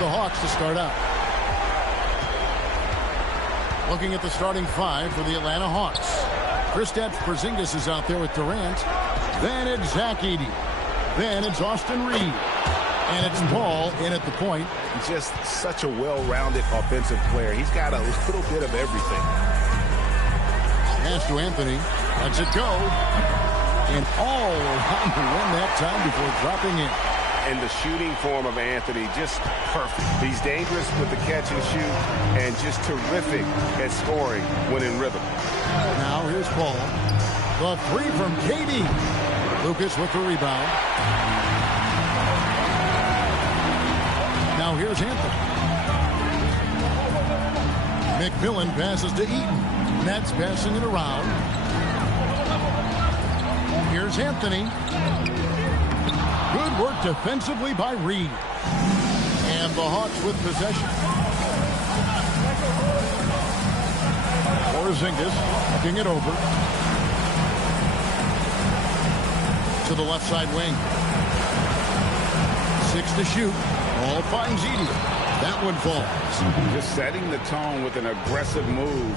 the Hawks to start out. Looking at the starting five for the Atlanta Hawks. Kristaps Porzingis is out there with Durant. Then it's Zach Edey. Then it's Austin Reed. And it's Paul in at the point. He's just such a well-rounded offensive player. He's got a little bit of everything. Pass to Anthony. Lets it go. And all around the rim that time before dropping in. And the shooting form of Anthony, just perfect. He's dangerous with the catch and shoot and just terrific at scoring when in rhythm. Now here's Paul. The three from KD. Lucas with the rebound. Now here's Anthony. McMillan passes to Eaton. Nets passing it around. Here's Anthony. Good work defensively by Reed. And the Hawks with possession. Porzingis looking it over. To the left side wing. 6 to shoot. Ball finds Edey. That one falls. Just setting the tone with an aggressive move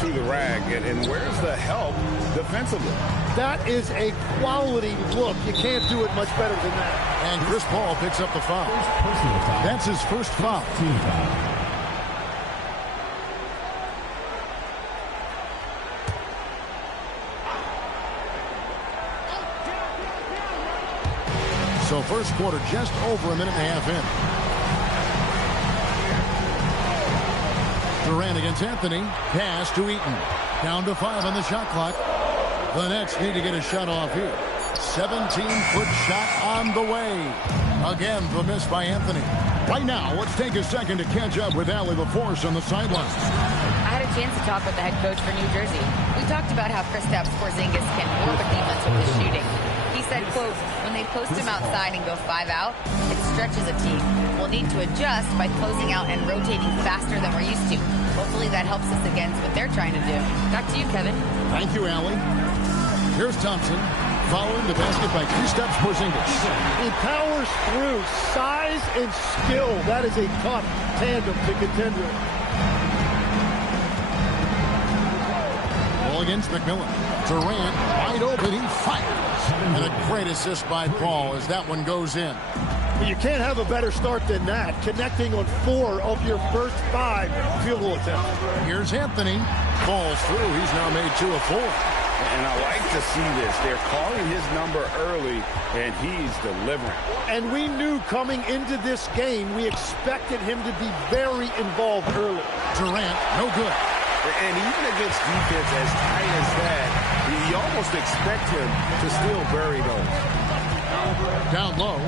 to the rack. And where's the help defensively? That is a quality look. You can't do it much better than that. And Chris Paul picks up the foul. That's his first foul. So first quarter just over a minute and a half in. Durant against Anthony. Pass to Eaton. Down to 5 on the shot clock. The Nets need to get a shot off here. 17-foot shot on the way. Again, the miss by Anthony. Right now, let's take a second to catch up with Allie LaForce on the sidelines. I had a chance to talk with the head coach for New Jersey. We talked about how Kristaps Porzingis can warp a defense with his shooting. He said, quote, when they post him outside and go 5 out, it stretches a team. We'll need to adjust by closing out and rotating faster than we're used to. Hopefully that helps us against what they're trying to do. Back to you, Kevin. Thank you, Allie. Here's Thompson following the basket by Kristaps Porzingis. He powers through size and skill. That is a tough tandem to contend with. Ball against McMillan. Durant wide open. He fires. And a great assist by Paul as that one goes in. You can't have a better start than that. Connecting on 4 of your first 5 field goal attempts. Here's Anthony. Falls through. He's now made 2 of 4. And I like to see this. They're calling his number early, and he's delivering. And we knew coming into this game, we expected him to be very involved early. Durant, no good. And even against defense as tight as that, you almost expect him to still bury those. Down low,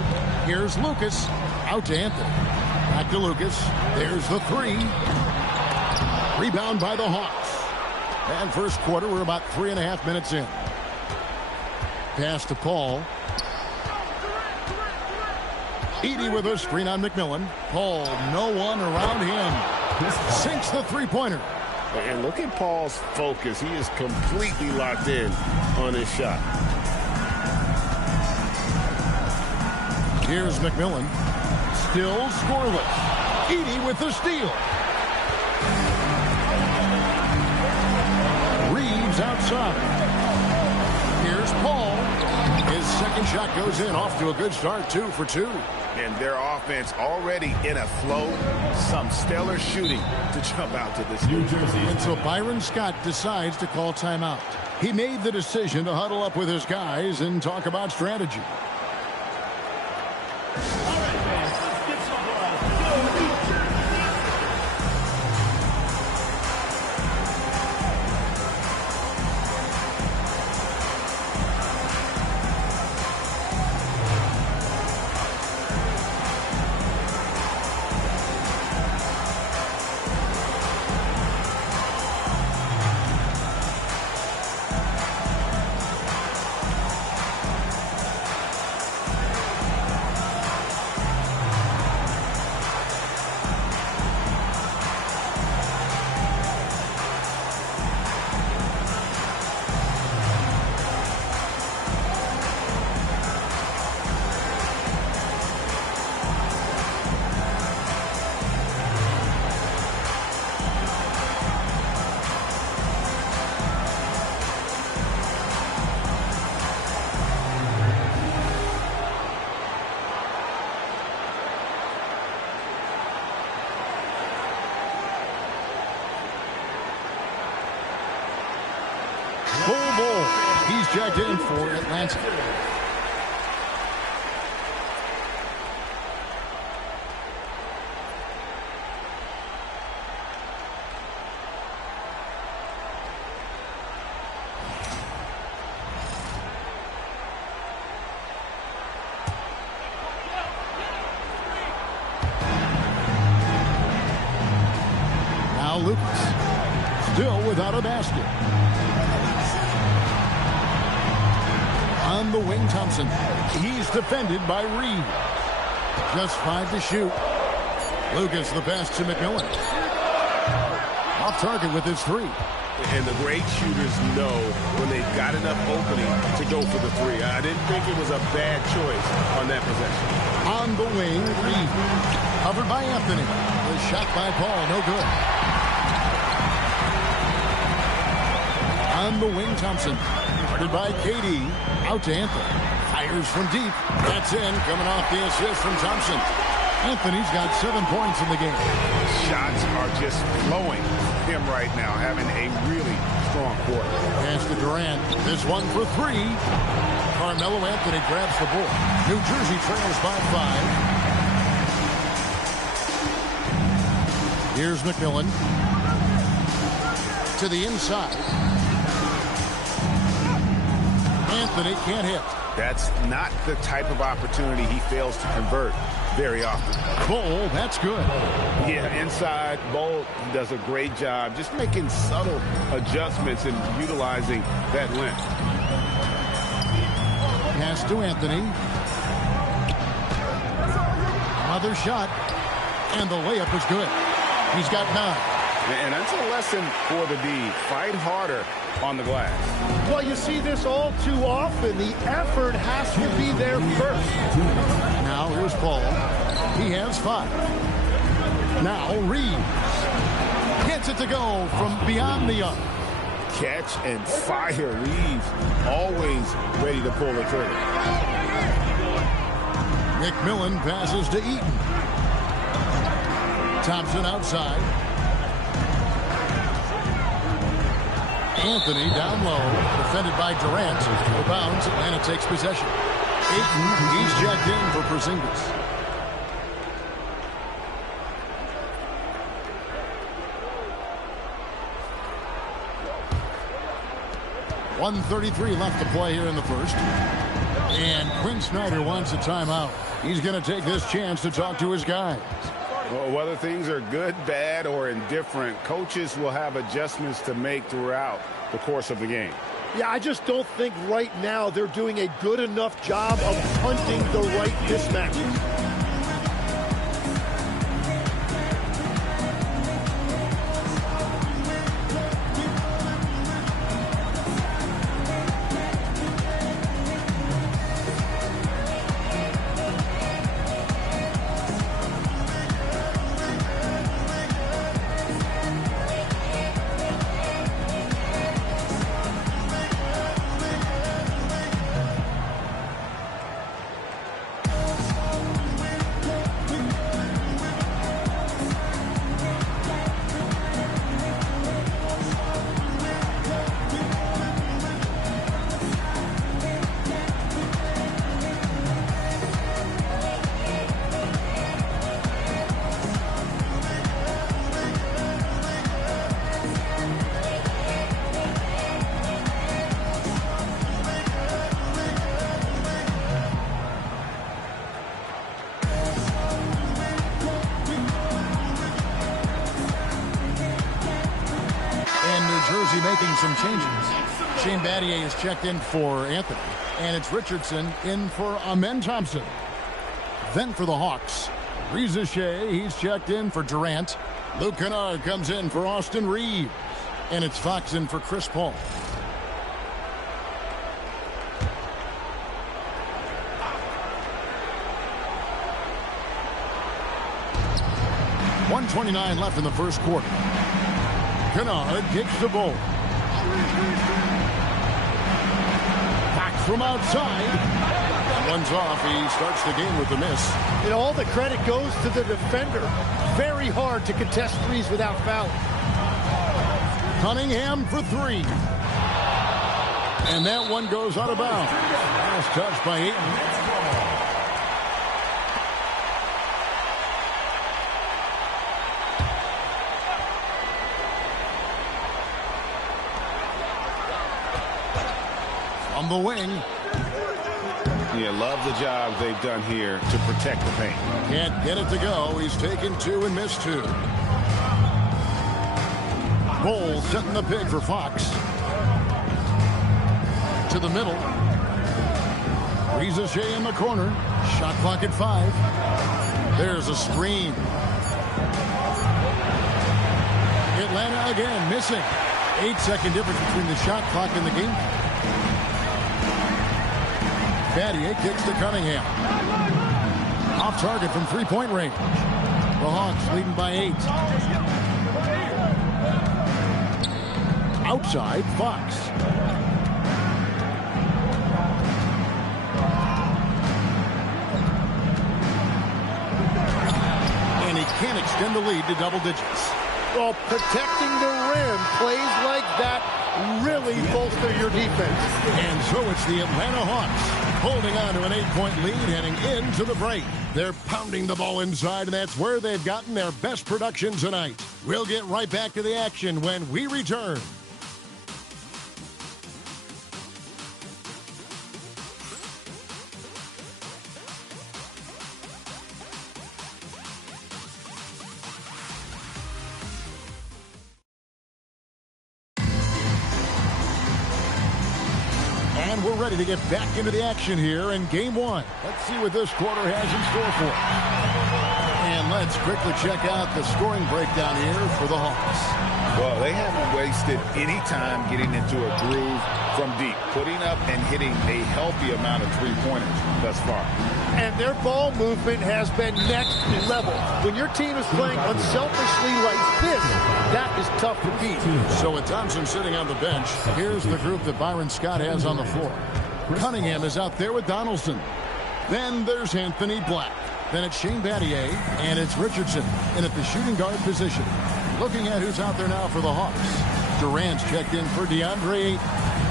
here's Lucas. Out to Anthony. Back to Lucas. There's the 3. Rebound by the Hawks. And first quarter, we're about 3.5 minutes in. Pass to Paul. Edey with a screen on McMillan. Paul, no one around him. Sinks the three-pointer. And look at Paul's focus. He is completely locked in on his shot. Here's McMillan. Still scoreless. Edey with the steal. Reeves outside. Here's Paul. His second shot goes in. Off to a good start. 2 for 2. And their offense already in a flow. Some stellar shooting to jump out to this New Jersey. And so Byron Scott decides to call timeout. He made the decision to huddle up with his guys and talk about strategy. Bull. He's checked in for Atlanta. Now Lucas, still without a basket. On the wing, Thompson. He's defended by Reed. Just 5 to shoot. Lucas, the pass to McMillan. Off target with his 3. And the great shooters know when they've got enough opening to go for the 3. I didn't think it was a bad choice on that possession. On the wing, Reed. Covered by Anthony. The shot by Paul, no good. On the wing, Thompson. Guarded by KD. Out to Anthony. Fires from deep. That's in. Coming off the assist from Thompson. Anthony's got 7 points in the game. Shots are just flowing him right now, having a really strong quarter. Pass to Durant. This one for 3. Carmelo Anthony grabs the ball. New Jersey trails by 5. Here's McMillan. To the inside. Anthony can't hit. That's not the type of opportunity he fails to convert very often. Bull, that's good. Yeah, inside, Bull does a great job just making subtle adjustments and utilizing that length. Pass to Anthony. Another shot. And the layup is good. He's got 9. And that's a lesson for the D. Fight harder on the glass. Well, you see this all too often. The effort has to be there first. Now here's Paul. He has 5. Now Reeves. Gets it to go from beyond the arc. Catch and fire. Reeves always ready to pull the trigger. McMillan passes to Eaton. Thompson outside. Anthony down low, defended by Durant. No bounds, Atlanta takes possession. Ayton, he's checked in for Porzingis. .133 left to play here in the first. And Quinn Snyder wants a timeout. He's going to take this chance to talk to his guys. Well, whether things are good, bad, or indifferent, coaches will have adjustments to make throughout the course of the game. Yeah, I just don't think right now they're doing a good enough job of hunting the right mismatches. Jersey making some changes. Shane Battier is checked in for Anthony. And it's Richardson in for Amen Thompson. Then for the Hawks, Reza Shea, he's checked in for Durant. Luke Kennard comes in for Austin Reeves. And it's Fox in for Chris Paul. .129 left in the first quarter. Kennard takes the ball. Back from outside. One's off. He starts the game with a miss. And all the credit goes to the defender. Very hard to contest threes without fouling. Cunningham for three. And that one goes out of bounds. Last touch by Ayton. On the wing. Yeah, love the job they've done here to protect the paint. Can't get it to go. He's taken 2 and missed 2. Bowles setting the pick for Fox. To the middle. Reza Shea in the corner. Shot clock at 5. There's a screen. Atlanta again missing. 8-second difference between the shot clock and the game. Battier kicks to Cunningham. Off target from three-point range. The Hawks leading by 8. Outside, Fox. And he can't extend the lead to double digits. Well, protecting the rim, plays like that really bolster your defense. And so it's the Atlanta Hawks holding on to an 8-point lead heading into the break. They're pounding the ball inside, and that's where they've gotten their best production tonight. We'll get right back to the action when we return. And we're ready to get back into the action here in Game 1. Let's see what this quarter has in store for us. And let's quickly check out the scoring breakdown here for the Hawks. Well, they haven't wasted any time getting into a groove from deep, putting up and hitting a healthy amount of three-pointers thus far. And their ball movement has been next level. When your team is playing unselfishly like this, that is tough to beat. So with Thompson sitting on the bench, here's the group that Byron Scott has on the floor. Cunningham is out there with Donaldson. Then there's Anthony Black. Then it's Shane Battier, and it's Richardson in at the shooting guard position. Looking at who's out there now for the Hawks. Durant's checked in for DeAndre,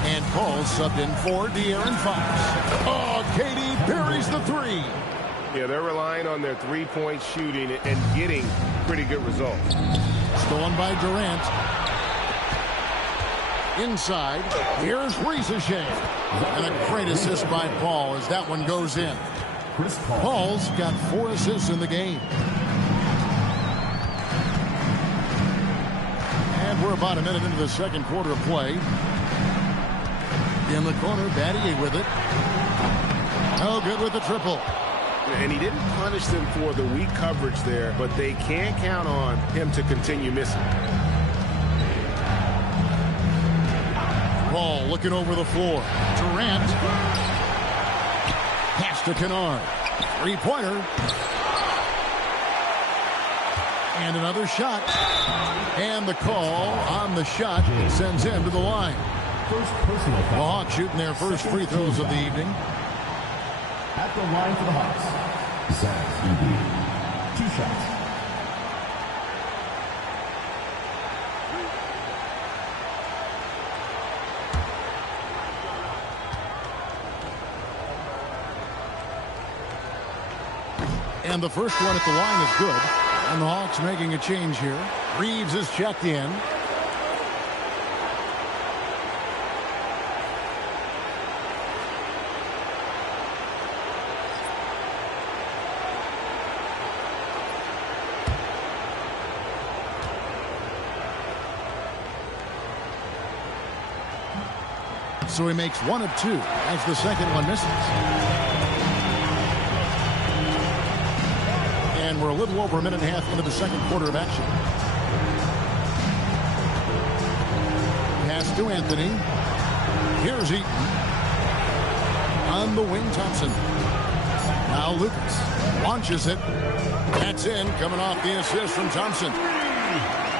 and Paul's subbed in for De'Aaron Fox. Oh, KD buries the 3. Yeah, they're relying on their three-point shooting and getting pretty good results. Stolen by Durant. Inside, here's Reza Shea. And a great assist by Paul as that one goes in. Paul's got 4 assists in the game. And we're about a minute into the second quarter of play. In the corner, Battier with it. No good with the triple. And he didn't punish them for the weak coverage there, but they can't count on him to continue missing. Paul looking over the floor. Durant. Pass to Kennard. Three-pointer. And another shot. And the call on the shot sends him to the line. The Hawks shooting their first free throws of the evening. At the line for the Hawks, Zach 2 shots. And the first one at the line is good. And the Hawks making a change here. Reeves is checked in. So he makes 1 of 2 as the second one misses. And we're a little over a minute and a half into the second quarter of action. Pass to Anthony. Here's Eaton. On the wing, Thompson. Now Lucas launches it. That's in, coming off the assist from Thompson.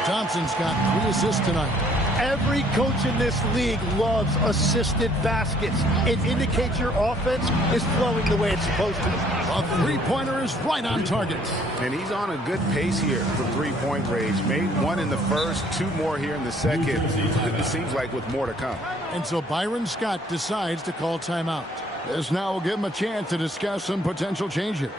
Thompson's got 3 assists tonight. Every coach in this league loves assisted baskets. It indicates your offense is flowing the way it's supposed to. A three-pointer is right on target. And he's on a good pace here from three-point range. Made 1 in the first, 2 more here in the second. It seems like with more to come. And so Byron Scott decides to call timeout. This now will give him a chance to discuss some potential changes.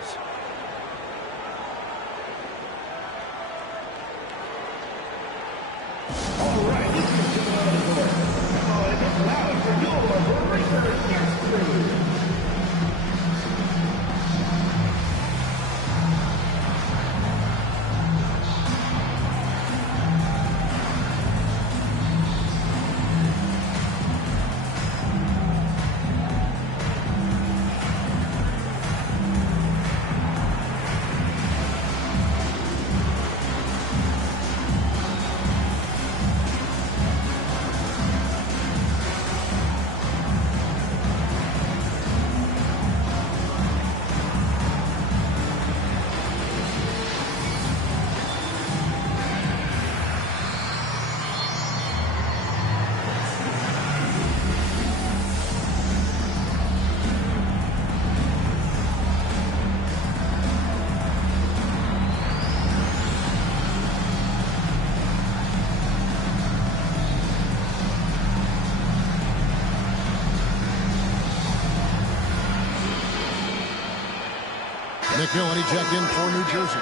McMillan, he checked in for New Jersey.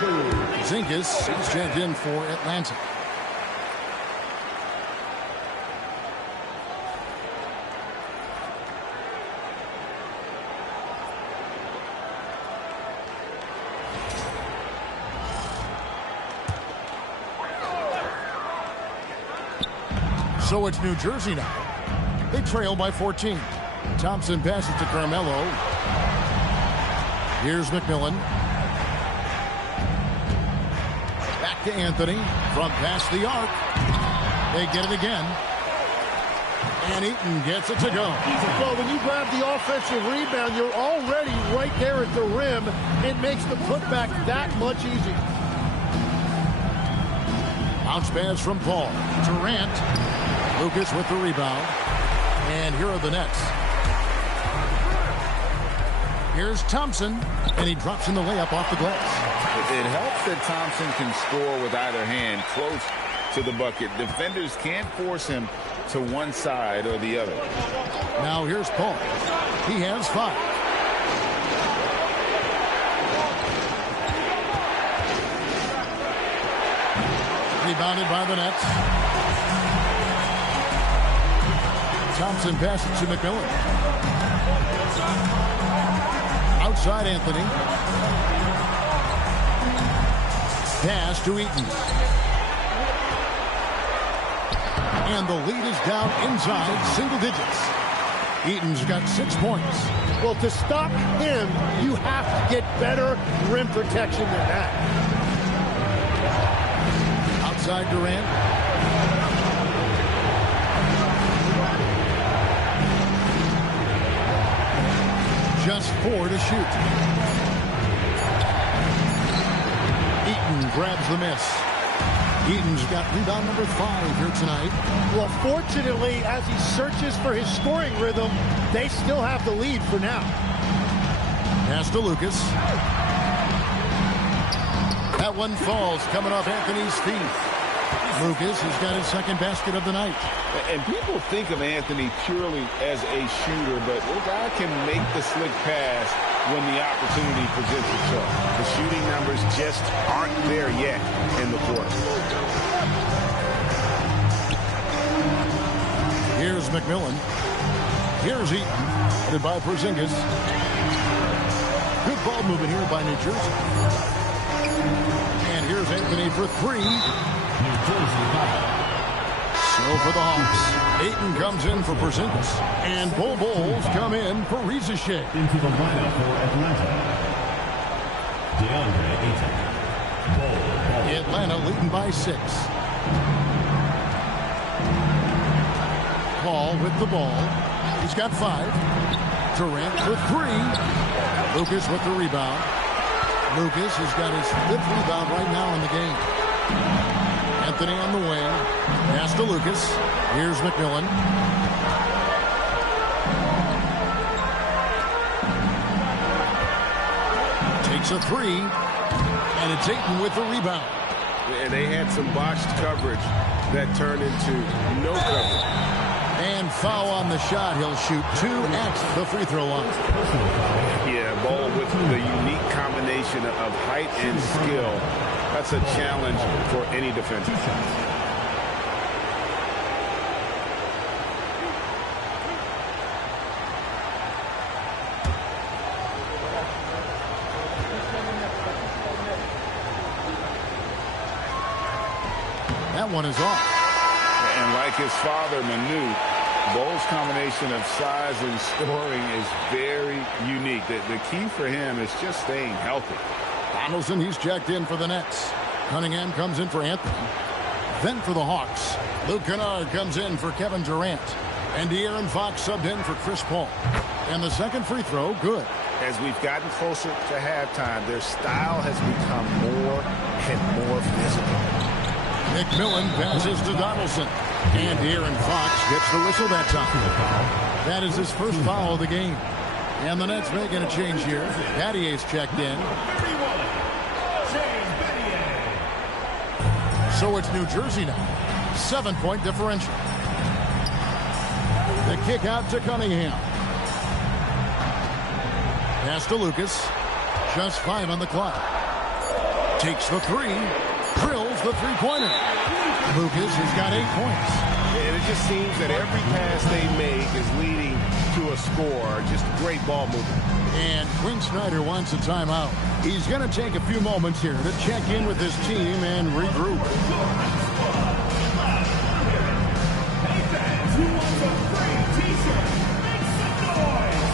Zingis, he's checked in for Atlanta. So it's New Jersey now. They trail by 14. Thompson passes to Carmelo. Here's McMillan. Back to Anthony. From past the arc. They get it again. And Eaton gets it to go. Well, when you grab the offensive rebound, you're already right there at the rim. It makes the putback that much easier. Bounce pass from Paul. Durant. Lucas with the rebound. And here are the Nets. Here's Thompson, and he drops in the layup off the glass. It helps that Thompson can score with either hand close to the bucket. Defenders can't force him to one side or the other. Now here's Paul. He has 5. Rebounded by the Nets. Thompson passes to McMillan. Outside Anthony. Pass to Eaton. And the lead is down inside single digits. Eaton's got 6 points. Well, to stop him, you have to get better rim protection than that. Outside Durant. Just 4 to shoot. Eaton grabs the miss. Eaton's got rebound number 5 here tonight. Well, fortunately, as he searches for his scoring rhythm, they still have the lead for now. Pass to Lucas. That one falls coming off Anthony's feet. Lucas has got his second basket of the night. And people think of Anthony purely as a shooter, but this guy can make the slick pass when the opportunity presents itself. The shooting numbers just aren't there yet in the court. Here's McMillan. Here's Eaton, headed by Porzingis. Good ball movement here by New Jersey. And here's Anthony for 3. So for the Hawks, Ayton comes in for Porzingis. And Bol Bol's come in for Rizachet. Into the lineup for Atlanta, DeAndre Ayton. Bol. Atlanta leading by 6. Paul with the ball. He's got 5. Durant with 3. Lucas with the rebound. Lucas has got his 5th rebound right now in the game. Anthony on the wing. Pass to Lucas. Here's McMillan. Takes a 3. And it's Ayton with the rebound. And they had some botched coverage that turned into no coverage. And foul on the shot. He'll shoot 2 at the free throw line. Yeah, Ball with the unique combination of height and skill. That's a challenge for any defender. That one is off. And like his father, Manu, Ball's combination of size and scoring is very unique. The key for him is just staying healthy. Donaldson, he's checked in for the Nets. Cunningham comes in for Anthony. Then for the Hawks, Luke Kennard comes in for Kevin Durant. And De'Aaron Fox subbed in for Chris Paul. And the second free throw, good. As we've gotten closer to halftime, their style has become more and more physical. McMillan passes to Donaldson. And De'Aaron Fox gets the whistle that time. That is his first foul of the game. And the Nets making a change here. Battier's checked in. So it's New Jersey now. 7-point differential. The kick out to Cunningham. Pass to Lucas. Just 5 on the clock. Takes the 3. Drills the three-pointer. Lucas has got 8 points. And it just seems that every pass they make is leading to a score. Just great ball movement. And Quinn Snyder wants a timeout. He's going to take a few moments here to check in with his team and regroup. Hey fans, who wants a free t-shirt? Make some noise!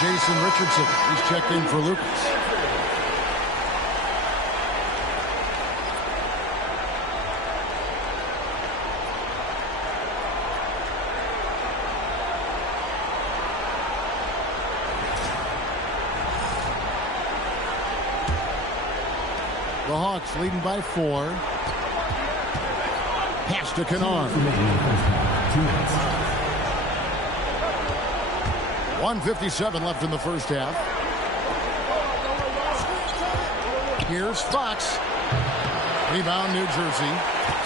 Jason Richardson, he's checked in for Lucas. The Hawks leading by 4. Pass to Kennard. 1:57 left in the first half. Here's Fox. Rebound, New Jersey.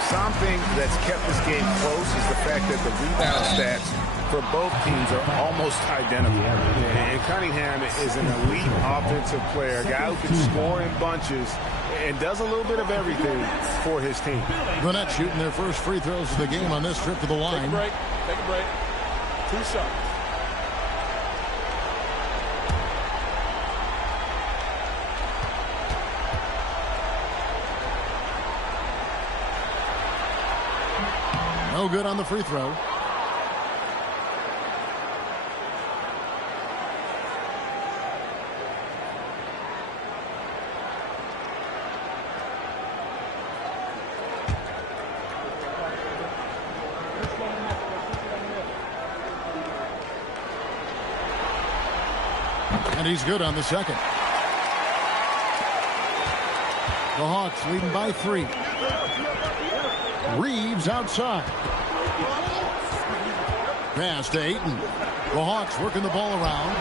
Something that's kept this game close is the fact that the rebound stats for both teams are almost identical. And Cunningham is an elite offensive player, a guy who can score in bunches and does a little bit of everything for his team. The Nets shooting their first free throws of the game on this trip to the line. Take a break. 2 shots. No good on the free throw. And he's good on the second. The Hawks leading by 3. Reeves outside. Pass to Ayton. The Hawks working the ball around.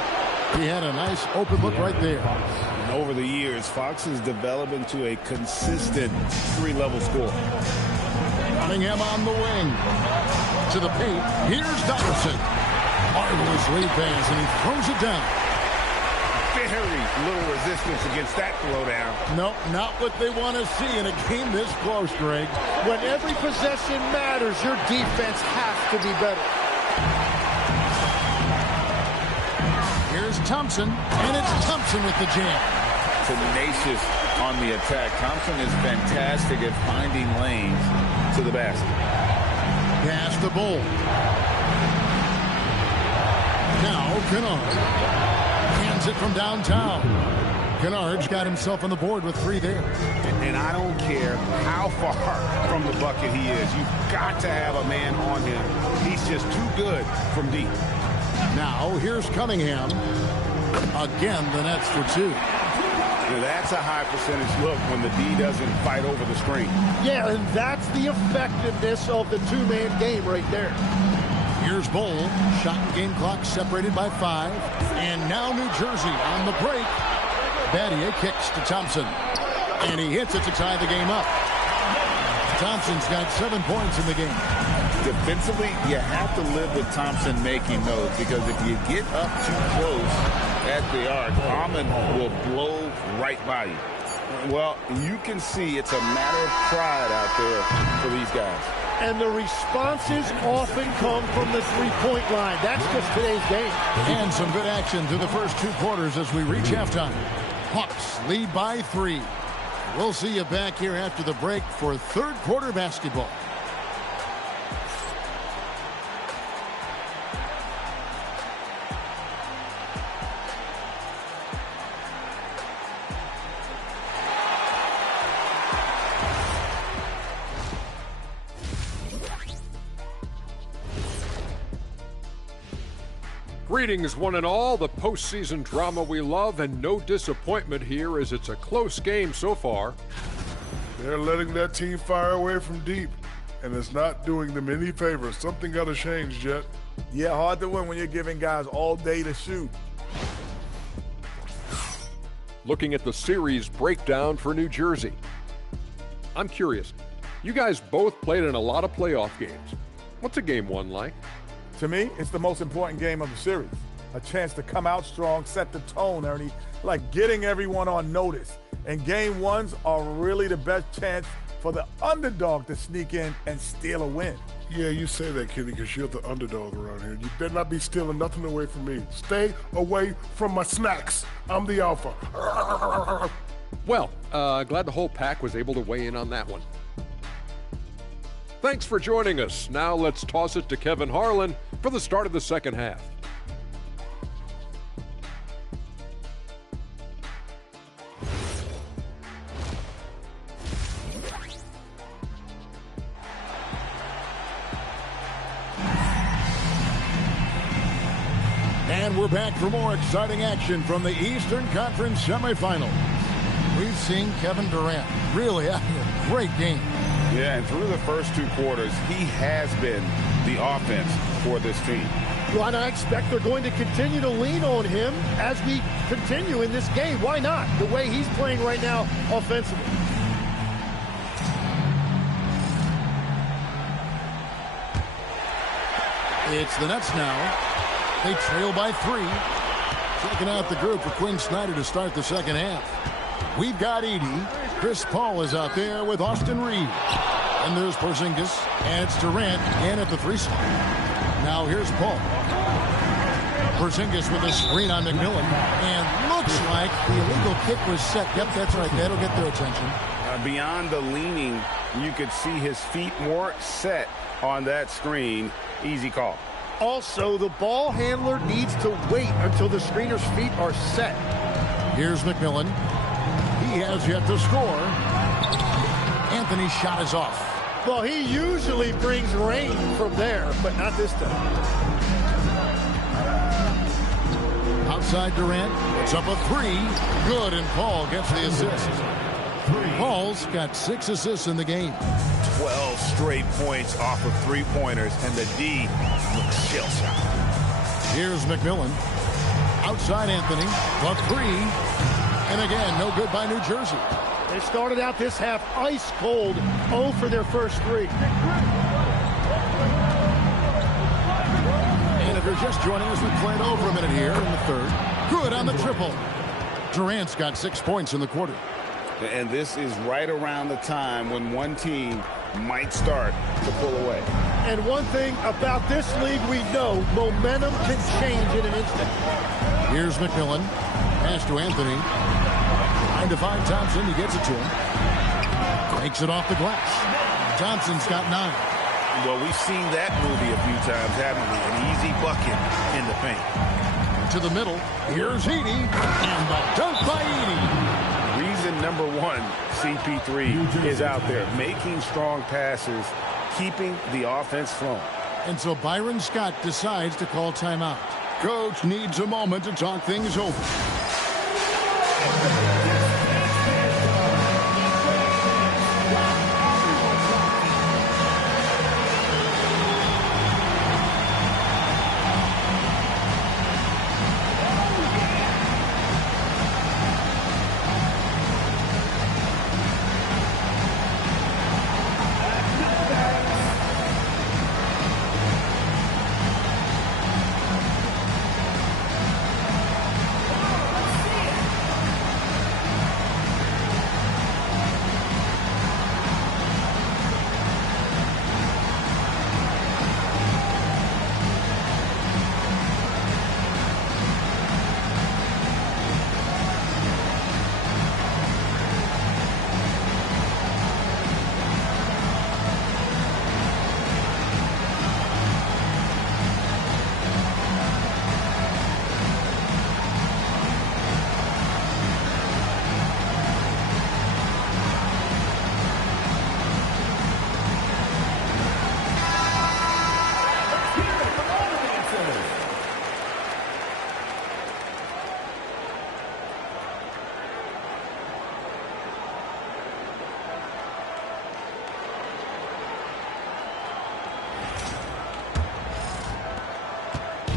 He had a nice open look right there. And over the years, Fox has developed into a consistent 3-level scorer. Cunningham on the wing. To the paint. Here's Donaldson. Marvelous lead pass, and he throws it down. Very little resistance against that throwdown. No, not what they want to see in a game this close, Greg. When every possession matters, your defense has to be better. Thompson, and it's Thompson with the jam. Tenacious on the attack. Thompson is fantastic at finding lanes to the basket. Pass the Bull. Now Kennard hands it from downtown. Kennard's got himself on the board with 3 there. And I don't care how far from the bucket he is. You've got to have a man on him. He's just too good from deep. Now here's Cunningham. Again, the Nets for 2. Now that's a high percentage look when the D doesn't fight over the screen. Yeah, and that's the effectiveness of the two-man game right there. Here's Bull. Shot and game clock separated by 5. And now New Jersey on the break. Battier kicks to Thompson. And he hits it to tie the game up. Thompson's got 7 points in the game. Defensively, you have to live with Thompson making those, because if you get up too close at the arc, Almond will blow right by you. Well, you can see it's a matter of pride out there for these guys. And the responses often come from the three-point line. That's just today's game. And some good action through the first 2 quarters as we reach halftime. Hawks lead by 3. We'll see you back here after the break for third quarter basketball. Greetings, one and all. The postseason drama we love, and no disappointment here as it's a close game so far. They're letting that team fire away from deep, and it's not doing them any favors. Something got to change, Jet. Yeah, hard to win when you're giving guys all day to shoot. Looking at the series breakdown for New Jersey. I'm curious. You guys both played in a lot of playoff games. What's a game 1 like? To me, it's the most important game of the series. A chance to come out strong, set the tone, Ernie, like getting everyone on notice. And game 1s are really the best chance for the underdog to sneak in and steal a win. Yeah, you say that, Kenny, because you're the underdog around here. You better not be stealing nothing away from me. Stay away from my snacks. I'm the alpha. Well, glad the whole pack was able to weigh in on that one. Thanks for joining us. Now let's toss it to Kevin Harlan for the start of the second half. And we're back for more exciting action from the Eastern Conference semifinals. We've seen Kevin Durant really having a great game. Yeah, and through the first 2 quarters, he has been the offense for this team. Well, and I expect they're going to continue to lean on him as we continue in this game. Why not? The way he's playing right now offensively. It's the Nets now. They trail by 3. Checking out the group for Quinn Snyder to start the second half. We've got Edey. Chris Paul is out there with Austin Reeves. And there's Porzingis. And it's Durant in at the 3 spot. Now here's Paul. Porzingis with a screen on McMillan. And looks like the illegal kick was set. Yep, that's right. That'll get their attention. Beyond the leaning, you could see his feet more set on that screen. Easy call. Also, the ball handler needs to wait until the screener's feet are set. Here's McMillan. He has yet to score. Anthony's shot is off. Well, he usually brings rain from there, but not this time. Outside Durant. It's up a 3. Good, and Paul gets the assist. Paul's got 6 assists in the game. 12 straight points off of 3-pointers, and the D looks shell-shocked. Here's McMillan. Outside Anthony. The 3. And again, no good by New Jersey. They started out this half ice cold, 0 for their first 3. And if you're just joining us, we played over a minute here in the third. Good on the triple. Durant's got 6 points in the quarter. And this is right around the time when one team might start to pull away. And one thing about this league we know, momentum can change in an instant. Here's McMillan. Pass to Anthony. Trying to find Thompson. He gets it to him. Takes it off the glass. Thompson's got 9. Well, we've seen that movie a few times, haven't we? An easy bucket in the paint. To the middle. Here's Edie. And the dunk by Edie. Reason number 1, CP3 is out there, making strong passes, keeping the offense flowing. And so Byron Scott decides to call timeout. Coach needs a moment to talk things over.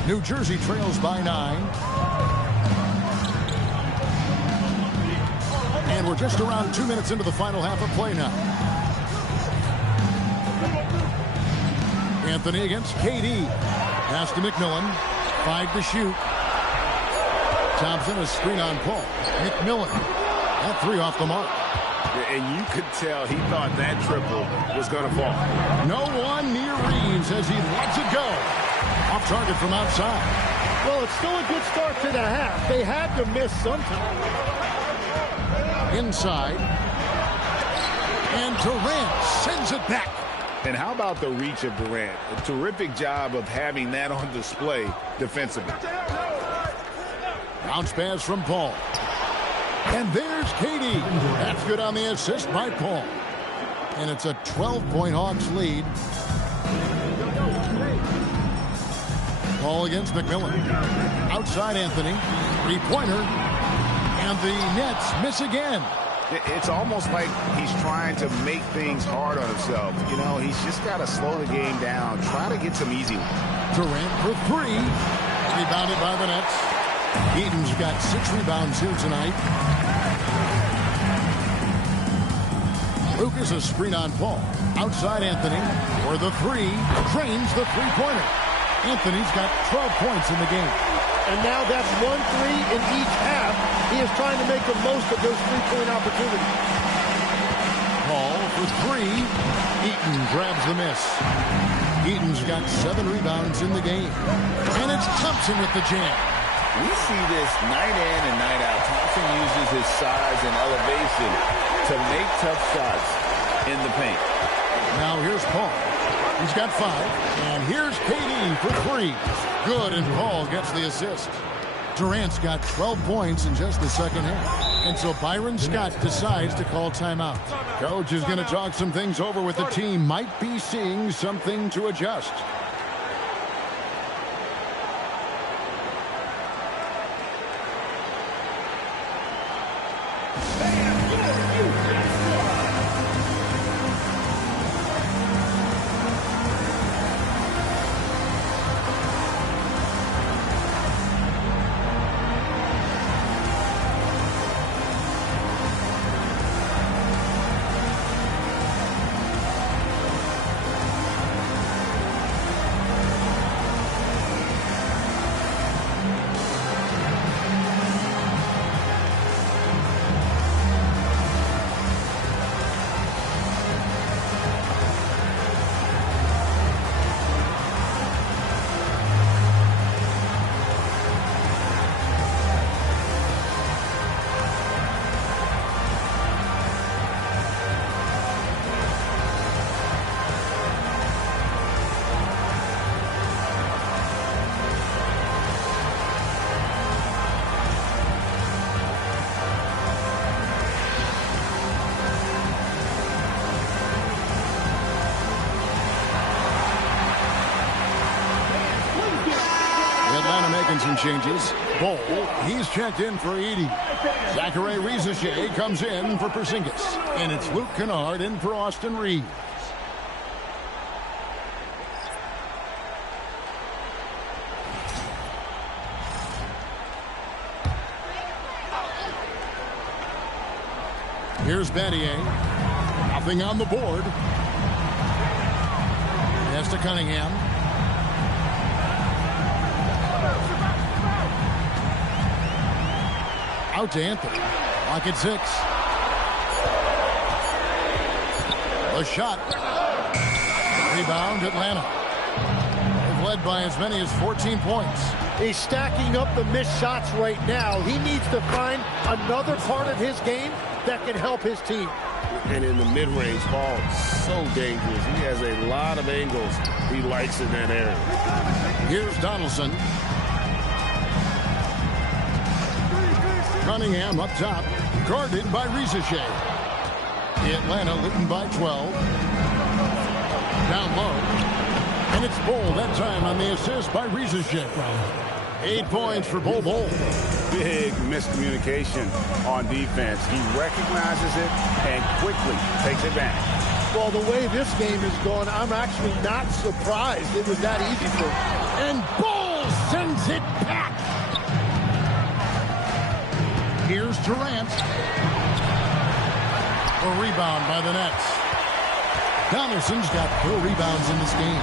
New Jersey trails by 9. And we're just around 2 minutes into the final half of play now. Anthony against KD. Pass to McMillan. 5 to shoot. Thompson, a screen on Paul. McMillan. That 3 off the mark. And you could tell he thought that triple was going to fall. No one near Reeves as he lets it go. Off target from outside. Well, it's still a good start to the half. They had to miss sometime. Inside. And Durant sends it back. And how about the reach of Durant? A terrific job of having that on display defensively. Bounce pass from Paul. And there's KD. That's good on the assist by Paul. And it's a 12-point Hawks lead. Paul against McMillan. Outside Anthony. 3-pointer. And the Nets miss again. It's almost like he's trying to make things hard on himself. You know, he's just got to slow the game down. Try to get some easy ones. Durant for 3. Rebounded by the Nets. Eaton's got 6 rebounds here tonight. Lucas a screen on Paul. Outside Anthony. For the 3. Drains the 3-pointer. Anthony's got 12 points in the game. And now that's 1 3 in each half. He is trying to make the most of those 3-point opportunities. Paul for 3. Eaton grabs the miss. Eaton's got 7 rebounds in the game. And it's Thompson with the jam. We see this night in and night out. Thompson uses his size and elevation to make tough shots in the paint. Now here's Paul. He's got 5. And here's KD for 3. Good, and Paul gets the assist. Durant's got 12 points in just the second half. And so Byron Scott decides to call timeout. Coach is going to talk some things over with the team. Might be seeing something to adjust. changes. Bol, he's checked in for Edie. Zachary Rizachet comes in for Porzingis. And it's Luke Kennard in for Austin Reeves. Here's Battier. Nothing on the board. Pass to Cunningham. Out to Anthony. Lock at 6. The shot. Rebound, Atlanta. They've led by as many as 14 points. He's stacking up the missed shots right now. He needs to find another part of his game that can help his team. And in the mid-range ball, so dangerous. He has a lot of angles he likes in that area. Here's Donaldson. Cunningham up top, guarded by Rizachet. Atlanta leading by 12. Down low. And it's Bol that time on the assist by Rizachet. 8 points for Bol. Big miscommunication on defense. He recognizes it and quickly takes advantage. Well, the way this game is going, I'm actually not surprised it was that easy for him. And Bol sends it back. Here's Durant. A rebound by the Nets. Donaldson's got 4 rebounds in this game.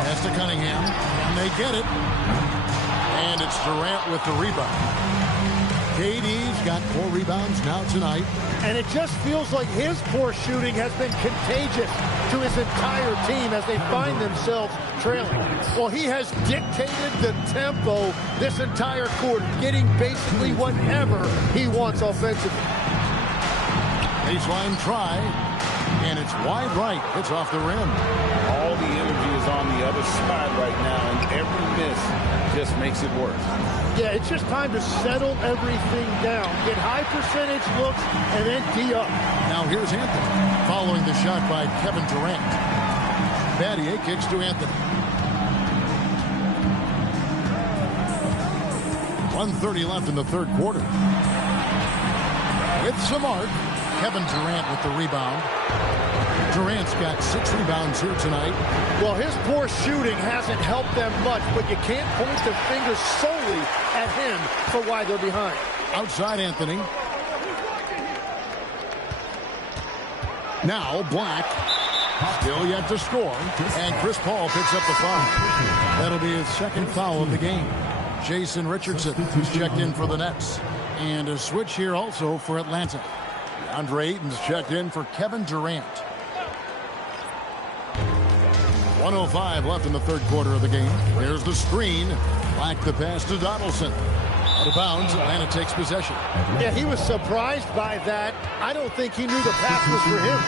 Pass to Cunningham. And they get it. And it's Durant with the rebound. KD's got 4 rebounds now tonight. And it just feels like his poor shooting has been contagious to his entire team as they find themselves trailing. Well, he has dictated the tempo this entire quarter, getting basically whatever he wants offensively. Baseline try, and it's wide right. It's off the rim. All the energy is on the other side right now, and every miss just makes it worse. Yeah, it's just time to settle everything down. Get high percentage looks and then D up. Now here's Anthony, following the shot by Kevin Durant. Battier kicks to Anthony. 1:30 left in the third quarter. With some arc, Kevin Durant with the rebound. Durant's got 6 rebounds here tonight. Well, his poor shooting hasn't helped them much, but you can't point the finger solely at him for why they're behind. Outside Anthony. Now Black. Still yet to score. And Chris Paul picks up the foul. That'll be his second foul of the game. Jason Richardson, who's checked in for the Nets. And a switch here also for Atlanta. DeAndre Ayton's checked in for Kevin Durant. 1:05 left in the third quarter of the game. There's the screen. Black the pass to Donaldson. Out of bounds, Atlanta takes possession. Yeah, he was surprised by that. I don't think he knew the pass was for him.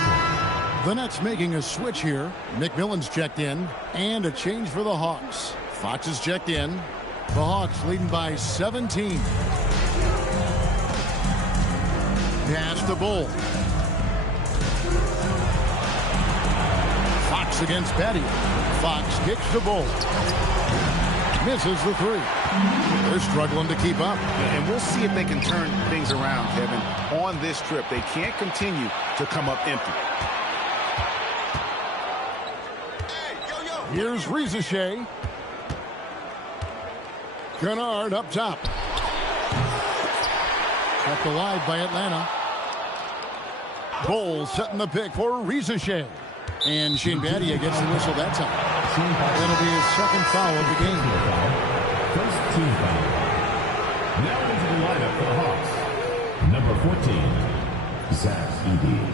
The Nets making a switch here. McMillan's checked in. And a change for the Hawks. Fox is checked in. The Hawks leading by 17. Pass to Bol. Fox against Battier. Fox kicks to Bol. Misses the 3. They're struggling to keep up. And we'll see if they can turn things around, Kevin. On this trip, they can't continue to come up empty. Here's Rizachet. Kennard up top. Kept alive by Atlanta. Bol setting the pick for Rizachet. And Shane Battier gets the whistle that time. That'll be his second foul of the game. First team foul. Now into the lineup for the Hawks. Number 14, Zach Sebio.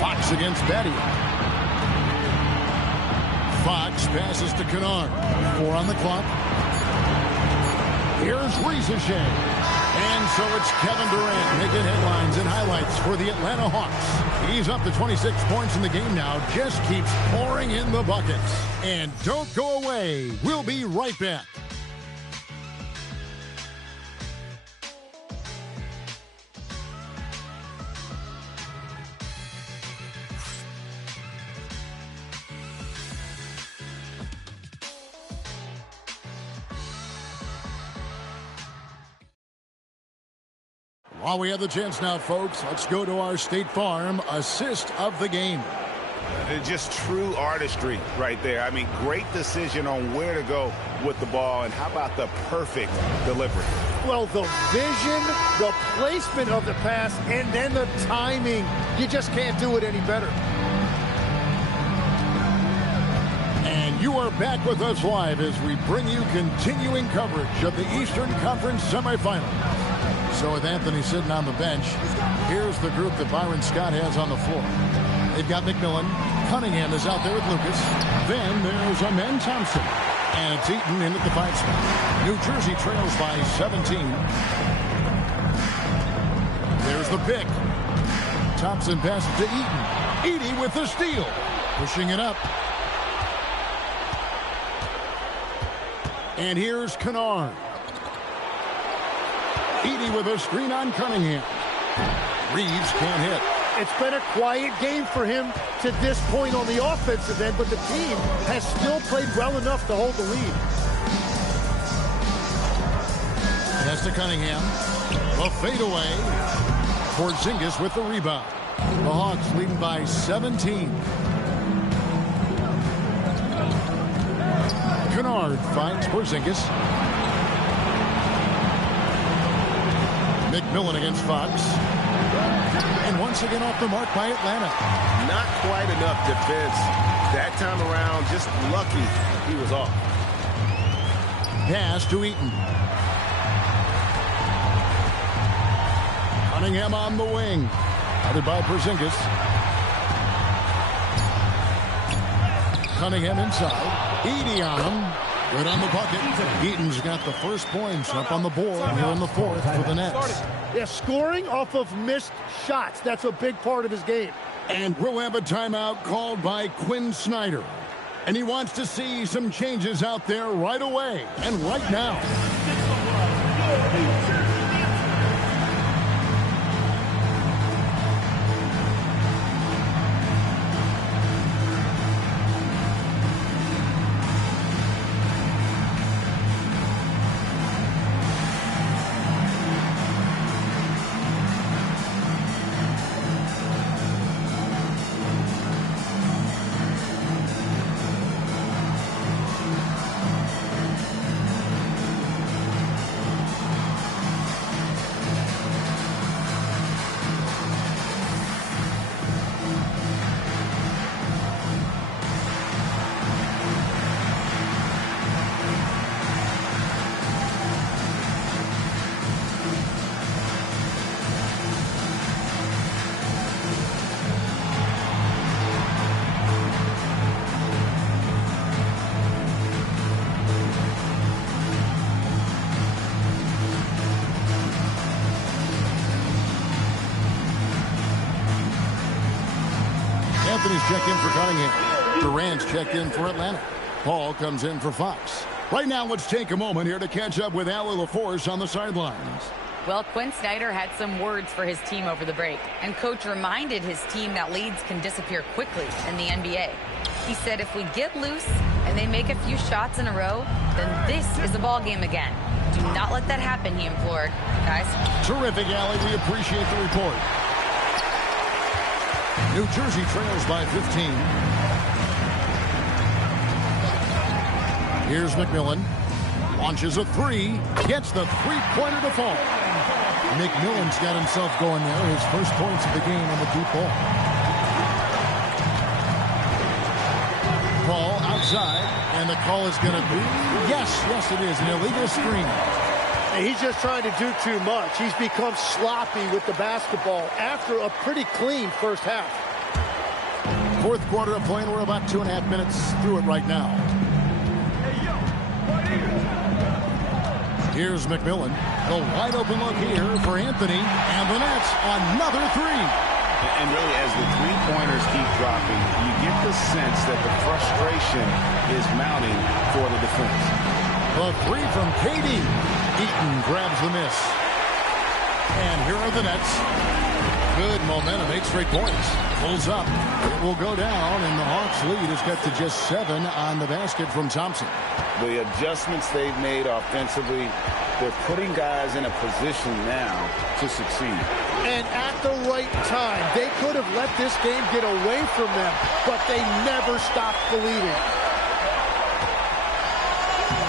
Fox against Battier. Fox passes to Kennard. 4 on the clock. Here's Rizachet. And so it's Kevin Durant making headlines and highlights for the Atlanta Hawks. He's up to 26 points in the game now. Just keeps pouring in the buckets. And don't go away. We'll be right back. While we have the chance now, folks, let's go to our State Farm assist of the game. Just true artistry right there. I mean, great decision on where to go with the ball, and how about the perfect delivery? Well, the vision, the placement of the pass, and then the timing. You just can't do it any better. And you are back with us live as we bring you continuing coverage of the Eastern Conference semifinals. So with Anthony sitting on the bench, here's the group that Byron Scott has on the floor. They've got McMillan. Cunningham is out there with Lucas. Then there's Amen Thompson. And it's Eaton in at the 5 spot. New Jersey trails by 17. There's the pick. Thompson passes to Eaton. Edey with the steal. Pushing it up. And here's Kennard. Edey with a screen on Cunningham. Reeves can't hit. It's been a quiet game for him to this point on the offensive end, but the team has still played well enough to hold the lead. Pass to Cunningham. A fadeaway. Porzingis with the rebound. The Hawks leading by 17. Kennard finds Porzingis. McMillan against Fox. And once again off the mark by Atlanta. Not quite enough defense that time around. Just lucky he was off. Pass to Eaton. Cunningham on the wing. Guarded by Porzingis. Cunningham inside. Edey on him. Good on the bucket. Eaton's got the first points up on the board here in the fourth for the Nets. Yeah, scoring off of missed shots. That's a big part of his game. And we'll have a timeout called by Quinn Snyder. And he wants to see some changes out there right away and right now. Anthony's checked in for Cunningham. Durant's checked in for Atlanta. Paul comes in for Fox. Right now, let's take a moment here to catch up with Allie LaForce on the sidelines. Well, Quinn Snyder had some words for his team over the break, and Coach reminded his team that leads can disappear quickly in the NBA. He said if we get loose and they make a few shots in a row, then this is a ball game again. Do not let that happen, he implored. Guys. Terrific, Allie. We appreciate the report. New Jersey trails by 15. Here's McMillan. Launches a three. Gets the three-pointer to fall. McMillan's got himself going there. His first points of the game on the deep ball. Paul outside. And the call is going to be, yes, it is, an illegal screen. And he's just trying to do too much. He's become sloppy with the basketball after a pretty clean first half. Fourth quarter of play, and we're about 2.5 minutes through it right now. Here's McMillan. The wide open look here for Anthony. And the Nets, another three. And really, as the three-pointers keep dropping, you get the sense that the frustration is mounting for the defense. The three from KD. Eaton grabs the miss. And here are the Nets. Good momentum, 8 straight points. Pulls up. It will go down, and the Hawks lead has got to just 7 on the basket from Thompson. The adjustments they've made offensively, they're putting guys in a position now to succeed. And at the right time, they could have let this game get away from them, but they never stopped believing.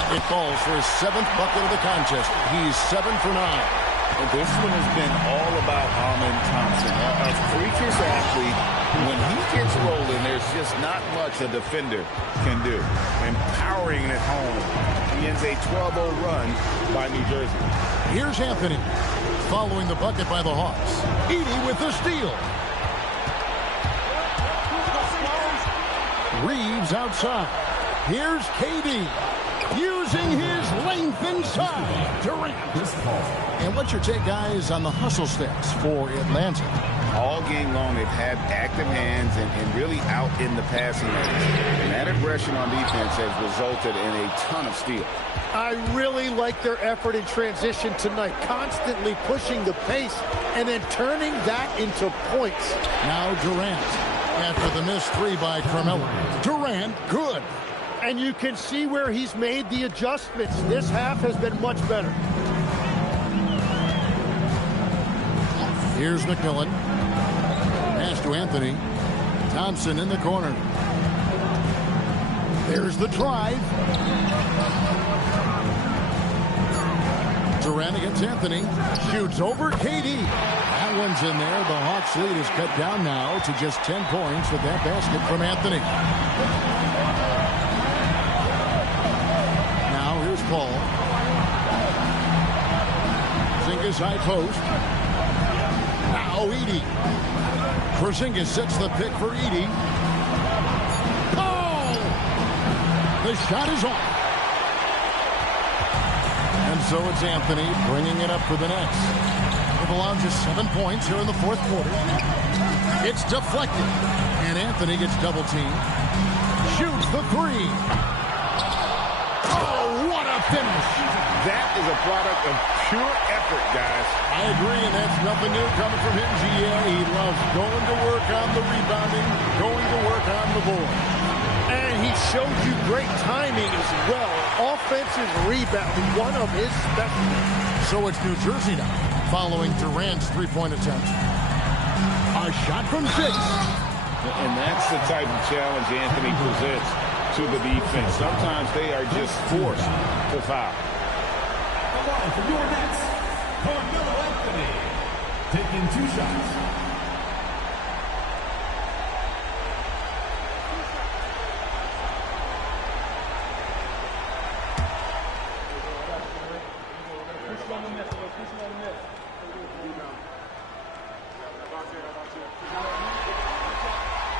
It falls for his 7th bucket of the contest. He's 7 for 9. And this one has been all about Amen Thompson, a freakish athlete. When he gets rolling, there's just not much a defender can do. Empowering it home. He ends a 12-0 run by New Jersey. Here's Anthony, following the bucket by the Hawks. Edey with the steal. Reeves outside. Here's KD. Using his length inside. Durant. And what's your take, guys, on the hustle stats for Atlanta? All game long, they've had active hands and really out in the passing lanes. And that aggression on defense has resulted in a ton of steals. I really like their effort in transition tonight, constantly pushing the pace and then turning that into points. Now Durant, after the missed 3 by Carmelo. Durant, good. And you can see where he's made the adjustments. This half has been much better. Here's McMillan. Pass to Anthony. Thompson in the corner. There's the drive. Durant against Anthony. Shoots over KD. That one's in there. The Hawks lead is cut down now to just 10 points with that basket from Anthony. Now here's Paul. Porzingis high post. Now Edey. Porzingis sets the pick for Edey. Oh! The shot is off. And so it's Anthony bringing it up for the Nets. They've allowed just 7 points here in the 4th quarter. It's deflected. And Anthony gets double teamed. Shoots the 3. Oh, what a finish. That is a product of pure effort, guys. I agree, and that's nothing new coming from him. Yeah, he loves going to work on the rebounding, going to work on the board. And he showed you great timing as well. Offensive rebounding, one of his specialties. So it's New Jersey now, following Durant's 3-point attempt. A shot from 6. And that's the type of challenge Anthony presents to the defense. Sometimes they are just forced to foul. For your Nets, Carmelo Anthony, taking 2 shots.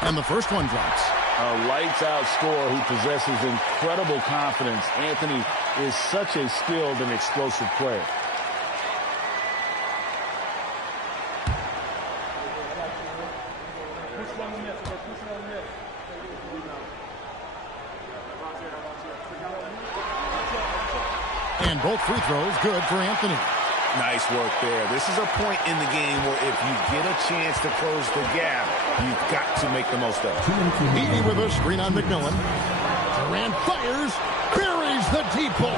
And the first one drops. A lights-out scorer who possesses incredible confidence. Anthony is such a skilled and explosive player. And both free throws good for Anthony. Nice work there. This is a point in the game where if you get a chance to close the gap, you've got to make the most of it. Edey with a screen on McMillan. Durant fires, buries the deep ball.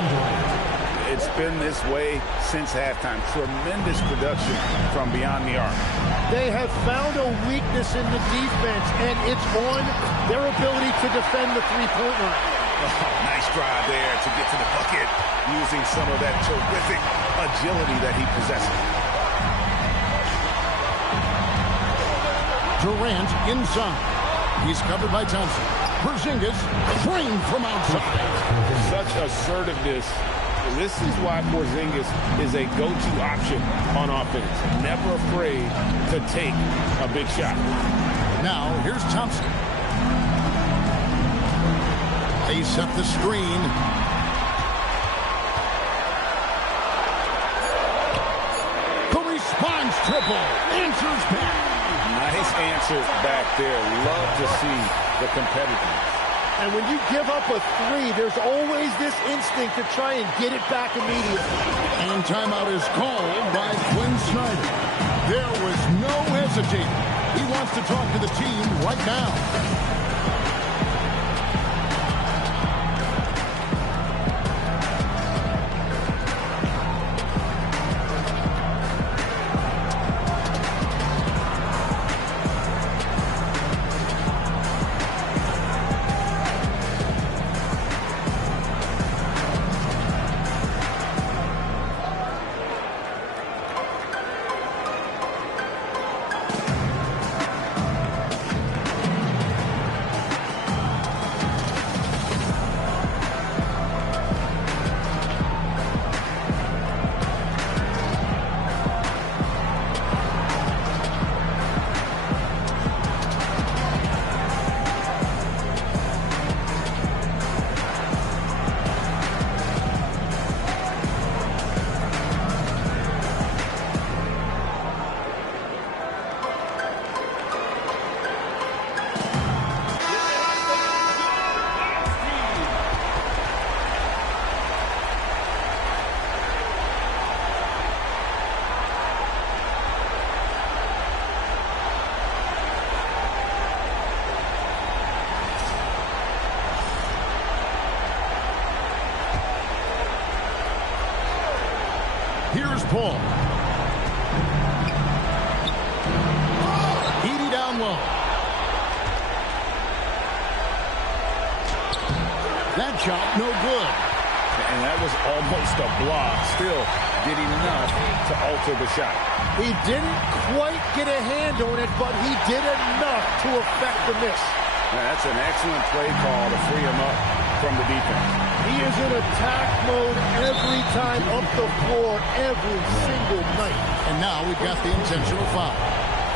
It's been this way since halftime. Tremendous production from beyond the arc. They have found a weakness in the defense, and it's on their ability to defend the three-point line. Oh, nice drive there to get to the bucket, using some of that terrific agility that he possesses. Durant inside. He's covered by Thompson. Porzingis framed from outside. Such assertiveness. This is why Porzingis is a go-to option on offense. Never afraid to take a big shot. Now, here's Thompson. They set the screen. The response triple. Answers back. Nice answer back there. Love to see the competitiveness. And when you give up a 3, there's always this instinct to try and get it back immediately. And timeout is called by Quinn Snyder. There was no hesitating. He wants to talk to the team right now. Here's Paul. Edie down low. That shot, no good. And that was almost a block. Still getting enough to alter the shot. He didn't quite get a hand on it, but he did enough to affect the miss. Now, that's an excellent play call to free him up from the defense. He is in attack mode every time up the floor, every single night. And now we've got the intentional foul.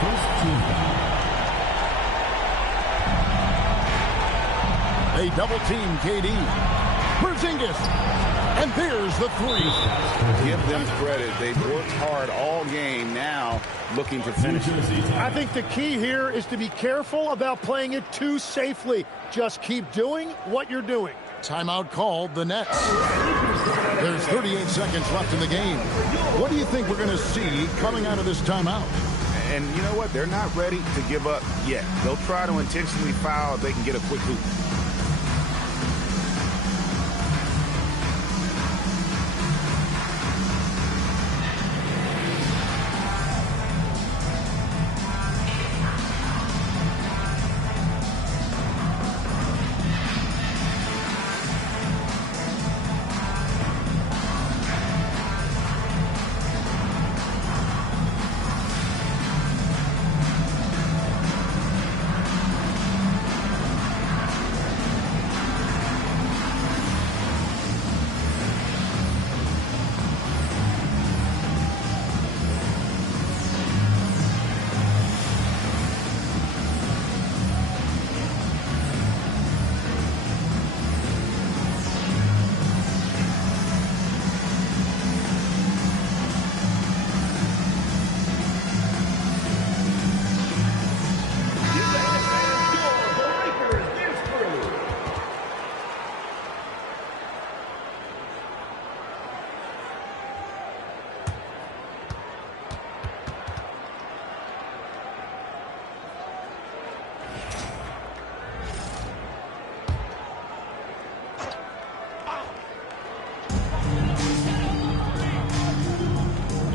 First team foul. They double team KD. Porzingis. And there's the three. Give them credit. They've worked hard all game, now looking to finish it. I think the key here is to be careful about playing it too safely. Just keep doing what you're doing. Timeout called, the Nets. There's 38 seconds left in the game. What do you think we're going to see coming out of this timeout? And you know what? They're not ready to give up yet. They'll try to intentionally foul if they can get a quick hoop.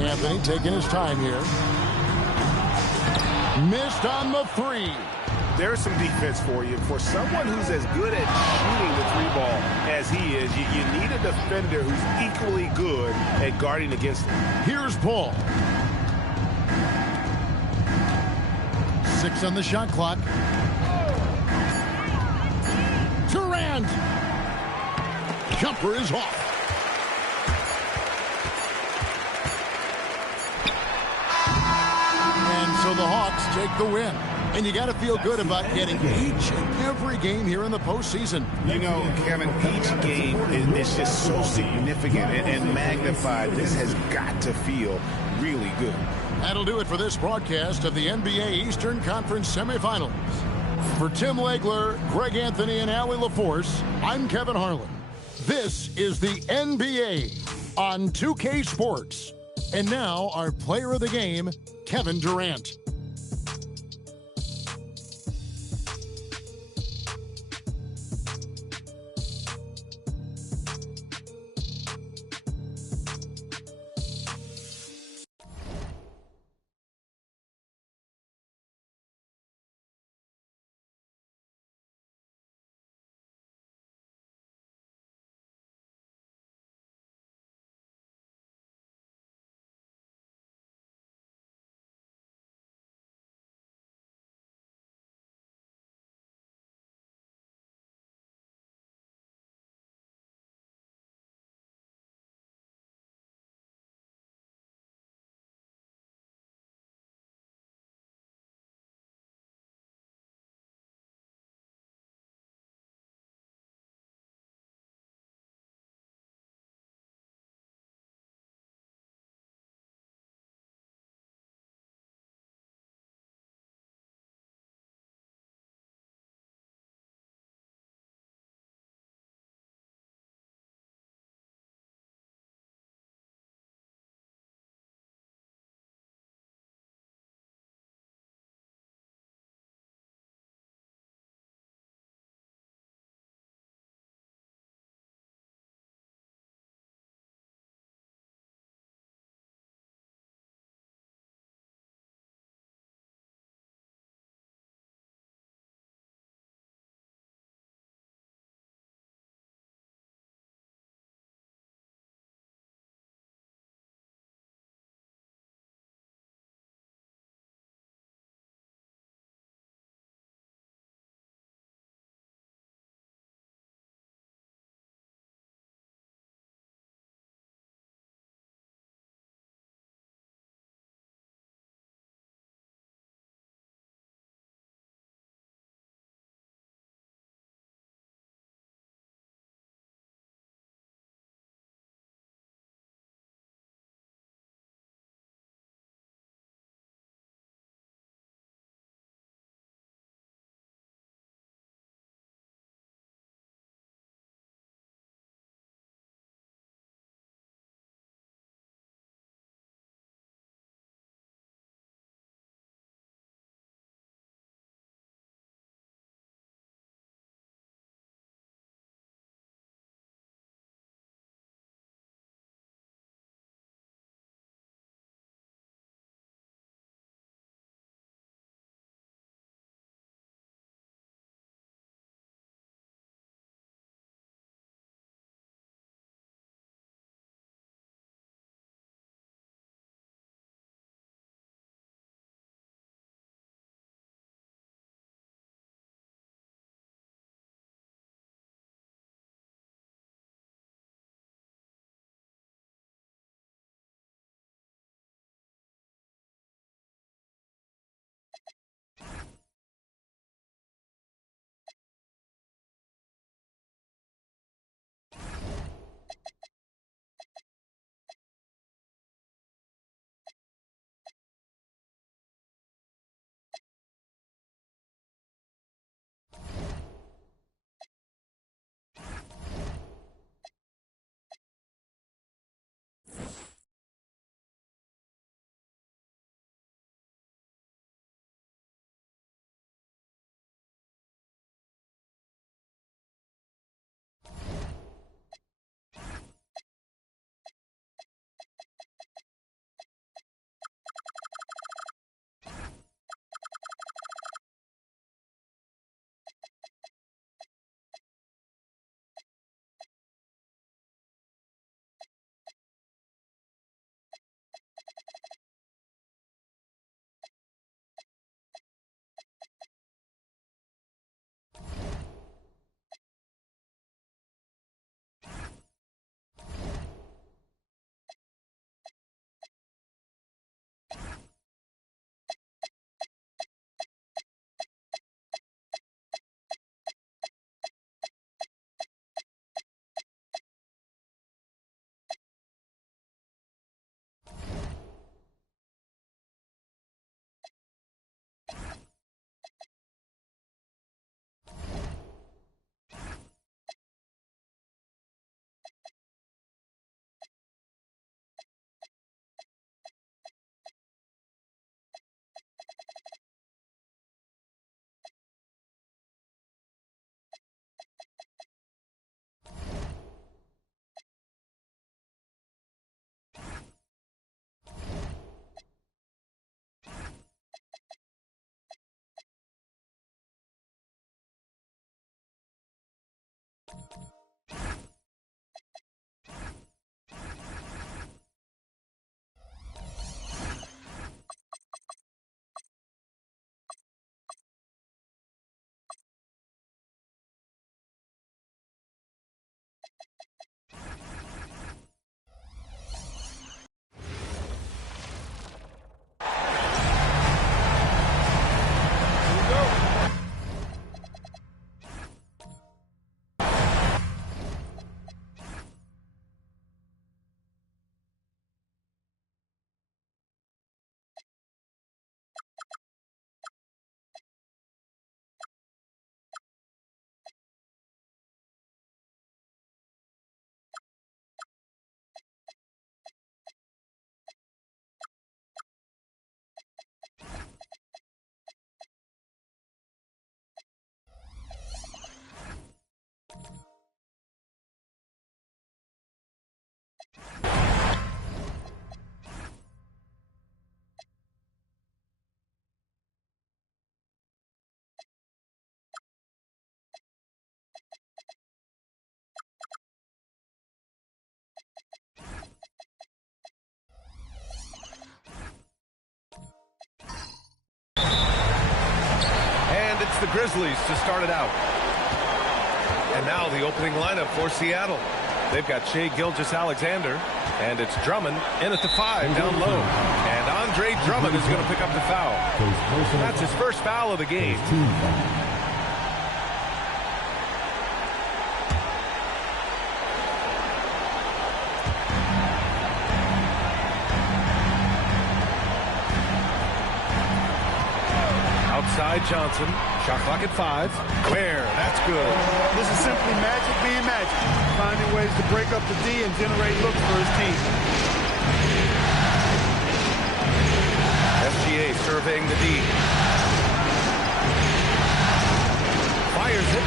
Anthony taking his time here. Missed on the three. There's some defense for you. For someone who's as good at shooting the three ball as he is, you need a defender who's equally good at guarding against him. Here's Paul. 6 on the shot clock. Durant. Jumper is off. And so the Hawks take the win. And you got to feel good about getting each and every game here in the postseason. You know, Kevin, each game is just so significant and magnified. This has got to feel really good. That'll do it for this broadcast of the NBA Eastern Conference semifinals. For Tim Legler, Greg Anthony, and Allie LaForce, I'm Kevin Harlan. This is the NBA on 2K Sports. And now our player of the game, Kevin Durant. And it's the Grizzlies to start it out. And now the opening lineup for Seattle. They've got Shai Gilgeous-Alexander, and it's Drummond in at the 5 down low. And Andre Drummond is going to pick up the foul. That's his first foul of the game. Outside Johnson. Shot clock at 5. Where? That's good. This is simply magic being magic. Finding ways to break up the D and generate looks for his team. SGA surveying the D. Fires it.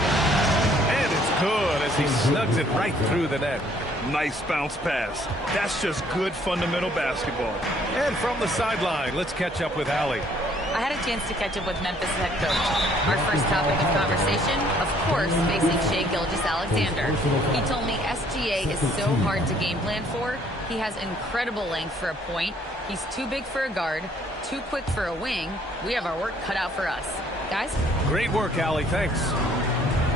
And it's good as he snugs it right through the net. Nice bounce pass. That's just good fundamental basketball. And from the sideline, let's catch up with Allie. I had a chance to catch up with Memphis head coach. Our first topic of conversation, of course, facing Shai Gilgeous-Alexander. He told me SGA is so hard to game plan for. He has incredible length for a point. He's too big for a guard, too quick for a wing. We have our work cut out for us. Guys? Great work, Allie. Thanks.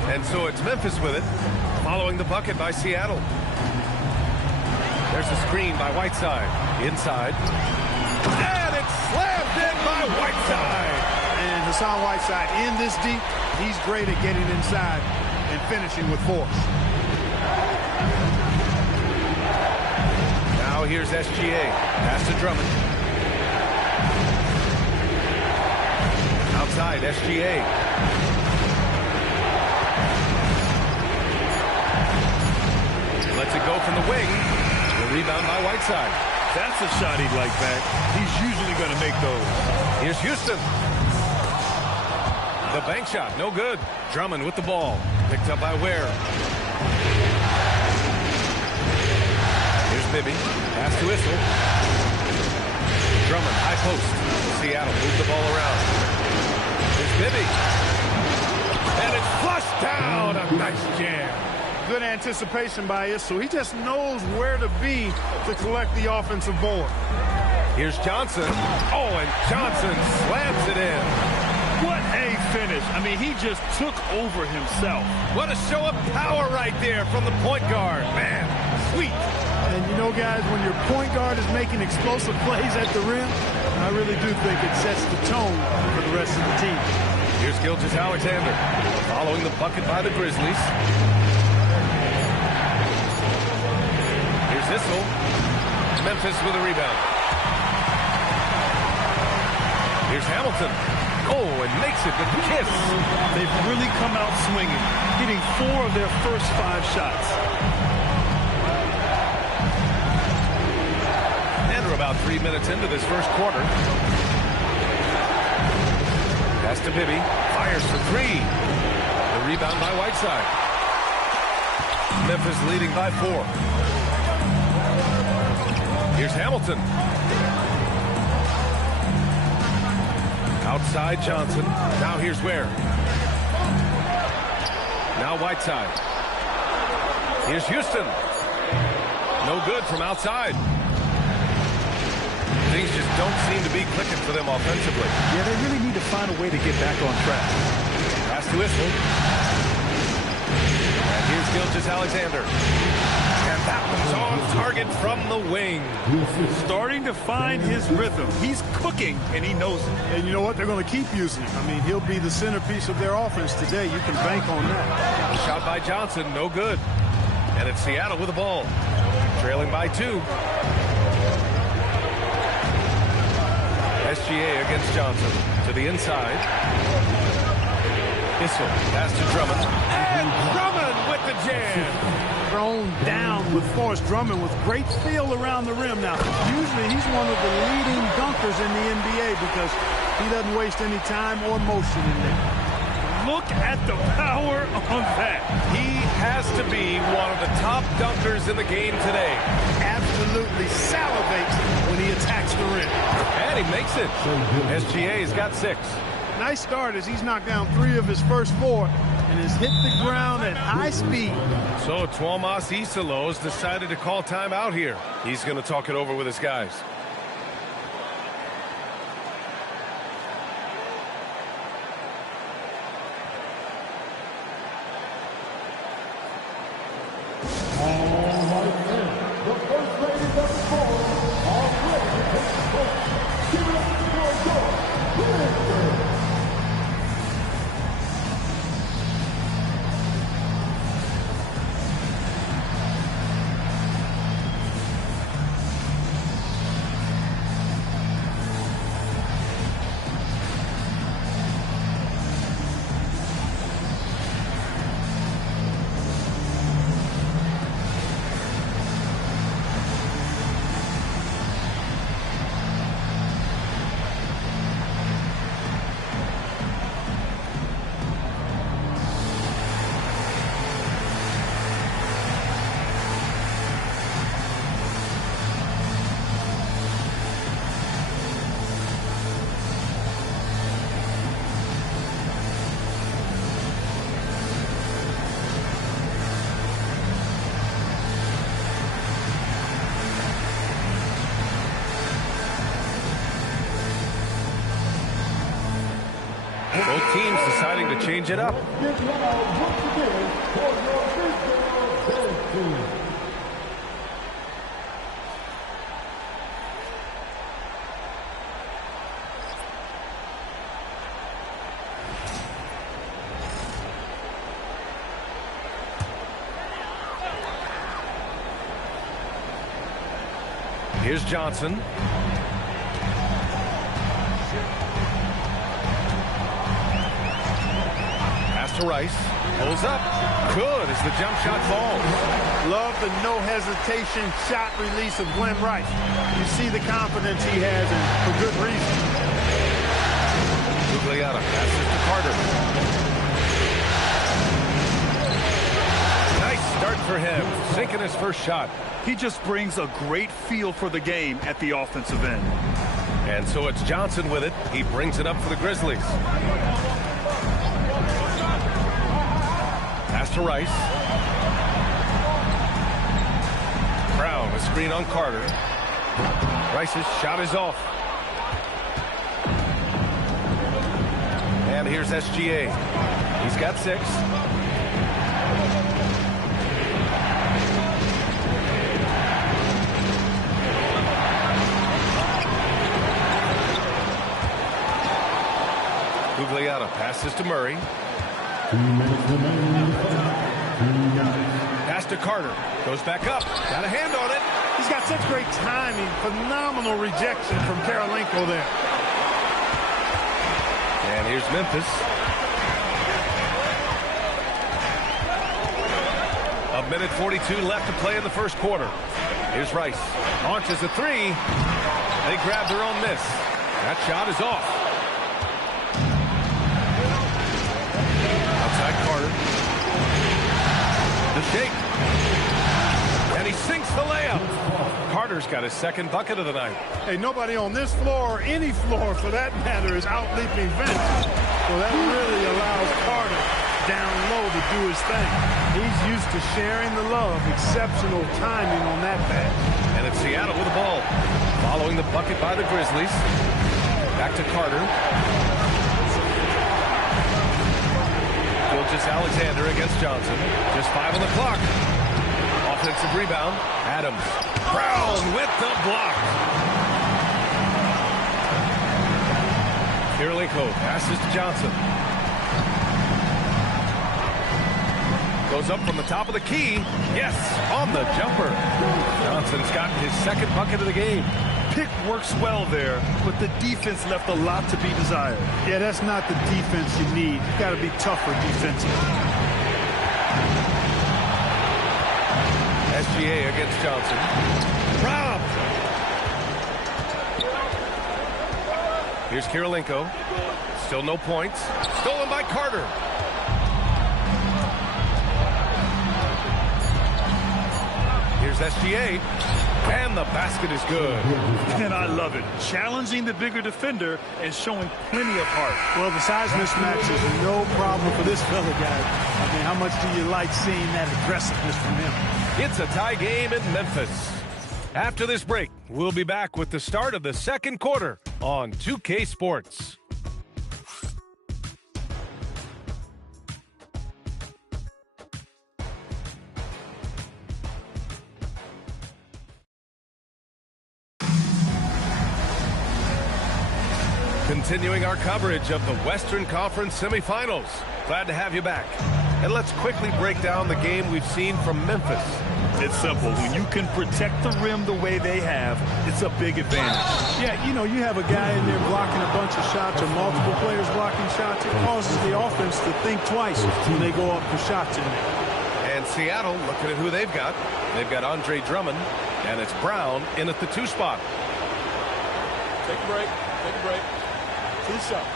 And so it's Memphis with it, following the bucket by Seattle. There's the screen by Whiteside. Inside. And it's slammed in by Whiteside. And Hassan Whiteside in this deep, he's great at getting inside and finishing with force. Now here's SGA. Pass to Drummond. Outside, SGA. Lets it go from the wing. The rebound by Whiteside. That's a shot he'd like back. He's usually going to make those. Here's Houston. The bank shot, no good. Drummond with the ball. Picked up by Ware. Here's Bibby. Pass to Issel. Drummond, high post. Seattle move the ball around. Here's Bibby. And it's flushed down. A nice jam. Good anticipation by Issel. He just knows where to be to collect the offensive board. Here's Johnson. Oh, and Johnson slams it in. What a finish. I mean, he just took over himself. What a show of power right there from the point guard. Man, sweet. And you know, guys, when your point guard is making explosive plays at the rim, I really do think it sets the tone for the rest of the team. Here's Gilgeous-Alexander following the bucket by the Grizzlies. Here's Issel. Memphis with a rebound. Here's Hamilton. Oh, and makes it with the kiss. They've really come out swinging, hitting 4 of their first 5 shots. And we're about 3 minutes into this first quarter. Pass to Bibby. Fires for 3. The rebound by Whiteside. Memphis leading by 4. Here's Hamilton. Outside Johnson. Now here's Ware. Now Whiteside. Here's Houston. No good from outside. Things just don't seem to be clicking for them offensively. Yeah, they really need to find a way to get back on track. Pass to Issel. And here's Gilgeous-Alexander. And that one's on target from the wing. Starting to find his rhythm. He's cooking, and he knows it. And you know what? They're going to keep using him. I mean, he'll be the centerpiece of their offense today. You can bank on that. Shot by Johnson, no good. And it's Seattle with the ball. Trailing by 2. SGA against Johnson. To the inside. Issel. Pass to Drummond. And Drummond with the jam. Thrown down with force. Drummond with great feel around the rim. Now, usually he's one of the leading dunkers in the NBA because he doesn't waste any time or motion in there. Look at the power on that. He has to be one of the top dunkers in the game today. absolutely salivates when he attacks the rim. And he makes it. SGA's got 6. Nice start as he's knocked down 3 of his first 4 and has hit the ground at high speed. So Tuomas Isalos decided to call timeout here. He's going to talk it over with his guys. Both teams deciding to change it up. Here's Johnson. To Rice, pulls up, good as the jump shot falls. Love the no hesitation shot release of Glenn Rice. You see the confidence he has, and for good reason. Gugliotta passes to Carter. Nice start for him, sinking his first shot. He just brings a great feel for the game at the offensive end. And so it's Johnson with it. He brings it up for the Grizzlies. Pass to Rice. Brown, a screen on Carter. Rice's shot is off. And here's SGA. He's got 6. Gugliotta passes to Murray. Pass to Carter. Goes back up. Got a hand on it. He's got such great timing. Phenomenal rejection from Karolinko there. And here's Memphis. A minute 42 left to play in the first quarter. Here's Rice. Launches a 3. They grab their own miss. That shot is off. Carter. The shake. And he sinks the layup. Carter's got his second bucket of the night. Hey, nobody on this floor or any floor for that matter is out-leaping Vince. So that really allows Carter down low to do his thing. He's used to sharing the love. Exceptional timing on that pass. And it's Seattle with the ball. Following the bucket by the Grizzlies. Back to Carter. Just Alexander against Johnson. Just 5 on the clock. Offensive rebound. Adams. Brown with the block. Karolinko passes to Johnson. Goes up from the top of the key. Yes, on the jumper. Johnson's got his second bucket of the game. Pick works well there, but the defense left a lot to be desired. Yeah, that's not the defense you need. You got to be tougher defensively. SGA against Johnson. Rob. Here's Karolinko. Still no points. Stolen by Carter. Here's SGA. And the basket is good. And I love it. Challenging the bigger defender and showing plenty of heart. Well, the size mismatch is no problem for this fella, guys. I mean, how much do you like seeing that aggressiveness from him? It's a tie game in Memphis. After this break, we'll be back with the start of the second quarter on 2K Sports. Continuing our coverage of the Western Conference semifinals. Glad to have you back. And let's quickly break down the game we've seen from Memphis. It's simple. When you can protect the rim the way they have, it's a big advantage. Yeah, you know, you have a guy in there blocking a bunch of shots or multiple players blocking shots. It causes the offense to think twice when they go up for shots in there. And Seattle, looking at who they've got. They've got Andre Drummond, and it's Brown in at the 2 spot. Take a break. Take a break. 2 shots.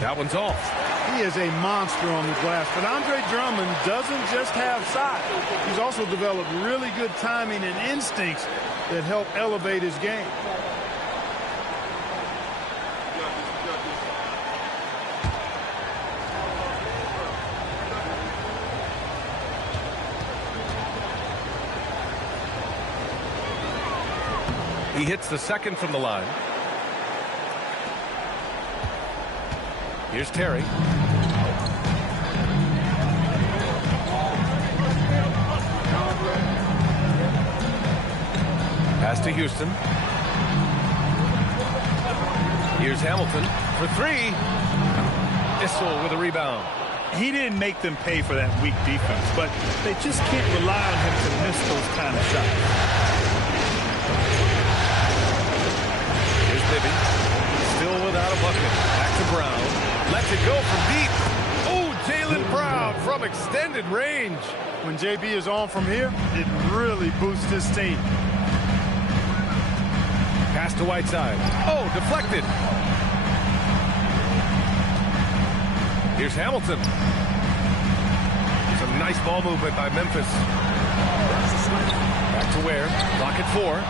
That one's off. He is a monster on the glass, but Andre Drummond doesn't just have size. He's also developed really good timing and instincts that help elevate his game. He hits the second from the line. Here's Terry. Pass to Houston. Here's Hamilton for 3. Issel with a rebound. He didn't make them pay for that weak defense, but they just can't rely on him to miss those kind of shots. Here's Bibby. Still without a bucket. Back to Brown. Lets it go from deep. Oh, Jaylen Brown from extended range. When JB is on from here, it really boosts his team. Pass to Whiteside. Oh, deflected. Here's Hamilton. Some nice ball movement by Memphis. Back to Ware. Clock at 4.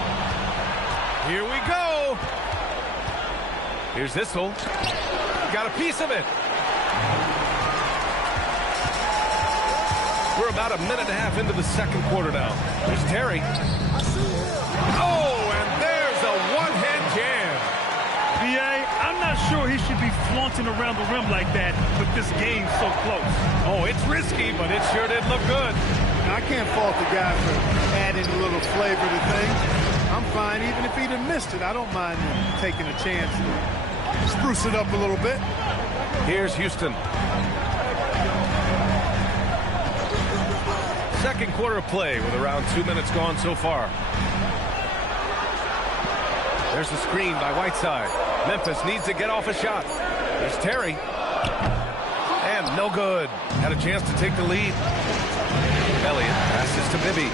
Here we go. Here's Issel. Got a piece of it. We're about a minute and a half into the second quarter now. There's Terry. Oh, and there's a one-hand jam. B.A., I'm not sure he should be flaunting around the rim like that with this game so close. Oh, it's risky, but it sure did look good. I can't fault the guy for adding a little flavor to things. I'm fine. Even if he'd have missed it, I don't mind him taking a chance to spruce it up a little bit. Here's Houston. Second quarter of play with around 2 minutes gone so far. There's the screen by Whiteside. Memphis needs to get off a shot. There's Terry. And no good. Had a chance to take the lead. Elliott passes to Bibby.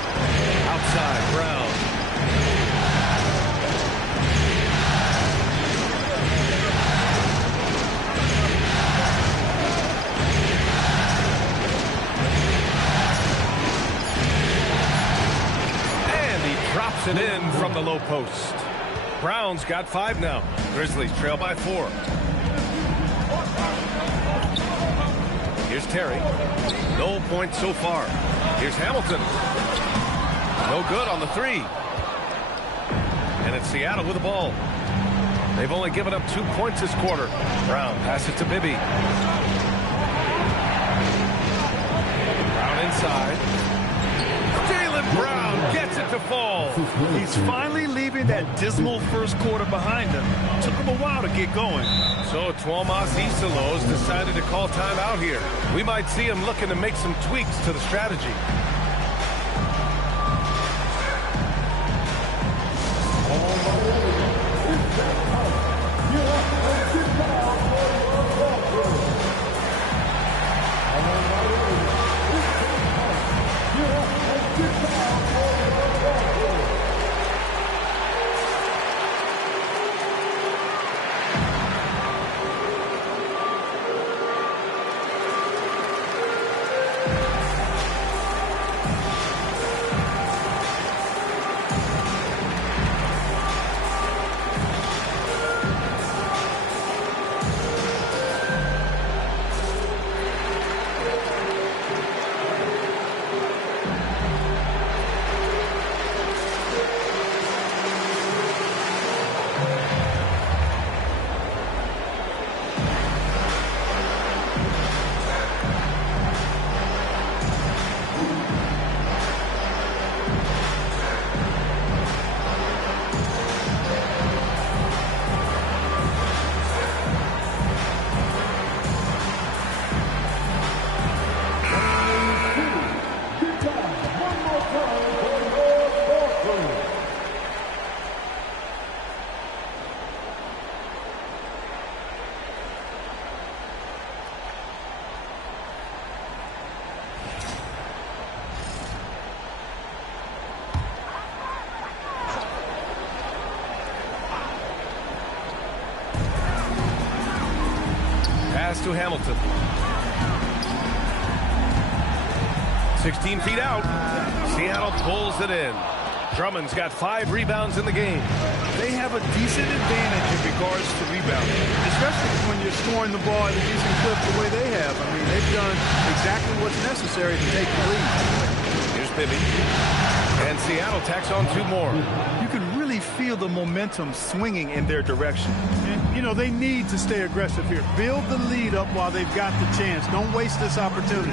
Outside, Brown. Drops it in from the low post. Brown's got 5 now. Grizzlies trail by 4. Here's Terry. No points so far. Here's Hamilton. No good on the 3. And it's Seattle with the ball. They've only given up 2 points this quarter. Brown passes to Bibby. Brown inside. Jaylen Brown gets it to fall. He's finally leaving that dismal first quarter behind him. Took him a while to get going. So Tuomas Iselo's decided to call timeout here. We might see him looking to make some tweaks to the strategy. to Hamilton. 16 feet out. Seattle pulls it in. Drummond's got 5 rebounds in the game. They have a decent advantage in regards to rebounding, especially when you're scoring the ball at a decent clip the way they have. I mean, they've done exactly what's necessary to take the lead. Here's Bibby. And Seattle tacks on 2 more. You can really feel the momentum swinging in their direction. And, you know, they need to stay aggressive here. Build the lead up while they've got the chance. Don't waste this opportunity.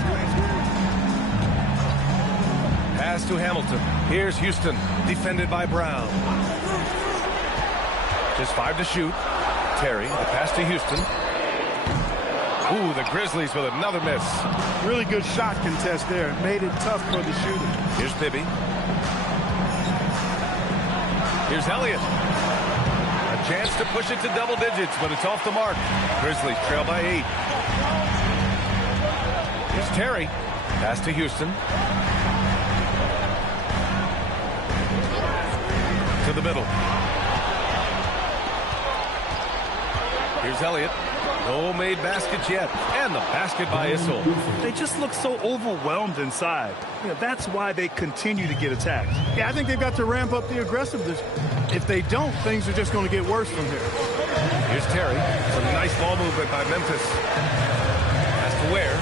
Pass to Hamilton. Here's Houston, defended by Brown. Just 5 to shoot. Terry, the pass to Houston. Ooh, the Grizzlies with another miss. Really good shot contest there. It made it tough for the shooter. Here's Bibby. Here's Elliott. A chance to push it to double digits, but it's off the mark. Grizzlies trail by 8. Here's Terry. Pass to Houston. To the middle. Here's Elliott. No made baskets yet. And the basket by Issel. They just look so overwhelmed inside. You know, that's why they continue to get attacked. Yeah, I think they've got to ramp up the aggressiveness. If they don't, things are just going to get worse from here. Here's Terry. Some nice ball movement by Memphis. Pass to Ware.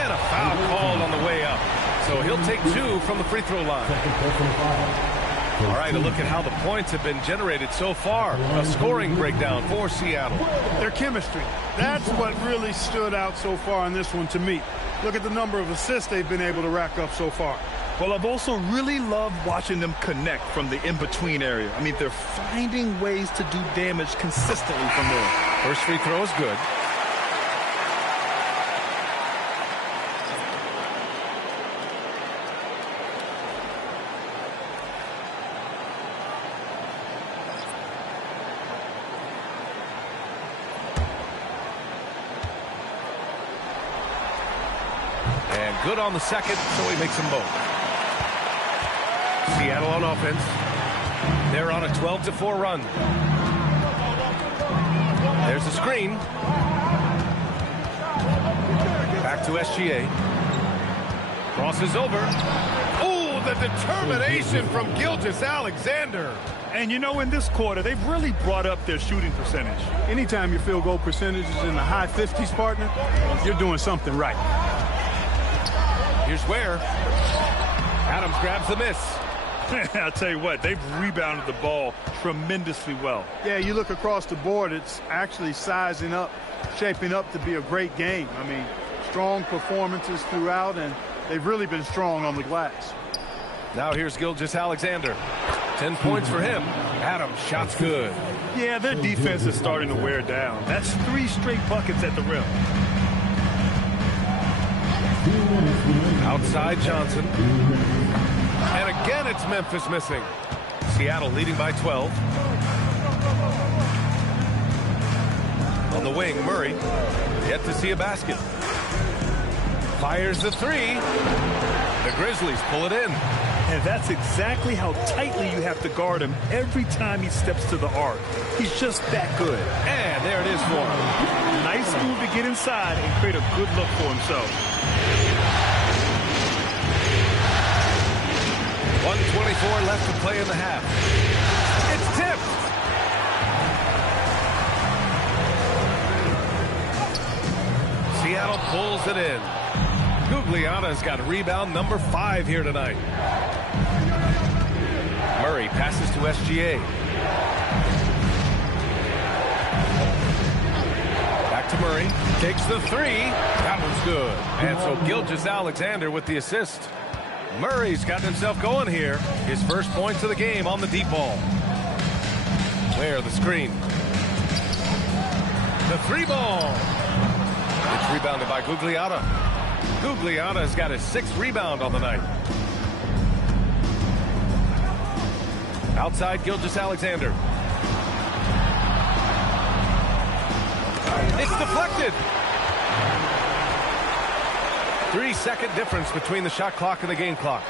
And a foul called on the way up. So he'll take 2 from the free throw line. All right, a look at how the points have been generated so far. A scoring breakdown for Seattle. Their chemistry. That's what really stood out so far in this one to me. Look at the number of assists they've been able to rack up so far. Well, I've also really loved watching them connect from the in-between area. I mean, they're finding ways to do damage consistently from there. First free throw is good. Good on the second, so he makes them both. Seattle on offense. They're on a 12-4 run. There's the screen. Back to SGA. Crosses over. Oh, the determination from Gilgeous-Alexander. And you know, in this quarter, they've really brought up their shooting percentage. Anytime your field goal percentage is in the high 50s, partner, you're doing something right. Here's Ware. Adams grabs the miss. I'll tell you what, they've rebounded the ball tremendously well. Yeah, you look across the board, it's actually sizing up, shaping up to be a great game. I mean, strong performances throughout, and they've really been strong on the glass. Now here's Gilgeous-Alexander. 10 points for him. Adams, shots good. Yeah, their defense is starting to wear down. That's 3 straight buckets at the rim. Outside Johnson. And again it's Memphis missing. Seattle leading by 12. On the wing, Murray. Yet to see a basket. Fires the 3. The Grizzlies pull it in. And that's exactly how tightly you have to guard him every time he steps to the arc. He's just that good. And there it is for him. Nice move to get inside and create a good look for himself. 1:24 left to play in the half. It's tipped. Seattle pulls it in. Gugliotta's got rebound number 5 here tonight. Murray passes to SGA. Back to Murray. Takes the 3. That one's good. And so Gilgeous-Alexander with the assist. Murray's got himself going here. His first points of the game on the deep ball. Where the screen. The 3 ball. It's rebounded by Gugliotta. Gugliotta's got his 6th rebound on the night. Outside Gilgeous-Alexander. It's deflected. 3-second difference between the shot clock and the game clock.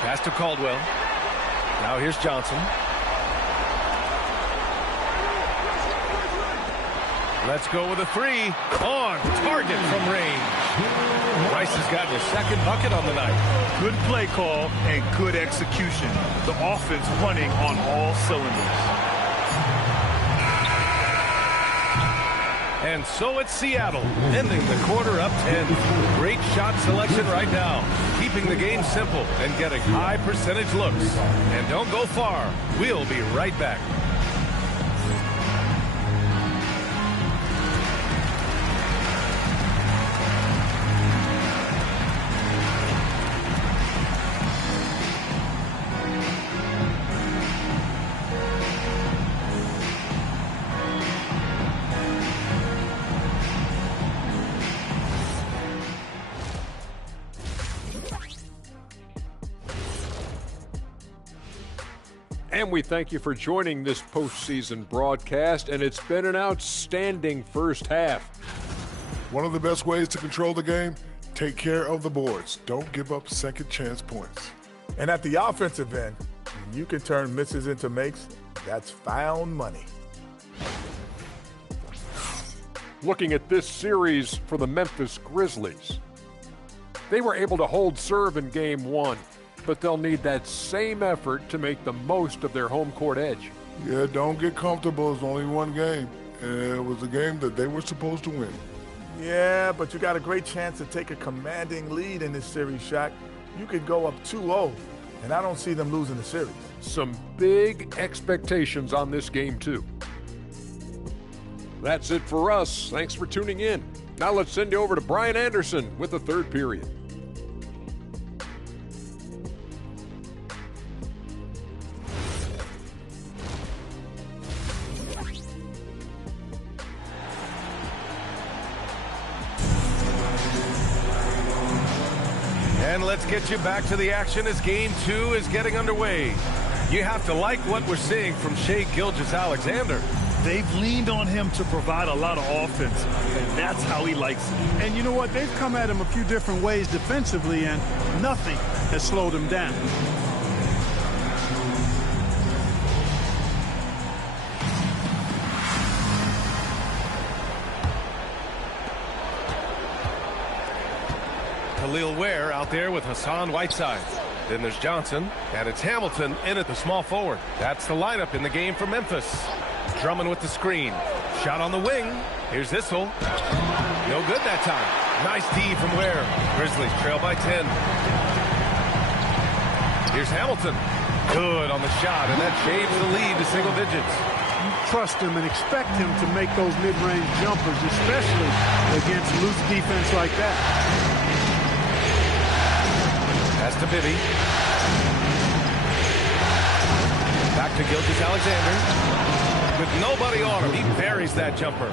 Pass to Caldwell. Now here's Johnson. Let's go with a three. On target from range. Rice has gotten his second bucket on the night. Good play call and good execution. The offense running on all cylinders. And so it's Seattle, ending the quarter up 10. Great shot selection right now, keeping the game simple and getting high percentage looks. And don't go far. We'll be right back. And we thank you for joining this postseason broadcast, and it's been an outstanding first half. One of the best ways to control the game, take care of the boards. Don't give up second chance points. And at the offensive end, you can turn misses into makes. That's found money. Looking at this series for the Memphis Grizzlies, they were able to hold serve in Game 1, but they'll need that same effort to make the most of their home court edge. Yeah, don't get comfortable. It's only one game. It was a game that they were supposed to win. Yeah, but you got a great chance to take a commanding lead in this series, Shaq. You could go up 2-0, and I don't see them losing the series. Some big expectations on this game, too. That's it for us. Thanks for tuning in. Now let's send you over to Brian Anderson with the third period. And let's get you back to the action as Game 2 is getting underway. You have to like what we're seeing from Shai Gilgeous-Alexander. They've leaned on him to provide a lot of offense, and that's how he likes it. And you know what? They've come at him a few different ways defensively, and nothing has slowed him down. Khalil Ware out there with Hassan Whiteside. Then there's Johnson, and it's Hamilton in at the small forward. That's the lineup in the game for Memphis. Drummond with the screen. Shot on the wing. Here's Issel. No good that time. Nice D from Ware. Grizzlies trail by 10. Here's Hamilton. Good on the shot, and that shaves the lead to single digits. You trust him and expect him to make those mid-range jumpers, especially against loose defense like that. Pass to Bibby. Back to Gilgeous-Alexander. With nobody on him, he buries that jumper.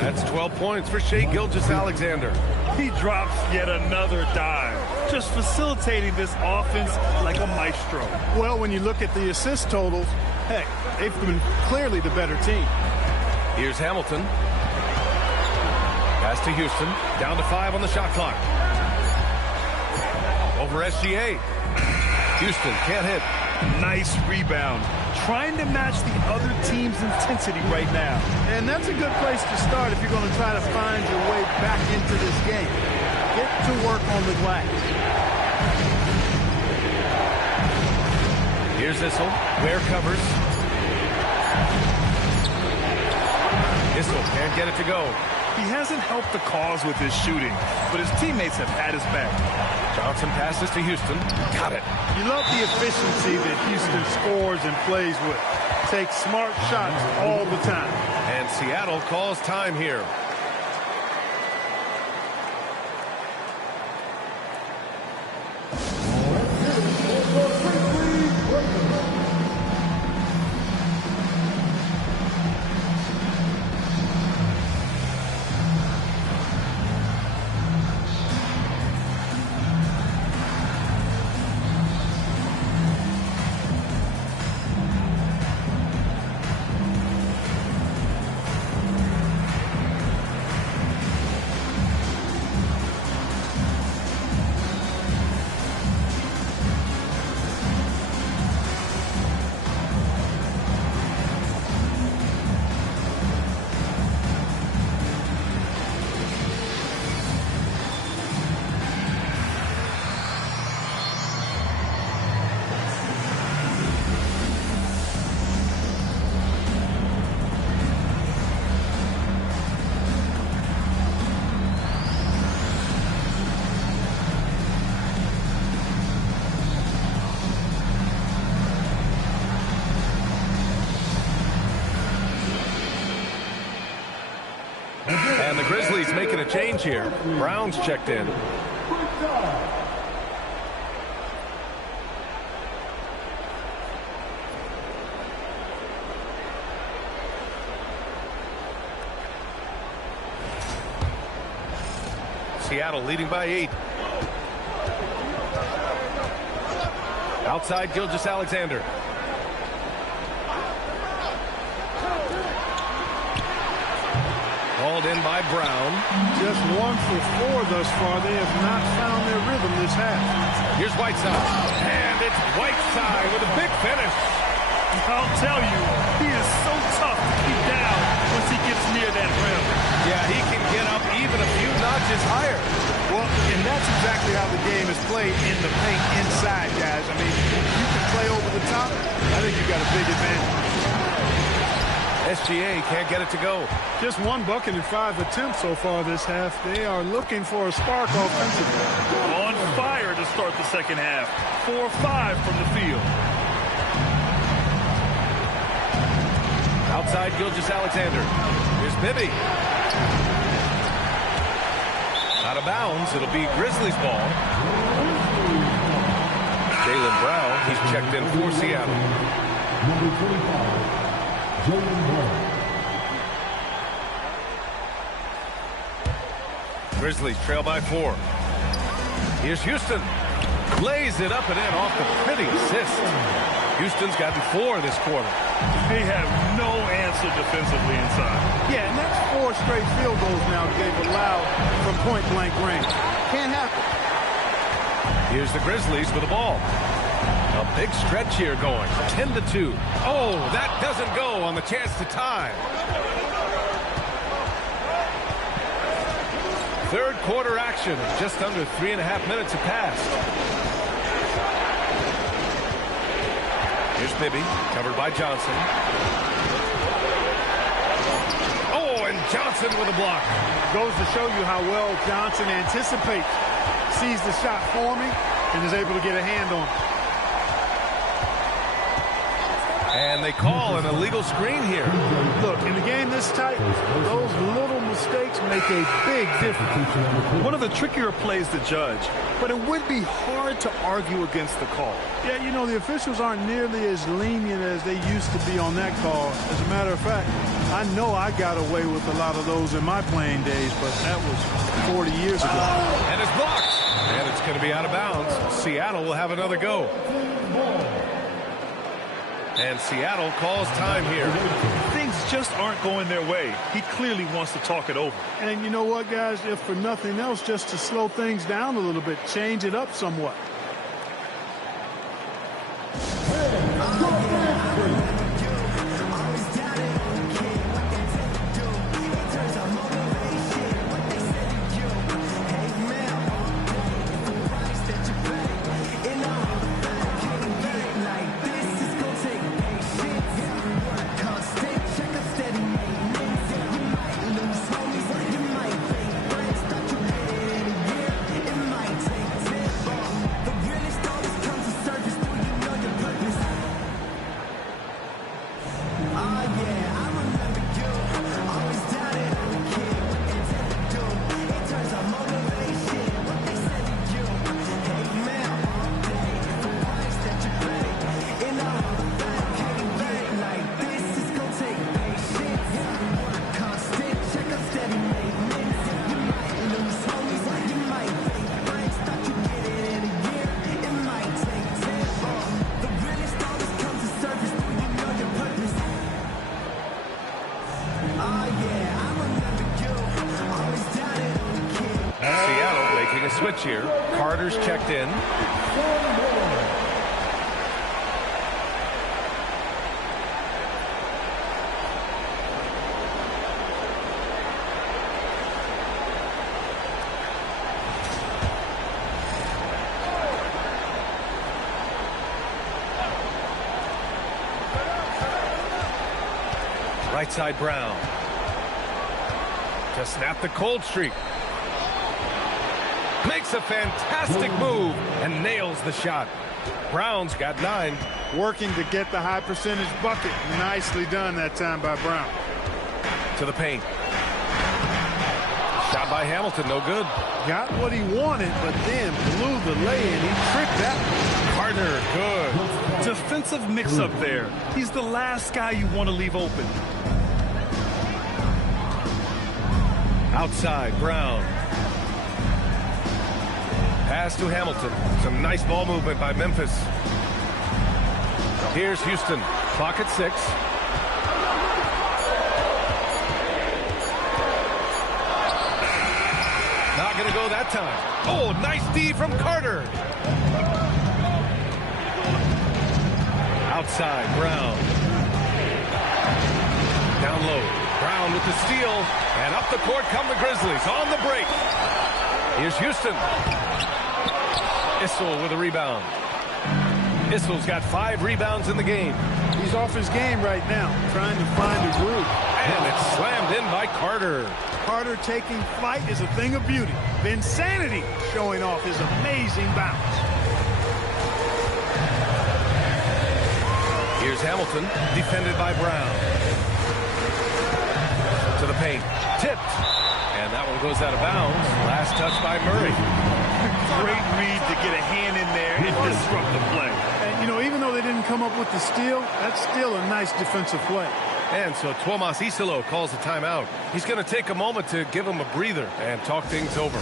That's 12 points for Shai Gilgeous-Alexander. He drops yet another dive, just facilitating this offense like a maestro. Well, when you look at the assist totals, heck, they've been clearly the better team. Here's Hamilton. Pass to Houston. Down to 5 on the shot clock. Over SGA. Houston can't hit. Nice rebound. Trying to match the other team's intensity right now. And that's a good place to start if you're going to try to find your way back into this game. Get to work on the glass. Here's Issel. Ware covers. Issel can't get it to go. He hasn't helped the cause with his shooting, but his teammates have had his back. Johnson passes to Houston. Got it. You love the efficiency that Houston scores and plays with. Takes smart shots all the time. And Seattle calls time here. change here. Brown's checked in. Seattle leading by 8. Outside Gilgeous-Alexander. Called in by Brown. Just 1 for 4 thus far. They have not found their rhythm this half. Here's Whiteside. And it's Whiteside with a big finish. I'll tell you, he is so tough to keep down once he gets near that rim. Yeah, he can get up even a few notches higher. Well, and that's exactly how the game is played in the paint inside, guys. I mean, you can play over the top. I think you got a big advantage. SGA can't get it to go. Just 1 bucket in 5 attempts so far this half. They are looking for a spark offensively. On fire to start the second half. 4-5 from the field. Outside Gilgeous-Alexander. Here's Bibby. Out of bounds. It'll be Grizzlies ball. Jaylen Brown. He's checked in for Seattle. Number 45, Jaylen Brown. Grizzlies trail by 4. Here's Houston. Lays it up and in off the pretty assist. Houston's gotten 4 this quarter. They have no answer defensively inside. Yeah, and that's 4 straight field goals now they've allowed from point-blank range. Can't happen. Here's the Grizzlies with the ball. A big stretch here going. 10-2. Oh, that doesn't go on the chance to tie. Third quarter action. Just under 3.5 minutes have passed. Here's Bibby, covered by Johnson. Oh, and Johnson with a block. Goes to show you how well Johnson anticipates, sees the shot forming, and is able to get a hand on it. And they call an illegal screen here. Look, in a game this tight, those little mistakes make a big difference. One of the trickier plays to judge, but it would be hard to argue against the call. Yeah, you know, the officials aren't nearly as lenient as they used to be on that call. As a matter of fact, I know I got away with a lot of those in my playing days, but that was 40 years ago. And it's blocked. And it's going to be out of bounds. Seattle will have another go. And Seattle calls time here. Things just aren't going their way. He clearly wants to talk it over. And you know what, guys? If for nothing else, just to slow things down a little bit, change it up somewhat. Switch here. Carter's checked in. Right side Brown. To snap the cold streak. Makes a fantastic move and nails the shot. Brown's got 9. Working to get the high percentage bucket. Nicely done that time by Brown. To the paint. Shot by Hamilton, no good. Got what he wanted, but then blew the lay-in. He tricked that one. Carter, good. Defensive mix-up there. He's the last guy you want to leave open. Outside, Brown. Pass to Hamilton. Some nice ball movement by Memphis. Here's Houston. Clock at 6. Not going to go that time. Oh, nice D from Carter. Outside, Brown. Down low. Brown with the steal. And up the court come the Grizzlies on the break. Here's Houston. Issel with a rebound. Issel's got 5 rebounds in the game. He's off his game right now, trying to find a groove. And it's slammed in by Carter. Carter taking flight is a thing of beauty. Vinsanity showing off his amazing bounce. Here's Hamilton, defended by Brown. To the paint. Tipped. And that one goes out of bounds. Last touch by Murray. Great read to get a hand in there and disrupt the play. And, you know, even though they didn't come up with the steal, that's still a nice defensive play. And so Tomas Isilo calls the timeout. He's going to take a moment to give him a breather and talk things over.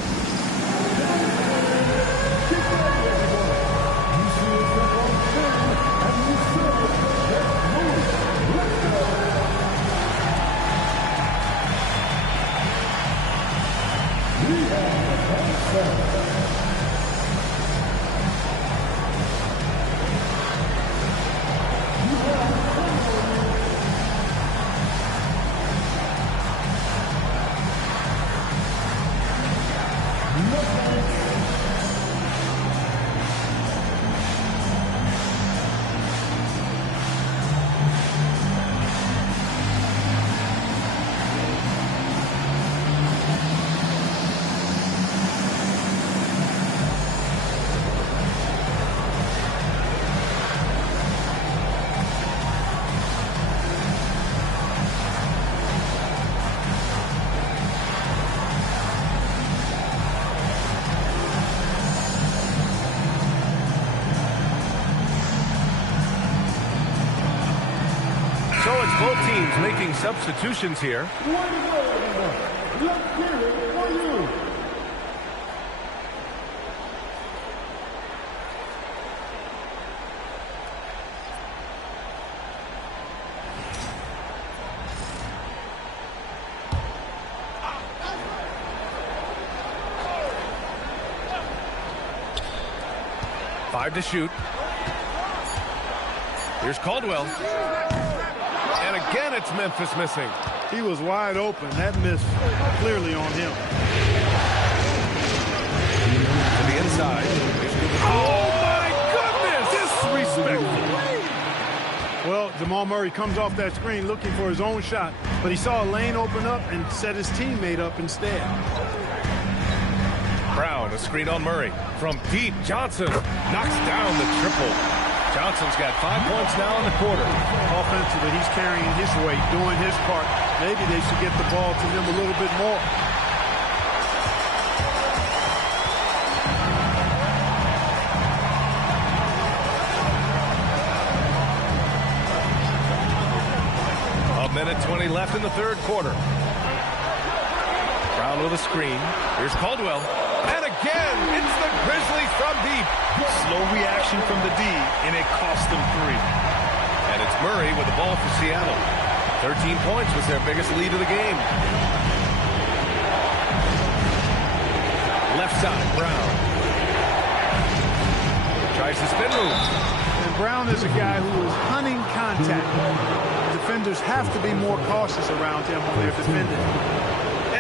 So it's both teams making substitutions here. Five to shoot. Here's Caldwell. And again, it's Memphis missing. He was wide open. That miss clearly on him. To the inside. Oh, my goodness! Disrespectful. Well, Jamal Murray comes off that screen looking for his own shot, but he saw a lane open up and set his teammate up instead. Brown, a screen on Murray. From deep, Johnson knocks down the triple. Johnson's got 5 points now in the quarter. Offensively, he's carrying his weight, doing his part. Maybe they should get the ball to him a little bit more. A minute 20 left in the third quarter. Brown with a screen. Here's Caldwell. And again, it's the Grizzlies from deep. Slow reaction from the D, and it cost them 3. And it's Murray with the ball for Seattle. 13 points was their biggest lead of the game. Left side, Brown. Tries to spin move. And Brown is a guy who is hunting contact. Defenders have to be more cautious around him when they're defending.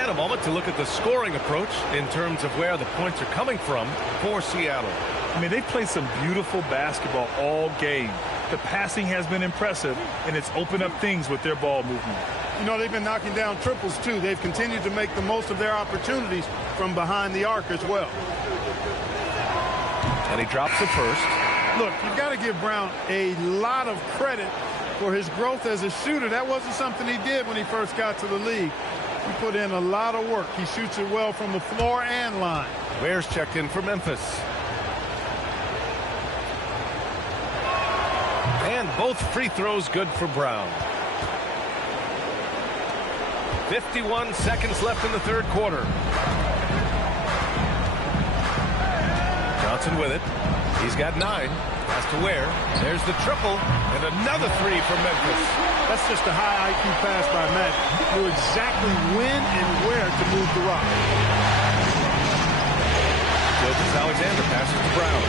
And a moment to look at the scoring approach in terms of where the points are coming from for Seattle. I mean, they've played some beautiful basketball all game. The passing has been impressive, and it's opened up things with their ball movement. You know, they've been knocking down triples, too. They've continued to make the most of their opportunities from behind the arc as well. And he drops the first. Look, you've got to give Brown a lot of credit for his growth as a shooter. That wasn't something he did when he first got to the league. He put in a lot of work. He shoots it well from the floor and line. Ware's checked in for Memphis. And both free throws good for Brown. 51 seconds left in the third quarter. Johnson with it. He's got 9. Has to Ware. There's the triple. And another 3 for Memphis. That's just a high IQ pass by Matt. Knew exactly when and where to move the rock. Gilgeous-Alexander passes to Brown.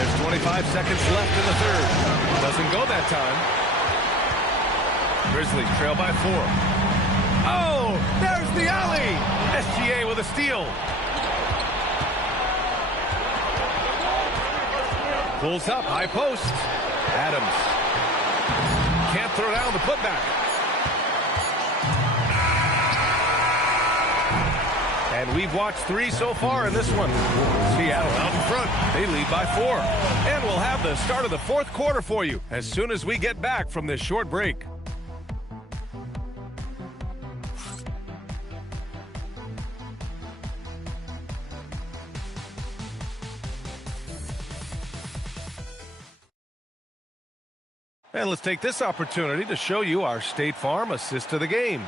There's 25 seconds left in the third. Doesn't go that time. Grizzlies trail by 4. Oh, there's the alley. SGA with a steal. Pulls up, high post. Adams. Can't throw down the putback. And we've watched 3 so far in this one. Seattle out in front. They lead by 4. And we'll have the start of the fourth quarter for you as soon as we get back from this short break. And let's take this opportunity to show you our State Farm assist of the game.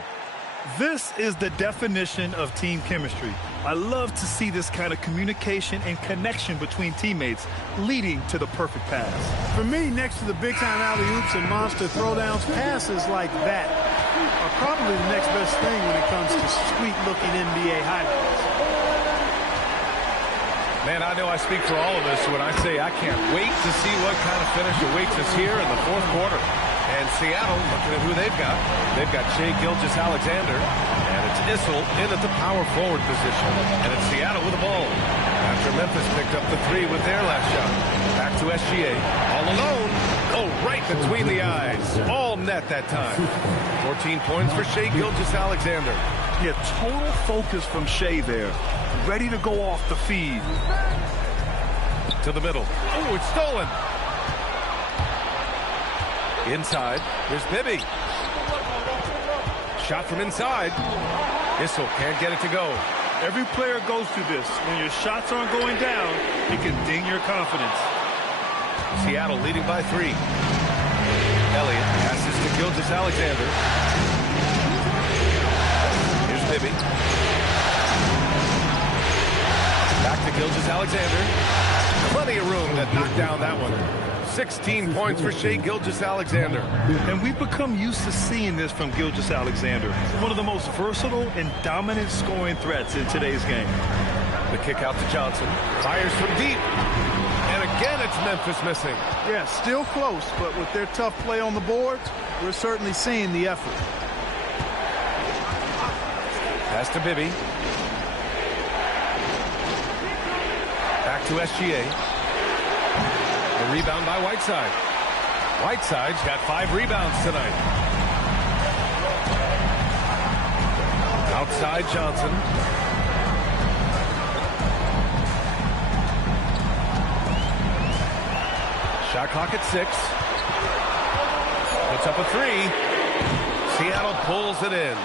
This is the definition of team chemistry. I love to see this kind of communication and connection between teammates leading to the perfect pass. For me, next to the big-time alley-oops and monster throwdowns, passes like that are probably the next best thing when it comes to sweet-looking NBA highlights. Man, I know I speak for all of us when I say I can't wait to see what kind of finish awaits us here in the fourth quarter. And Seattle, looking at who they've got Shai Gilgeous-Alexander, and it's Issel in at the power forward position. And it's Seattle with the ball. After Memphis picked up the 3 with their last shot. Back to SGA, all alone. Oh, right between the eyes. All net that time. 14 points for Shai Gilgeous-Alexander. Yeah, total focus from Shai there. Ready to go off the feed. To the middle. Oh, it's stolen. Inside, here's Bibby. Shot from inside. Issel can't get it to go. Every player goes through this. When your shots aren't going down, it can ding your confidence. Seattle leading by 3. Elliott passes to Gilgeous-Alexander. Here's Bibby. Back to Gilgeous-Alexander. Plenty of room that knocked down that one. 16 points for Shai Gilgeous-Alexander. And we've become used to seeing this from Gilgeous-Alexander. One of the most versatile and dominant scoring threats in today's game. The kick out to Johnson. Fires from deep. And again, it's Memphis missing. Yeah, still close, but with their tough play on the boards, we're certainly seeing the effort. Pass to Bibby. Back to SGA. A rebound by Whiteside. Whiteside's got 5 rebounds tonight. Outside Johnson. Shot clock at 6. Puts up a 3. Seattle pulls it in.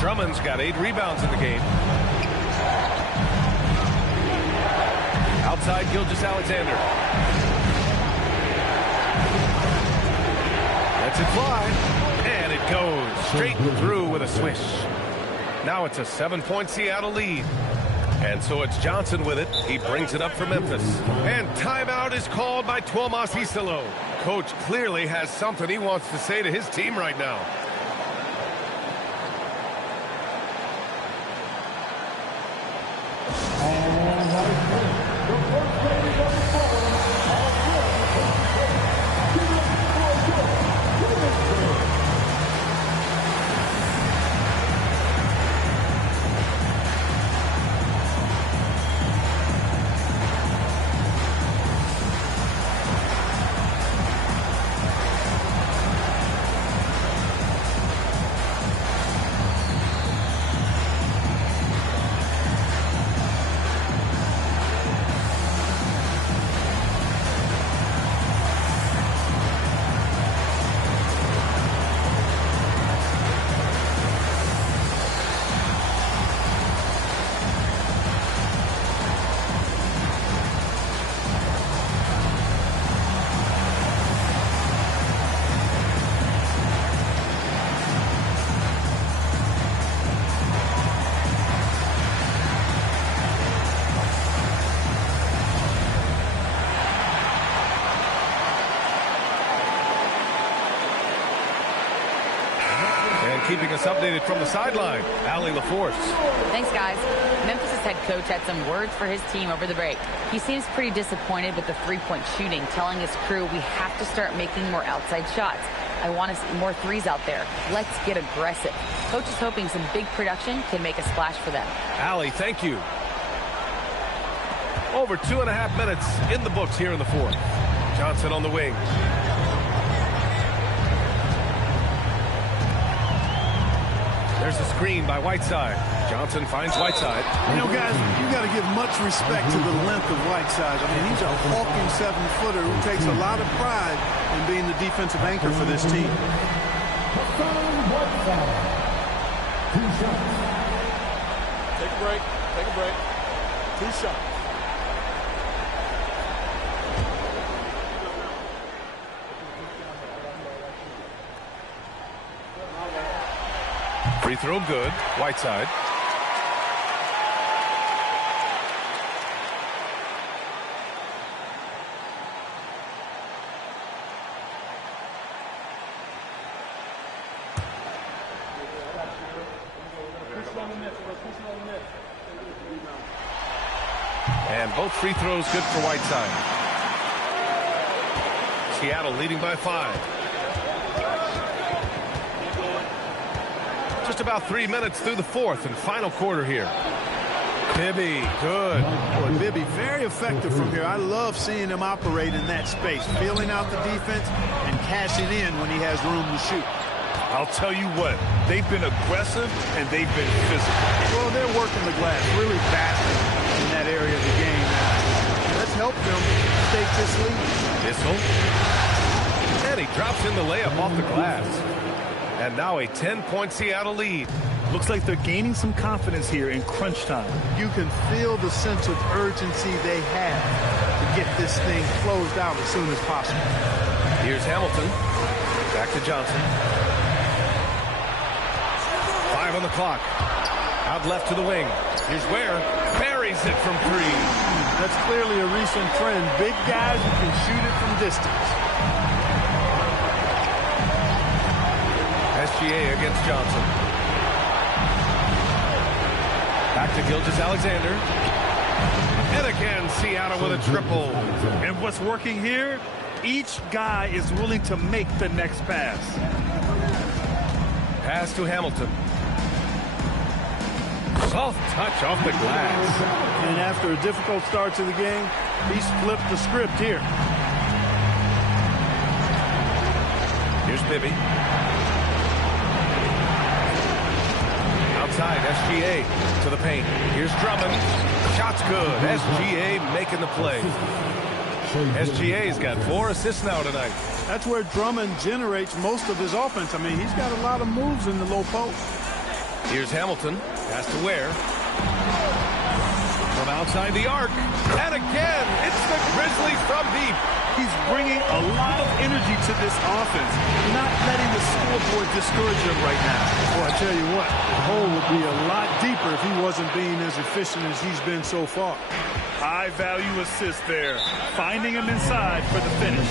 Drummond's got 8 rebounds in the game. Outside Gilgeous-Alexander. Lets it fly. And it goes straight through with a swish. Now it's a 7-point Seattle lead. And so it's Johnson with it. He brings it up for Memphis. And timeout is called by Tuomas Isalo. Coach clearly has something he wants to say to his team right now. keeping us updated from the sideline. Allie LaForce. Thanks, guys. Memphis' head coach had some words for his team over the break. He seems pretty disappointed with the three-point shooting, telling his crew we have to start making more outside shots. I want to see more threes out there. Let's get aggressive. Coach is hoping some big production can make a splash for them. Allie, thank you. Over 2.5 minutes in the books here in the fourth. Johnson on the wing. There's a screen by Whiteside. Johnson finds Whiteside. You know, guys, you got to give much respect to the length of Whiteside. I mean, he's a hulking 7-footer who takes a lot of pride in being the defensive anchor for this team. Take a break. Take a break. 2 shots. Free throw good. Whiteside. And both free throws good for Whiteside. Seattle leading by 5. Just about 3 minutes through the fourth and final quarter here. Bibby, good. Boy, Bibby, very effective from here. I love seeing him operate in that space, feeling out the defense and cashing in when he has room to shoot. I'll tell you what, they've been aggressive and they've been physical. Well, they're working the glass, really battling in that area of the game. Let's help them take this lead. Bissell. And he drops in the layup off the glass. And now a 10-point Seattle lead. Looks like they're gaining some confidence here in crunch time. You can feel the sense of urgency they have to get this thing closed out as soon as possible. Here's Hamilton. Back to Johnson. 5 on the clock. Out left to the wing. Here's Ware. Buries it from 3. That's clearly a recent trend. Big guys who can shoot it from distance. SGA against Johnson. Back to Gilgeous-Alexander. And again, Seattle with a triple. And what's working here? Each guy is willing to make the next pass. Pass to Hamilton. Soft touch off the glass. And after a difficult start to the game, he's flipped the script here. Here's Bibby. Outside, SGA to the paint. Here's Drummond. Shot's good. SGA making the play. SGA's got 4 assists now tonight. That's where Drummond generates most of his offense. I mean, he's got a lot of moves in the low post. Here's Hamilton. Pass to Ware. From outside the arc. And again, it's the Grizzlies from deep. He's bringing a lot of energy to this offense, not letting the scoreboard discourage him right now. Well, I tell you what, the hole would be a lot deeper if he wasn't being as efficient as he's been so far. High value assist there, finding him inside for the finish.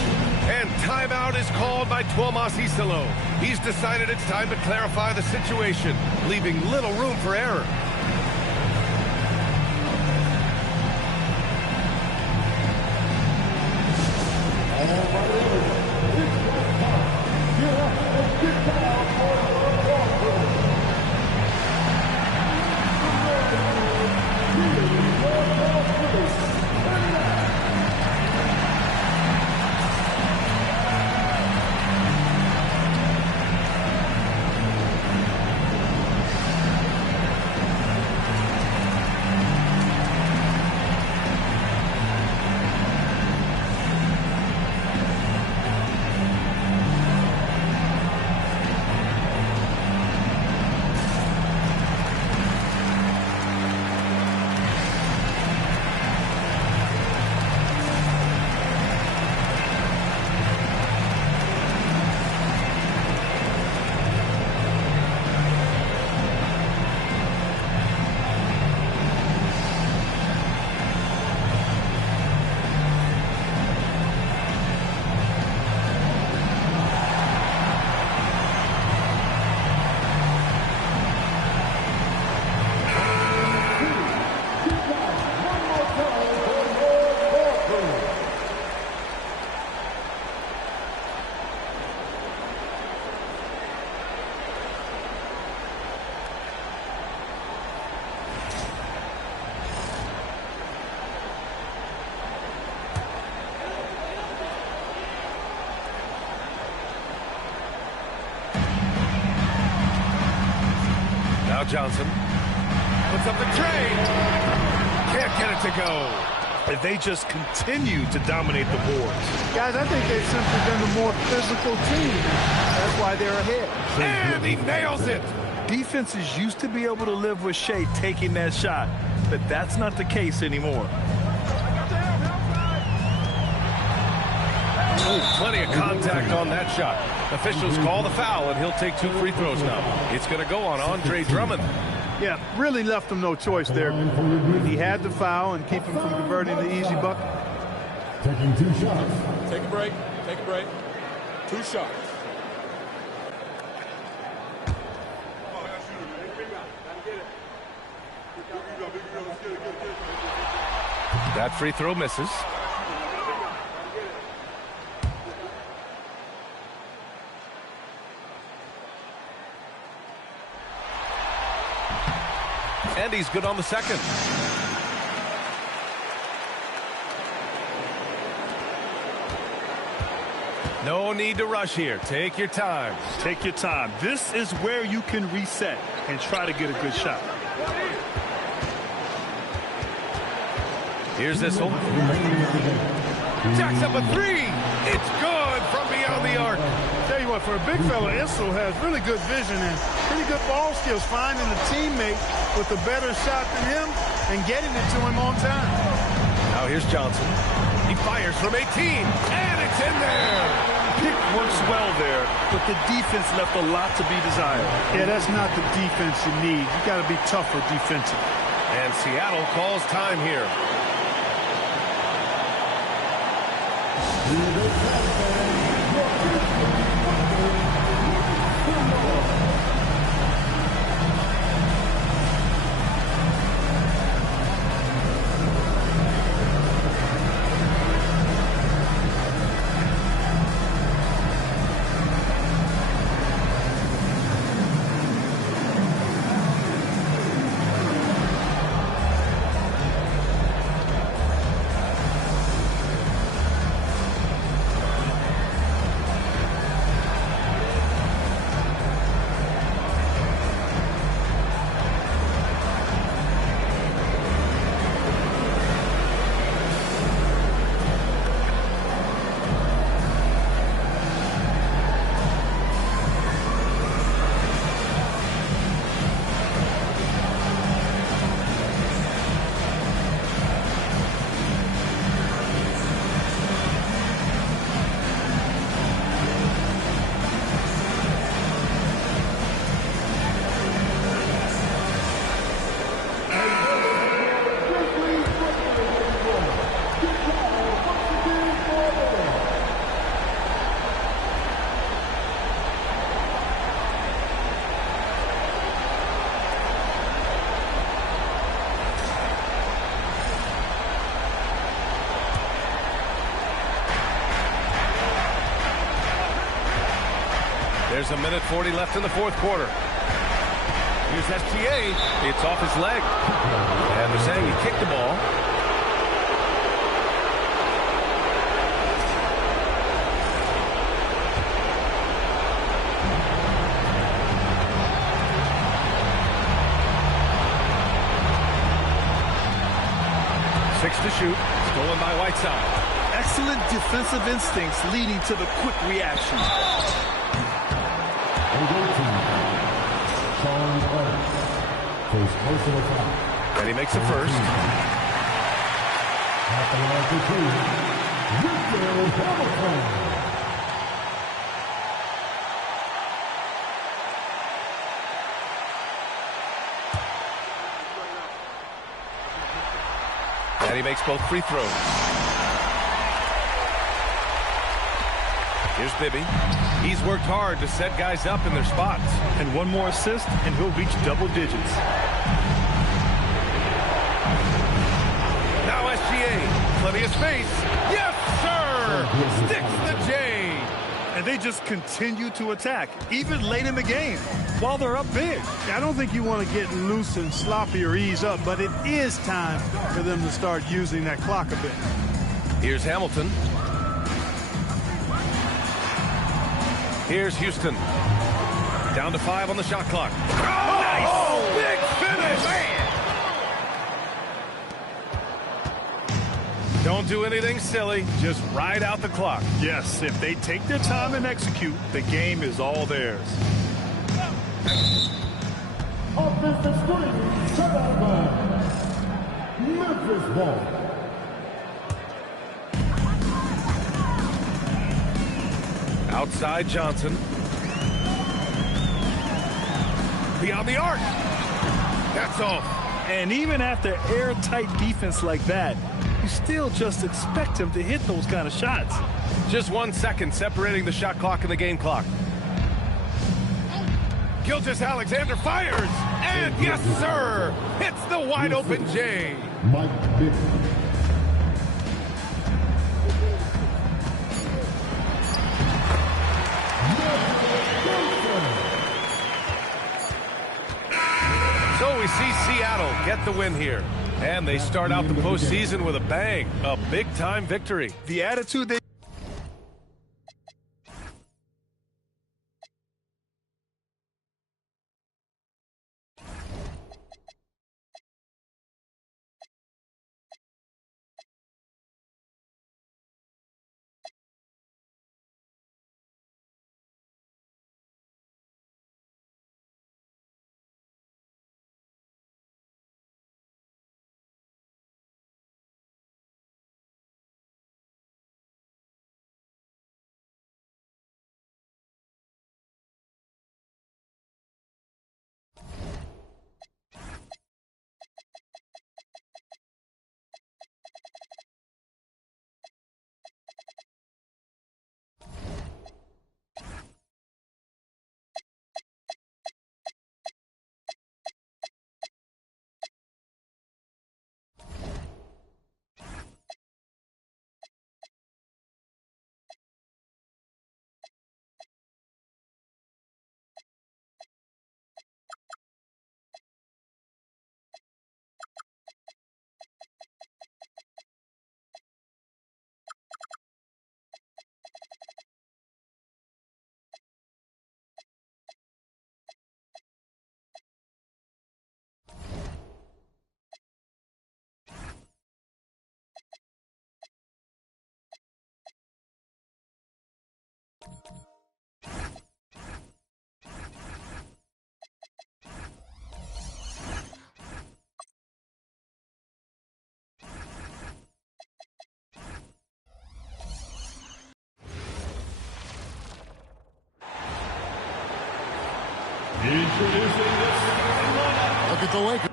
And timeout is called by Tuomas Isalo. He's decided it's time to clarify the situation, leaving little room for error. Johnson. Puts up the tray. Can't get it to go. And they just continue to dominate the boards. Guys, I think they've simply been the more physical team. That's why they're ahead. And he nails it. Defenses used to be able to live with Shea taking that shot, but that's not the case anymore. Ooh, plenty of contact on that shot. Officials call the foul, and he'll take 2 free throws now. It's going to go on Andre Drummond. Yeah, really left him no choice there. He had the foul and keep him from converting the easy bucket. Taking 2 shots. Take a break. Take a break. 2 shots. That free throw misses. And he's good on the second. No need to rush here. Take your time. Take your time. This is where you can reset and try to get a good shot. Here's this one. Jacks up a 3. It's good from beyond the arc. Tell you what, for a big fella, Issel has really good vision and pretty good ball skills, finding a teammate with a better shot than him and getting it to him on time. Now here's Johnson. He fires from 18, and it's in there. Pick works well there, but the defense left a lot to be desired. Yeah, that's not the defense you need. You got to be tougher defensive. And Seattle calls time here. There's a minute 40 left in the fourth quarter. Here's SGA. It's off his leg. And they're saying he kicked the ball. Six to shoot. Stolen by Whiteside. Excellent defensive instincts leading to the quick reaction. And he makes the first. And he makes both free throws. Here's Bibby. He's worked hard to set guys up in their spots. And one more assist, and he'll reach double digits. Now SGA. Plenty of space. Yes, sir! Sticks the J. And they just continue to attack, even late in the game, while they're up big. I don't think you want to get loose and sloppy or ease up, but it is time for them to start using that clock a bit. Here's Hamilton. Here's Houston. Down to 5 on the shot clock. Oh, nice! Don't do anything silly. Just ride out the clock. Yes, if they take their time and execute, the game is all theirs. Offensive screen, set out of bounds. Memphis ball. Outside Johnson. Beyond the arc. That's off. And even after airtight defense like that, you still just expect him to hit those kind of shots. Just 1 second separating the shot clock and the game clock. Gilgeous-Alexander fires, and yes, sir, hits the wide open J. Mike Bibby. So we see Seattle get the win here. And they start out the postseason with a bang, a big-time victory. The attitude they Look at the Lakers.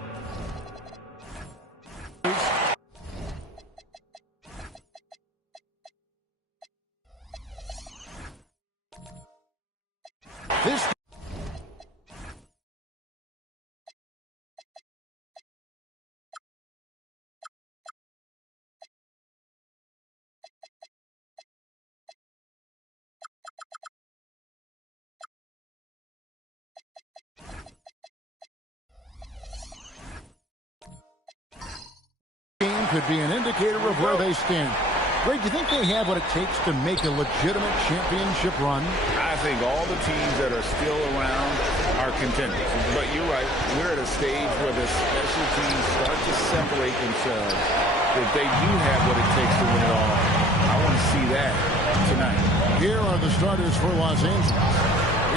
This could be an indicator of where they stand. Greg, do you think they have what it takes to make a legitimate championship run? I think all the teams that are still around are contenders. But you're right, we're at a stage where the special teams start to separate themselves. If they do have what it takes to win it all, I want to see that tonight. Here are the starters for Los Angeles.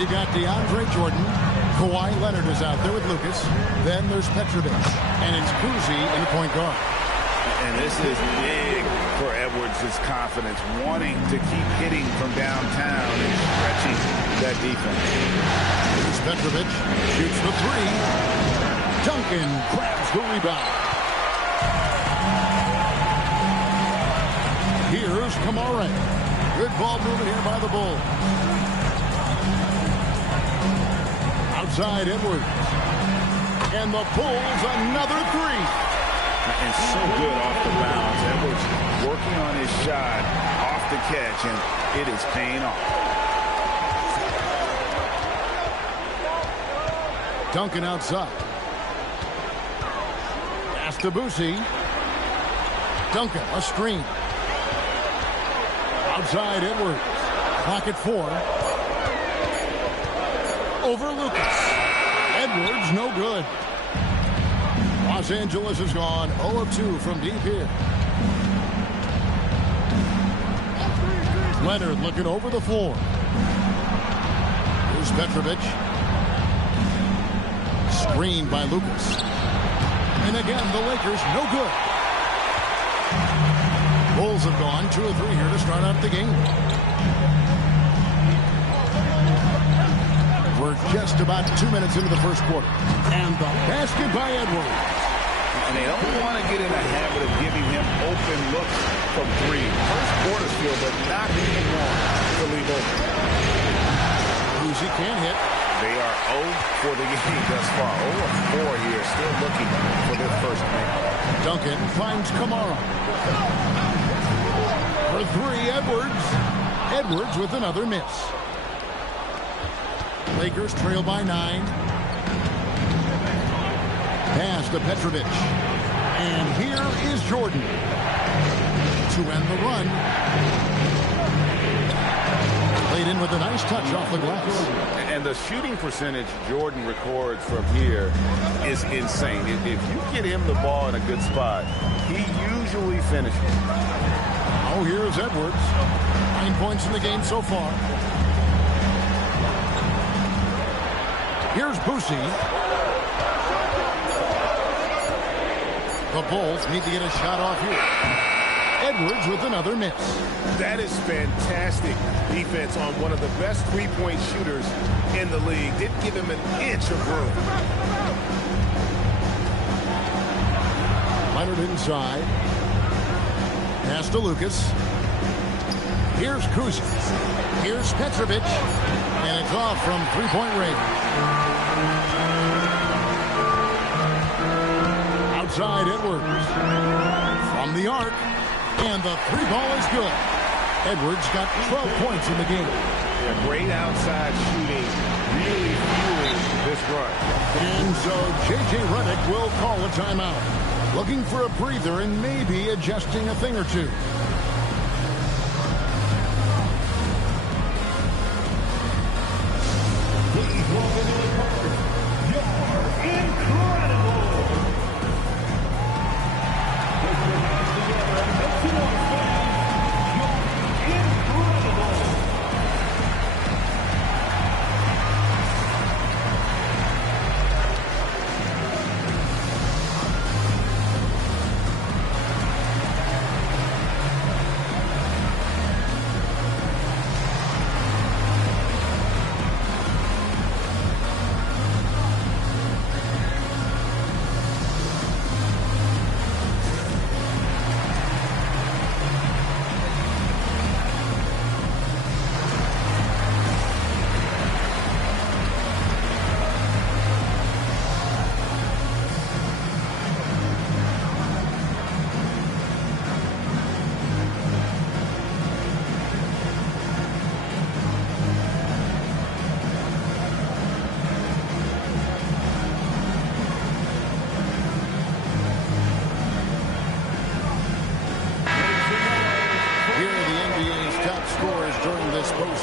We got DeAndre Jordan. Kawhi Leonard is out there with Lucas. Then there's Petrovic. And it's Kuzi in the point guard. And this is big for Edwards' confidence, wanting to keep hitting from downtown and stretching that defense. Here's Petrovic, shoots the three. Duncan grabs the rebound. Here's Kamara. Good ball movement here by the Bulls. Outside Edwards. And the Bulls another three. And so good off the bounds. Edwards working on his shot off the catch, and it is paying off. Duncan outside. Pass to Boosie. Duncan, a screen. Outside Edwards. Clock at 4. Over Lucas. Edwards, no good. Los Angeles has gone 0 of 2 from deep here. Leonard looking over the floor. Here's Petrovic. Screened by Lucas. And again, the Lakers no good. Bulls have gone 2 of 3 here to start out the game. We're just about 2 minutes into the first quarter. And the basket by Edwards. And they don't want to get in a habit of giving him open looks from 3. First quarter still, but not anymore to leave open. Uzi can't hit. They are 0 for the game thus far. 0 4 here, still looking for their first make. Duncan finds Kamara. For 3, Edwards. Edwards with another miss. Lakers trail by 9. Pass to Petrovic. And here is Jordan to end the run. Played in with a nice touch off the glass. And the shooting percentage Jordan records from here is insane. If you get him the ball in a good spot, he usually finishes. Oh, here's Edwards. 9 points in the game so far. Here's Boosie. The Bulls need to get a shot off here. Edwards with another miss. That is fantastic defense on one of the best three-point shooters in the league. Didn't give him an inch of room. Leonard inside. Pass to Lucas. Here's Kuzma. Here's Petrovic. And it's off from three-point range. Outside Edwards. From the arc. And the 3 ball is good. Edwards got 12 points in the game. Yeah, great outside shooting. Really fueling this run. And so J.J. Redick will call a timeout. Looking for a breather and maybe adjusting a thing or two.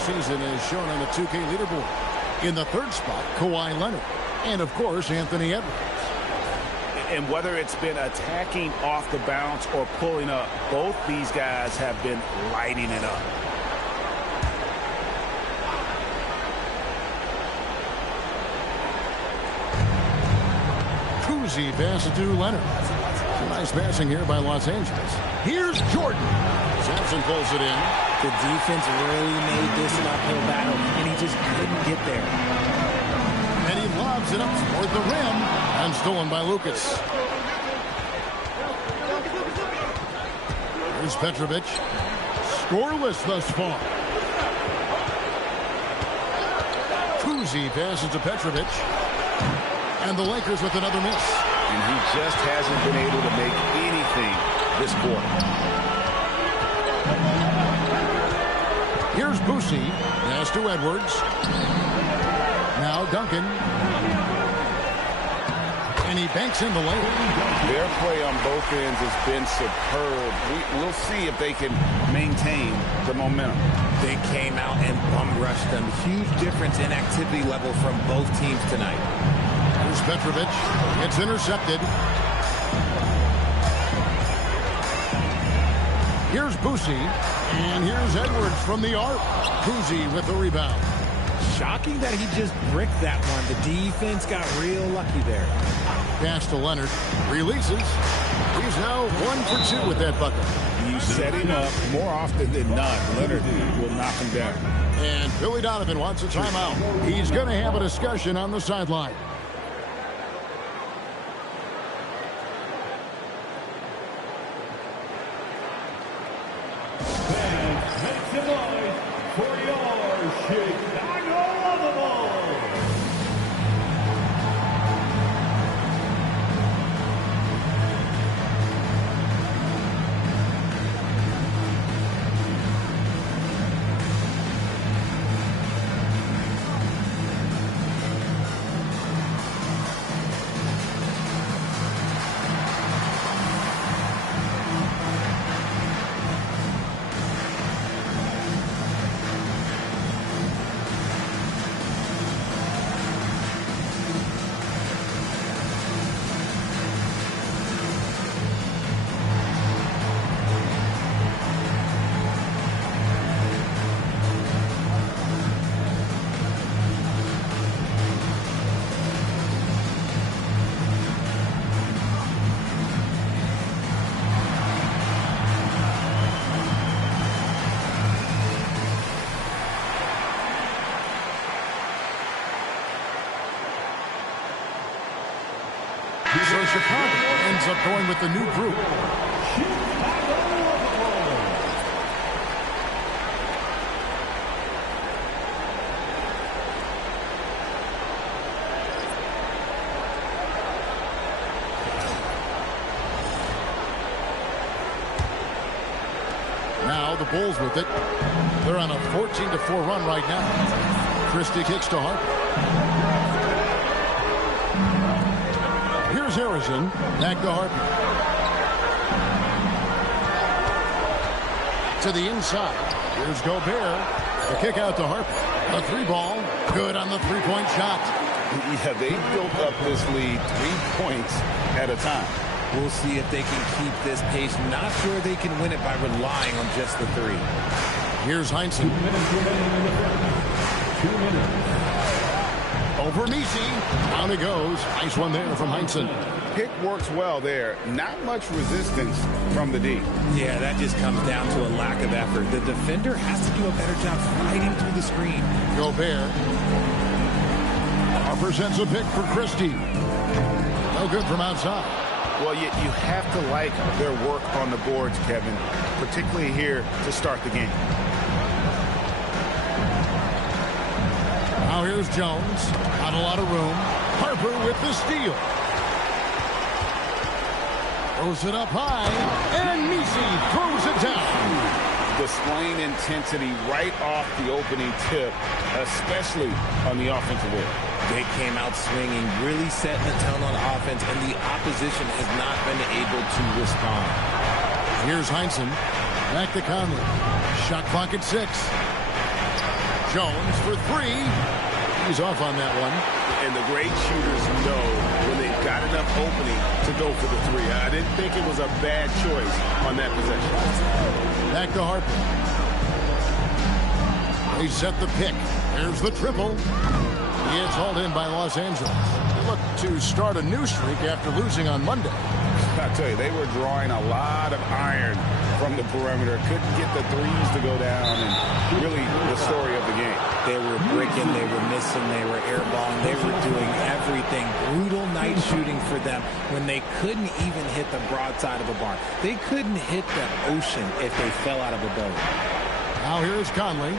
Season is shown on the 2K leaderboard. In the 3rd spot, Kawhi Leonard. And, of course, Anthony Edwards. And whether it's been attacking off the bounce or pulling up, both these guys have been lighting it up. Kuzi passes to Leonard. Nice passing here by Los Angeles. Here's Jordan. Sampson pulls it in. The defense really made this an uphill battle, and he just couldn't get there. And he lobs it up toward the rim, and stolen by Lucas. Here's Petrovic. Scoreless thus far. Kuzi passes to Petrovic. And the Lakers with another miss. And he just hasn't been able to make anything this quarter. Here's Boosie. Pass to Edwards. Now Duncan. And he banks in the lane. Their play on both ends has been superb. We'll see if they can maintain the momentum. They came out and bum rushed them. Huge difference in activity level from both teams tonight. Here's Petrovic. It's intercepted. Here's Boosie, and here's Edwards from the arc. Boosie with the rebound. Shocking that he just bricked that one. The defense got real lucky there. Pass to Leonard. Releases. He's now 1 for 2 with that bucket. You set him up more often than not. Leonard will knock him down. And Billy Donovan wants a timeout. He's going to have a discussion on the sideline. Make some noise for your Chicago Lovables. So Chicago ends up going with the new group. Now the Bulls with it. They're on a 14-4 run right now. Christie kicks to Harper. Here's Harrison. Back to Harper. To the inside. Here's Gobert. The kick out to Harper. A 3-ball. Good on the 3-point shot. Yeah, they built up this lead 3 points at a time. We'll see if they can keep this pace. Not sure they can win it by relying on just the 3. Here's Heinsohn. 2 minutes remaining. 2 minutes. Over Misi. Down he goes. Nice one there from Heinsohn. Pick works well there. Not much resistance from the D. Yeah, that just comes down to a lack of effort. The defender has to do a better job fighting through the screen. Gobert. Presents a pick for Christie. No good from outside. Well, you have to like their work on the boards, Kevin, particularly here to start the game. Now here's Jones. Not a lot of room. Harper with the steal. Throws it up high. And Misi throws it down. Displaying intensity right off the opening tip, especially on the offensive end. They came out swinging, really setting the tone on offense, and the opposition has not been able to respond. Here's Heinsohn. Back to Conley. Shot clock at 6. Jones for 3. He's off on that one. And the great shooters know when they've got enough opening to go for the 3. I didn't think it was a bad choice on that possession. Back to Harper. They set the pick. There's the triple. It's hauled in by Los Angeles. They look to start a new streak after losing on Monday. I tell you, they were drawing a lot of iron from the perimeter. Couldn't get the threes to go down, and really the story of the game. They were bricking, they were missing, they were airballing, they were doing everything. Brutal night shooting for them when they couldn't even hit the broadside of a barn. They couldn't hit the ocean if they fell out of a boat. Now here's Conley.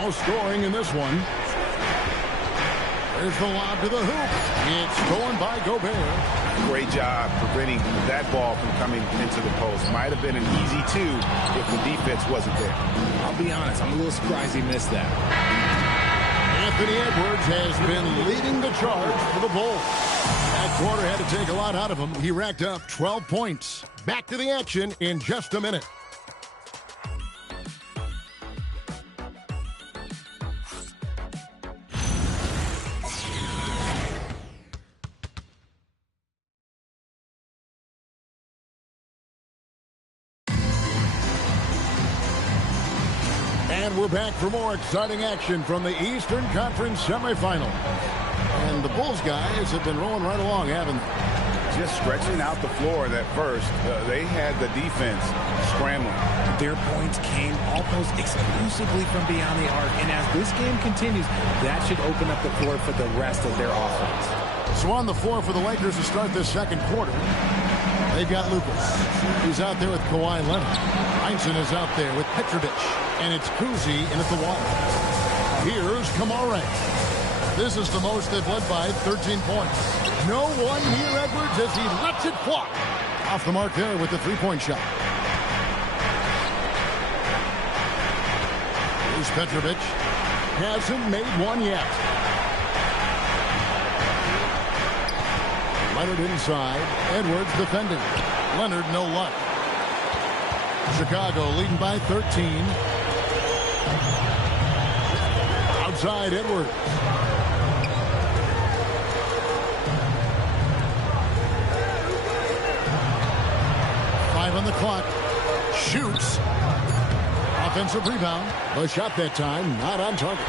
No scoring in this one. There's the lob to the hoop. It's stolen by Gobert. Great job preventing that ball from coming into the post. Might have been an easy 2 if the defense wasn't there. I'll be honest, I'm a little surprised he missed that. Anthony Edwards has been leading the charge for the Bulls. That quarter had to take a lot out of him. He racked up 12 points. Back to the action in just a minute. And we're back for more exciting action from the Eastern Conference semifinals. And the Bulls guys have been rolling right along, haven't they? Just stretching out the floor that first. They had the defense scrambling. Their points came almost exclusively from beyond the arc. And as this game continues, that should open up the floor for the rest of their offense. So on the floor for the Lakers to start this second quarter, they've got Lucas. He's out there with Kawhi Leonard. Heinsohn is out there with Petrovic. And it's Kuzi in at the water. Here's Kamare. This is the most they've led by 13 points. No one near Edwards as he lets it fly. Off the mark there with the three-point shot. Here's Petrovic. Hasn't made one yet. Leonard inside. Edwards defending. Leonard no luck. Chicago leading by 13. Outside Edwards. On the clock. Shoots. Offensive rebound. A shot that time. Not on target.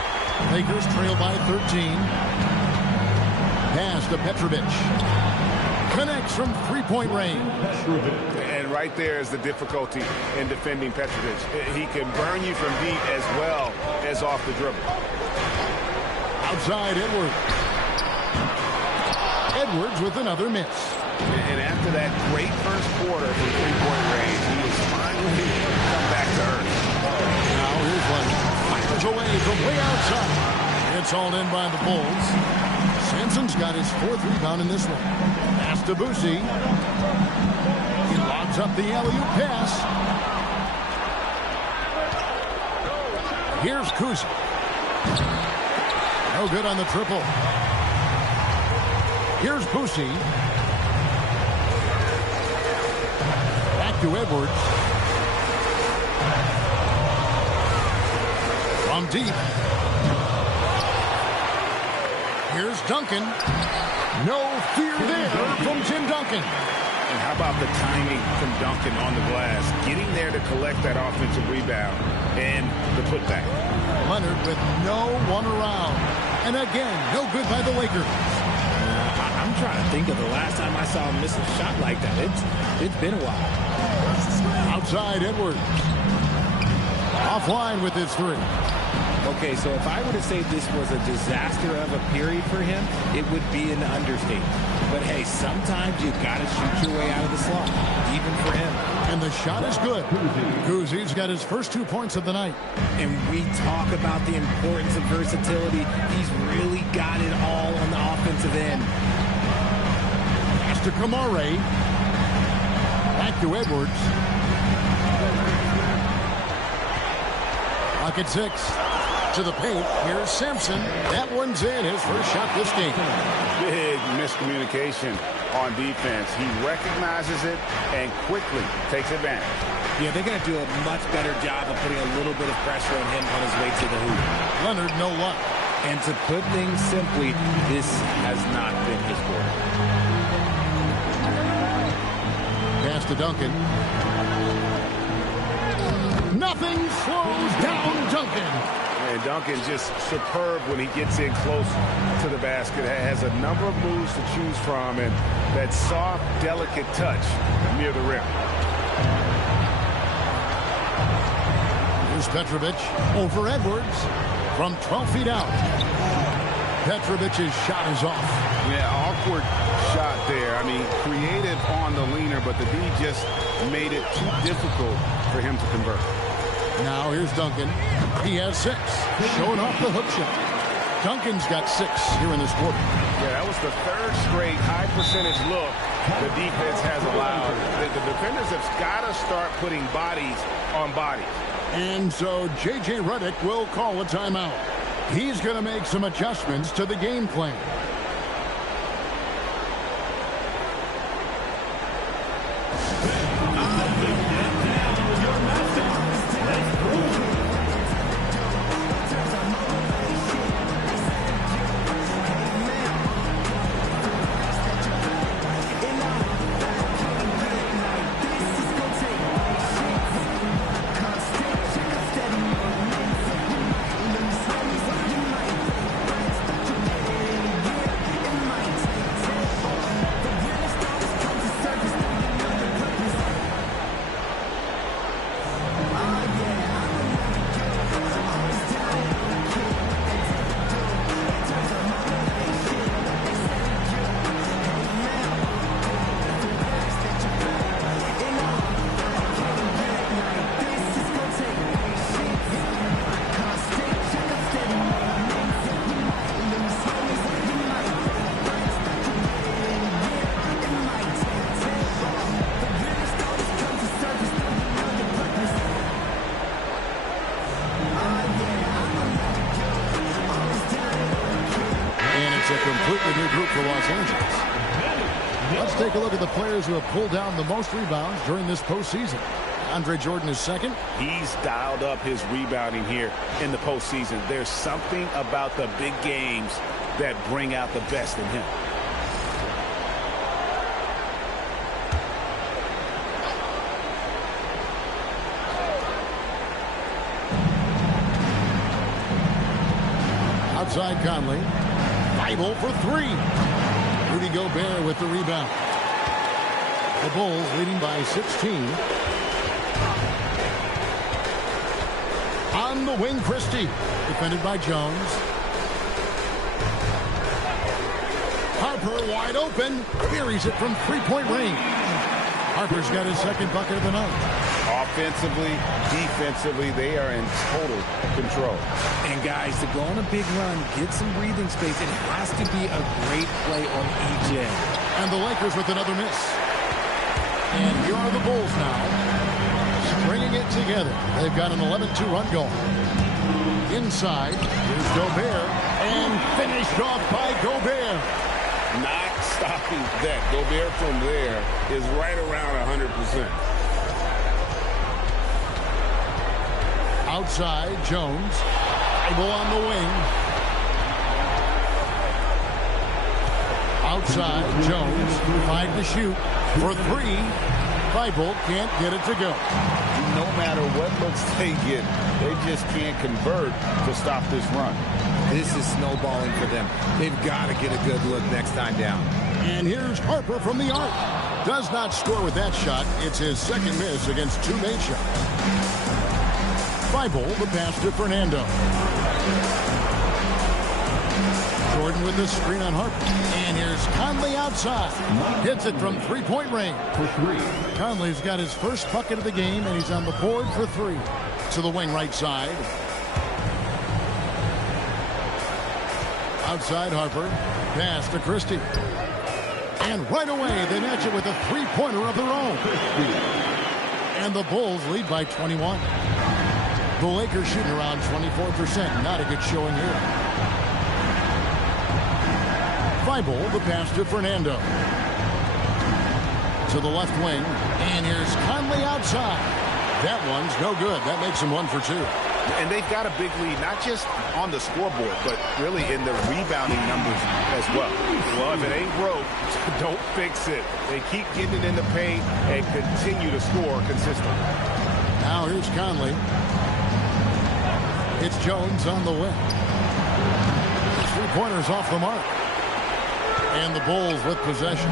Lakers trail by 13. Pass to Petrovic. Connects from three-point range. And right there is the difficulty in defending Petrovic. He can burn you from deep as well as off the dribble. Outside Edwards. Edwards with another miss. And after that great first quarter from three-point range, he is finally come back to earth. Now here's one. Fires away from way outside. It's all in by the Bulls. Sampson's got his fourth rebound in this one. Pass to Boosie. He lobs up the alley-oop pass. Here's Kuzi. No good on the triple. Here's Boosie. To Edwards. From deep. Here's Duncan. No fear there from Tim Duncan. And how about the timing from Duncan on the glass? Getting there to collect that offensive rebound and the putback. Leonard with no one around. And again, no good by the Lakers. I'm trying to think of the last time I saw him miss a shot like that. It's been a while. Outside Edwards. Offline with his three. Okay, so if I were to say this was a disaster of a period for him, it would be an understatement. But hey, sometimes you got to shoot your way out of the slump, even for him. And the shot is good. Kuzi's got his first 2 points of the night. And we talk about the importance of versatility. He's really got it all on the offensive end. Pass to Kamare. Back to Edwards. Pocket 6. To the paint. Here's Sampson. That one's in. His first shot this game. Big miscommunication on defense. He recognizes it and quickly takes advantage. Yeah, they're going to do a much better job of putting a little bit of pressure on him on his way to the hoop. Leonard, no luck. And to put things simply, this has not been his quarter. Pass to Duncan. Nothing slows down Duncan. And Duncan just superb when he gets in close to the basket. Has a number of moves to choose from and that soft, delicate touch near the rim. Here's Petrovic over Edwards from 12 feet out. Petrovic's shot is off. Yeah, awkward shot there. I mean, creative on the leaner, but the D just made it too difficult for him to convert. Now here's Duncan. He has 6. Showing off the hook shot. Duncan's got 6 here in this quarter. Yeah, that was the third straight high percentage look the defense has allowed. The defenders have got to start putting bodies on bodies. And so J.J. Redick will call a timeout. He's going to make some adjustments to the game plan. regroup for Los Angeles. Let's take a look at the players who have pulled down the most rebounds during this postseason. Andre Jordan is second. He's dialed up his rebounding here in the postseason. There's something about the big games that bring out the best in him. Outside Conley. Bible for three. Rudy Gobert with the rebound. The Bulls leading by 16. On the wing, Christie. Defended by Jones. Harper wide open. Buries it from three-point range. Harper's got his second bucket of the night. Offensively, defensively, they are in total control. And guys, to go on a big run, get some breathing space, it has to be a great play on each end. And the Lakers with another miss. And here are the Bulls now, stringing it together. They've got an 11-2 run going. Inside, here's Gobert, and finished off by Gobert. Not stopping that. Gobert from there is right around 100%. Outside, Jones. Bible on the wing. Outside, Jones. 5 to shoot. For 3. Bible can't get it to go. No matter what looks they get, they just can't convert to stop this run. This is snowballing for them. They've got to get a good look next time down. And here's Harper from the arc. Does not score with that shot. It's his second miss against 2 made shots. Bible, the pass to Fernando. Jordan with the screen on Harper. And here's Conley outside. Hits it from three-point range. Conley's got his first bucket of the game, and he's on the board for 3. To the wing right side. Outside Harper. Pass to Christie. And right away, they match it with a three-pointer of their own. And the Bulls lead by 21. The Lakers shooting around 24%. Not a good showing here. Bible, the pass to Fernando. To the left wing. And here's Conley outside. That one's no good. That makes him 1 for 2. And they've got a big lead, not just on the scoreboard, but really in the rebounding numbers as well. Well, if it ain't broke, don't fix it. They keep getting it in the paint and continue to score consistently. Now here's Conley. It's Jones on the wing. 3-pointers off the mark. And the Bulls with possession.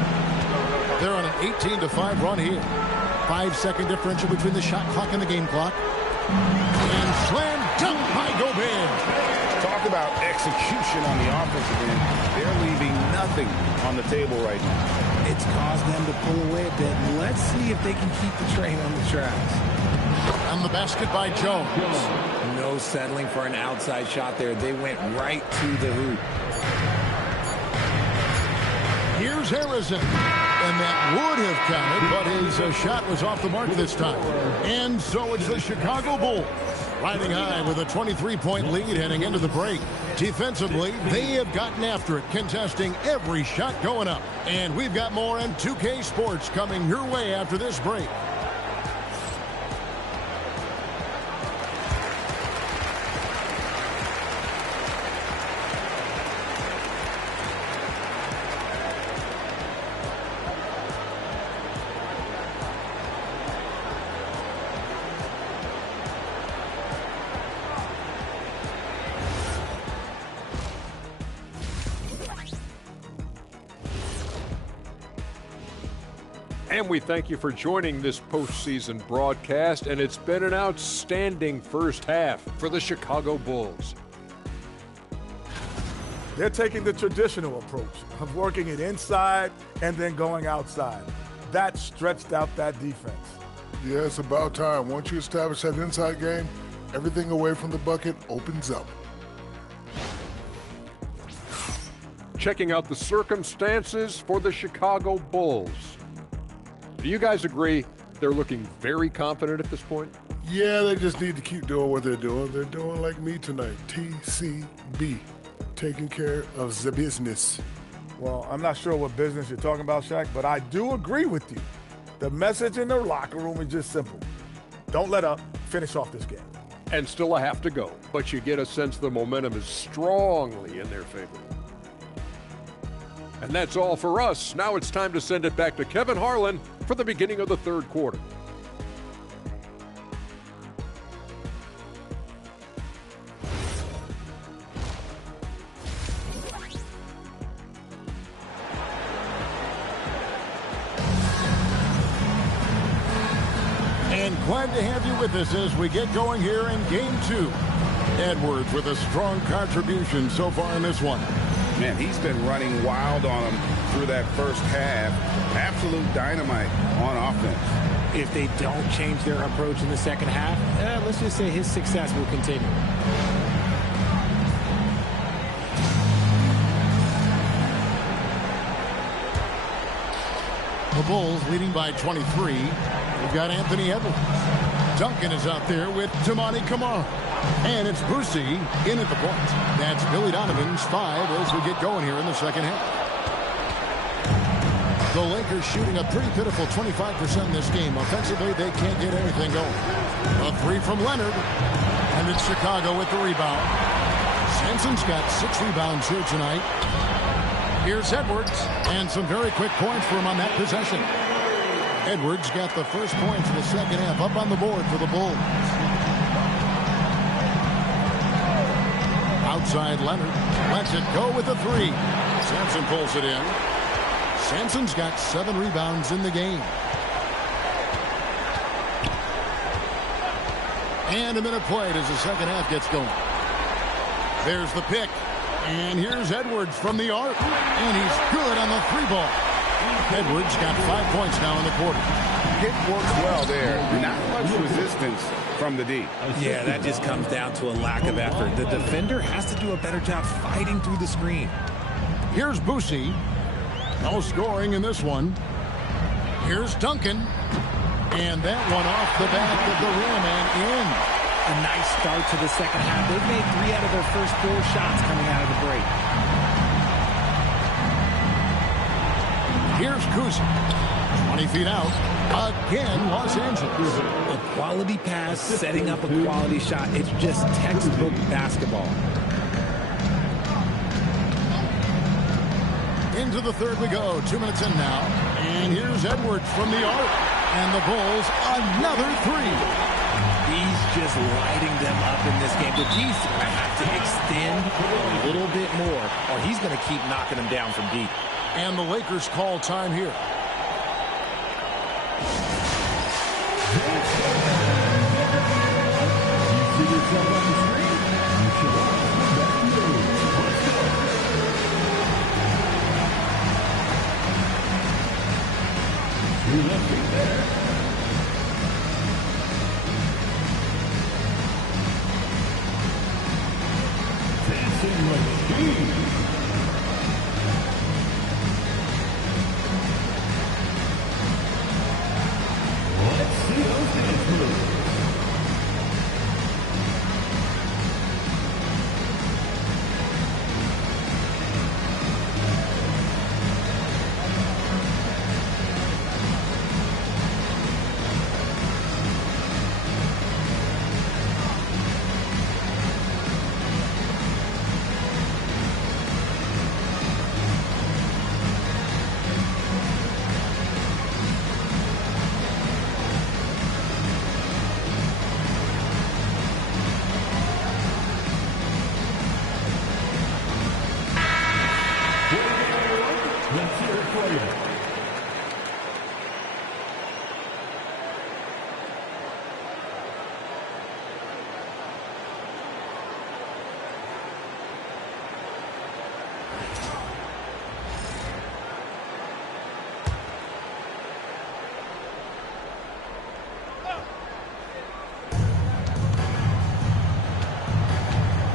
They're on an 18-5 run here. 5-second differential between the shot clock and the game clock. And slam dunk by Gobert. Talk about execution on the offensive end. They're leaving nothing on the table right now. It's caused them to pull away a bit. Let's see if they can keep the train on the tracks. On the basket by Jones. No settling for an outside shot there. They went right to the hoop. Here's Harrison. And that would have counted, but his shot was off the mark this time. And so it's the Chicago Bulls riding high with a 23-point lead heading into the break. Defensively, they have gotten after it, contesting every shot going up. And we've got more M2K Sports coming your way after this break. And we thank you for joining this postseason broadcast, and it's been an outstanding first half for the Chicago Bulls. They're taking the traditional approach of working it inside and then going outside. That stretched out that defense. Yeah, it's about time. Once you establish that inside game, everything away from the bucket opens up. Checking out the circumstances for the Chicago Bulls. Do you guys agree they're looking very confident at this point? Yeah, they just need to keep doing what they're doing. They're doing like me tonight. TCB, taking care of the business. Well, I'm not sure what business you're talking about, Shaq, but I do agree with you. The message in the locker room is just simple. Don't let up. Finish off this game. And still a half to go, but you get a sense the momentum is strongly in their favor. And that's all for us. Now it's time to send it back to Kevin Harlan for the beginning of the third quarter. And glad to have you with us as we get going here in Game 2. Edwards with a strong contribution so far in this one. Man, he's been running wild on him through that first half. Absolute dynamite on offense. If they don't change their approach in the second half, let's just say his success will continue. The Bulls leading by 23. We've got Anthony Edwards. Duncan is out there with Tamani Kamara. And it's Boosie in at the point. That's Billy Donovan's 5 as we get going here in the second half. The Lakers shooting a pretty pitiful 25% in this game. Offensively, they can't get anything going. A 3 from Leonard. And it's Chicago with the rebound. Sanson's got 6 rebounds here tonight. Here's Edwards. And some very quick points for him on that possession. Edwards got the first points in the second half up on the board for the Bulls. Outside Leonard. Lets it go with a 3. Sampson pulls it in. Sampson's got 7 rebounds in the game. And a minute played as the second half gets going. There's the pick. And here's Edwards from the arc. And he's good on the 3-ball. Edwards got 5 points now in the quarter. It works well there. Not much resistance from the D. Yeah, that just comes down to a lack of effort. The defender has to do a better job fighting through the screen. Here's Boosie. No scoring in this one. Here's Duncan. And that one off the back of the rim and in. A nice start to the second half. They've made 3 out of their first 4 shots coming out of the break. Here's Kuzma. 20 feet out. Again, Los Angeles. A quality pass, setting up a quality shot. It's just textbook basketball. Into the third we go. 2 minutes in now. And here's Edwards from the arc. And the Bulls, another 3. He's just lighting them up in this game. The D's have to extend a little bit more, or he's going to keep knocking them down from deep. And the Lakers call time here.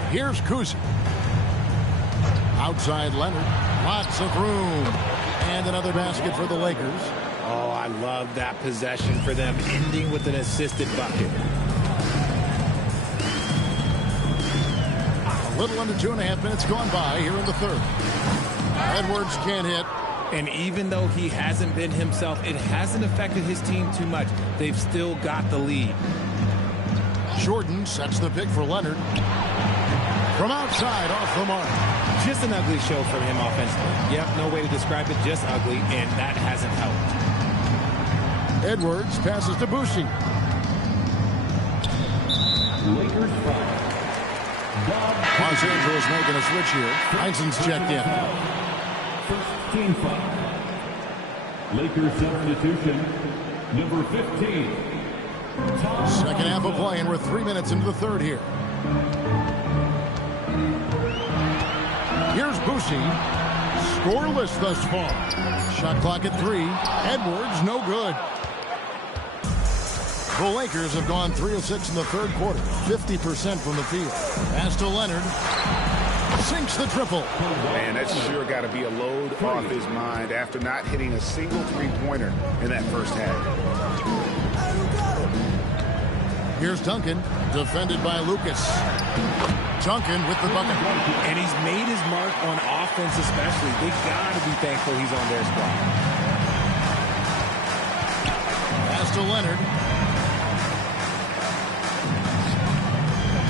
Here's Kuzma. Outside Leonard. Lots of room. And another basket for the Lakers. Oh, I love that possession for them, ending with an assisted bucket. A little under 2.5 minutes gone by here in the third. Edwards can't hit. And even though he hasn't been himself, it hasn't affected his team too much. They've still got the lead. Jordan sets the pick for Leonard. From outside, off the mark. Just an ugly show from him offensively. Yep, no way to describe it, just ugly, and that hasn't helped. Edwards passes to Boucher. Lakers 5. Los Angeles making a switch here. Heinsohn's checked in. First team foul. Lakers substitution, number 15. Second half of play, and we're 3 minutes into the third here. Here's Boucher. Scoreless thus far. Shot clock at 3. Edwards, no good. The Lakers have gone 3 of 6 in the third quarter. 50% from the field. Pass to Leonard. Sinks the triple. Man, that's sure got to be a load off his mind after not hitting a single three-pointer in that first half. Here's Duncan, defended by Lucas. Duncan with the bucket. And he's made his mark on offense especially. They got to be thankful he's on their squad. Pass to Leonard.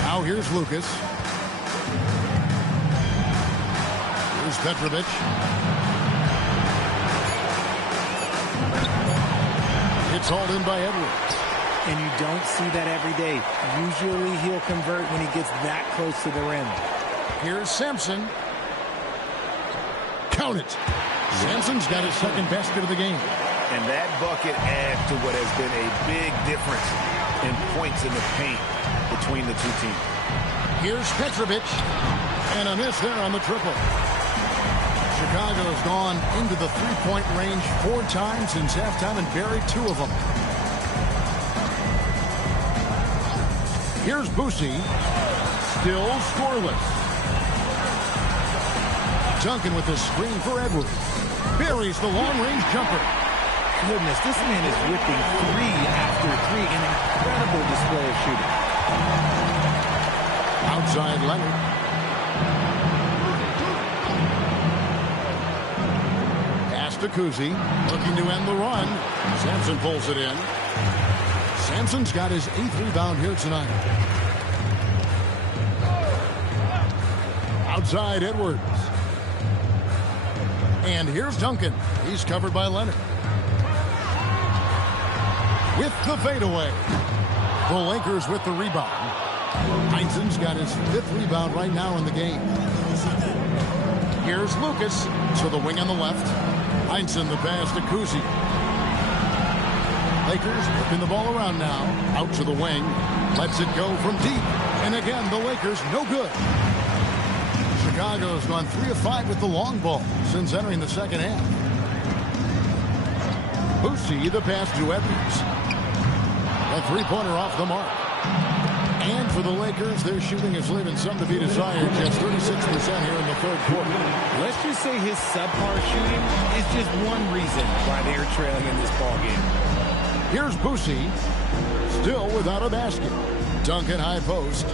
Now here's Lucas. Here's Petrovic. It's hauled in by Edwards. And you don't see that every day. Usually he'll convert when he gets that close to the rim. Here's Sampson. Count it. Sampson's got his second basket of the game. And that bucket adds to what has been a big difference in points in the paint between the two teams. Here's Petrovic. And a miss there on the triple. Chicago has gone into the three-point range 4 times since halftime and buried 2 of them. Here's Boucher. Still scoreless. Duncan with the screen for Edwards. Buries the long-range jumper. Goodness, this man is ripping 3 after 3. An incredible display of shooting. Outside Leonard. Pass to Kuzi. Looking to end the run. Sampson pulls it in. Sampson's got his 8th rebound here tonight. Outside Edwards. And here's Duncan. He's covered by Leonard. With the fadeaway. The Lakers with the rebound. Heinsohn's got his 5th rebound right now in the game. Here's Lucas to the wing on the left. Heinsohn the pass to Kuzi. Lakers whipping the ball around now. Out to the wing. Lets it go from deep. And again, the Lakers no good. Chicago's gone 3 of 5 with the long ball since entering the second half. Boucher the pass to Edwards. A three-pointer off the mark. And for the Lakers, their shooting is leaving some to be desired. Just 36% here in the third quarter. Let's just say his subpar shooting is just one reason why they're trailing in this ball game. Here's Boucher, still without a basket. Duncan high post.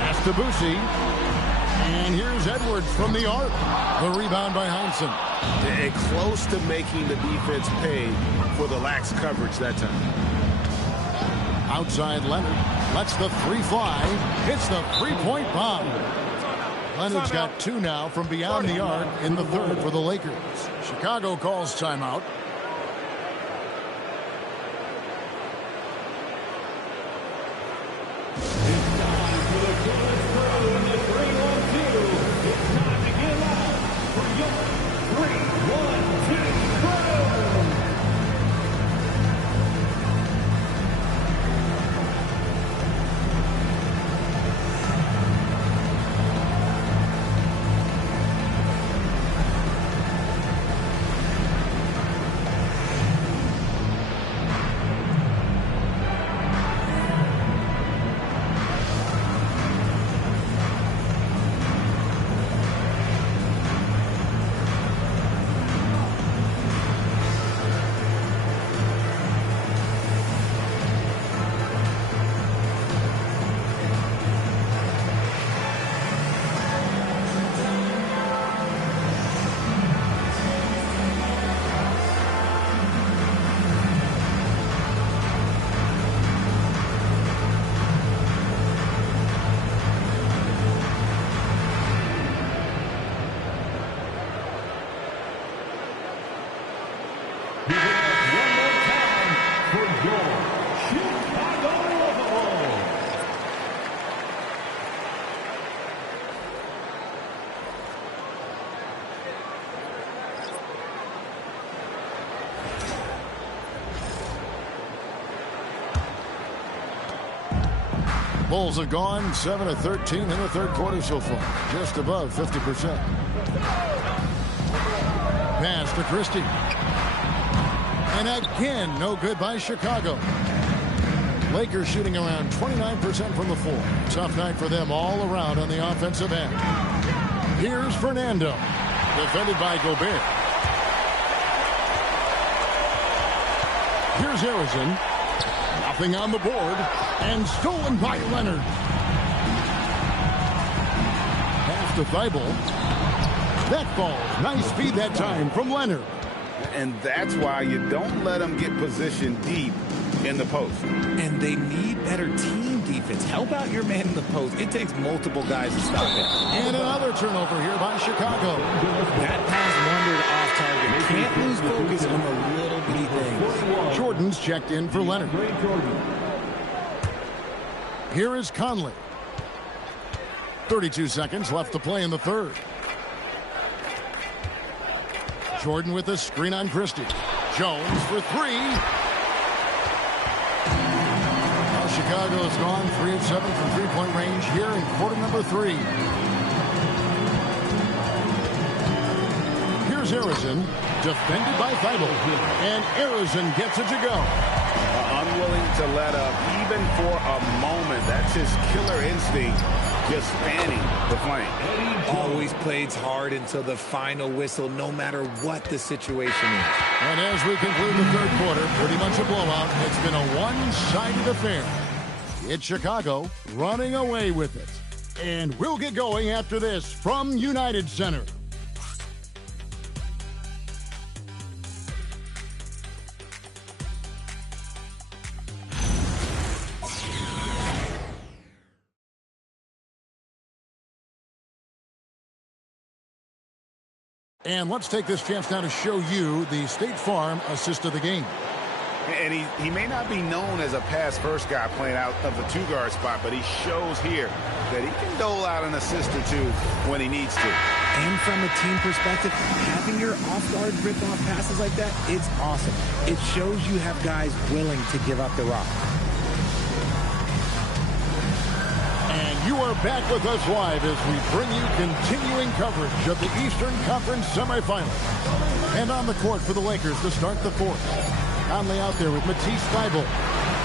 Pass to Boucher. And here's Edwards from the arc. The rebound by Heinsohn. And close to making the defense pay for the lax coverage that time. Outside Leonard. Lets the 3 fly. Hits the 3-point bomb. Leonard's got 2 now from beyond the arc in the third for the Lakers. Chicago calls timeout. Bulls have gone 7 of 13 in the third quarter so far, just above 50%. Pass to Christie. And again, no good by Chicago. Lakers shooting around 29% from the floor. Tough night for them all around on the offensive end. Here's Fernando, defended by Gobert. Here's Harrison. Nothing on the board. And stolen by Leonard. Pass to Thibault. That ball. Nice feed that time from Leonard. And that's why you don't let them get positioned deep in the post. And they need better team defense. Help out your man in the post. It takes multiple guys to stop it. And another turnover here by Chicago. That pass wandered off target. Can't lose focus on the little bitty things. Jordan's checked in for Leonard. Here is Conley. 32 seconds left to play in the third. Jordan with a screen on Christie. Jones for three. Well, Chicago has gone 3 of 7 from three-point range here in quarter number 3. Here's Harrison, defended by Thibault. And Harrison gets it to go. Unwilling to let up even for a moment. That's his killer instinct, just spanning the flame. Always plays hard until the final whistle, no matter what the situation is. And as we conclude the third quarter, pretty much a blowout. It's been a one-sided affair. It's Chicago running away with it. And we'll get going after this from United Center. And let's take this chance now to show you the State Farm assist of the game. And he may not be known as a pass-first guy playing out of the two-guard spot, but he shows here that he can dole out an assist or two when he needs to. And from a team perspective, having your off-guard rip-off passes like that, it's awesome. It shows you have guys willing to give up the rock. And you are back with us live as we bring you continuing coverage of the Eastern Conference semifinals. And on the court for the Lakers to start the fourth. Conley out there with Matisse Thibault.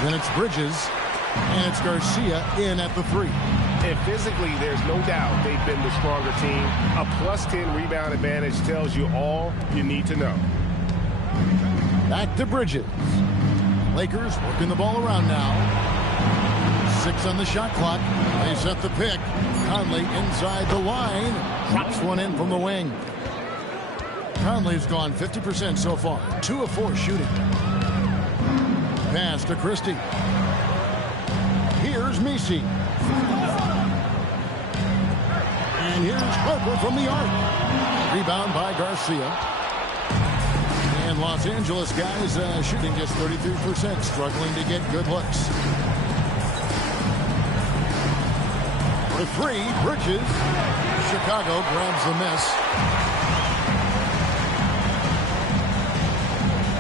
Then it's Bridges. And it's Garcia in at the 3. And physically, there's no doubt they've been the stronger team. A +10 rebound advantage tells you all you need to know. Back to Bridges. Lakers working the ball around now. 6 on the shot clock. They set the pick. Conley inside the line. Drops one in from the wing. Conley's gone 50% so far. 2 of 4 shooting. Pass to Christie. Here's Messi. And here's Harper from the arc. Rebound by Garcia. And Los Angeles guys shooting just 33%. Struggling to get good looks. The 3, Bridges. Chicago grabs the miss.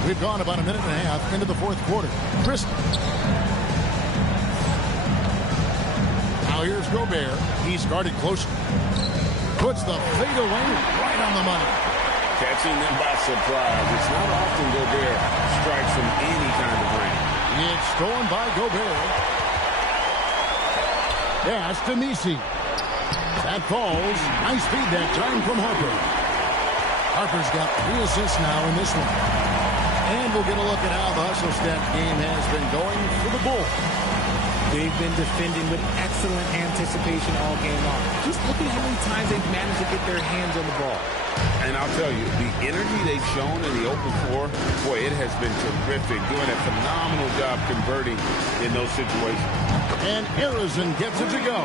We've gone about a minute and a half into the fourth quarter. Christie. Now here's Gobert. He's guarded closely. Puts the fadeaway right on the money. Catching them by surprise. It's not often Gobert strikes from any kind of range. It's stolen by Gobert. Pass to Messi. That falls. Nice feed that time from Harper. Harper's got 3 assists now in this one. And we'll get a look at how the hustle stat game has been going for the Bulls. They've been defending with excellent anticipation all game long. Just look at how many times they've managed to get their hands on the ball. And I'll tell you, the energy they've shown in the open floor, boy, it has been terrific. Doing a phenomenal job converting in those situations. And Harrison gets it to go.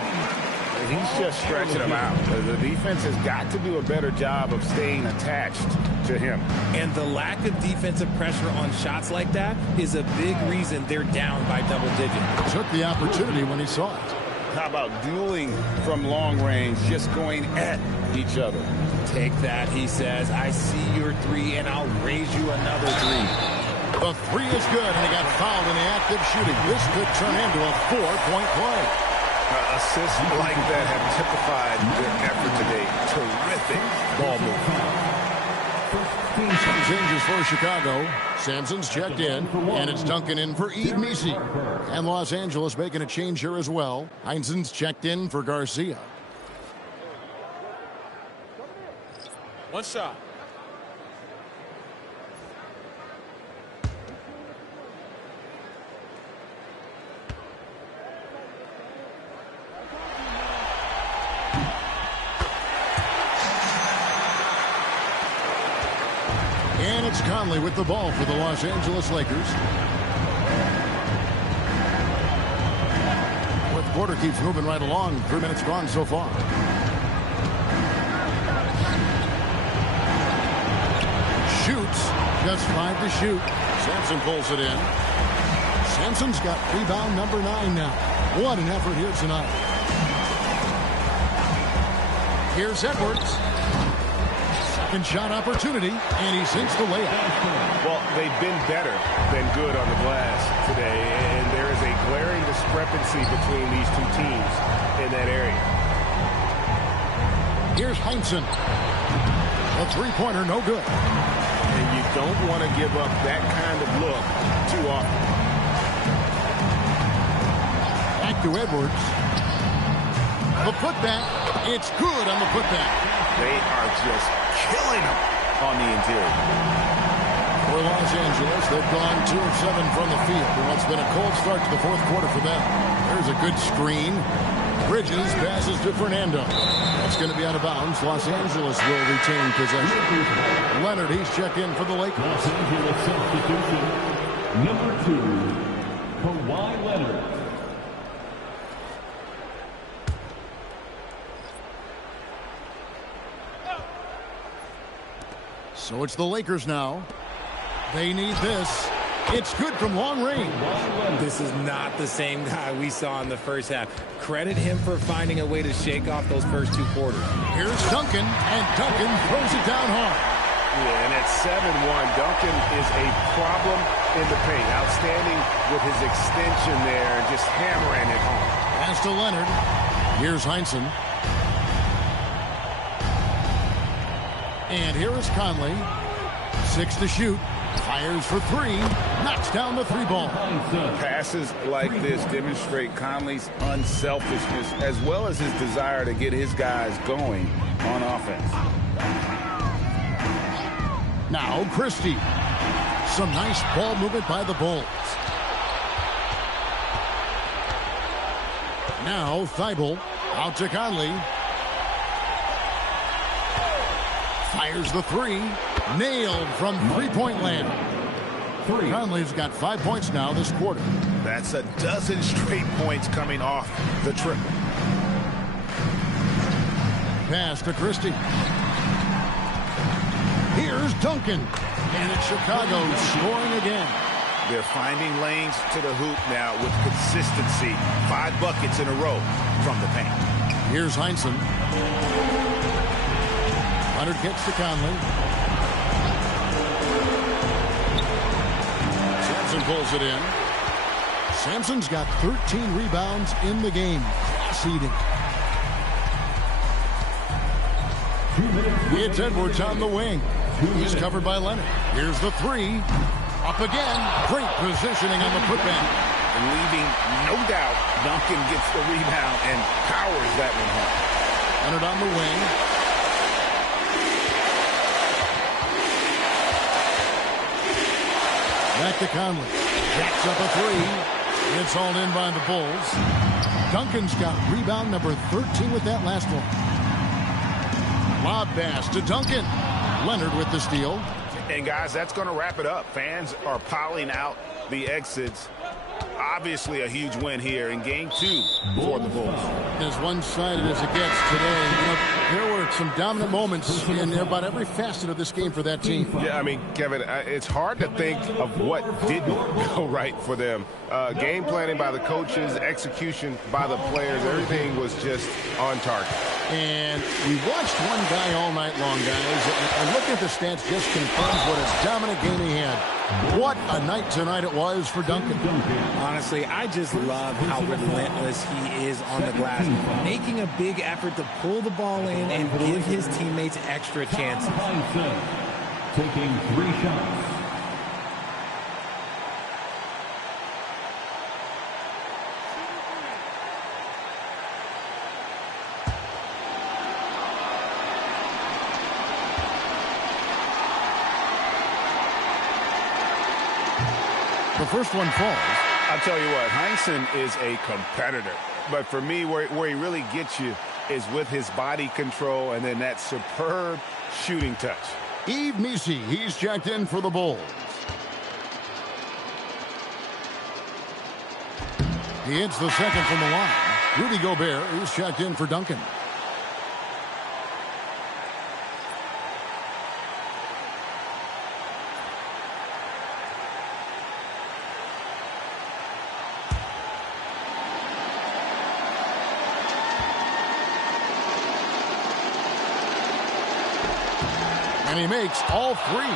He's just stretching them out. The defense has got to do a better job of staying attached to him. And the lack of defensive pressure on shots like that is a big reason they're down by double digits. Took the opportunity when he saw it. How about dueling from long range, just going at each other? Take that, he says. I see your 3, and I'll raise you another 3. The 3 is good, and he got fouled in the active shooting. This could turn into a 4-point play. Assists like that have typified their effort today. Terrific ball movement. Some changes for Chicago. Sampson's checked in, and it's Duncan in for Ed Meese. And Los Angeles making a change here as well. Heinzen's checked in for Garcia. One shot. And it's Conley with the ball for the Los Angeles Lakers. Fourth quarter keeps moving right along. 3 minutes gone so far. Shoots. Just 5 to shoot. Sampson pulls it in. Sampson's got rebound number 9 now. What an effort here tonight. Here's Edwards. Second shot opportunity, and he sinks the layup. Well, they've been better than good on the glass today, and there is a glaring discrepancy between these two teams in that area. Here's Heinzen. A three-pointer, no good. And you don't want to give up that kind of look too often. Back to Edwards. The putback. It's good on the putback. They are just killing them on the interior. For Los Angeles, they've gone 2 of 7 from the field in what's been a cold start to the fourth quarter for them. There's a good screen. Bridges passes to Fernando. That's going to be out of bounds. Los Angeles will retain possession. Leonard, he's checked in for the Lakers. Los Angeles substitution, number 2, Kawhi Leonard. So it's the Lakers now. They need this. It's good from long range. This is not the same guy we saw in the first half. Credit him for finding a way to shake off those first 2 quarters. Here's Duncan, and Duncan throws it down hard. Yeah, and at 7-1, Duncan is a problem in the paint. Outstanding with his extension there and just hammering it home. Pass to Leonard. Here's Heinzen. And here is Conley. 6 to shoot. Fires for 3. Knocks down the 3-ball. Passes like this demonstrate Conley's unselfishness as well as his desire to get his guys going on offense. Now Christie. Some nice ball movement by the Bulls. Now Thibault. Out to Conley. Fires the 3. Nailed from three-point land. Conley's got 5 points now this quarter. That's a dozen straight points coming off the triple. Pass to Christie. Here's Duncan. And it's Chicago scoring again. They're finding lanes to the hoop now with consistency. 5 buckets in a row from the paint. Here's Heinzen. Leonard kicks to Conley. Sampson pulls it in. Sampson's got 13 rebounds in the game. Class-eating. It's Edwards on the wing. He's covered by Leonard. Here's the 3. Up again. Great positioning on the putback. And leaving no doubt, Duncan gets the rebound and powers that one home. Leonard on the wing. Back to Conley. Jacks up a 3. It's hauled in by the Bulls. Duncan's got rebound number 13 with that last one. Lob pass to Duncan. Leonard with the steal. And guys, that's going to wrap it up. Fans are piling out the exits. Obviously a huge win here in game 2 for the Bulls. As one-sided as it gets today, there were some dominant moments in about every facet of this game for that team. Yeah, I mean, Kevin, it's hard to think of what didn't go right for them. Game planning by the coaches, execution by the players, everything was just on target. And we watched one guy all night long, guys, and looking at the stats just confirms what a dominant game he had. What a night tonight it was for Duncan. Honestly, I just love how relentless he is on the glass, making a big effort to pull the ball in and give his teammates extra chances. Taking 3 shots. The first one falls. I'll tell you what, Heinsohn is a competitor. But for me, where he really gets you is with his body control and then that superb shooting touch. Yves Missi, he's checked in for the Bulls. He hits the second from the line. Rudy Gobert is checked in for Duncan. And he makes all 3.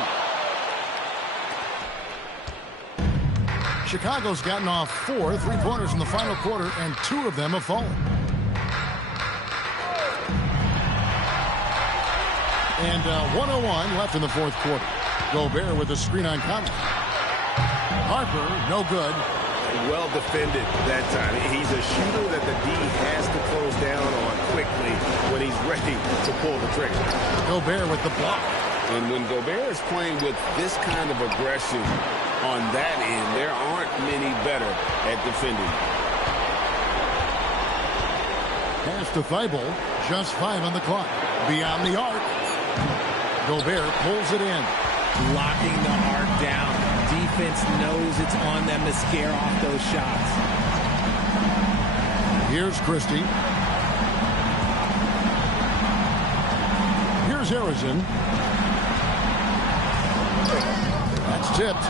Chicago's gotten off 4 3-pointers in the final quarter, and 2 of them have fallen. And 1:01 left in the fourth quarter. Gobert with the screen on Conley. Harper, no good. Well defended that time. He's a shooter that the D has to close down on quickly when he's ready to pull the trigger. Gobert with the block. And when Gobert is playing with this kind of aggression on that end, there aren't many better at defending. Pass to Thibault. Just 5 on the clock. Beyond the arc. Gobert pulls it in. Locking the arc down. Defense knows it's on them to scare off those shots. Here's Christie. Here's Harrison. That's tipped.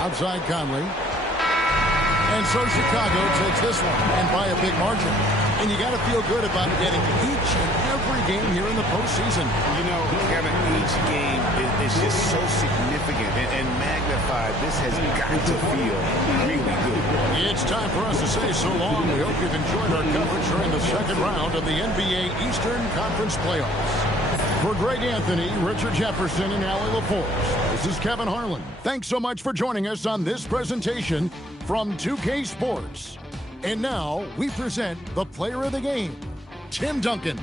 Outside Conley. And so Chicago takes this one, and by a big margin. And you got to feel good about getting each and every game here in the postseason. You know, Kevin, each game is just so significant and magnified. This has got to feel really good. It's time for us to say so long. We hope you've enjoyed our coverage during the second round of the NBA Eastern Conference Playoffs. For Greg Anthony, Richard Jefferson, and Allie LaForce, this is Kevin Harlan. Thanks so much for joining us on this presentation from 2K Sports. And now we present the player of the game, Tim Duncan.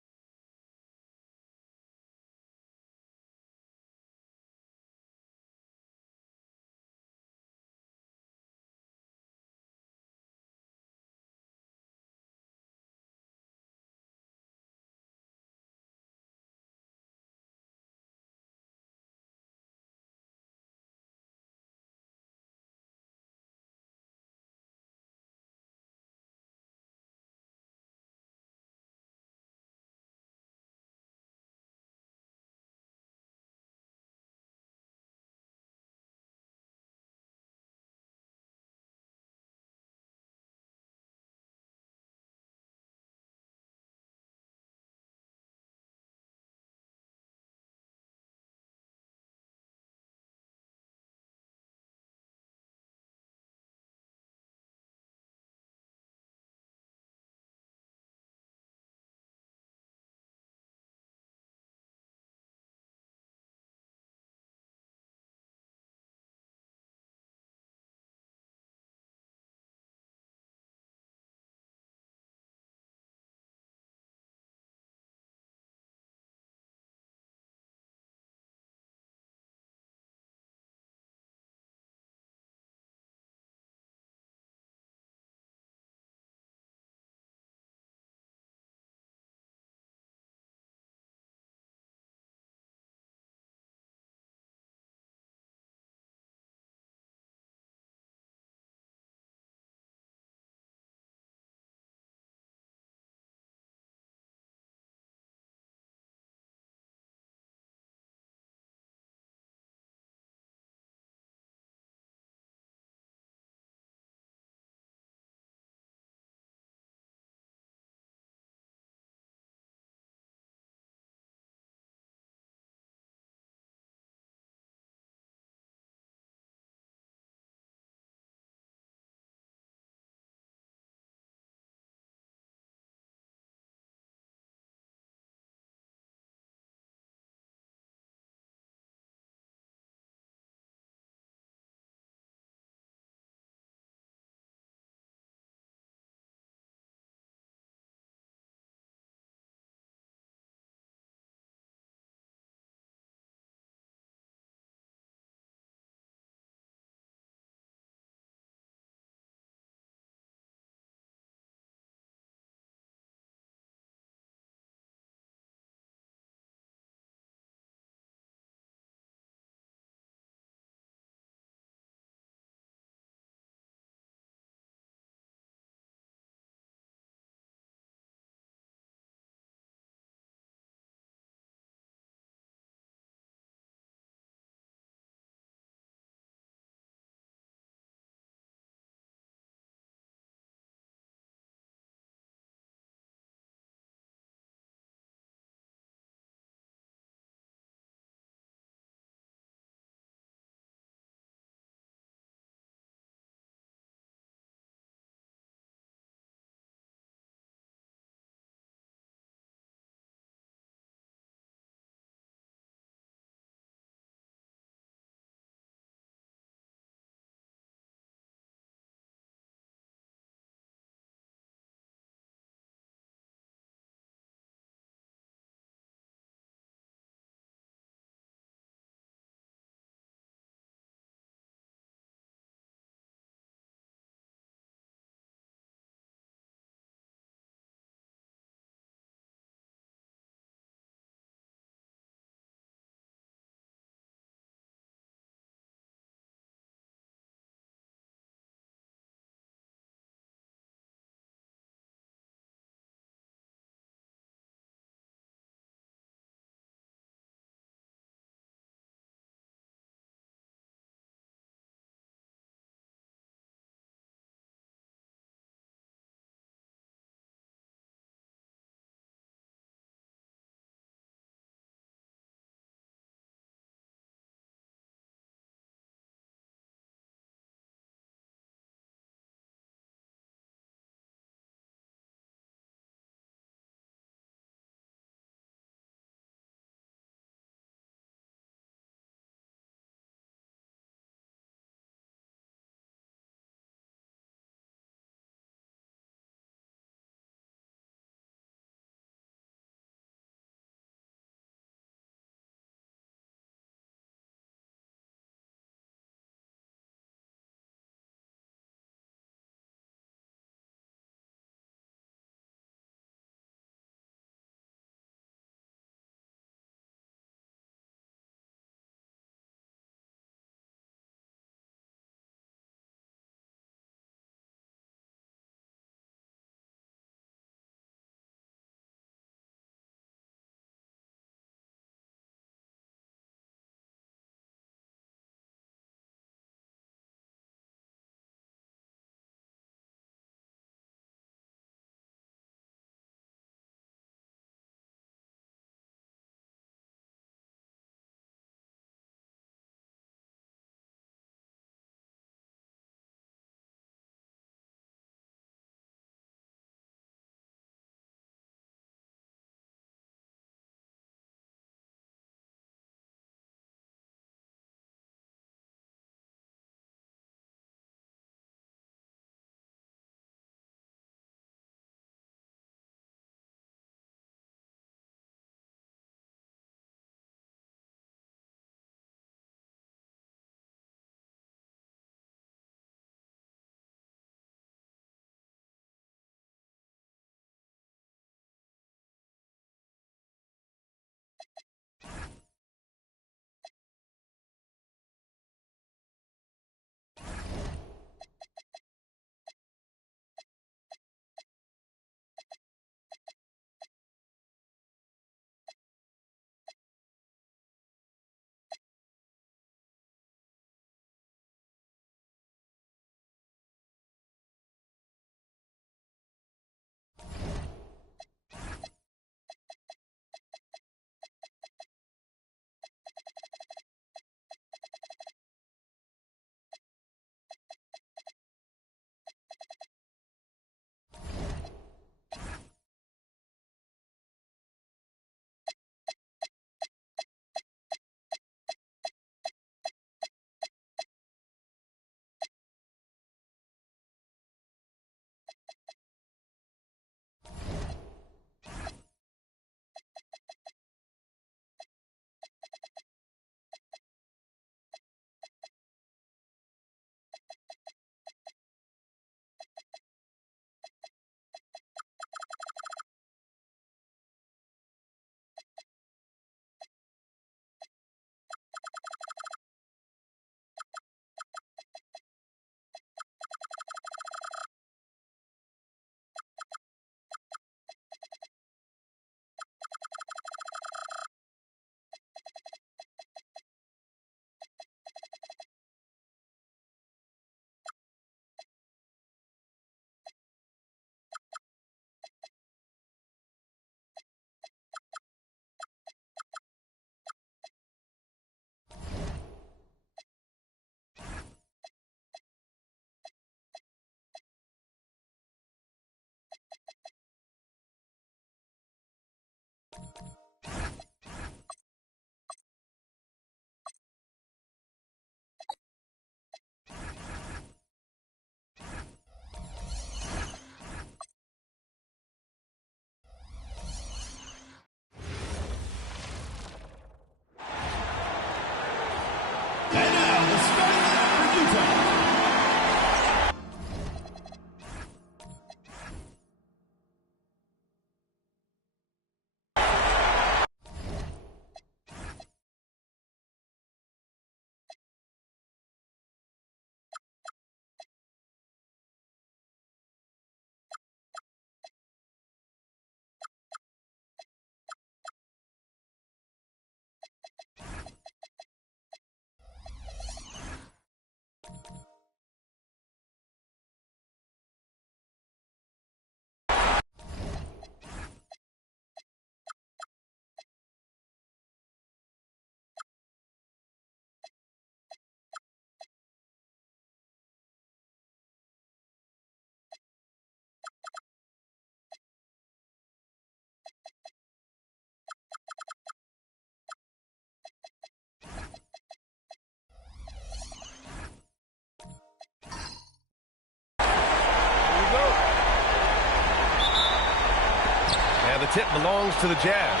The tip belongs to the Jazz.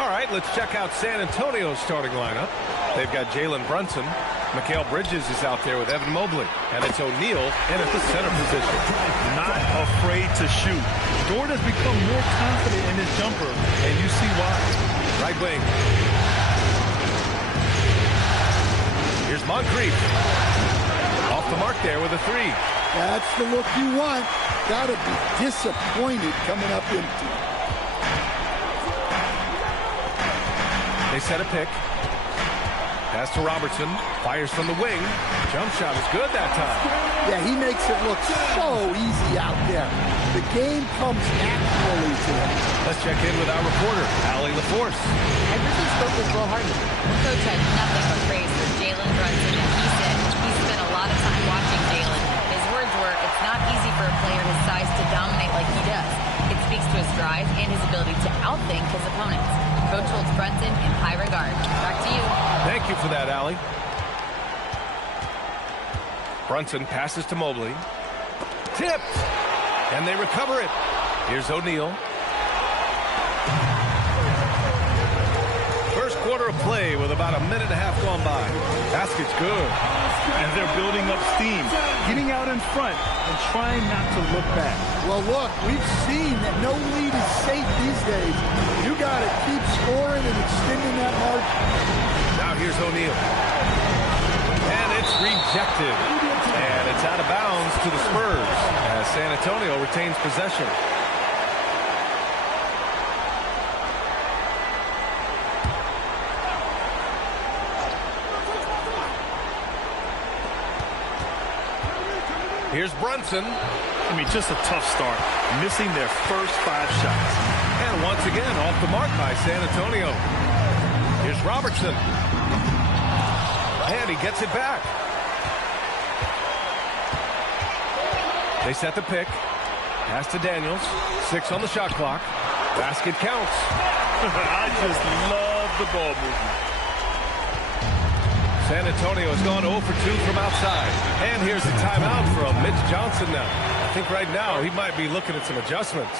All right, let's check out San Antonio's starting lineup. They've got Jalen Brunson. Mikal Bridges is out there with Evan Mobley. And it's O'Neal in at the center position. Not afraid to shoot. Dort has become more confident in his jumper, and you see why. Right wing. Here's Moncrief. Off the mark there with a three. That's the look you want. Gotta be disappointed coming up empty. They set a pick. Pass to Robertson. Fires from the wing. Jump shot is good that time. Yeah, he makes it look so easy out there. The game comes naturally to him. Let's check in with our reporter, Allie LaForce. Everything spoke with Will Harden. The coach had nothing but praise for Jalen Brunson, and he said he spent a lot of time watching Jalen. His words were, it's not easy for a player his size to dominate like he does. It speaks to his drive and his ability to outthink his opponents. Coach holds Brunson in high regard. Back to you. Thank you for that, Allie. Brunson passes to Mobley. Tipped! And they recover it. Here's O'Neal. First quarter of play with about a minute and a half gone by. Basket's good. And they're building up steam, getting out in front and trying not to look back. Well, look, we've seen that no lead is safe these days. You got to keep scoring and extending that margin. Now here's O'Neal. And it's rejected. And it's out of bounds to the Spurs as San Antonio retains possession. Here's Brunson. I mean, just a tough start, missing their first 5 shots. And once again, off the mark by San Antonio. Here's Robertson. And he gets it back. They set the pick. Pass to Daniels. 6 on the shot clock. Basket counts. I just love the ball movement. San Antonio has gone 0 for 2 from outside. And here's a timeout from Mitch Johnson now. I think right now he might be looking at some adjustments.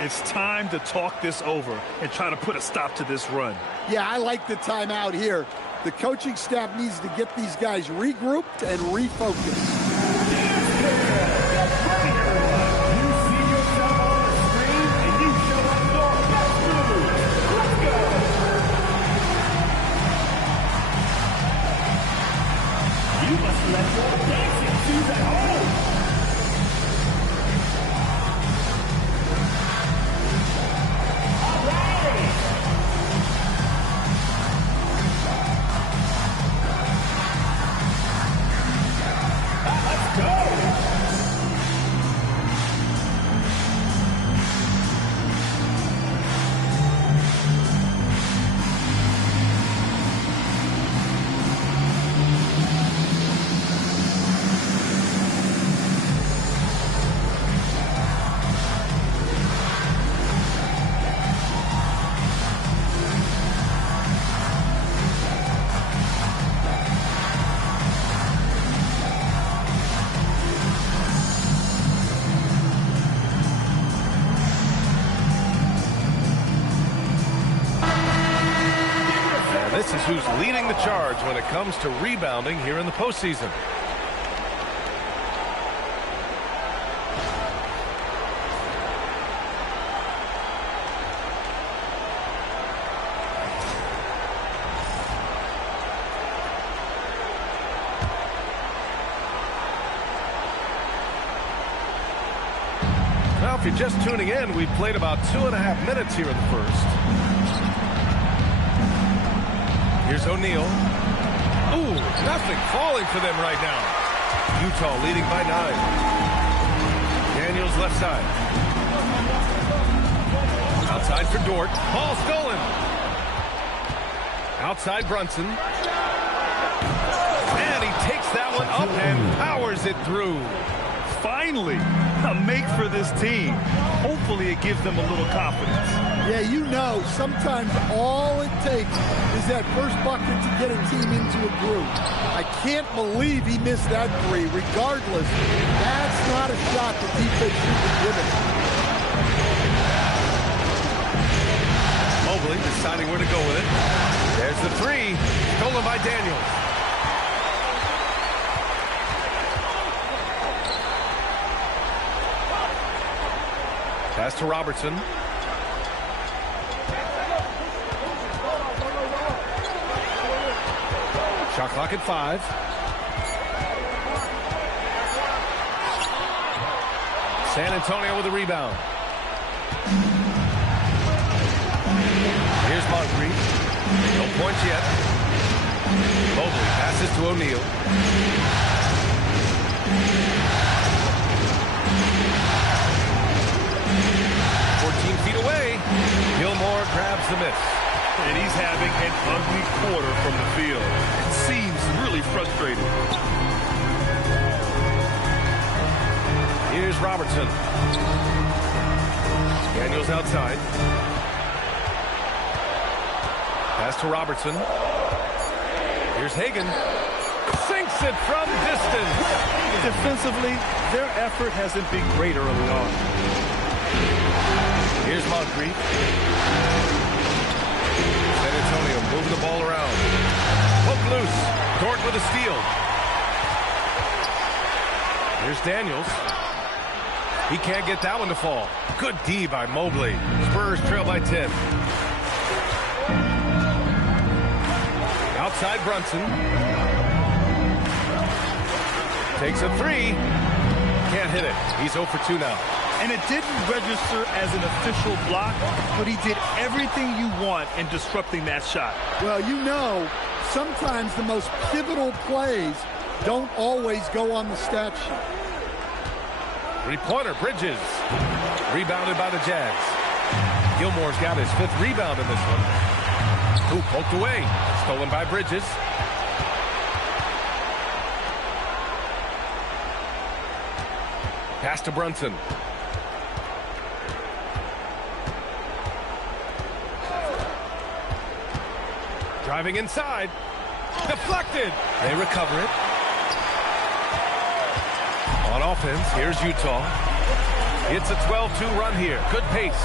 It's time to talk this over and try to put a stop to this run. Yeah, I like the timeout here. The coaching staff needs to get these guys regrouped and refocused. Let's go dancing shoes at home. All right. This is who's leading the charge when it comes to rebounding here in the postseason. Well, if you're just tuning in, we've played about 2.5 minutes here in the first. Here's O'Neal. Ooh, nothing falling for them right now. Utah leading by 9. Daniels left side. Outside for Dort. Ball stolen. Outside Brunson. And he takes that one up and powers it through. Finally, a make for this team. Hopefully it gives them a little confidence. Yeah, you know, sometimes all it takes is that first bucket to get a team into a groove. I can't believe he missed that three. Regardless, that's not a shot the defense should be given. Mobley deciding where to go with it. There's the three, stolen by Daniels. Pass to Robertson. Shot clock at 5. San Antonio with a rebound. Here's Moncrief. No points yet. Mobley passes to O'Neal. 14 feet away. Gilmore grabs the miss. And he's having an ugly quarter from the field. It seems really frustrating. Here's Robertson. Daniels outside. Pass to Robertson. Here's Hagan. Sinks it from distance. Defensively, their effort hasn't been great early on. Here's Moncrief. San Antonio moving the ball around. Hook loose. Dort with a steal. Here's Daniels. He can't get that one to fall. Good D by Mobley. Spurs trail by 10. Outside Brunson. Takes a three. Can't hit it. He's 0 for 2 now. And it didn't register as an official block, but he did everything you want in disrupting that shot. Well, you know, sometimes the most pivotal plays don't always go on the stat sheet. Three-pointer, Bridges. Rebounded by the Jazz. Gilmore's got his 5th rebound in this one. Ooh, poked away. Stolen by Bridges. Pass to Brunson. Driving inside. Deflected. They recover it. On offense, here's Utah. It's a 12-2 run here. Good pace.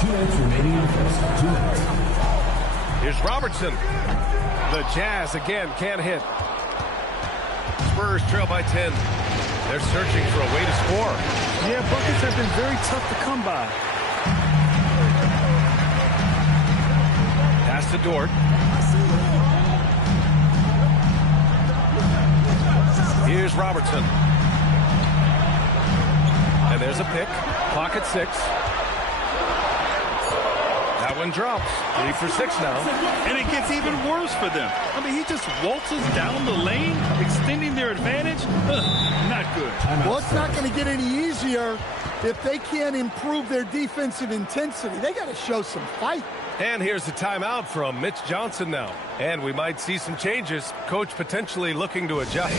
2 minutes remaining in the first. 2 minutes. Here's Robertson. The Jazz again can't hit. Spurs trail by 10. They're searching for a way to score. Yeah, buckets have been very tough to come by. Pass to Dort. Here's Robertson. And there's a pick. Clock at 6. That one drops. 3 for 6 now. And it gets even worse for them. I mean, he just waltzes down the lane, extending their advantage. Not good. Well, it's not going to get any easier if they can't improve their defensive intensity. They got to show some fight. And here's the timeout from Mitch Johnson now. And we might see some changes. Coach potentially looking to adjust.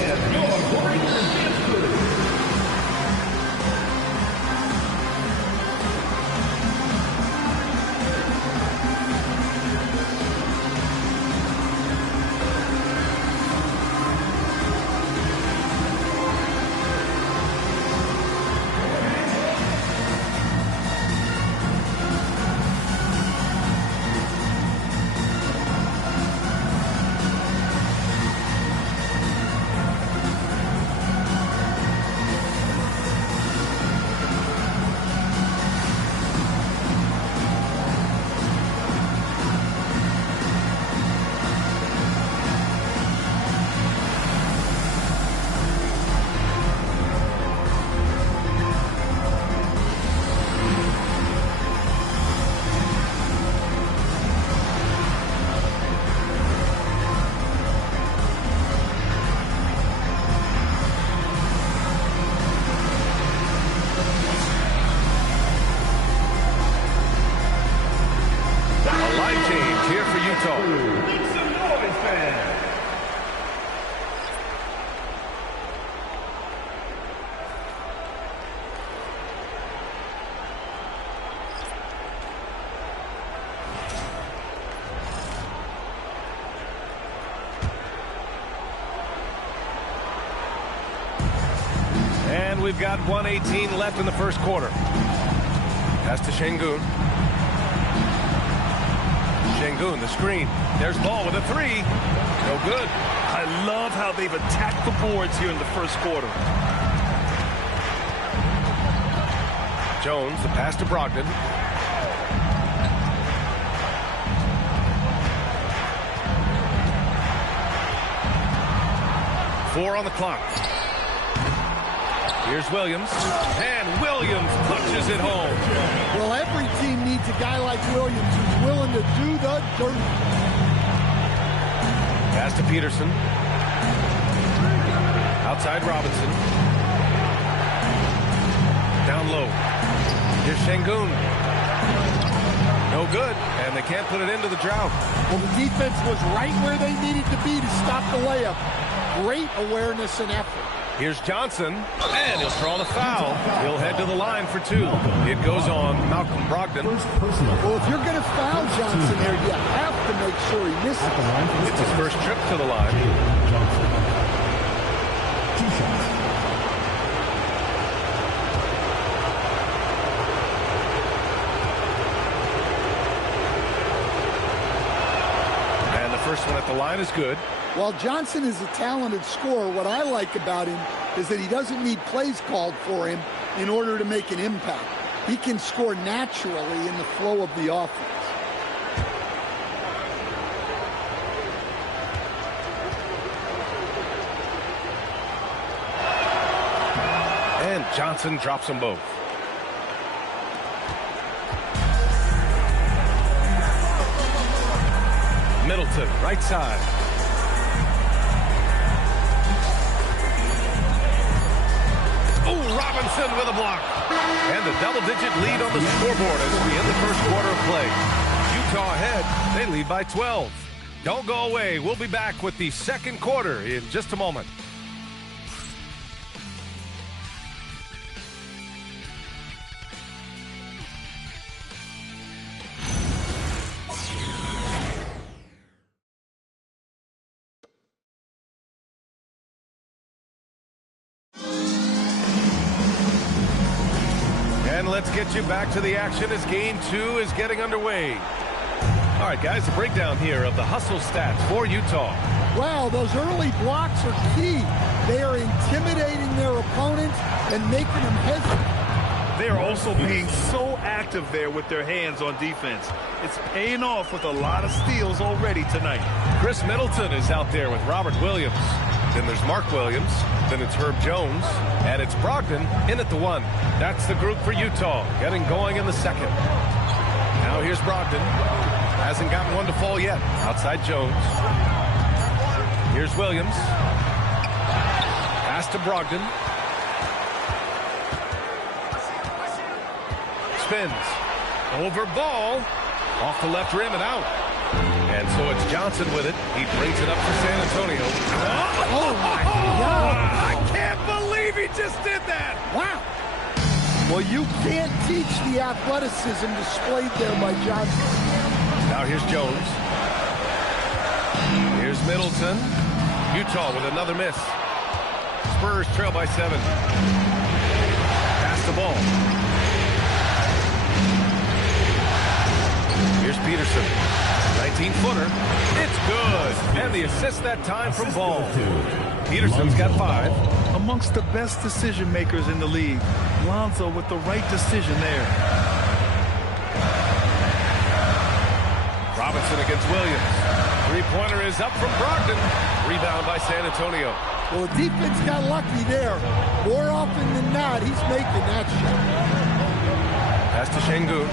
we've got 1:18 left in the first quarter. Pass to Şengün. Şengün, the screen. There's ball with a three. No good. I love how they've attacked the boards here in the first quarter. Jones, the pass to Brogdon. Four on the clock. Here's Williams, and Williams punches it home. Well, every team needs a guy like Williams who's willing to do the dirt. Pass to Peterson. Outside Robinson. Down low. Here's Şengün. No good, and they can't put it into the drought. Well, the defense was right where they needed to be to stop the layup. Great awareness and effort. Here's Johnson, and he'll draw the foul. He'll head to the line for two. It goes on Malcolm Brogdon. Well, if you're going to foul Johnson there, you have to make sure he misses. It's his first trip to the line. And the first one at the line is good. While Johnson is a talented scorer, what I like about him is that he doesn't need plays called for him in order to make an impact. He can score naturally in the flow of the offense. And Johnson drops them both. Middleton, right side. Oh, Robinson with a block. And the double-digit lead on the scoreboard as we end the first quarter of play. Utah ahead. They lead by 12. Don't go away. We'll be back with the second quarter in just a moment. And let's get you back to the action as game two is getting underway. All right, guys, the breakdown here of the hustle stats for Utah. Wow, those early blocks are key. They are intimidating their opponents and making them hesitate. They are also being so active there with their hands on defense. It's paying off with a lot of steals already tonight. Chris Middleton is out there with Robert Williams. Then there's Mark Williams. Then it's Herb Jones. And it's Brogdon in at the one. That's the group for Utah, getting going in the second. Now here's Brogdon. Hasn't gotten one to fall yet. Outside Jones. Here's Williams. Pass to Brogdon. Spins. Over ball. Off the left rim and out. And so it's Johnson with it. He brings it up for San Antonio. Oh, my God. I can't believe he just did that. Wow. Well, you can't teach the athleticism displayed there by Johnson. Now here's Jones. Here's Middleton. Utah with another miss. Spurs trail by 7. Pass the ball. Here's Peterson. 19-footer. It's good. And the assist that time from Ball. Peterson's got 5. Amongst the best decision makers in the league. Lonzo with the right decision there. Robinson against Williams. Three-pointer is up from Brogdon. Rebound by San Antonio. Well, the defense got lucky there. More often than not, he's making that shot. Pass to Şengün.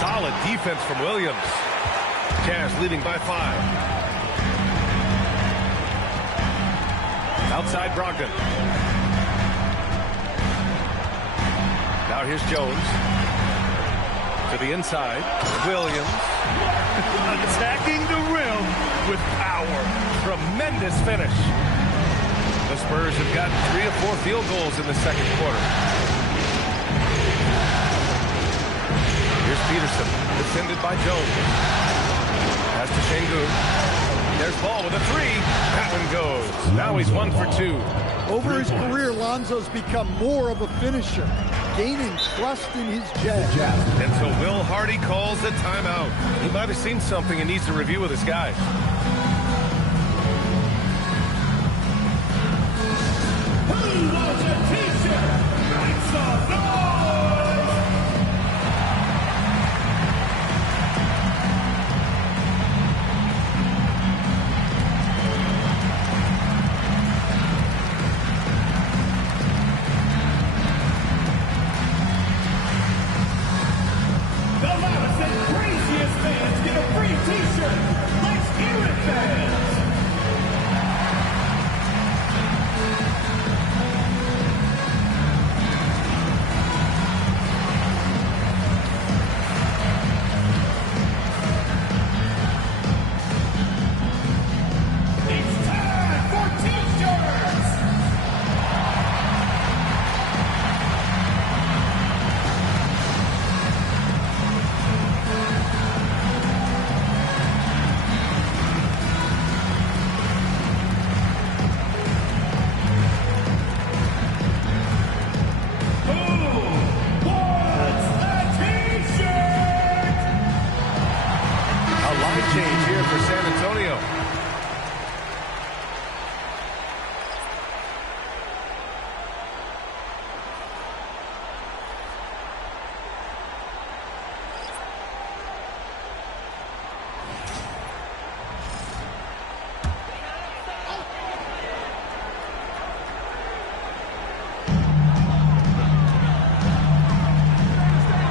Solid defense from Williams. Jazz leading by 5. Outside Brogdon. Now here's Jones. To the inside. Williams. Attacking the rim with power. Tremendous finish. The Spurs have gotten 3 or 4 field goals in the second quarter. Here's Peterson. Defended by Jones. goes. Now he's 1 for 2. Over his career, Lonzo's become more of a finisher, gaining trust in his jab. And so Will Hardy calls the timeout. He might have seen something and needs to review with his guys. Who wants a t-shirt? Make some noise! The loudest and craziest fans get a free t-shirt. Let's hear it, fans! It's time for t-shirts! A line change here for San Antonio.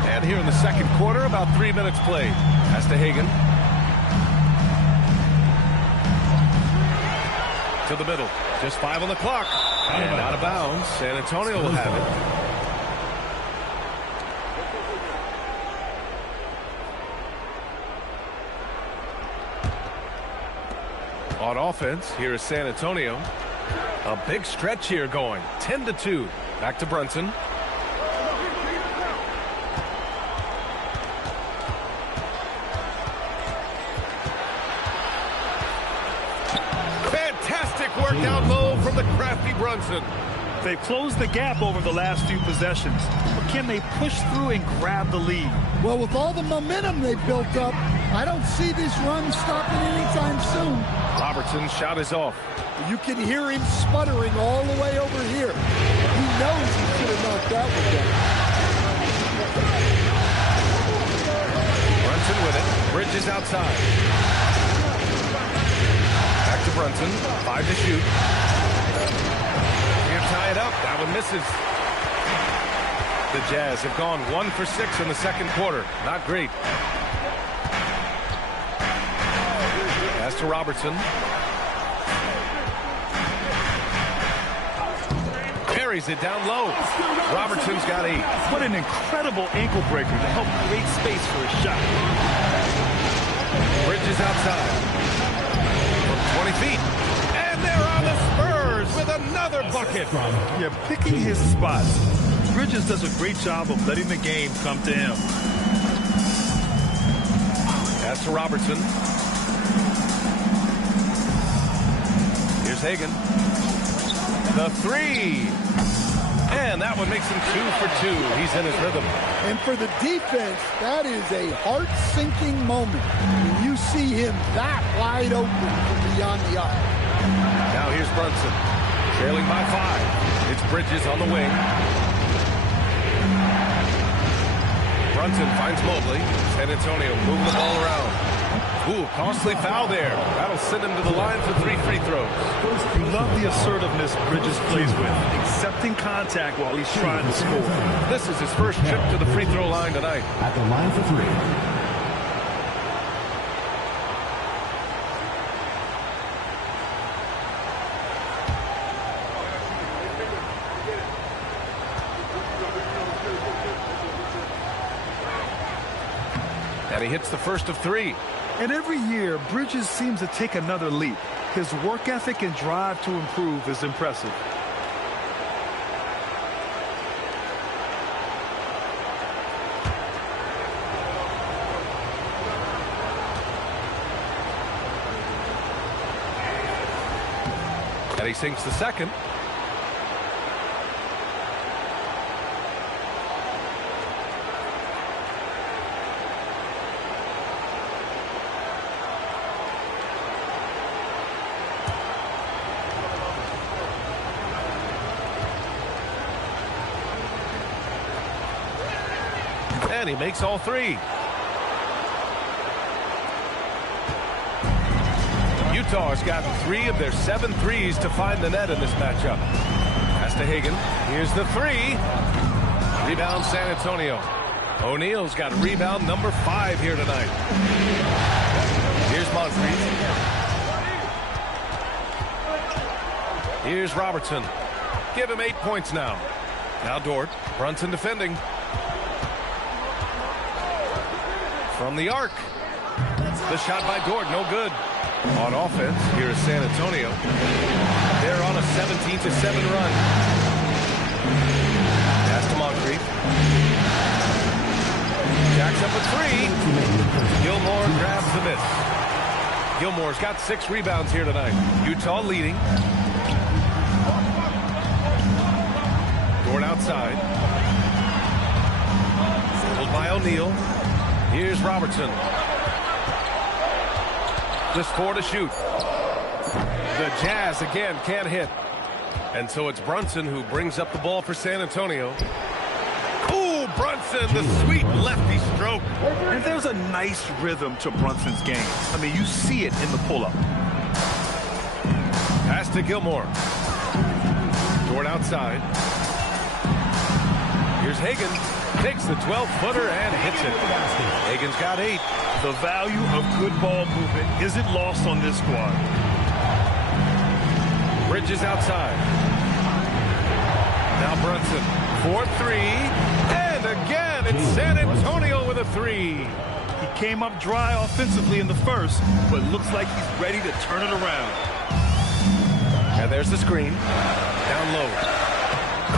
And here in the second quarter, about 3 minutes played. Pass to Hagan. To the middle. Just 5 on the clock. And out of bounds. San Antonio will have it. On offense, here is San Antonio. A big stretch here going. 10-2. Back to Brunson. Fantastic work down low from the crafty Brunson. They've closed the gap over the last few possessions, but can they push through and grab the lead? Well, with all the momentum they've built up, I don't see this run stopping anytime soon. Robertson's shot is off. You can hear him sputtering all the way over here. He knows he should have knocked that one down. Brunson with it. Bridges outside. Back to Brunson. 5 to shoot. Can't tie it up. That one misses. The Jazz have gone 1 for 6 in the second quarter. Not great. Pass to Robertson. Carries it down low. Robertson's got 8. What an incredible ankle breaker to help create space for a shot. Bridges outside. From 20 feet. And they're on the Spurs with another bucket. Yeah, picking his spots. Bridges does a great job of letting the game come to him. Pass to Robertson. Here's Hagan. The 3. And that one makes him 2 for 2. He's in his rhythm. And for the defense, that is a heart-sinking moment when you see him that wide open from beyond the arc. Now here's Brunson. Trailing by 5. It's Bridges on the wing. Brunson finds Mobley. San Antonio moving the ball around. Ooh, costly foul there. That'll send him to the line for 3 free throws. You love the assertiveness Bridges plays with, accepting contact while he's trying to score. This is his first trip to the free throw line tonight. At the line for 3. And he hits the first of 3. And every year, Bridges seems to take another leap. His work ethic and drive to improve is impressive. And he sinks the second. And he makes all three. Utah has gotten 3 of their 7 threes to find the net in this matchup. Pass to Hagan. Here's the 3. Rebound San Antonio. O'Neal's got rebound number 5 here tonight. Here's Moncrief. Here's Robertson. Give him 8 points now. Now Dort. Brunson defending. From the arc. The shot by Dort, no good. On offense, here is San Antonio. They're on a 17-7 run. Pass to Moncrief. Jacks up a 3. Gilmore grabs the miss. Gilmore's got 6 rebounds here tonight. Utah leading. Dort outside. Pulled by O'Neal. Here's Robertson. Just 4 to shoot. The Jazz again can't hit. And so it's Brunson who brings up the ball for San Antonio. Ooh, Brunson, the sweet lefty stroke. And there's a nice rhythm to Brunson's game. I mean, you see it in the pull-up. Pass to Gilmore. Dort outside. Here's Hagan. Takes the 12-footer and hits it. Hagan's got 8. The value of good ball movement isn't lost on this squad. Bridges outside. Now Brunson. 4-3. And again, it's San Antonio with a 3. He came up dry offensively in the first, but looks like he's ready to turn it around. And there's the screen. Down low.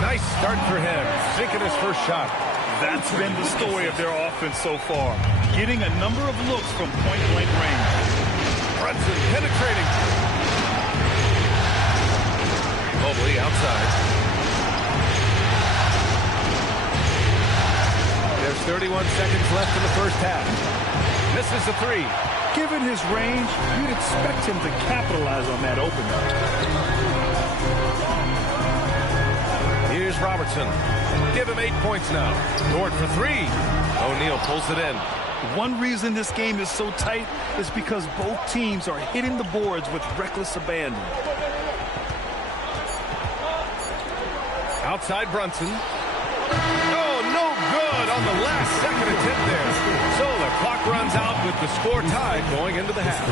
Nice start for him. Sinking his first shot. That's been the story of their offense so far. Getting a number of looks from point-blank range. Brunson penetrating. Mobley outside. There's 31 seconds left in the first half. Misses the 3. Given his range, you'd expect him to capitalize on that opener. Here's Robertson. Give him 8 points now. Dort for 3. O'Neal pulls it in. One reason this game is so tight is because both teams are hitting the boards with reckless abandon. Outside Brunson. Oh, no good on the last second attempt there. So the clock runs out with the score tied going into the half.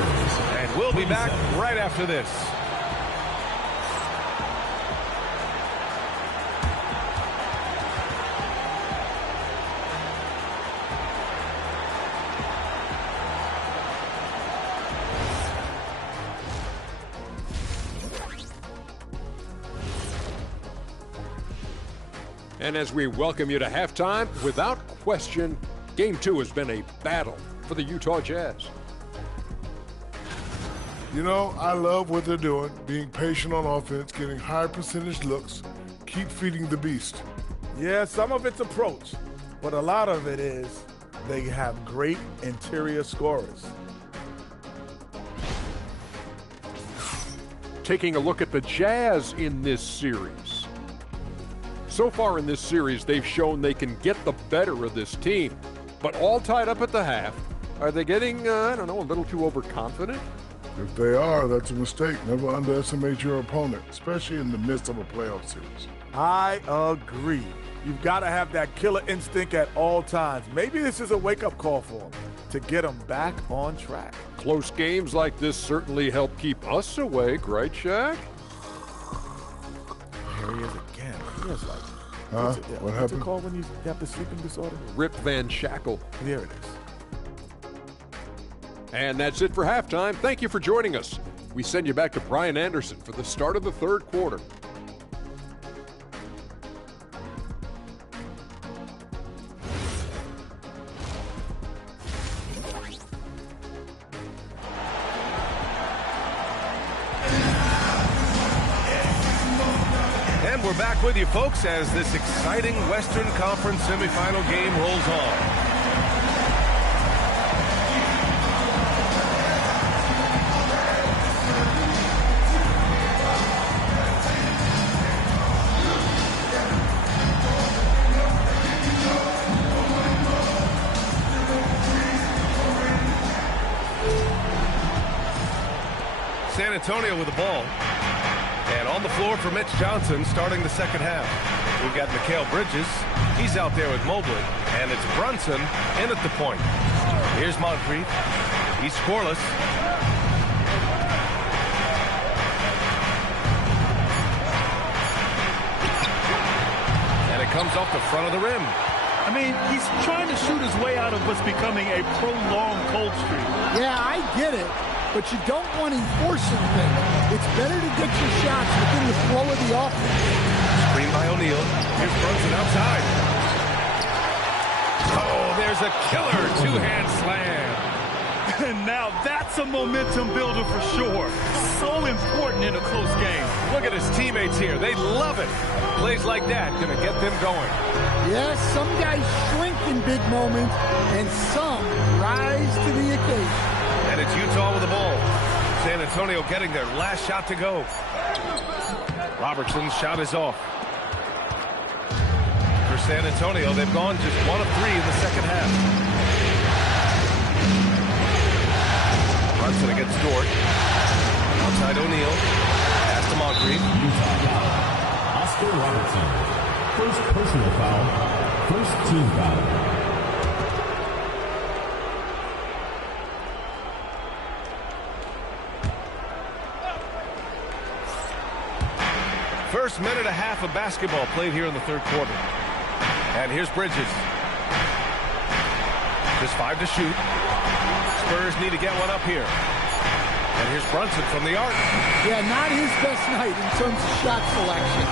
And we'll be back right after this. And as we welcome you to halftime, without question, Game 2 has been a battle for the Utah Jazz. You know, I love what they're doing, being patient on offense, getting high percentage looks, keep feeding the beast. Yeah, some of it's approach, but a lot of it is they have great interior scorers. Taking a look at the Jazz in this series. So far in this series, they've shown they can get the better of this team, but all tied up at the half. Are they getting, I don't know, a little too overconfident? If they are, that's a mistake. Never underestimate your opponent, especially in the midst of a playoff series. I agree. You've got to have that killer instinct at all times. Maybe this is a wake-up call for them to get them back on track. Close games like this certainly help keep us awake, right, Shaq? There he is again. He is like, what what's happened? it called when you have the sleeping disorder? Rip Van Shackle. There it is. And that's it for halftime. Thank you for joining us. We send you back to Brian Anderson for the start of the third quarter. we're back with you, folks, as this exciting Western Conference semifinal game rolls on. San Antonio with the ball. And on the floor for Mitch Johnson starting the second half. We've got Mikal Bridges. He's out there with Mobley. And it's Brunson in at the point. Here's Moncrief. He's scoreless. And it comes off the front of the rim. I mean, he's trying to shoot his way out of what's becoming a prolonged cold streak. Yeah, I get it. But you don't want him forcing things. It's better to get your shots within the flow of the offense. Screen by O'Neal. Here's Brunson outside. Oh, there's a killer two-hand slam. And now that's a momentum builder for sure. So important in a close game. Look at his teammates here. They love it. Plays like that going to get them going. Yes, some guys shrink in big moments, and some rise to the occasion. And it's Utah with the ball. San Antonio getting their last shot to go. Robertson's shot is off. For San Antonio, they've gone just 1 of 3 in the second half. Brunson against Dort. Outside O'Neal. Pass to Moncrief. Oscar Robertson. First personal foul. First team foul. First minute and a half of basketball played here in the third quarter. And here's Bridges. Just 5 to shoot. Spurs need to get one up here. And here's Brunson from the arc. Yeah, not his best night in terms of shot selection.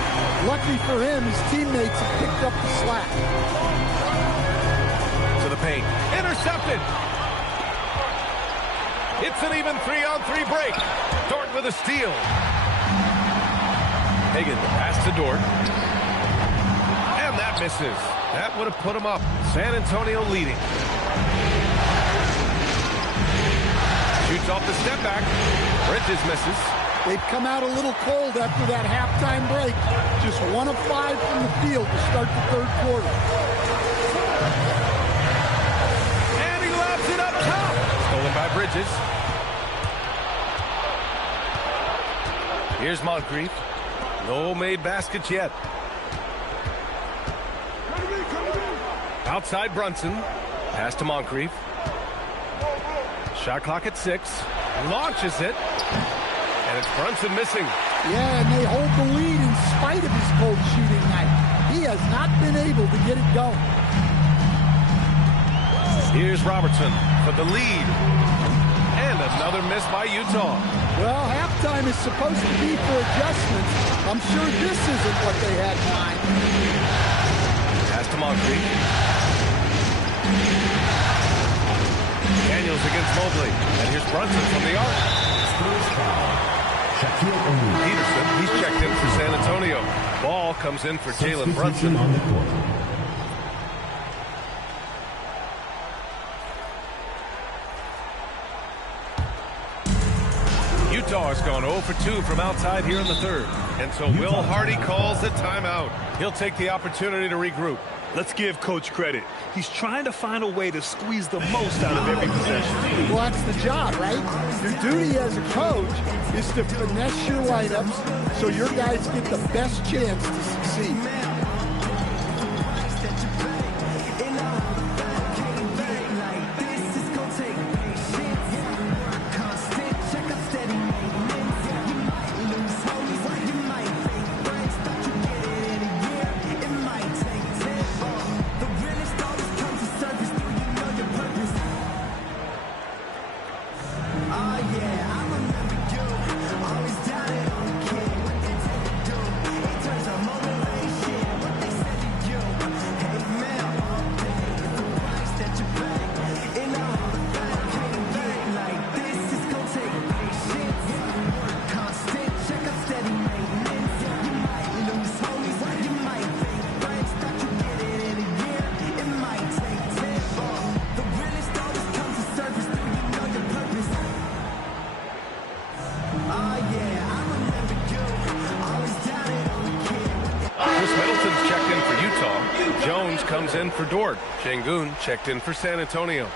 Lucky for him, his teammates have picked up the slack. To the paint. Intercepted. It's an even 3-on-3 break. Dort with a steal. Hagan, pass to Dort. And that misses. That would have put him up. San Antonio leading. Shoots off the step back. Bridges misses. They've come out a little cold after that halftime break. Just 1 of 5 from the field to start the third quarter. And he lobs it up top. Stolen by Bridges. Here's Moncrief. No made baskets yet. Outside Brunson. Pass to Moncrief. Shot clock at 6. Launches it. And it's Brunson missing. Yeah, and they hold the lead in spite of his cold shooting night. He has not been able to get it going. Here's Robertson for the lead. And another miss by Utah. Well, halftime is supposed to be for adjustments. I'm sure this isn't what they had in mind. Pass to Moncrief. Daniels against Mobley. And here's Brunson from the arc. Peterson, he's checked in for San Antonio. Ball comes in for Jalen Brunson. On the court. Utah has gone 0 for 2 from outside here in the third. And so Will Hardy calls the timeout. He'll take the opportunity to regroup. Let's give Coach credit. He's trying to find a way to squeeze the most out of every possession. Well, that's the job, right? Your duty as a coach is to finesse your lineups so your guys get the best chance to succeed. comes in for Dort. Şengün checked in for San Antonio.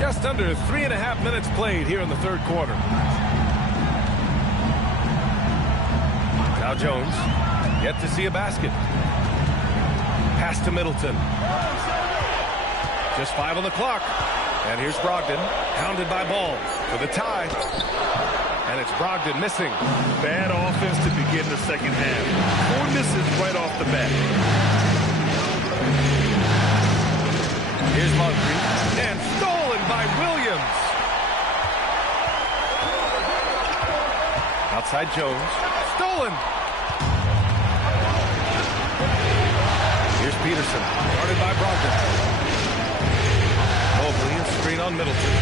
Just under 3.5 minutes played here in the third quarter. Now Jones, yet to see a basket. Pass to Middleton. Just 5 on the clock. And here's Brogdon, hounded by Ball for the tie. And it's Brogdon missing. Bad offense to begin the second half. 4 misses right off the bat. Here's Moncrief, and stolen by Williams. Outside Jones, stolen. Here's Peterson, guarded by Brogdon. Mobley, a screen on Middleton.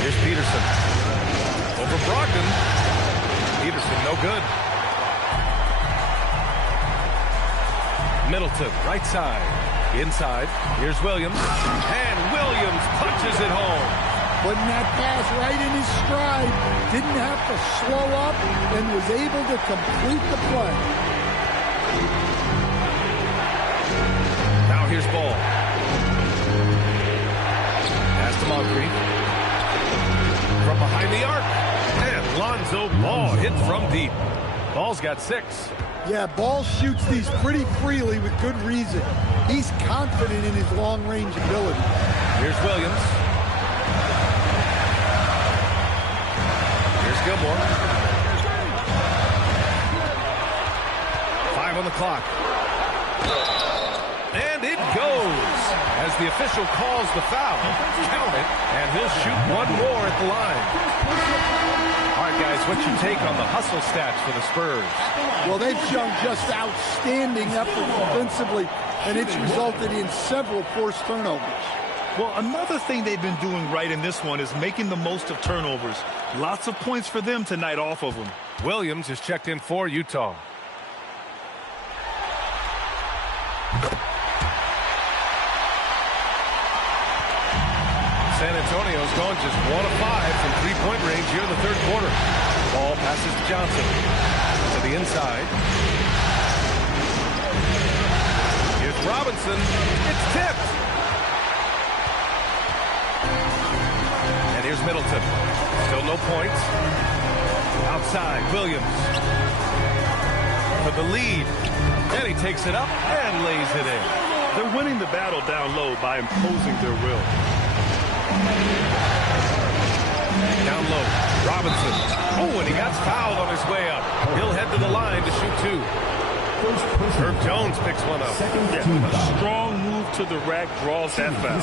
Here's Peterson. Over Brogdon. Peterson, no good. Middleton, right side. Inside, here's Williams. And Williams punches it home. Putting that pass right in his stride. Didn't have to slow up and was able to complete the play. Now here's Ball. Pass to Moncrief. From behind the arc. And Lonzo Ball hit from deep. Ball's got 6. Yeah, Ball shoots these pretty freely with good reason. He's confident in his long-range ability. Here's Williams. Here's Gilmore. 5 on the clock. And it goes as the official calls the foul. Count it, and he'll shoot one more at the line. All right, guys, what's your take on the hustle stats for the Spurs? Well, they've shown just outstanding effort defensively, and it's resulted in several forced turnovers. Well, another thing they've been doing right in this one is making the most of turnovers. Lots of points for them tonight off of them. Williams is checked in for Utah. San Antonio's going just 1 of 5 from three-point range here in the third quarter. Ball passes to Johnson. To the inside. Here's Robinson. It's tipped. And here's Middleton. Still no points. Outside, Williams. For the lead. And he takes it up and lays it in. They're winning the battle down low by imposing their will. Down low, Robinson. Oh, and he got fouled on his way up. He'll head to the line to shoot 2. Herb Jones picks one up. A strong move to the rack draws that foul.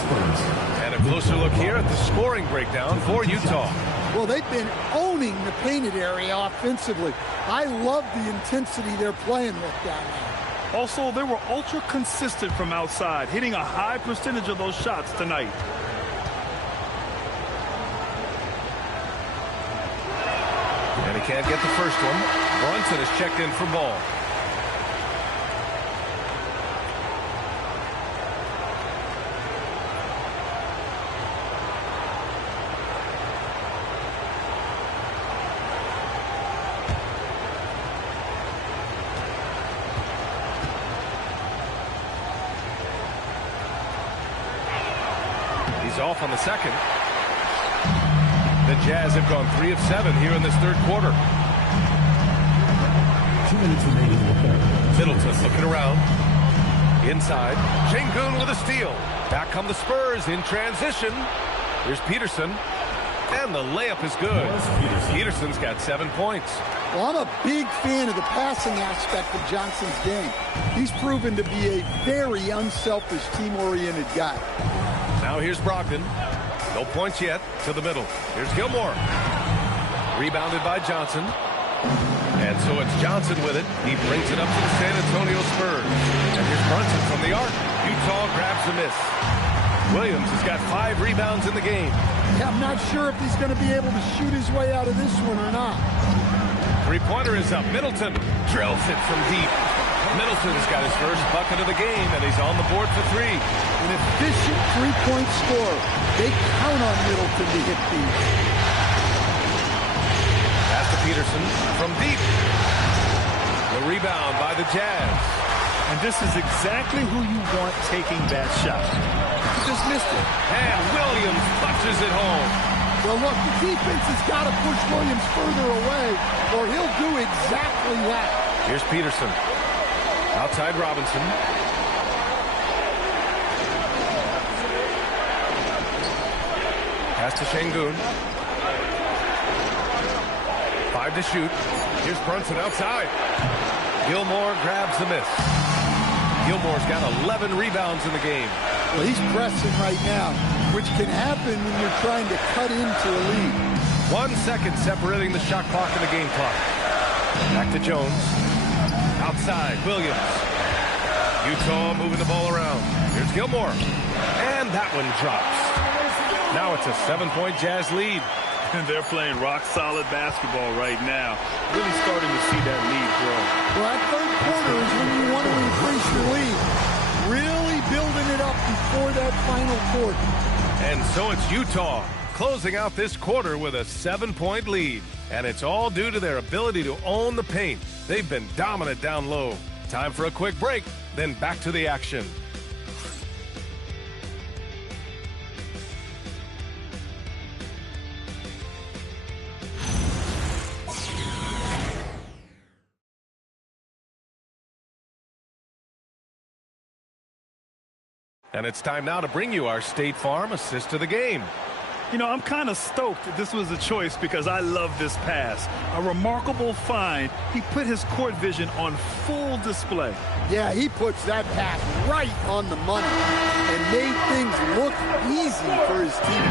And a closer look here at the scoring breakdown for Utah. Well, they've been owning the painted area offensively. I love the intensity they're playing with down there. Also, they were ultra consistent from outside, hitting a high percentage of those shots tonight. And he can't get the first one. Brunson is checked in for Ball. He's off on the second. The Jazz have gone 3 of 7 here in this third quarter. 2 minutes remaining in the third. Middleton looking around. Inside. Şengün with a steal. Back come the Spurs in transition. Here's Peterson. And the layup is good. Peterson's got 7 points. Well, I'm a big fan of the passing aspect of Johnson's game. He's proven to be a very unselfish, team-oriented guy. Now here's Brogdon. No points yet. To the middle. Here's Gilmore. Rebounded by Johnson. And so it's Johnson with it. He brings it up to the San Antonio Spurs. And here's Brunson from the arc. Utah grabs the miss. Williams has got 5 rebounds in the game. Yeah, I'm not sure if he's going to be able to shoot his way out of this one or not. Three-pointer is up. Middleton drills it from deep. Middleton's got his first bucket of the game, and he's on the board for three. An efficient three-point scorer. They count on Middleton to hit these. Pass to Peterson from deep. The rebound by the Jazz. And this is exactly who you want taking that shot. He just missed it. And Williams punches it home. Well, look, the defense has got to push Williams further away, or he'll do exactly that. Here's Peterson. Outside Robinson. Pass to Şengün. 5 to shoot. Here's Brunson outside. Gilmore grabs the miss. Gilmore's got 11 rebounds in the game. Well, he's pressing right now, which can happen when you're trying to cut into a lead. 1 second separating the shot clock and the game clock. Back to Jones. Outside, Williams. Utah moving the ball around. Here's Gilmore. And that one drops. Now it's a 7-point Jazz lead. And they're playing rock-solid basketball right now. Really starting to see that lead grow. Well, that third quarter is when you want to increase your lead. Really building it up before that final quarter. And so it's Utah closing out this quarter with a 7-point lead. And it's all due to their ability to own the paint. They've been dominant down low. Time for a quick break, then back to the action. And it's time now to bring you our State Farm assist of the game. You know, I'm kind of stoked that this was a choice because I love this pass. A remarkable find. He put his court vision on full display. Yeah, he puts that pass right on the money and made things look easy for his team.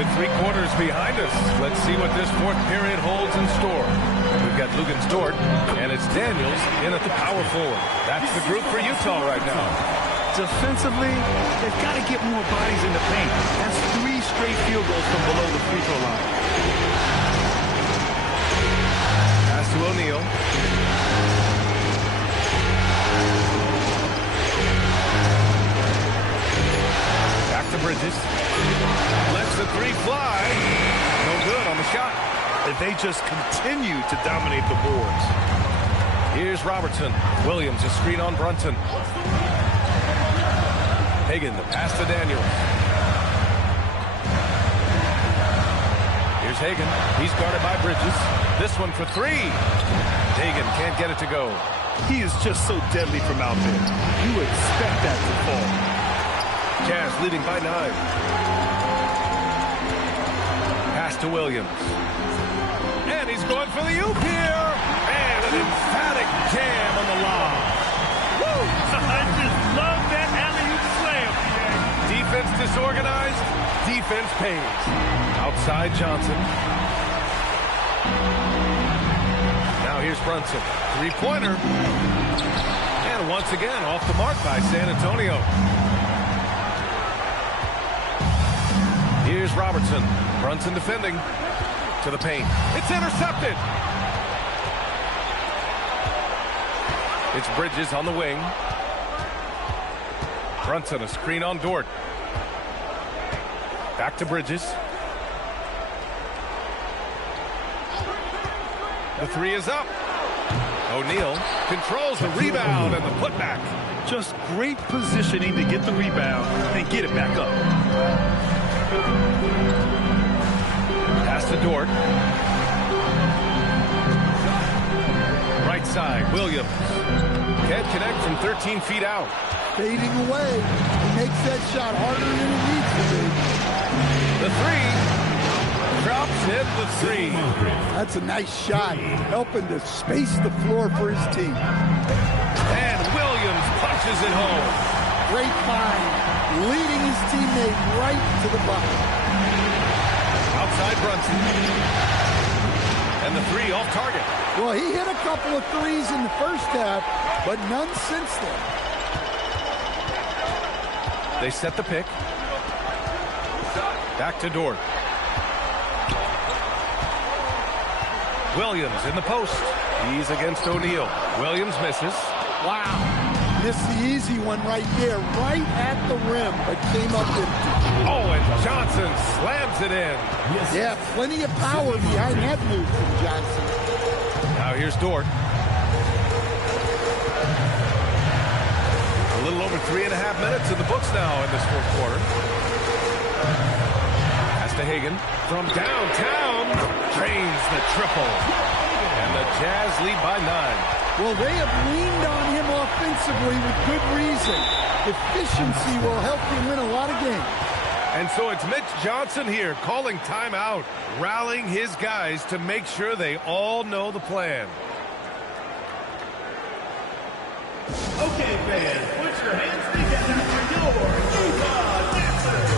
With 3 quarters behind us, let's see what this fourth period holds in store. We've got Lugens Dort, and it's Daniels in at the power forward. That's the group for Utah right now. Defensively, they've got to get more bodies in the paint. That's 3 straight field goals from below the free throw line. Pass to O'Neal. Back to Bridges. Lets the 3 fly. No good on the shot. And they just continue to dominate the boards. Here's Robertson. Williams, a screen on Brunson. Hagan, the pass to Daniels. Here's Hagan. He's guarded by Bridges. This one for 3. Hagan can't get it to go. He is just so deadly from out there. You expect that to fall. Jazz leading by 9. Pass to Williams. And he's going for the oop here. And an emphatic jam on the lob. Woo! I just love that alley-oop slam. Defense disorganized. Defense pays. Outside Johnson. Now here's Brunson. 3-pointer. And once again off the mark by San Antonio. Here's Robertson. Brunson defending. To the paint. It's intercepted. It's Bridges on the wing. Brunson, a screen on Dort. Back to Bridges. The 3 is up. O'Neal controls the rebound and the putback. Just great positioning to get the rebound and get it back up. Pass to Dort. Right side, Williams. Can't connect from 13 feet out. Fading away. He makes that shot harder than it needs to be. The 3. Drops in the 3. That's a nice shot. Helping to space the floor for his team. And Williams punches it home. Great find. Leading his teammate right to the bucket. Outside Brunson. And the 3 off target. Well, he hit a couple of 3s in the first half, but none since then. They set the pick. Back to Dort. Williams in the post. He's against O'Neal. Williams misses. Wow. Missed the easy one right there, right at the rim, but came up empty. Oh, and Johnson slams it in. Yeah, plenty of power behind that move from Johnson. Now here's Dort. A little over 3.5 minutes in the books now in this fourth quarter. Pass to Hagan from downtown. Drains the triple. And the Jazz lead by 9. Well, they have leaned on him offensively with good reason. Efficiency will help him win a lot of games. And so it's Mitch Johnson here calling timeout, rallying his guys to make sure they all know the plan. Okay, fans, put your hands together for your Utah Dancers.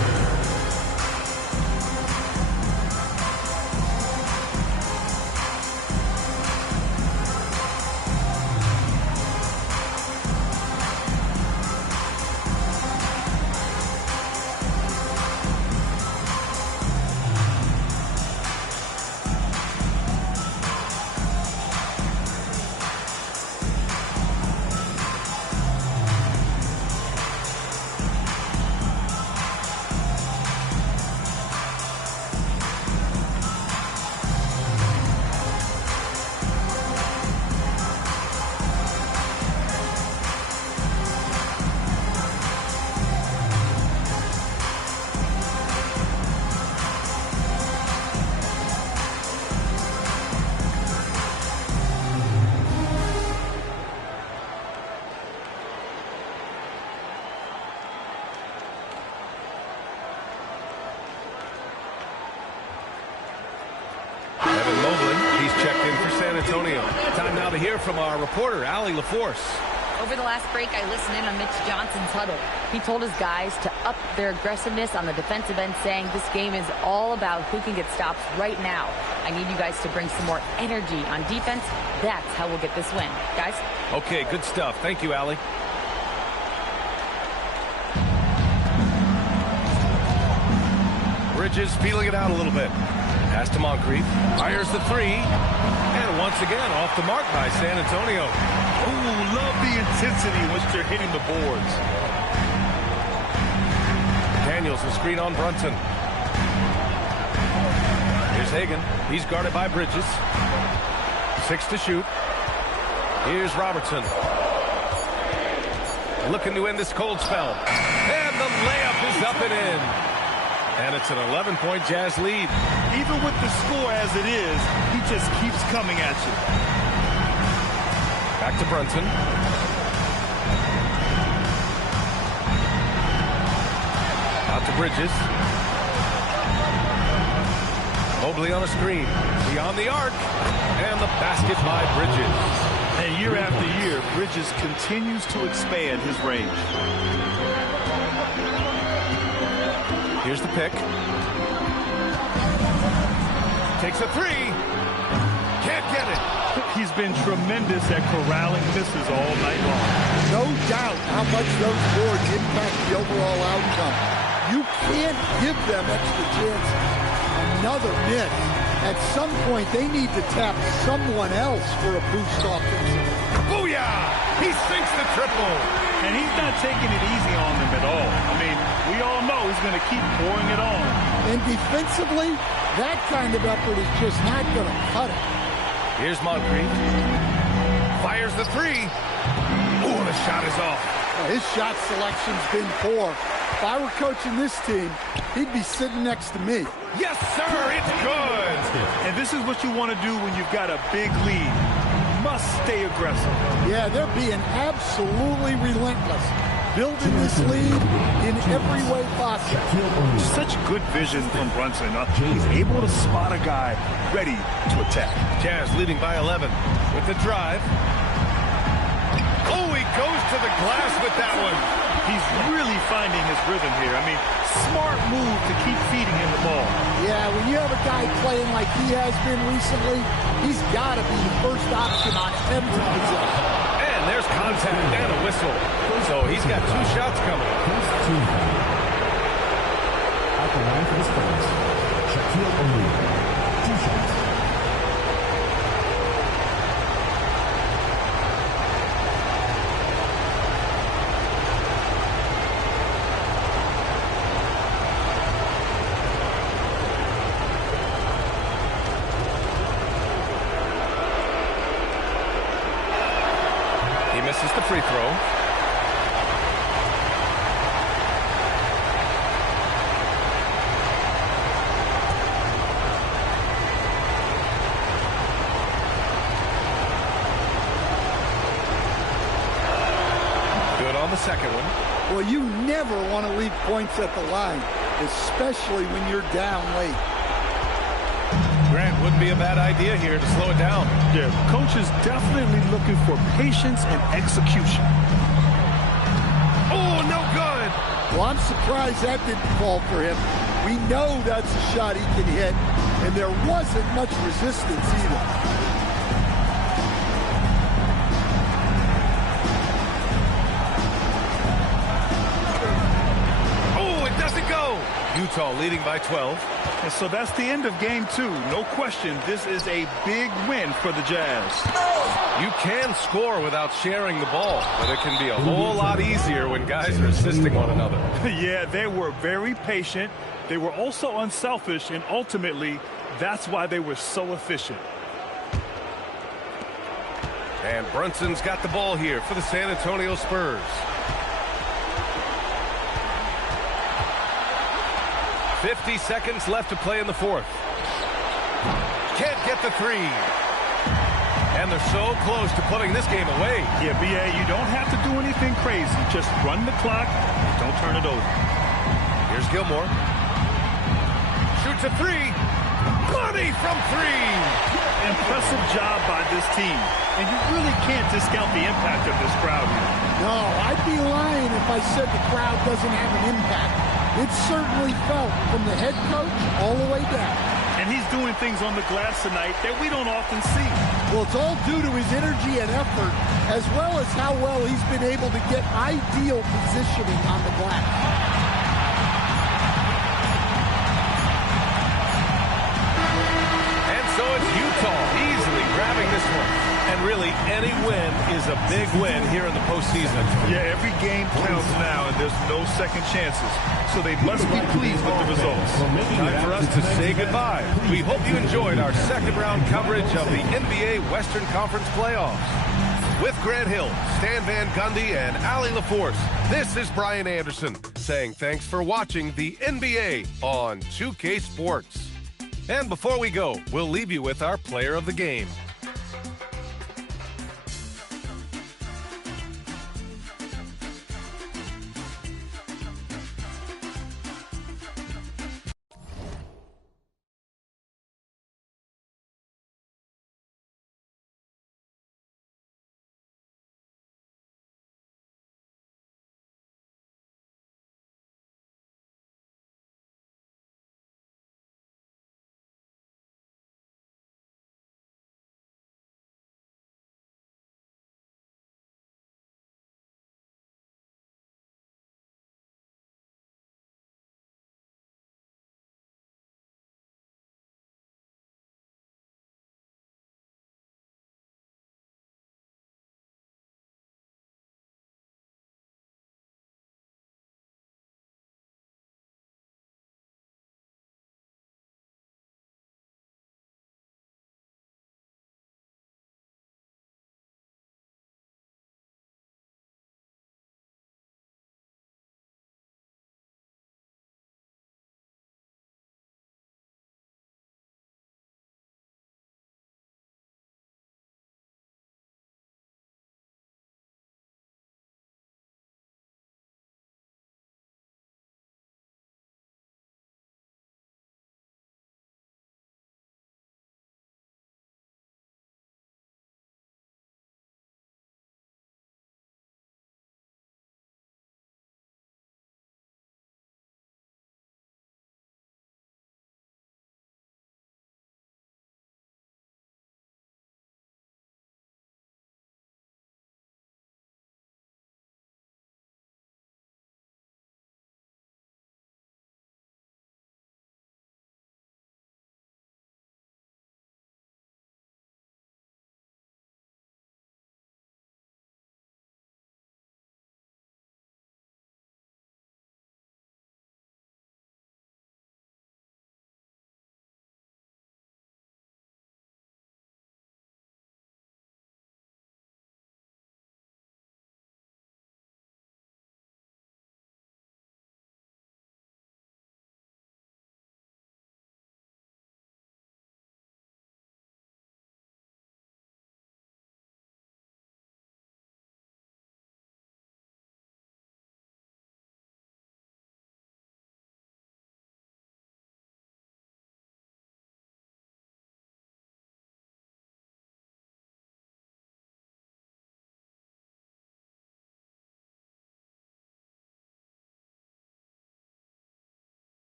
Time now to hear from our reporter, Allie LaForce. Over the last break, I listened in on Mitch Johnson's huddle. He told his guys to up their aggressiveness on the defensive end, saying this game is all about who can get stops right now. I need you guys to bring some more energy on defense. That's how we'll get this win. Guys? Okay, good stuff. Thank you, Allie. Bridges feeling it out a little bit. Pass to Moncrief. Fires the three. And once again, off the mark by San Antonio. Ooh, love the intensity in which they're hitting the boards. Daniels will screen on Brunson. Here's Hagan. He's guarded by Bridges. 6 to shoot. Here's Robertson. Looking to end this cold spell. And the layup is up and in. And it's an 11-point Jazz lead. Even with the score as it is, he just keeps coming at you. Back to Brunson. Out to Bridges. Mobley on a screen. Beyond the arc. And the basket by Bridges. And year after year, Bridges continues to expand his range. Here's the pick. Takes a three. Can't get it. He's been tremendous at corralling misses all night long. No doubt how much those boards impact the overall outcome. You can't give them extra chances. Another miss. At some point, they need to tap someone else for a boost offensively. Booyah! He sinks the triple. And he's not taking it easy on them at all. I mean, we all know he's going to keep pouring it on. And defensively, that kind of effort is just not going to cut it. Here's Moncrief. Fires the three. Oh, the shot is off. His shot selection's been poor. If I were coaching this team, he'd be sitting next to me. Yes, sir, it's good. And this is what you want to do when you've got a big lead. Must stay aggressive. Yeah, they're being absolutely relentless. Building this lead in every way possible. Such good vision from Brunson. He's able to spot a guy ready to attack. Jazz leading by 11 with the drive. Oh, he goes to the glass with that one. He's really finding his rhythm here. I mean, smart move to keep feeding him the ball. Yeah, when you have a guy playing like he has been recently, he's got to be the first option on every possession. And there's contact and a whistle. So he's got 2 shots coming. At the line for the Spurs, Shaquille O'Neal, 2 shots. the second one. Well, you never want to leave points at the line, especially when you're down late. Grant, wouldn't be a bad idea here to slow it down. Yeah, coach is definitely looking for patience and execution. Oh, no good. Well, I'm surprised that didn't fall for him. We know that's a shot he can hit, and there wasn't much resistance either. Utah leading by 12. And so that's the end of game 2. No question, this is a big win for the Jazz. You can score without sharing the ball, but it can be a whole lot easier when guys are assisting one another. Yeah, they were very patient. They were also unselfish, and ultimately, that's why they were so efficient. And Brunson's got the ball here for the San Antonio Spurs. 50 seconds left to play in the fourth. Can't get the three. And they're so close to putting this game away. Yeah, B.A., you don't have to do anything crazy. Just run the clock. Don't turn it over. Here's Gilmore. Shoots a three. Money from three. Impressive job by this team. And you really can't discount the impact of this crowd here. No, I'd be lying if I said the crowd doesn't have an impact. It certainly felt from the head coach all the way down. And he's doing things on the glass tonight that we don't often see. Well, it's all due to his energy and effort, as well as how well he's been able to get ideal positioning on the glass. And so it's Utah easily grabbing this one. And really, any win is a big win here in the postseason. Yeah, every game counts now, and there's no second chances. So they must be pleased with the results. Time for us to say goodbye. We hope you enjoyed our second-round coverage of the NBA Western Conference playoffs. With Grant Hill, Stan Van Gundy, and Allie LaForce, this is Brian Anderson saying thanks for watching the NBA on 2K Sports. And before we go, we'll leave you with our player of the game.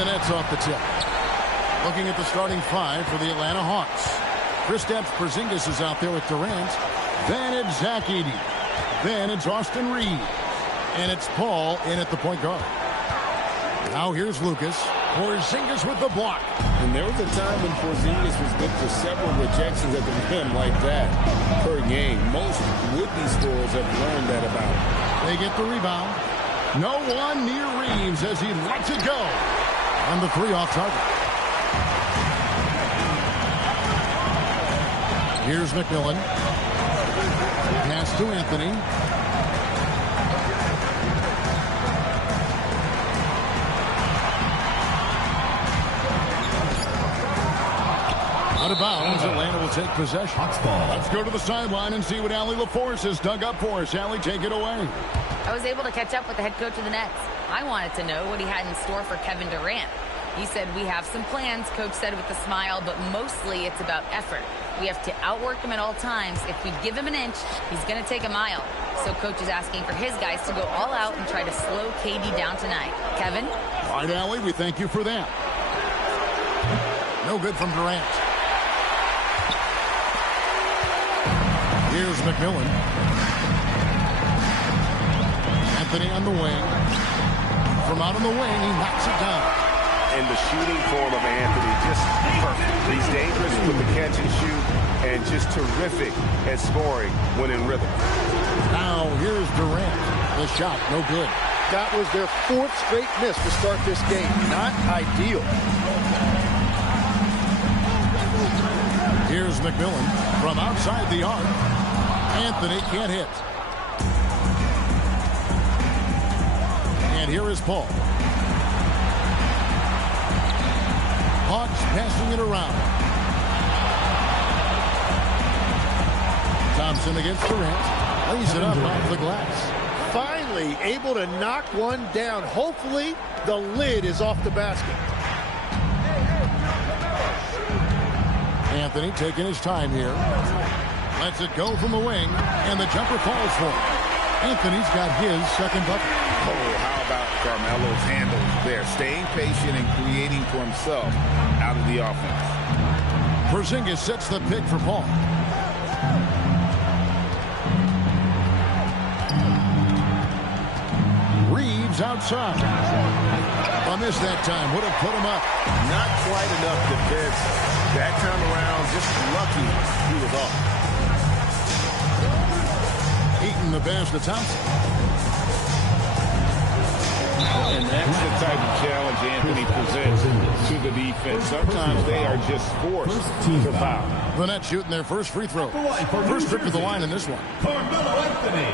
the net's off the tip. Looking at the starting five for the Atlanta Hawks. Kristaps Porzingis is out there with Durant. Then it's Zach Edey. Then it's Austin Reed. And it's Paul in at the point guard. Now here's Lucas. Porzingis with the block. And there was a time when Porzingis was good for several rejections at the rim like that per game. Most would-be scorers have learned that about him. They get the rebound. No one near Reeves as he lets it go. On the three off target. Here's McMillan. Pass to Anthony. Out of bounds, Atlanta will take possession. Let's go to the sideline and see what Allie LaForce has dug up for us. Allie, take it away. I was able to catch up with the head coach of the Nets. I wanted to know what he had in store for Kevin Durant. He said, we have some plans, coach said with a smile, but mostly it's about effort. We have to outwork him at all times. If we give him an inch, he's going to take a mile. So coach is asking for his guys to go all out and try to slow KD down tonight. Kevin? All right, Allie, we thank you for that. No good from Durant. Here's McMillan. Anthony on the wing. From out on the wing, he knocks it down. And the shooting form of Anthony, just perfect. He's dangerous with the catch and shoot, and just terrific at scoring when in rhythm. Now here's Durant. The shot, no good. That was their fourth straight miss to start this game. Not ideal. Here's McMillan from outside the arc. Anthony can't hit. And here is Paul. Hawks passing it around. Thompson against Durant. Lays it up off the glass. Finally able to knock one down. Hopefully the lid is off the basket. Anthony taking his time here. Lets it go from the wing, and the jumper falls for him. Anthony's got his second bucket. Oh, how about Carmelo's handles there? Staying patient and creating for himself out of the offense. Porzingis sets the pick for Paul. Reeves outside. A miss that time. Would have put him up. Not quite enough defense. That time around, just lucky he was off. Eaton the pass to Thompson. And that's the type of challenge Anthony presents to the defense. Sometimes they are just forced to foul. The Nets shooting their first free throw. First trip to the line in this one. Carmelo Anthony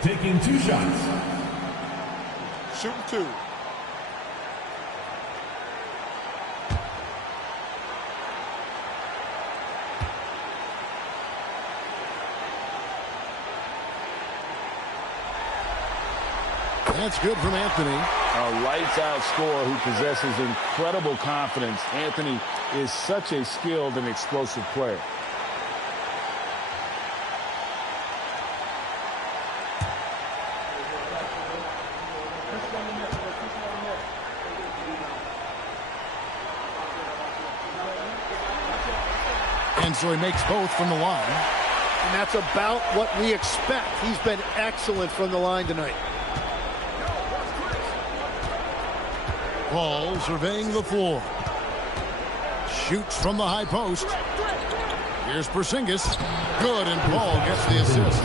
taking 2 shots. Shooting 2. That's good from Anthony. A lights-out scorer who possesses incredible confidence. Anthony is such a skilled and explosive player. And so he makes both from the line. And that's about what we expect. He's been excellent from the line tonight. Paul surveying the floor. Shoots from the high post. Here's Porzingis. Good, and Paul gets the assist.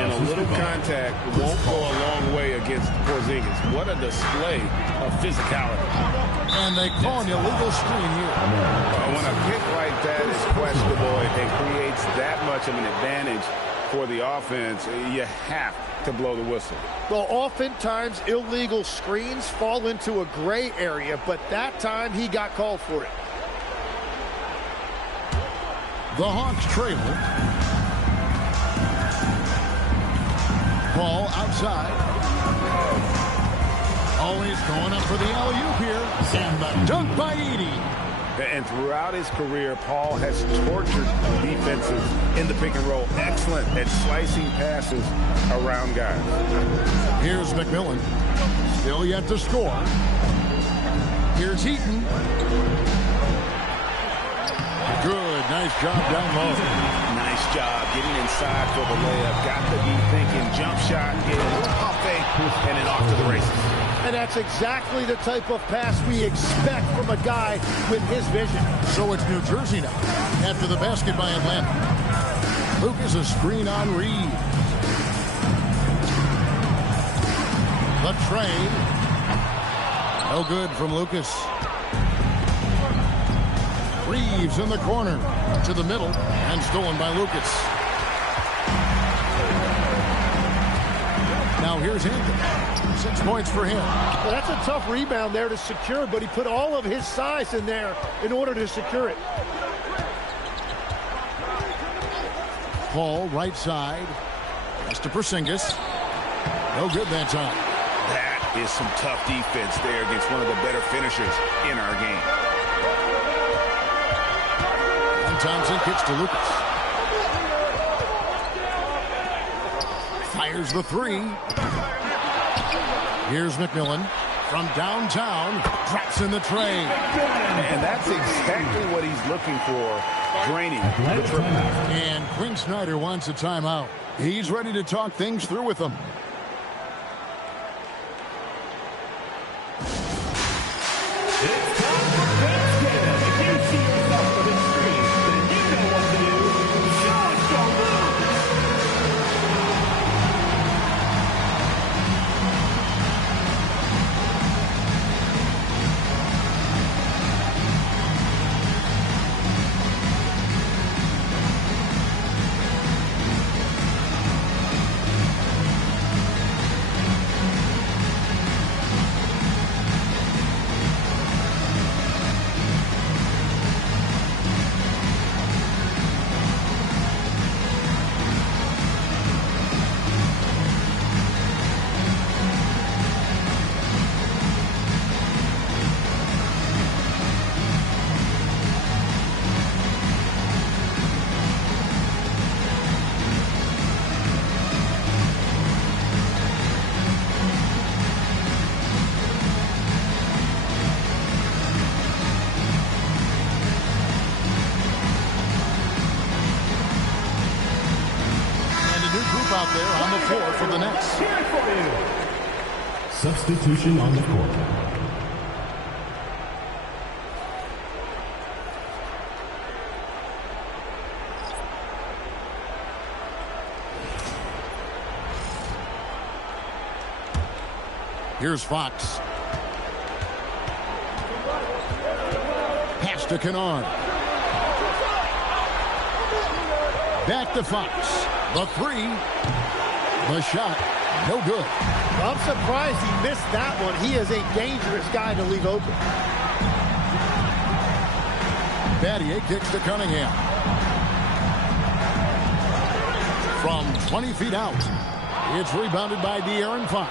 And a little contact won't go a long way against Porzingis. What a display of physicality. And they call an illegal screen here. When a pick like that is questionable and creates that much of an advantage for the offense, you have to blow the whistle. Well, oftentimes illegal screens fall into a gray area, but that time he got called for it. The Hawks trail. Paul outside. Always going up for the alley-oop here. And the dunk by Edey. And throughout his career, Paul has tortured defenses in the pick and roll. Excellent at slicing passes around guys. Here's McMillan. Still yet to score. Here's Eaton. Good. Nice job down low. Nice job getting inside for the layup. Got to be thinking jump shot, get a little pump fake, and then off to the races. And that's exactly the type of pass we expect from a guy with his vision. So it's New Jersey now after the basket by Atlanta. Lucas a screen on Reed. The train. No good from Lucas. Reeves in the corner to the middle and stolen by Lucas. Now here's Anthony. 6 points for him. Well, that's a tough rebound there to secure, but he put all of his size in there in order to secure it. Paul right side. Pass to Porzingis. No good that time. That is some tough defense there against one of the better finishers in our game. Thompson kicks to Lucas. Fires the three. Here's McMillan from downtown. Drops in the tray. And that's exactly what he's looking for. Draining the triple. And Quinn Snyder wants a timeout. He's ready to talk things through with them. Out there on the floor for the Nets. Substitution on the court. Here's Fox. Pass to Kennard. Back to Fox. The three. The shot. No good. I'm surprised he missed that one. He is a dangerous guy to leave open. Battier kicks to Cunningham. From 20 feet out. It's rebounded by De'Aaron Fox.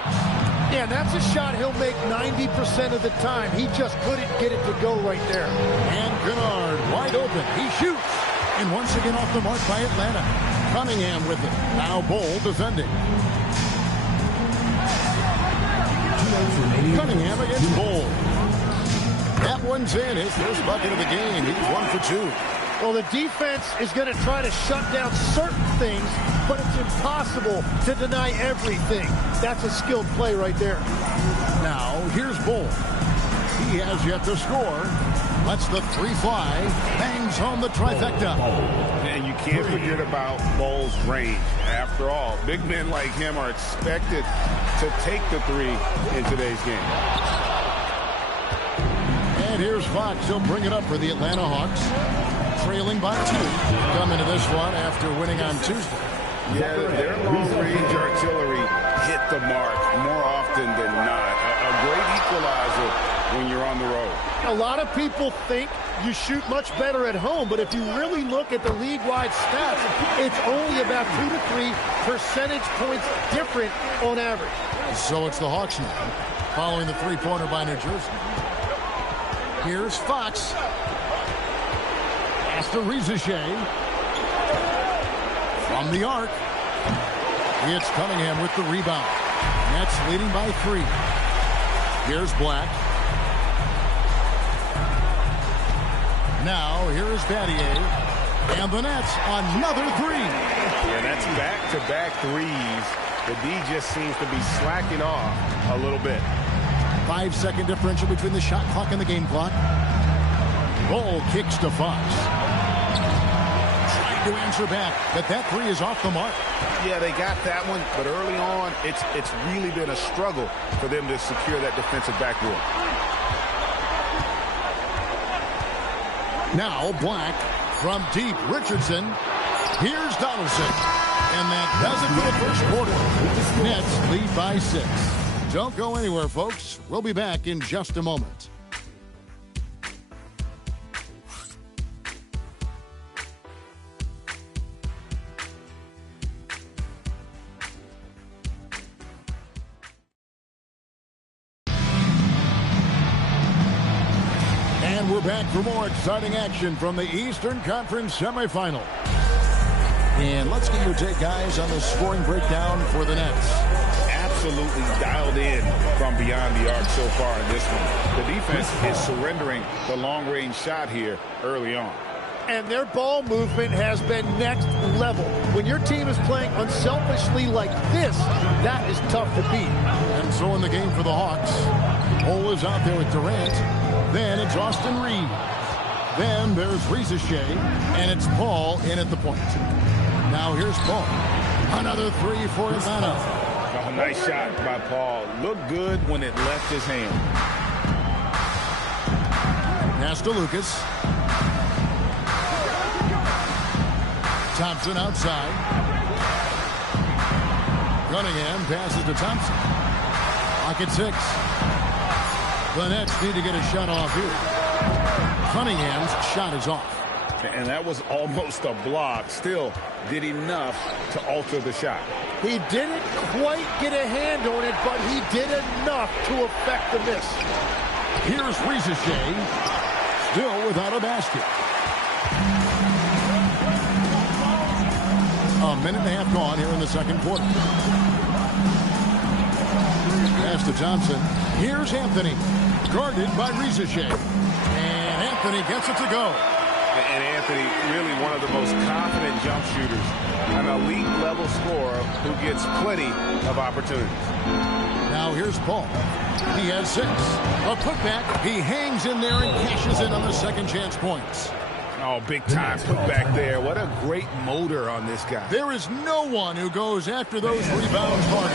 Yeah, that's a shot he'll make 90% of the time. He just couldn't get it to go right there. And Kennard wide open. He shoots. And once again off the mark by Atlanta. Cunningham with it. Now Bol defending. Cunningham against Bol. That one's in. His first bucket of the game. He's 1 for 2. Well, the defense is going to try to shut down certain things, but it's impossible to deny everything. That's a skilled play right there. Now, here's Bol. He has yet to score. Lets the three fly. Bangs home the trifecta. And you can't forget about Bol's range. After all, big men like him are expected to take the three in today's game. And here's Fox. He'll bring it up for the Atlanta Hawks. Trailing by 2. Come into this one after winning on Tuesday. Yeah, their long-range artillery hit the mark more often than not. A great equalizer when you're on the road. A lot of people think you shoot much better at home, but if you really look at the league-wide stats, it's only about 2 to 3 percentage points different on average. So it's the Hawks now, following the three-pointer by New Jersey. Here's Fox. Pass to Rizichet. From the arc. It's Cunningham with the rebound. Nets leading by 3. Here's Black. Now, here is Battier. And the Nets, another three. Yeah, that's back-to-back threes. The D just seems to be slacking off a little bit. 5-second differential between the shot clock and the game clock. Ball kicks to Fox. Trying to answer back, but that three is off the mark. Yeah, they got that one, but early on, it's really been a struggle for them to secure that defensive backboard. Now Black from deep. Richardson. Here's Donaldson. And that does it for the first quarter. Nets lead by 6. Don't go anywhere, folks. We'll be back in just a moment. And we're back for more exciting action from the Eastern Conference semifinal. And let's get your take, guys, on the scoring breakdown for the Nets. Absolutely dialed in from beyond the arc so far in this one. The defense is surrendering the long-range shot here early on. And their ball movement has been next level. When your team is playing unselfishly like this, that is tough to beat. And so in the game for the Hawks, Cole is out there with Durant. Then it's Austin Reed. Then there's Rizachet, and it's Paul in at the point. Now here's Paul. Another three for Atlanta. A nice shot by Paul. Looked good when it left his hand. Pass to Lucas. Thompson outside. Cunningham passes to Thompson. Clock at 6. The Nets need to get a shot off here. Cunningham's shot is off. And that was almost a block. Still did enough to alter the shot. He didn't quite get a hand on it, but he did enough to affect the miss. Here's Rizachet, still without a basket. A minute and a half gone here in the second quarter. Pass to Thompson. Here's Anthony, guarded by Rizachet. And Anthony gets it to go. And Anthony, really one of the most confident jump shooters. An elite level scorer who gets plenty of opportunities. Now here's Paul. He has 6. A putback. He hangs in there and cashes in on the second chance points. Oh, big time putback there. What a great motor on this guy. There is no one who goes after those rebounds harder.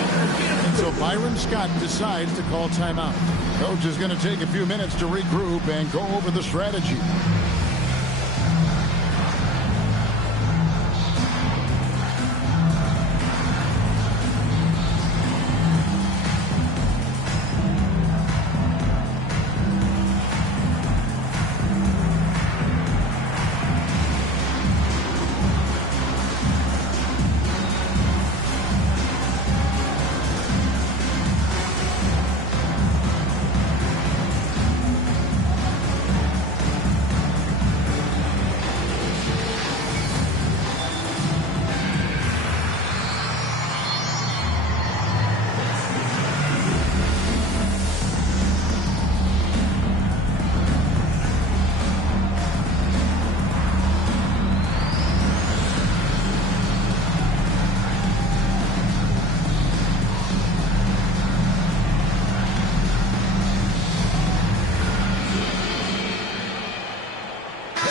And so Byron Scott decides to call timeout. Coach is going to take a few minutes to regroup and go over the strategy.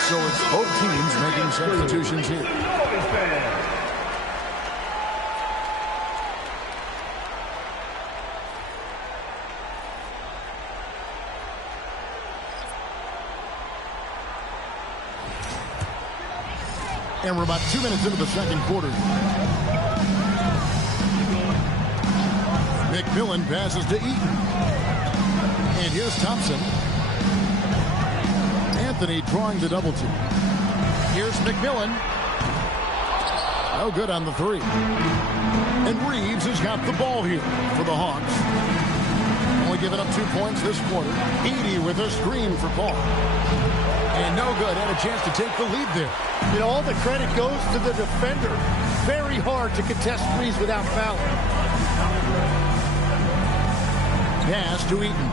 So it's both teams making substitutions here. And we're about 2 minutes into the second quarter. McMillan passes to Eaton. And here's Thompson. Anthony drawing the double team. Here's McMillan. No good on the three. And Reeves has got the ball here for the Hawks. Only giving up 2 points this quarter. Edey with a screen for Paul. And no good. Had a chance to take the lead there. You know, all the credit goes to the defender. Very hard to contest threes without fouling. Pass to Eaton.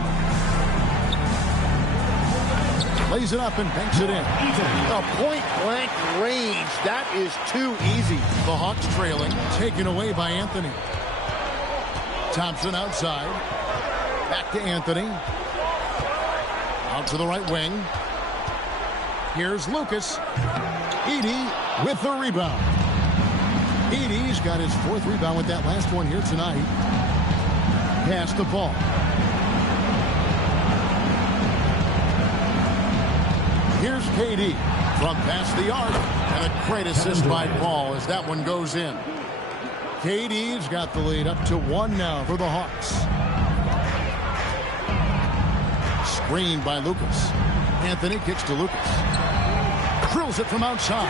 Lays it up and banks it in. A point-blank range. That is too easy. The Hawks trailing, taken away by Anthony. Thompson outside. Back to Anthony. Out to the right wing. Here's Lucas. Edey with the rebound. Edey's got his 4th rebound with that last one here tonight. Pass the ball. Here's KD from past the arc. And a great assist by Paul as that one goes in. KD's got the lead up to 1 now for the Hawks. Screened by Lucas. Anthony kicks to Lucas. Drills it from outside.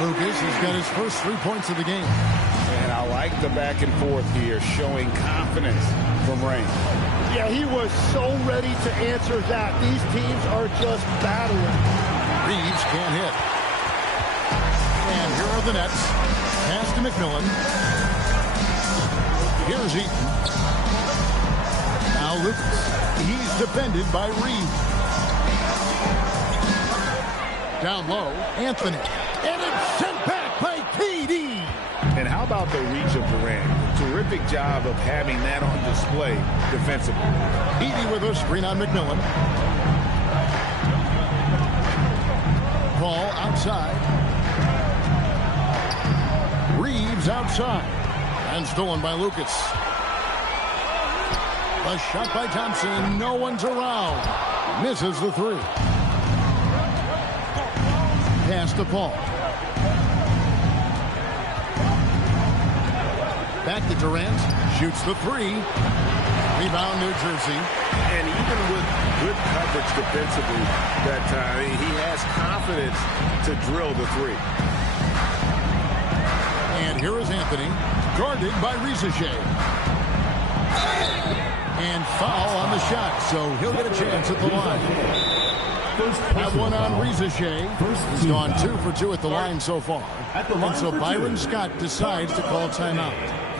Lucas has got his first 3 points of the game. And I like the back and forth here, showing confidence from Rain. Yeah, he was so ready to answer that. These teams are just battling. Reeves can't hit. And here are the Nets. Pass to McMillan. Here's Eaton. Now Lucas. He's defended by Reeves. Down low, Anthony. And it's sent back by KD. And how about the reach of Durant? Terrific job of having that on display defensively. Edey with a screen on McMillan. Ball outside. Reeves outside. And stolen by Lucas. A shot by Thompson. No one's around. Misses the 3. Pass to Paul. Back to Durant. Shoots the 3. Rebound, New Jersey. And even with good coverage defensively that time, he has confidence to drill the 3. And here is Anthony, guarded by Rizachet. And foul on the shot, so he'll get a chance at the line. That one on Rizachet. He's gone 2 for 2 at the line so far. And so Byron Scott decides to call timeout.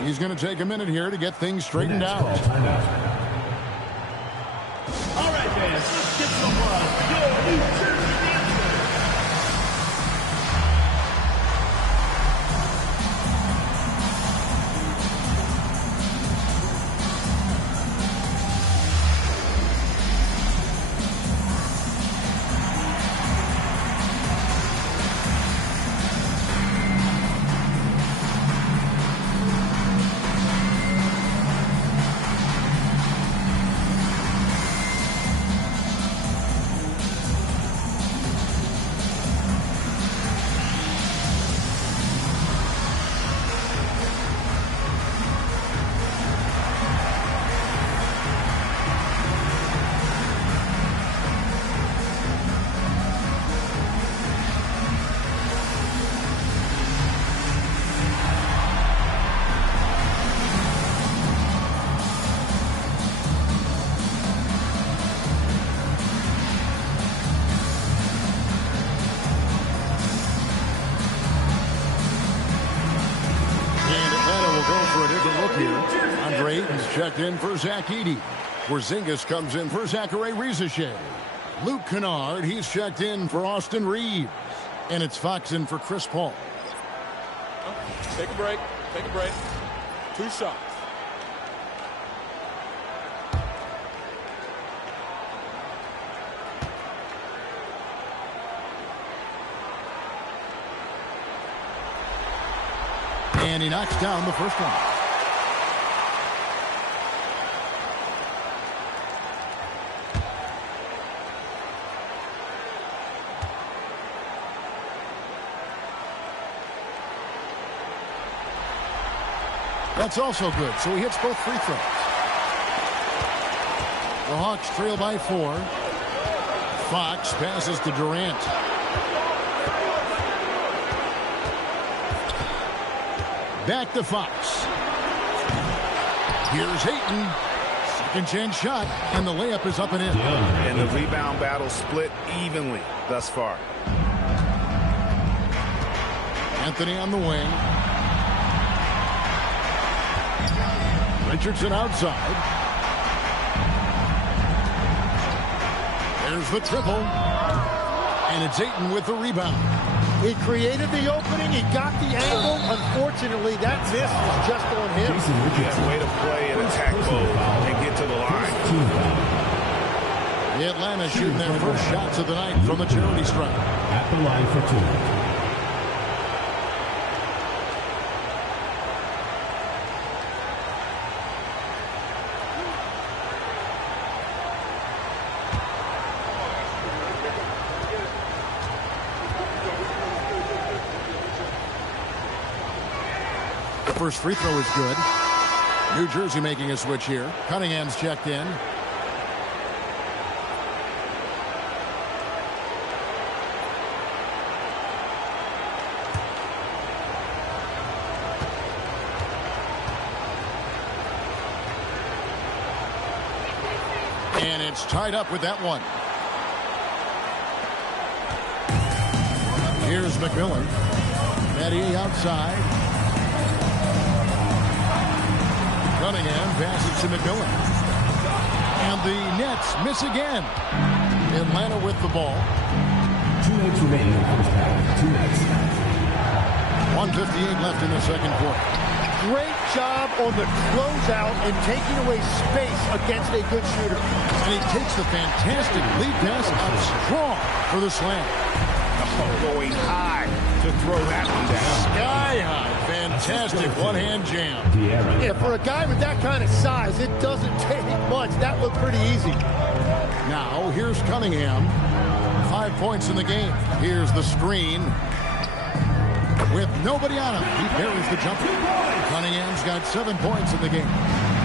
He's going to take a minute here to get things straightened out. All right, fans, let's get some love. Your New Jersey Dancer. Checked in for Zach Edey. Porzingis comes in for Zachary Rizachet. Luke Kennard, he's checked in for Austin Reeves. And it's Fox in for Chris Paul. Take a break. Take a break. 2 shots. And he knocks down the first one. That's also good, so he hits both free throws. The Hawks trail by 4. Fox passes to Durant. Back to Fox. Here's Hayton. Second chance shot, and the layup is up and in. And the rebound battle split evenly thus far. Anthony on the wing. Richardson outside. There's the triple. And it's Ayton with the rebound. He created the opening. He got the angle. Unfortunately, that miss was just on him. Yeah, way to play and attack mode and get to the line. The Atlanta shooting their first shots of the night from the charity stripe. At the line for two. First free throw is good. New Jersey making a switch here. Cunningham's checked in. And it's tied up with that one. Here's McMillan. Battier outside. Cunningham passes to McMillan. And the Nets miss again. Atlanta with the ball. 2 minutes remaining in the first half. 2 minutes. 1:58 left in the second quarter. Great job on the closeout and taking away space against a good shooter. And he takes the fantastic lead pass out strong for the slam. Going high to throw that one down. Sky high. Fantastic one-hand jam. Yeah, for a guy with that kind of size, it doesn't take much. That looked pretty easy. Now, here's Cunningham. 5 points in the game. Here's the screen. With nobody on him, he buries the jumper. Cunningham's got 7 points in the game.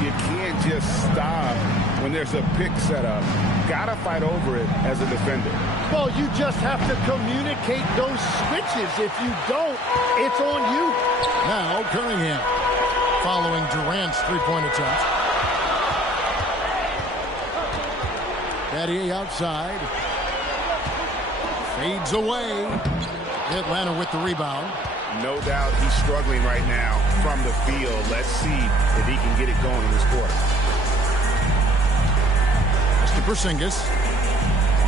You can't just stop when there's a pick set up. Gotta fight over it as a defender. Well, you just have to communicate those switches. If you don't, it's on you. Now, Cunningham following Durant's three-point attempt. Battier outside. Fades away. Atlanta with the rebound. No doubt he's struggling right now from the field. Let's see if he can get it going in this quarter. Mr. Porzingis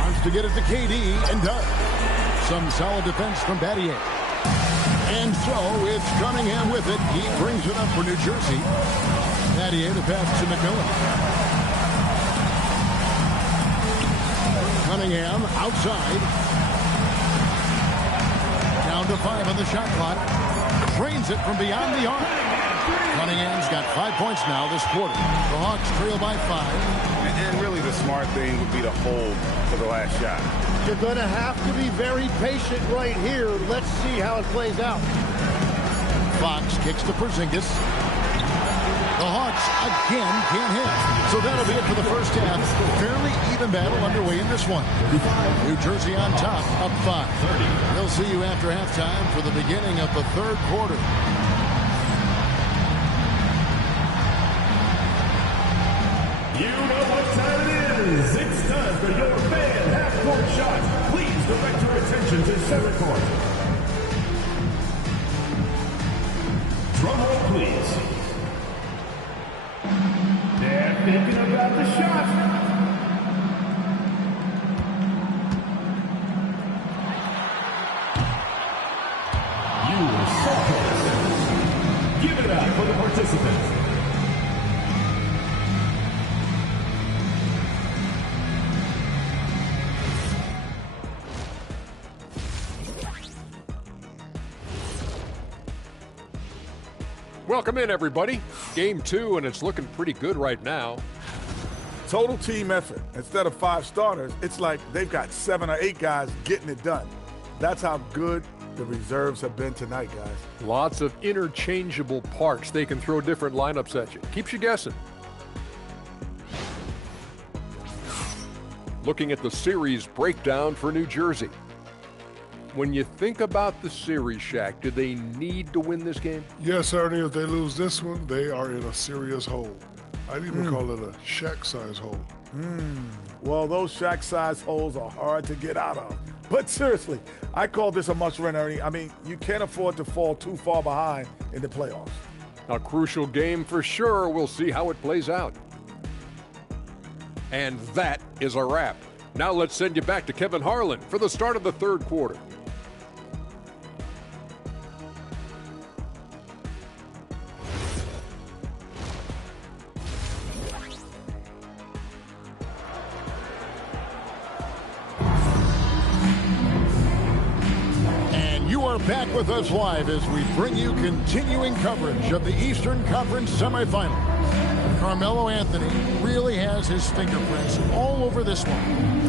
wants to get it to KD and does. Some solid defense from Battier. And so it's Cunningham with it. He brings it up for New Jersey. Battier the pass to McMillan. Cunningham outside. Down to 5 on the shot clock. Drains it from beyond the arc. Cunningham's got 5 points now this quarter. The Hawks trail by 5. And really the smart thing would be to hold for the last shot. You're going to have to be very patient right here. Let's see how it plays out. Fox kicks to Porzingis. The Hawks again can't hit. So that'll be it for the first half. Fairly even battle underway in this one. New Jersey on top, up 5. We'll see you after halftime for the beginning of the third quarter. You know what time it is. It's time for your fan half-court shot. Please direct your attention to center court. Drum roll, please. They're thinking about the shot. You were so close. Give it up for the participants. Welcome in, everybody. Game 2, and it's looking pretty good right now. Total team effort. Instead of 5 starters, it's like they've got 7 or 8 guys getting it done. That's how good the reserves have been tonight, guys. Lots of interchangeable parts. They can throw different lineups at you. Keeps you guessing. Looking at the series breakdown for New Jersey. When you think about the series, Shaq, do they need to win this game? Yes, Ernie, if they lose this one, they are in a serious hole. I'd even call it a Shaq-size hole. Well, those Shaq-size holes are hard to get out of. But seriously, I call this a must-win, Ernie. I mean, you can't afford to fall too far behind in the playoffs. A crucial game for sure. We'll see how it plays out. And that is a wrap. Now let's send you back to Kevin Harlan for the start of the third quarter. Back with us live as we bring you continuing coverage of the Eastern Conference semifinals. Carmelo Anthony really has his fingerprints all over this one.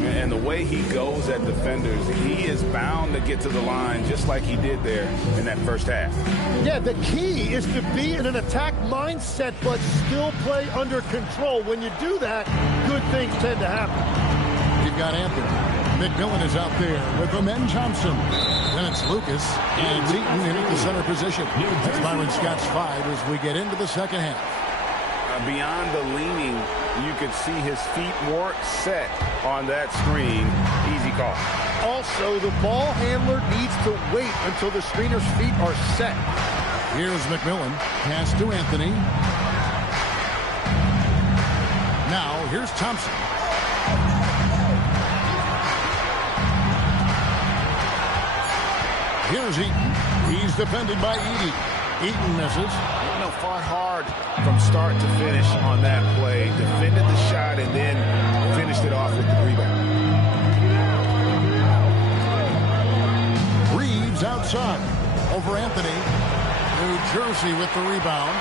And the way he goes at defenders, he is bound to get to the line just like he did there in that first half. Yeah, the key is to be in an attack mindset but still play under control. When you do that, good things tend to happen. You've got Anthony. McMillan is out there with Amen Thompson. Then it's Lucas and Eaton in at the center position. That's Byron Scott's 5 as we get into the second half. Beyond the leaning, you could see his feet weren't set on that screen. Easy call. Also, the ball handler needs to wait until the screener's feet are set. Here's McMillan. Pass to Anthony. Now, here's Thompson. Here's Eaton. He's defended by Edey. Eaton misses. Fought hard from start to finish on that play. Defended the shot and then finished it off with the rebound. Reeves outside over Anthony. New Jersey with the rebound.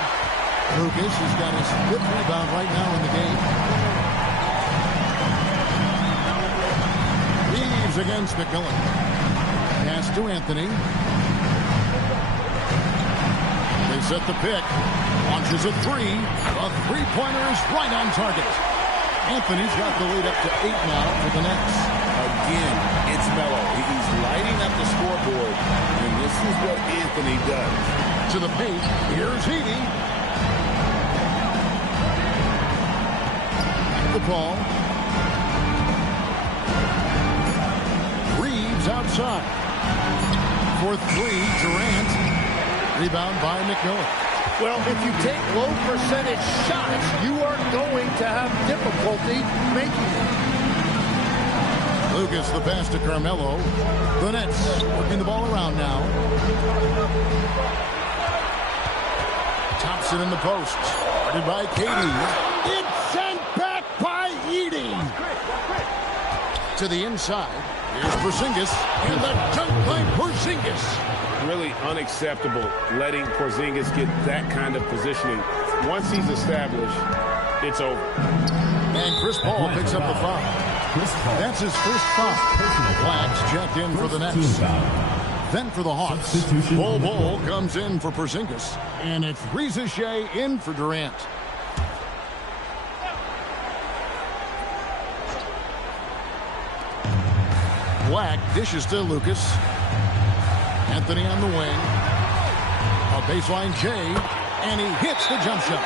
Lucas has got his 5th rebound right now in the game. Reeves against McMillan. Pass to Anthony. They set the pick. Launches a 3. A three-pointer is right on target. Anthony's got the lead up to 8 now for the Nets. Again, it's Melo. He's lighting up the scoreboard, and this is what Anthony does. To the paint. Here's Edey. The ball. Reeves outside. For 3, Durant. Rebound by McMillan. Well, if you take low percentage shots, you are going to have difficulty making them. Lucas, the pass to Carmelo. The Nets working the ball around now. Thompson in the post. Guarded by Katie. It's sent back by Edey. To the inside. Here's Porzingis. And the dunk by Porzingis. Really unacceptable letting Porzingis get that kind of positioning. Once he's established, it's over. And Chris Paul picks up the foul. That's his first foul. Black's checked in for the Nets. Then for the Hawks, Bol comes in for Porzingis. And it's Reza Shea in for Durant. Black dishes to Lucas. Anthony on the wing. A baseline J, and he hits the jump shot.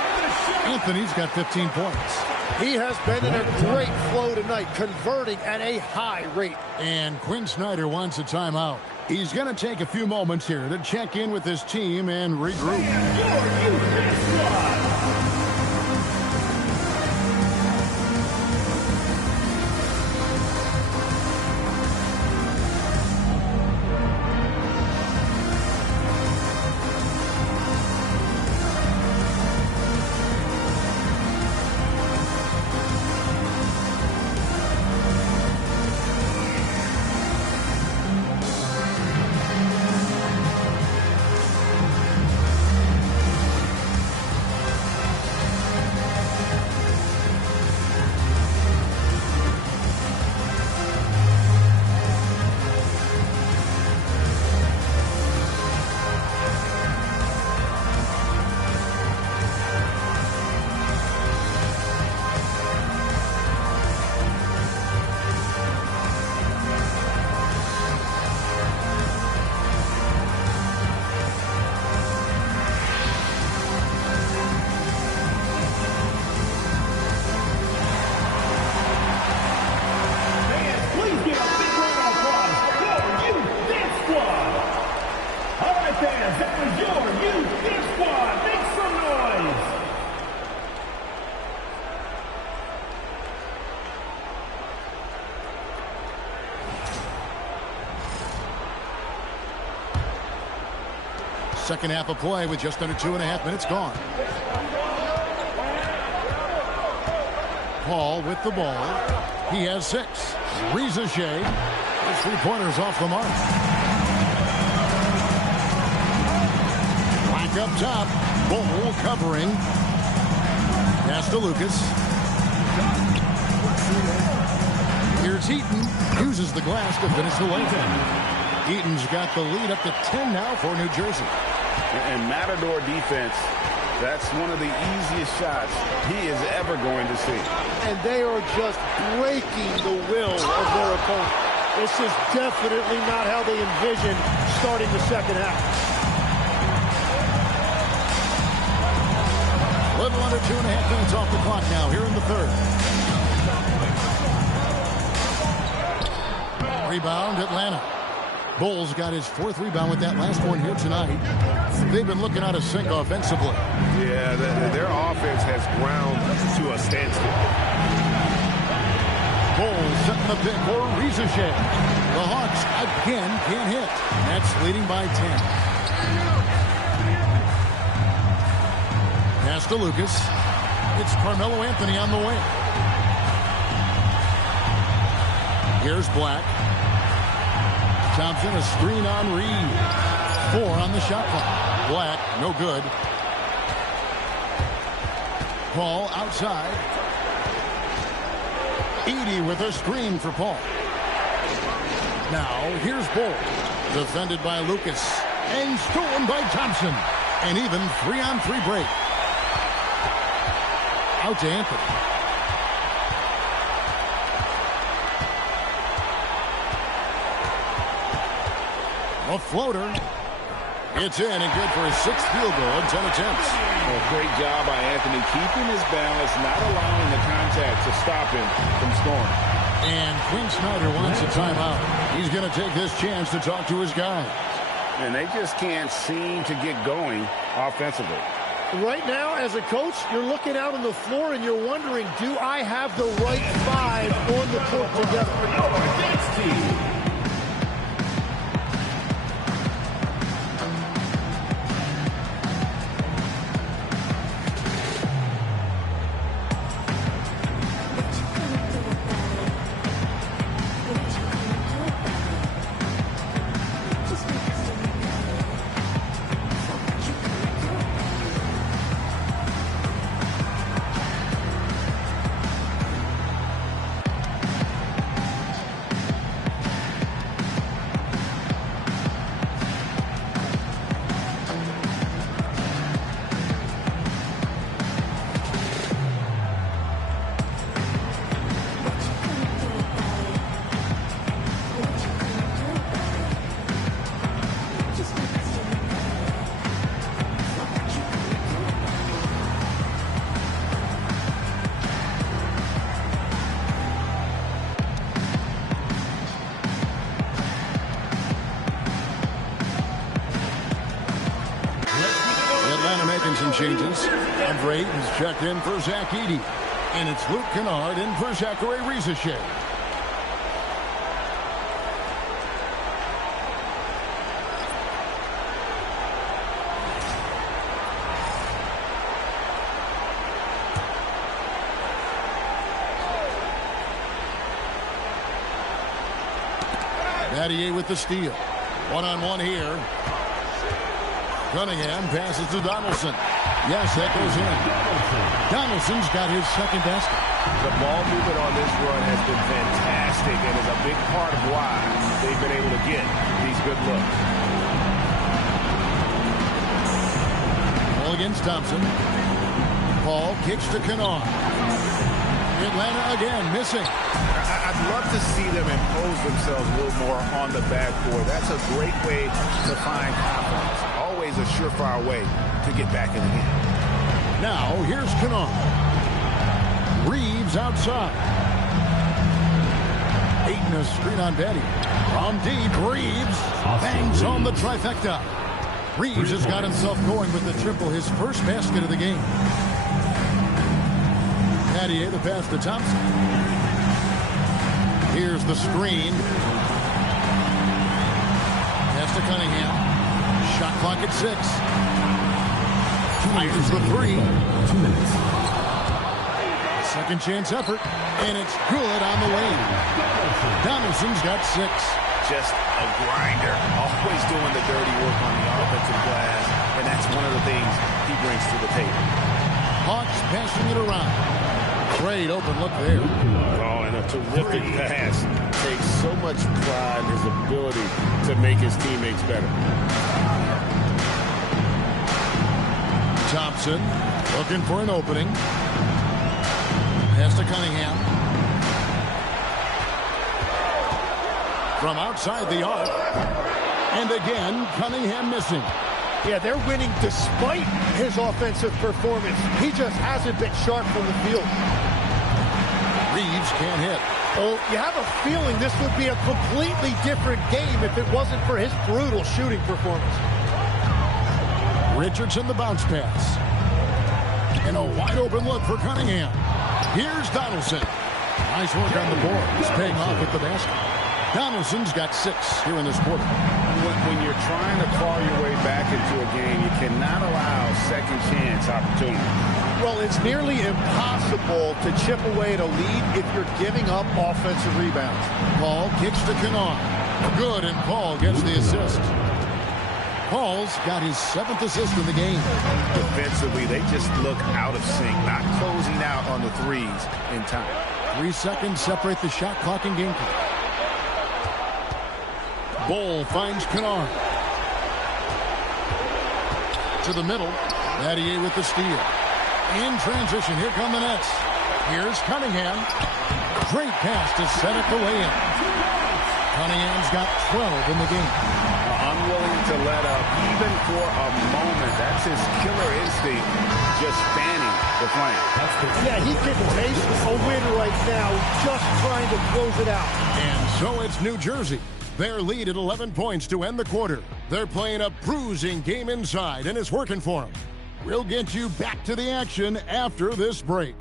Anthony's got 15 points. He has been in a great flow tonight, converting at a high rate. And Quinn Snyder wants a timeout. He's going to take a few moments here to check in with his team and regroup. Second half of play with just under 2.5 minutes gone. Paul with the ball. He has 6. Rizachet. His three-pointers off the mark. Black up top. Bull covering. Pass to Lucas. Here's Heaton. Uses the glass to finish the layup. Heaton's got the lead up to 10 now for New Jersey. And Matador defense, that's one of the easiest shots he is ever going to see. And they are just breaking the will of their opponent. This is definitely not how they envision starting the second half. A little under 2.5 minutes off the clock now here in the third. Rebound, Atlanta. Bulls got his 4th rebound with that last one here tonight. They've been looking out of sync offensively. Yeah, their offense has ground to a standstill. Bulls setting the pick for Rizachet. The Hawks again can't hit. Nets leading by 10. Pass to Lucas. It's Carmelo Anthony on the wing. Here's Black. Thompson, a screen on Reed. 4 on the shot clock. Black, no good. Paul outside. Edey with a screen for Paul. Now, here's Bull. Defended by Lucas. And stolen by Thompson. And even 3-on-3 break. Out to Anthony. A floater. It's in and good for his 6th field goal in 10 attempts. Well, great job by Anthony keeping his balance, not allowing the contact to stop him from scoring. And Quinn Snyder wants a timeout. He's going to take this chance to talk to his guys. And they just can't seem to get going offensively. Right now, as a coach, you're looking out on the floor and you're wondering, do I have the right 5 on the court together? Some changes. Andre Ayton's checked in for Zach Edey. And it's Luke Kennard in for Zachary Rizachet. Battier with the steal. One-on-one here. Cunningham passes to Donaldson. Yes, that goes in. Donaldson's got his 2nd basket. The ball movement on this run has been fantastic and is a big part of why they've been able to get these good looks. Ball against Thompson. Paul kicks to Kennard. Atlanta again missing. I'd love to see them impose themselves a little more on the backboard. That's a great way to find confidence. Always a surefire way to get back in the game. Now, here's Kennard. Reeves outside. Ayton a screen on Betty. From deep, Reeves bangs on the trifecta. Reeves has got himself going with the triple, his first basket of the game. Battier, the pass to Thompson. Here's the screen. Pass to Cunningham. Shot clock at 6. Fires the 3. 2 minutes. Second chance effort, and it's good on the lane. Donaldson's got 6. Just a grinder, always doing the dirty work on the offensive glass, and that's one of the things he brings to the table. Hawks passing it around. Great open look there. Oh, and a terrific pass. Takes so much pride in his ability to make his teammates better. Thompson looking for an opening. Pass to Cunningham. From outside the arc. And again, Cunningham missing. Yeah, they're winning despite his offensive performance. He just hasn't been sharp from the field. Reeves can't hit. Oh, you have a feeling this would be a completely different game if it wasn't for his brutal shooting performance. Richardson the bounce pass. And a wide open look for Cunningham. Here's Donaldson. Nice work on the board. He's paying off with the basket. Donaldson's got 6 here in this quarter. When you're trying to claw your way back into a game, you cannot allow second chance opportunity. Well, it's nearly impossible to chip away at a lead if you're giving up offensive rebounds. Paul kicks to Kennard. Good, and Paul gets the assist. Paul's got his 7th assist in the game. Defensively, they just look out of sync, not closing out on the threes in time. 3 seconds separate the shot clock and game clock. Bull finds Kennard. To the middle. Battier with the steal. In transition, here come the Nets. Here's Cunningham. Great pass to set up the lay-in. Cunningham's got 12 in the game. Unwilling to let up even for a moment. That's his killer instinct, just fanning the flame. Yeah, he can taste a win right now, just trying to close it out. And so it's New Jersey. Their lead at 11 points to end the quarter. They're playing a bruising game inside, and it's working for them. We'll get you back to the action after this break.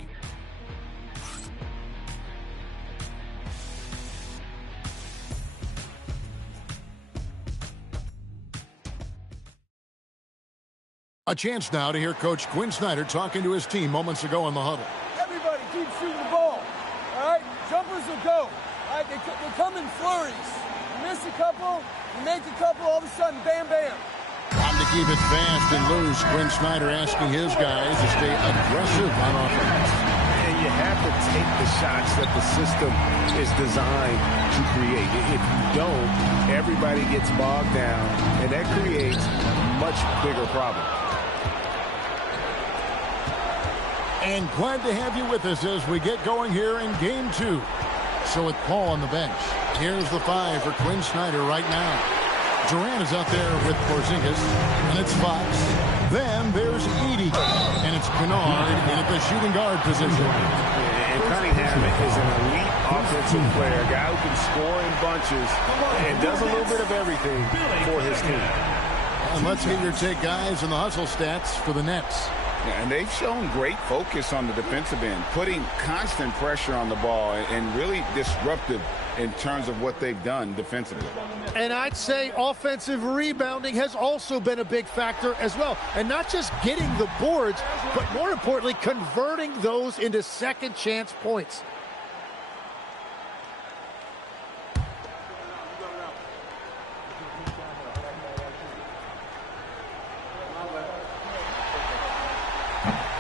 A chance now to hear Coach Quinn Snyder talking to his team moments ago in the huddle. Everybody keep shooting the ball. All right? Jumpers will go. All right? They come in flurries. You miss a couple, you make a couple, all of a sudden, bam, bam. Time to keep it fast and loose. Quinn Snyder asking his guys to stay aggressive on offense. And you have to take the shots that the system is designed to create. If you don't, everybody gets bogged down, and that creates much bigger problems. And glad to have you with us as we get going here in Game 2. So with Paul on the bench, here's the 5 for Quinn Snyder right now. Durant is out there with Porzingis, and it's Fox. Then there's Edey, and it's Kennard in at the shooting guard position. And Cunningham is an elite offensive player, a guy who can score in bunches and does a little bit of everything for his team. And let's get your take, guys, on the hustle stats for the Nets. Yeah, and they've shown great focus on the defensive end, putting constant pressure on the ball and really disruptive in terms of what they've done defensively. And I'd say offensive rebounding has also been a big factor as well. And not just getting the boards, but more importantly, converting those into second chance points.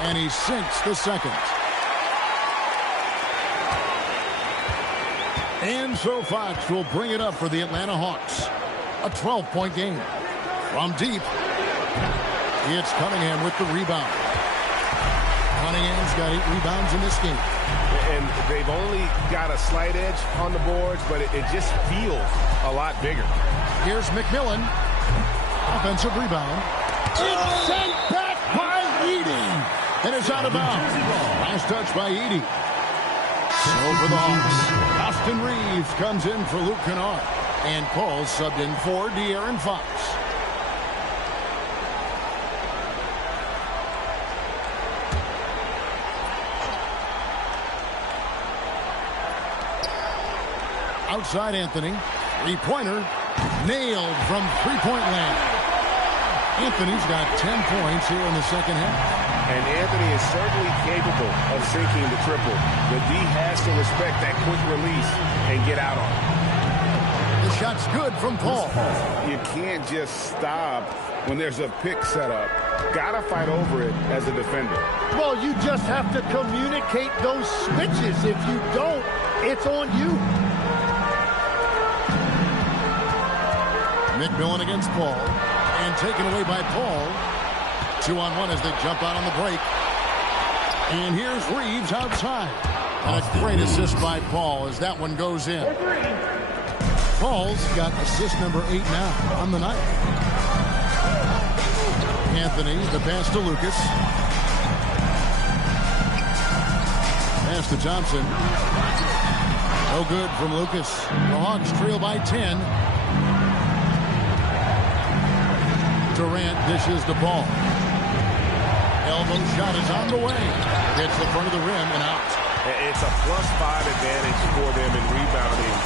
And he sinks the second. And so Fox will bring it up for the Atlanta Hawks. A 12-point game. From deep, it's Cunningham with the rebound. Cunningham's got 8 rebounds in this game. And they've only got a slight edge on the boards, but it just feels a lot bigger. Here's McMillan. Offensive rebound. It's sent back by Edey. And it's out of bounds. Last touch by Edey. So for the Hawks, Austin Reeves comes in for Luke Kennard. And Paul subbed in for De'Aaron Fox. Outside Anthony. Three-pointer. Nailed from three-point land. Anthony's got 10 points here in the second half. And Anthony is certainly capable of sinking the triple. The D has to respect that quick release and get out on it. The shot's good from Paul. You can't just stop when there's a pick set up. Gotta fight over it as a defender. Well, you just have to communicate those switches. If you don't, it's on you. McMillan against Paul. And taken away by Paul. 2-on-1 as they jump out on the break. And here's Reeves outside. And a great assist by Paul as that one goes in. Paul's got assist number 8 now on the night. Anthony, the pass to Lucas. Pass to Thompson. No good from Lucas. The Hawks trail by 10. Durant dishes the ball. Elbow shot is on the way. Hits the front of the rim and out. It's a +5 advantage for them in rebounding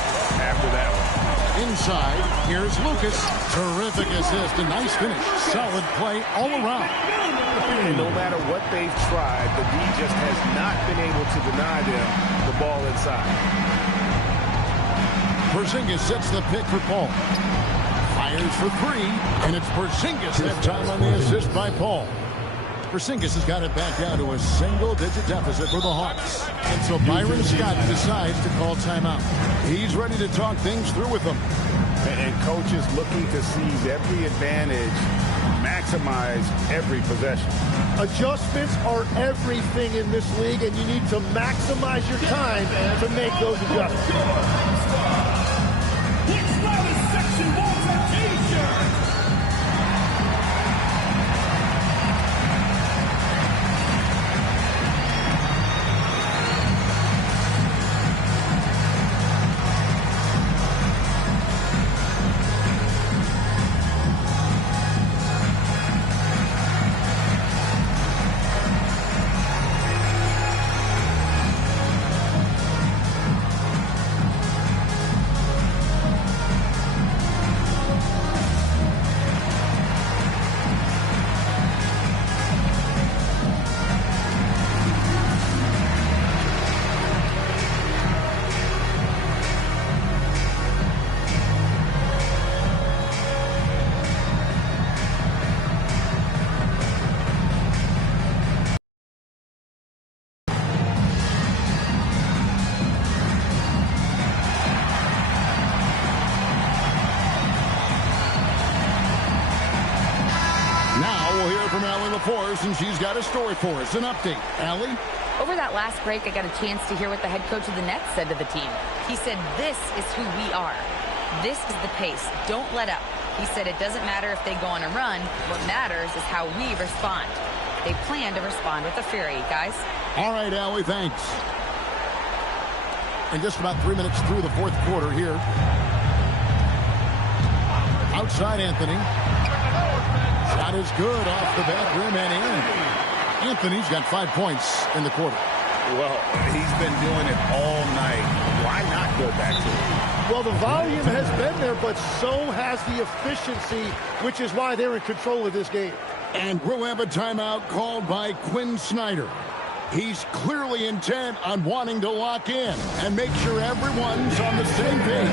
after that one. Inside, here's Lucas. Terrific assist, a nice finish. Solid play all around. And no matter what they've tried, the D just has not been able to deny them the ball inside. Porzingis sets the pick for Paul. Fires for 3, and it's Porzingis that time on the assist by Paul. Porzingis has got it back down to a single-digit deficit for the Hawks. And so Byron Scott decides to call timeout. He's ready to talk things through with them. And coach is looking to seize every advantage, maximize every possession. Adjustments are everything in this league, and you need to maximize your time to make those adjustments. And she's got a story for us, an update. Allie? Over that last break, I got a chance to hear what the head coach of the Nets said to the team. He said, this is who we are. This is the pace. Don't let up. He said it doesn't matter if they go on a run. What matters is how we respond. They plan to respond with a fury, guys. All right, Allie, thanks. And just about 3 minutes through the fourth quarter here. Outside Anthony. Shot is good off the back rim and in. Anthony's got 5 points in the quarter. Well, he's been doing it all night. Why not go back to it? Well, the volume has been there, but so has the efficiency, which is why they're in control of this game. And we'll have a timeout called by Quinn Snyder. He's clearly intent on wanting to lock in and make sure everyone's on the same page.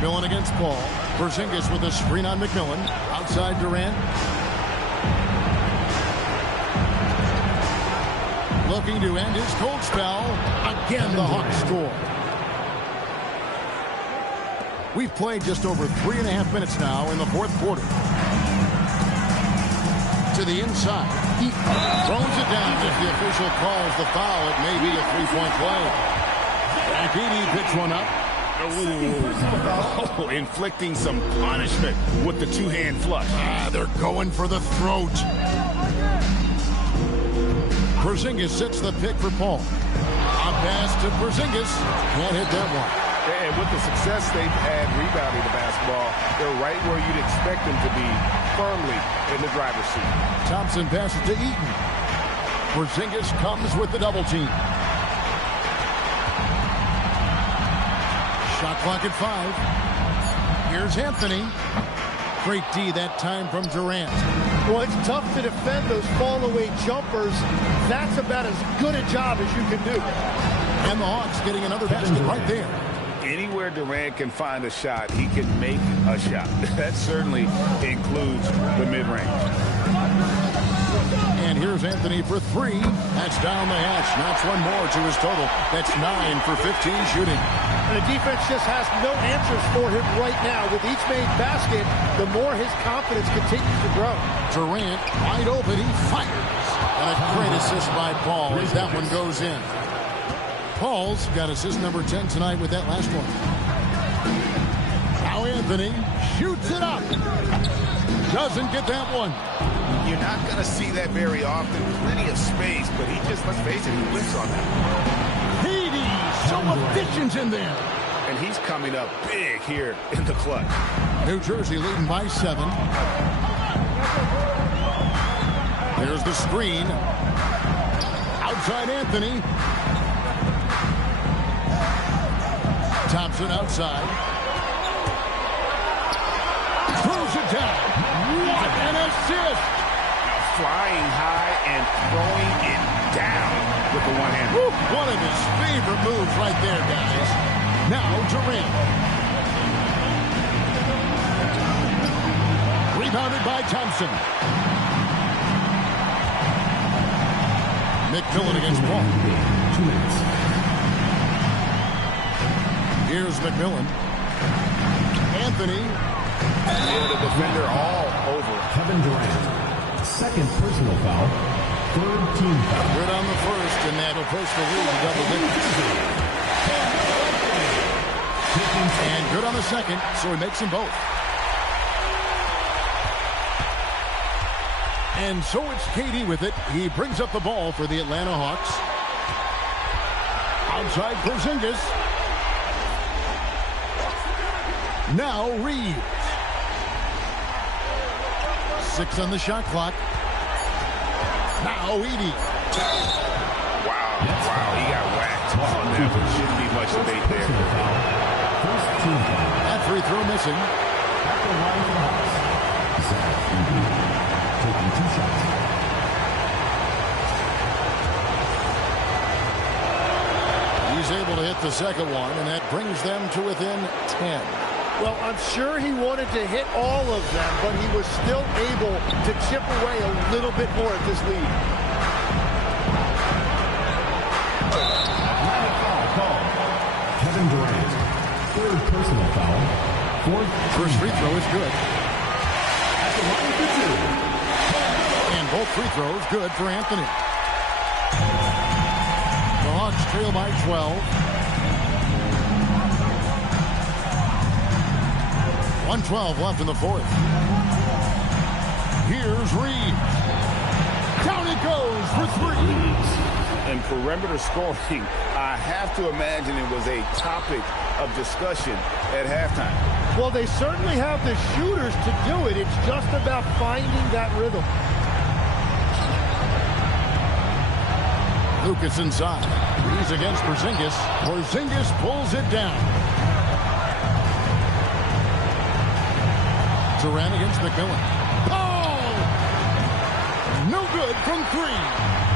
McMillan against Paul. Porzingis with a screen on McMillan. Outside Durant. Looking to end his cold spell. Again, the Hawks score. We've played just over 3.5 minutes now in the fourth quarter. To the inside. He throws it down. If the official calls the foul, it may be a three-point play. XII picks one up. Oh, inflicting some punishment with the two-hand flush. They're going for the throat. Porzingis sets the pick for Paul. A pass to Porzingis. Can't hit that one. And with the success they've had rebounding the basketball, they're right where you'd expect them to be, firmly in the driver's seat. Thompson passes to Eaton. Porzingis comes with the double team. Shot clock at 5. Here's Anthony. Great D that time from Durant. Well, it's tough to defend those fall-away jumpers. That's about as good a job as you can do. And the Hawks getting another basket right there. Anywhere Durant can find a shot, he can make a shot. That certainly includes the mid-range. And here's Anthony for 3. That's down the hatch. Knocks one more to his total. That's 9 for 15 shooting. And the defense just has no answers for him right now. With each made basket, the more his confidence continues to grow. Durant wide open. He fires. And a great assist by Paul as that one goes in. Paul's got assist number 10 tonight with that last one. Now Anthony shoots it up. Doesn't get that one. You're not going to see that very often. Plenty of space, but he just, let's face it, he whiffs on that. Hades, so efficient in there. And he's coming up big here in the clutch. New Jersey leading by 7. There's the screen. Outside Anthony. Thompson outside. Throws it down. What an assist! Flying high and throwing it down with the one hand. One of his favorite moves right there, guys. Now Durant. Rebounded by Thompson. McMillan against Paul. 2 minutes. Here's McMillan. Anthony. The defender all over. Kevin Durant. Second personal foul. Third team foul. Good on the first, and that'll push the lead to double digits. And good on the second, so he makes them both. And so it's KD with it. He brings up the ball for the Atlanta Hawks. Outside Porzingis. Now Reeves. 6 on the shot clock. Now Edey. Wow, he got whacked on that. Shouldn't be much debate there. That free throw missing. Taking 2 shots. He's able to hit the second one, and that brings them to within 10. Well, I'm sure he wanted to hit all of them, but he was still able to chip away a little bit more at this lead. Kevin Durant. Third personal foul. Fourth. First free throw is good. At the line for 2. And both free throws good for Anthony. The Hawks trail by 12. 1:12 left in the fourth. Here's Reeves. Down it goes for 3. And perimeter scoring, I have to imagine it was a topic of discussion at halftime. Well, they certainly have the shooters to do it. It's just about finding that rhythm. Lucas inside. He's against Porzingis. Porzingis pulls it down. Durant against McMillan. Oh! No good from 3.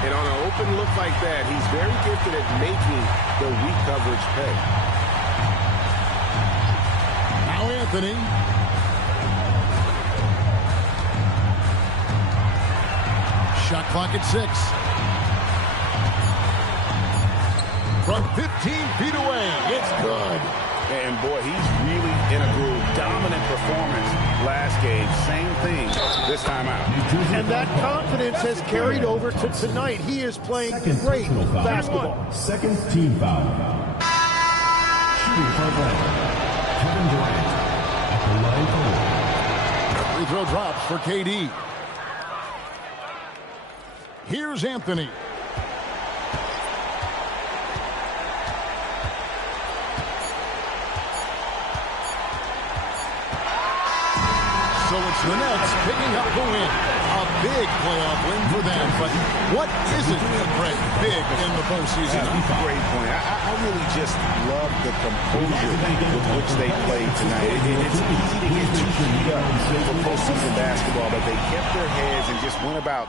And on an open look like that, he's very gifted at making the weak coverage pay. Now Now Anthony. Shot clock at 6. From 15 feet away, it's good. And boy, he's really in a groove. Dominant performance last game. Same thing this time out. And that confidence has carried over to tonight. He is playing great basketball. Second team foul. Shooting for Atlanta, Kevin Durant at the line for Free throw drops for KD. Here's Anthony. So it's the Nets picking up the win. A big playoff win for them. But what isn't big in the postseason? Great point. I really just love the composure with which they played tonight. It's easy to get too beat up for postseason basketball, but they kept their heads and just went about.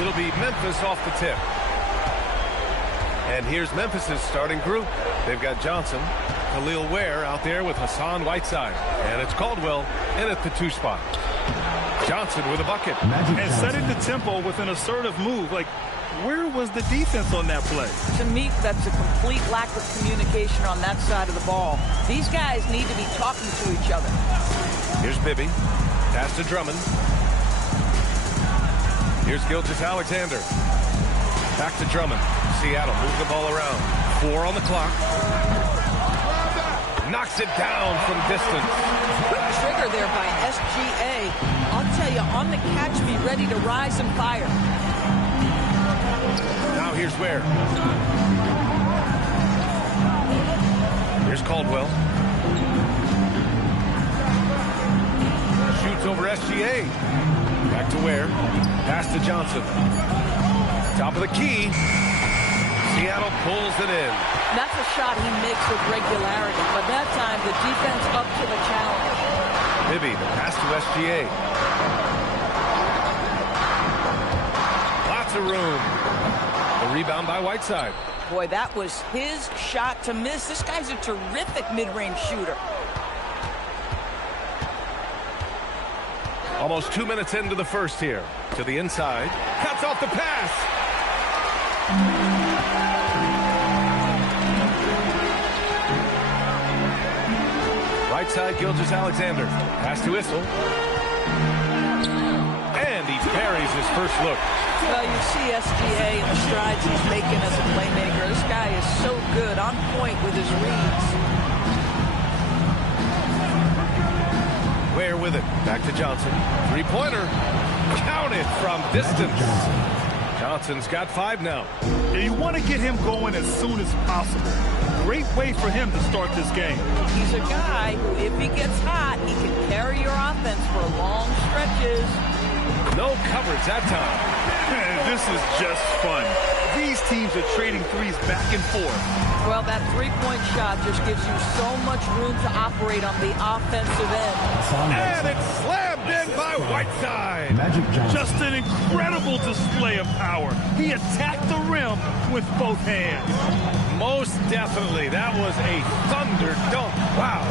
It'll be Memphis off the tip. And here's Memphis's starting group. They've got Johnson, Khalil Ware out there with Hassan Whiteside. And it's Caldwell in at the 2 spot. Johnson with a bucket. And setting the tempo with an assertive move. Like, Where was the defense on that play? To me, that's a complete lack of communication on that side of the ball. These guys need to be talking to each other. Here's Bibby. Pass to Drummond. Here's Gilgeous-Alexander. Back to Drummond. Seattle moves the ball around. 4 on the clock. Knocks it down from distance. Quick trigger there by SGA. I'll tell you, on the catch, be ready to rise and fire. Now here's Ware. Here's Caldwell. Shoots over SGA. Back to Ware. Pass to Johnson. Top of the key. Seattle pulls it in. That's a shot he makes with regularity, but that time the defense up to the challenge. Bibby, the pass to SGA. Lots of room. The rebound by Whiteside. Boy, that was his shot to miss. This guy's a terrific mid-range shooter. Almost 2 minutes into the first here. To the inside. Cuts off the pass. Right side, Gilgeous-Alexander. Pass to Issel. And he buries his first look. Well, you see SGA and the strides he's making as a playmaker. This guy is so good, on point with his reads. Ware with it. Back to Johnson. Three-pointer. Counted from distance. Johnson's got 5 now. And you want to get him going as soon as possible. Great way for him to start this game. He's a guy who, if he gets hot, he can carry your offense for long stretches. No coverage that time. This is just fun. These teams are trading threes back and forth. Well, that three-point shot just gives you so much room to operate on the offensive end. And it's slammed in by Whiteside. Just an incredible display of power. He attacked the rim with both hands. Most definitely. That was a thunder dunk. Wow.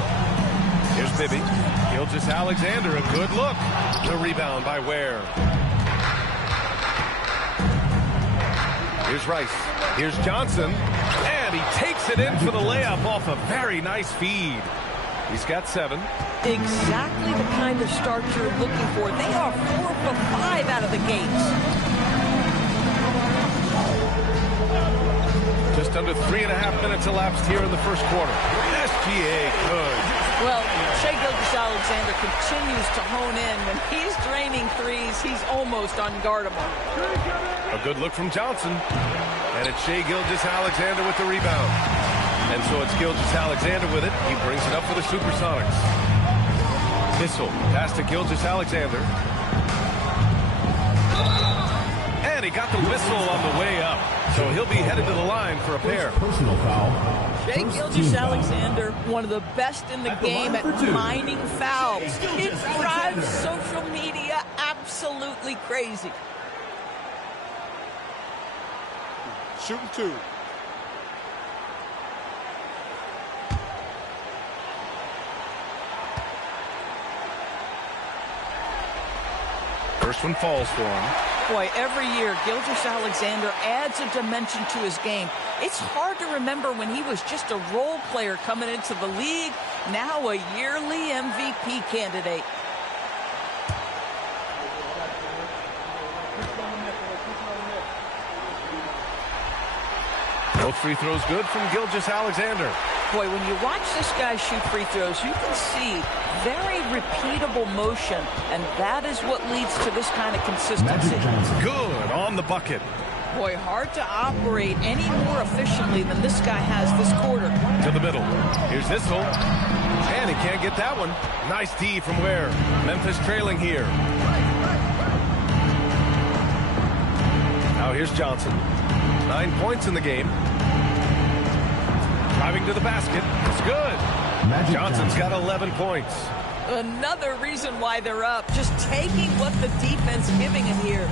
Here's Bibby. Gilgeous-Alexander, a good look. The rebound by Ware. Here's Rice. Here's Johnson. And he takes it in for the layup off a very nice feed. He's got 7. Exactly the kind of start you're looking for. They are 4 for 5 out of the gates. Just under 3.5 minutes elapsed here in the first quarter. SGA good. Well, Shai Gilgeous-Alexander continues to hone in. When he's draining threes, he's almost unguardable. A good look from Johnson. And it's Shai Gilgeous-Alexander with the rebound. And so it's Gilgeous-Alexander with it. He brings it up for the Supersonics. Issel, pass to Gilgeous-Alexander. And he got the whistle on the way up. So he'll be headed to the line for a pair. Personal foul. Shai Gilgeous-Alexander, one of the best in the game at mining fouls. It drives social media absolutely crazy. Shooting 2. First one falls for him. Boy, every year, Gilgeous-Alexander adds a dimension to his game. It's hard to remember when he was just a role player coming into the league, now a yearly MVP candidate. Both free throws good from Gilgeous-Alexander. Boy, when you watch this guy shoot free throws, you can see very repeatable motion, and that is what leads to this kind of consistency. Good on the bucket. Boy, hard to operate any more efficiently than this guy has this quarter. To the middle. Here's Issel. And he can't get that one. Nice D from Ware. Memphis trailing here. Now here's Johnson. 9 points in the game. Driving to the basket. It's good. Johnson's got 11 points. Another reason why they're up. Just taking what the defense giving him here.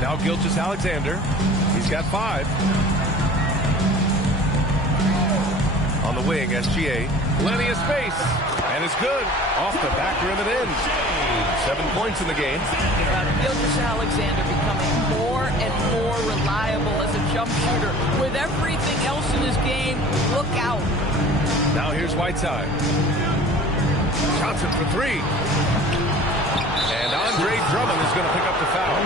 Now Gilgeous-Alexander. He's got 5. On the wing, SGA. Plenty of space. And it's good. Off the back rim and in. 7 points in the game. Gilgeous-Alexander becoming more and more reliable as a jump shooter. With everything else in his game, look out. Now here's Whiteside. Johnson for three. And Andre Drummond is going to pick up the foul.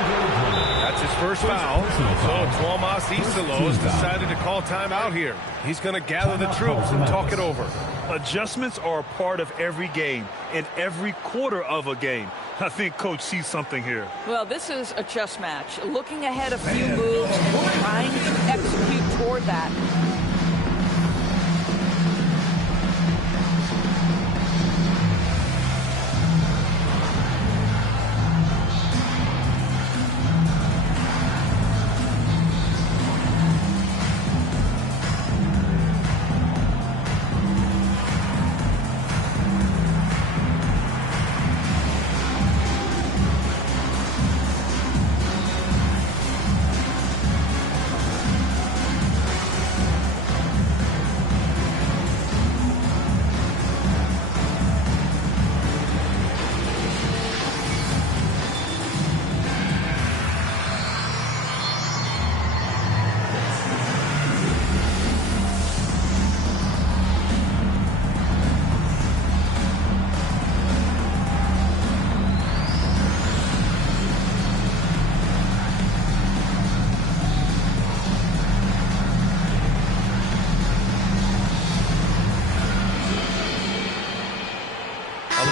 That's his first foul. So Tuomas Isalo has decided to call timeout here. He's going to gather the troops and talk it over. Adjustments are a part of every game and every quarter of a game. I think Coach sees something here. Well, this is a chess match. Looking ahead a few moves and trying to execute toward that.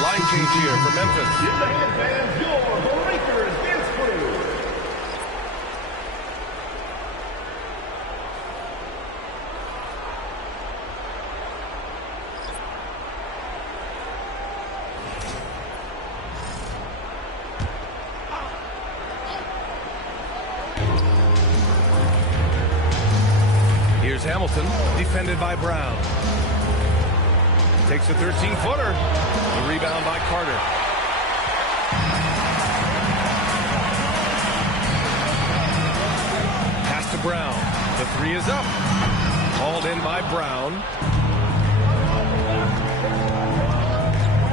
Line change here for Memphis. Give the hand fans your Breakers dance crew. Here's Hamilton, defended by Brown. Takes a 13-footer. The rebound by Carter. Pass to Brown. The three is up. Hauled in by Brown.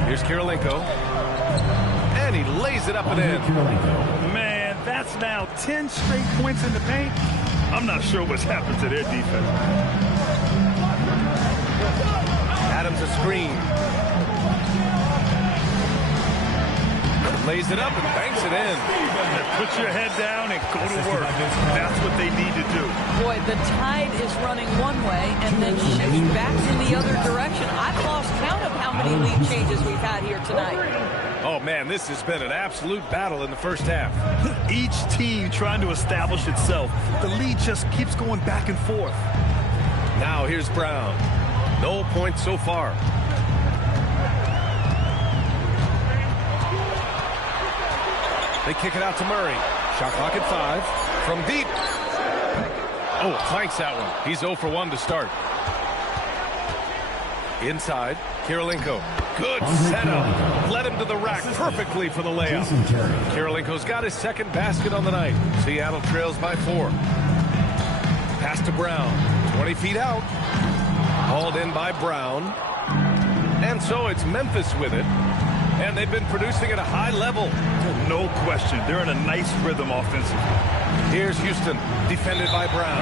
Here's Kirilenko. And he lays it up and in. Man, that's now 10 straight points in the paint. I'm not sure what's happened to their defense. Adams a screen. Lays it up and banks it in. Put your head down and go to work. That's what they need to do. Boy, the tide is running one way and then shifts back in the other direction. I've lost count of how many lead changes we've had here tonight. Oh, man, this has been an absolute battle in the first half. Each team trying to establish itself. The lead just keeps going back and forth. Now here's Brown. No points so far. They kick it out to Murray. Shot clock at 5. From deep. Oh, clanks that one. He's 0 for 1 to start. Inside, Kirilenko. Good setup. Led him to the rack perfectly for the layup. Kirilenko's got his second basket on the night. Seattle trails by 4. Pass to Brown. 20 feet out. Hauled in by Brown. And so it's Memphis with it. And they've been producing at a high level. No question. They're in a nice rhythm offensively. Here's Houston, defended by Brown.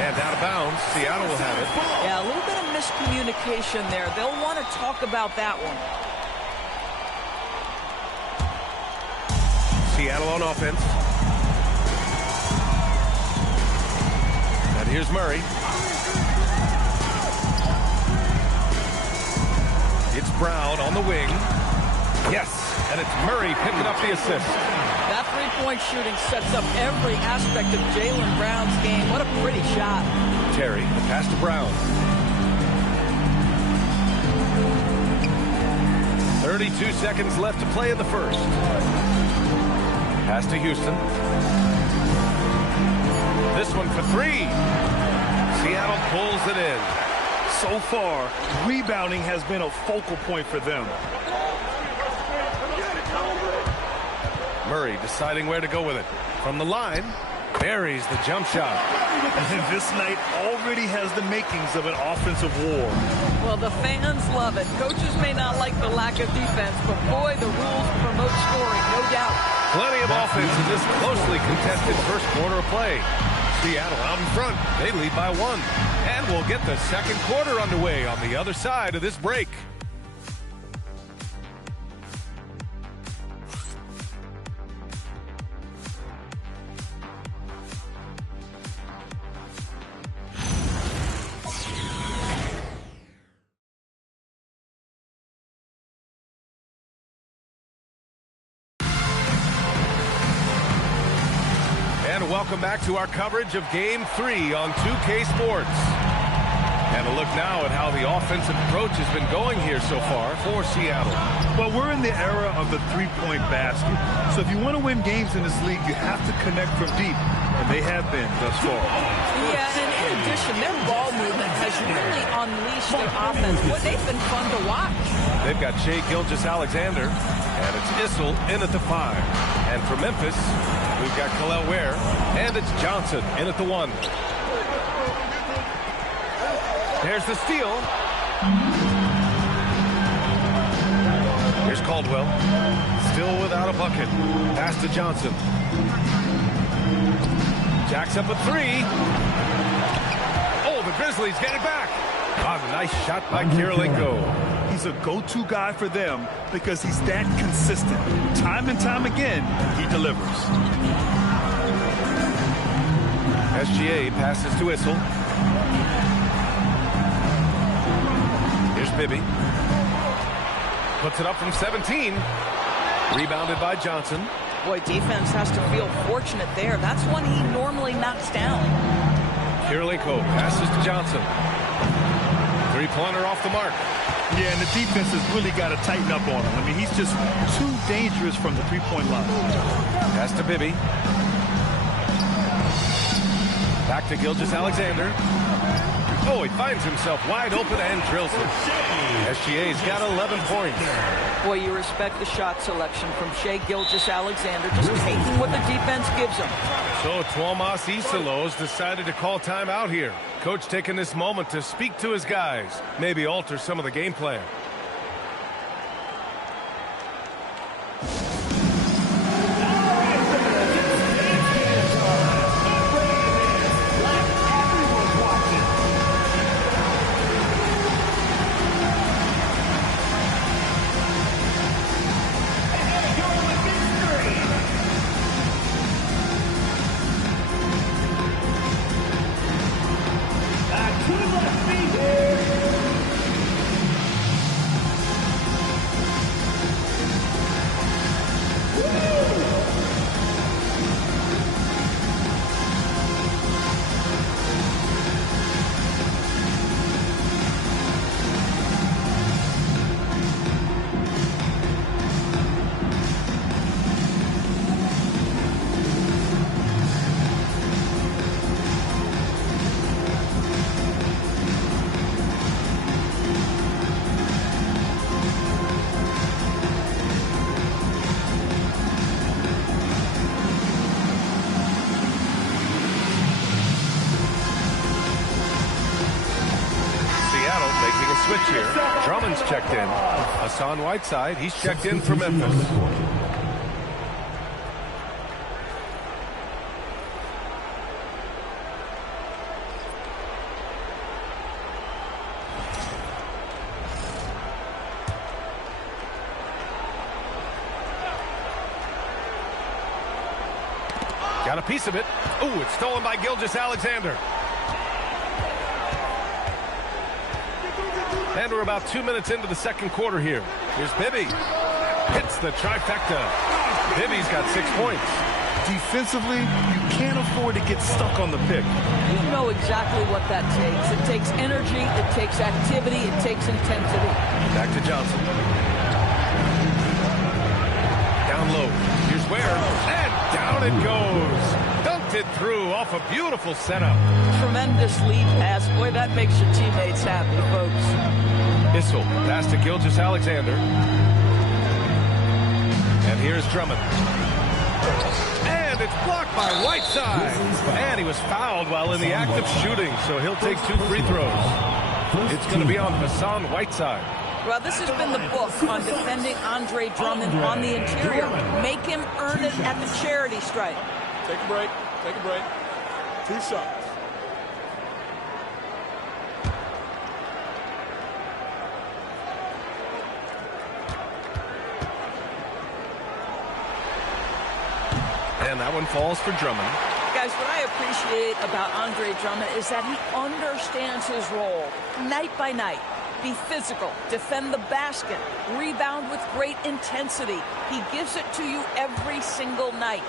And out of bounds, Seattle will have it. Yeah, a little bit of miscommunication there. They'll want to talk about that one. Seattle on offense. And here's Murray. It's Brown on the wing. Yes, and it's Murray picking up the assist. That three-point shooting sets up every aspect of Jaylen Brown's game. What a pretty shot. Terry, the pass to Brown. 32 seconds left to play in the first. Pass to Houston. This one for 3. Seattle pulls it in. So far, rebounding has been a focal point for them. Murray deciding where to go with it. From the line, buries the jump shot. And this night already has the makings of an offensive war. Well, the fans love it. Coaches may not like the lack of defense, but boy, the rules promote scoring, no doubt. Plenty of offense in this closely contested first quarter of play. Seattle out in front. They lead by 1. And we'll get the second quarter underway on the other side of this break. Welcome back to our coverage of Game 3 on 2K Sports. And a look now at how the offensive approach has been going here so far for Seattle. Well, we're in the era of the three-point basket. So if you want to win games in this league, you have to connect from deep. And they have been thus far. Yeah, and in addition, their ball movement has really unleashed their offense. Boy, they've been fun to watch. They've got Shai Gilgeous-Alexander, and it's Issel in at the 5. And for Memphis, we've got Kel'el Ware, and it's Johnson in at the 1. There's the steal. Here's Caldwell. Still without a bucket. Pass to Johnson. Jacks up a 3. Oh, the Grizzlies get it back. Oh, nice shot by Kirilenko. He's a go-to guy for them because he's that consistent. Time and time again, he delivers. SGA passes to Issel. Here's Bibby. Puts it up from 17. Rebounded by Johnson. Boy, defense has to feel fortunate there. That's one he normally knocks down. Kirilenko passes to Johnson. Three-pointer off the mark. Yeah, and the defense has really got to tighten up on him. I mean, he's just too dangerous from the three-point line. Pass to Bibby. Back to Gilgeous-Alexander. Oh, he finds himself wide open and drills it. SGA's got 11 points. Boy, you respect the shot selection from Shai Gilgeous-Alexander, just taking what the defense gives him. So Tuomas Isalos decided to call timeout here. Coach taking this moment to speak to his guys, maybe alter some of the game plan. Switch here. Drummond's checked in. Hassan Whiteside, he's checked in for Memphis. Got a piece of it. Ooh, it's stolen by Gilgeous-Alexander. And we're about 2 minutes into the second quarter here. Here's Bibby. Hits the trifecta. Bibby's got 6 points. Defensively, you can't afford to get stuck on the pick. You know exactly what that takes. It takes energy, it takes activity, it takes intensity. Back to Johnson. Down low. Here's Ware. And down it goes. Dunked it through off a beautiful setup. Tremendous lead pass. Boy, that makes your teammates happy, folks. Issel, pass to Gilgeous-Alexander. And here's Drummond. And it's blocked by Whiteside. And he was fouled while in the act of shooting, so he'll take 2 free throws. It's going to be on Hassan Whiteside. Well, this has been the book on defending Andre Drummond on the interior. Make him earn it at the charity stripe. Take a break. Take a break. 2 shots. And that one falls for Drummond. Guys, what I appreciate about Andre Drummond is that he understands his role night by night. Be physical, defend the basket, rebound with great intensity. He gives it to you every single night.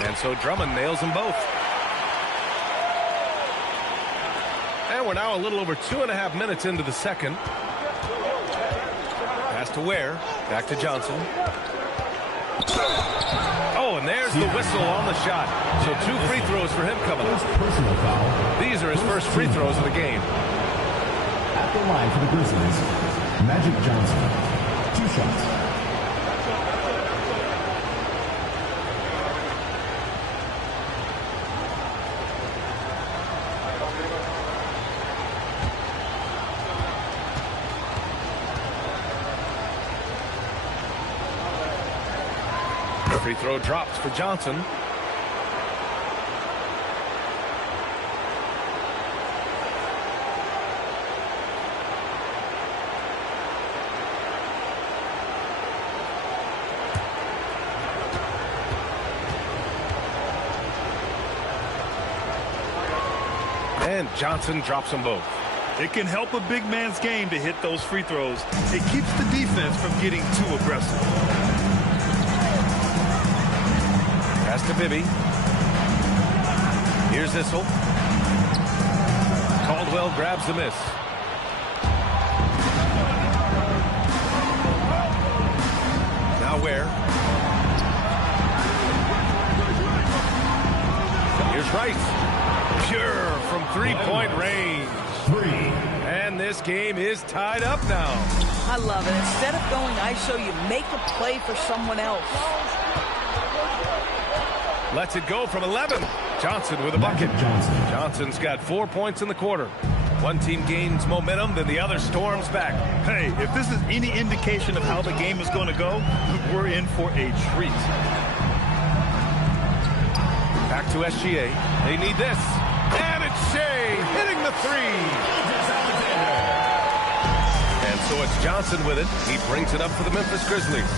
And so Drummond nails them both. And we're now a little over 2.5 minutes into the second. Pass to Ware. Back to Johnson. Oh, and there's the whistle on the shot. So 2 free throws for him coming up. These are his first free throws of the game. At the line for the Grizzlies, Magic Johnson. 2 shots. Free throw drops for Johnson. And Johnson drops them both. It can help a big man's game to hit those free throws. It keeps the defense from getting too aggressive. Pass to Bibby. Here's Issel. Caldwell grabs the miss. Now Ware. Here's Rice. Pure from three-point range. And this game is tied up now. I love it. Instead of going ISO, you make a play for someone else. Lets it go from 11. Johnson with a bucket. Johnson's got 4 points in the quarter. One team gains momentum, then the other storms back. Hey, if this is any indication of how the game is going to go, we're in for a treat. Back to SGA. They need this. And it's Shea hitting the 3. And so it's Johnson with it. He brings it up for the Memphis Grizzlies.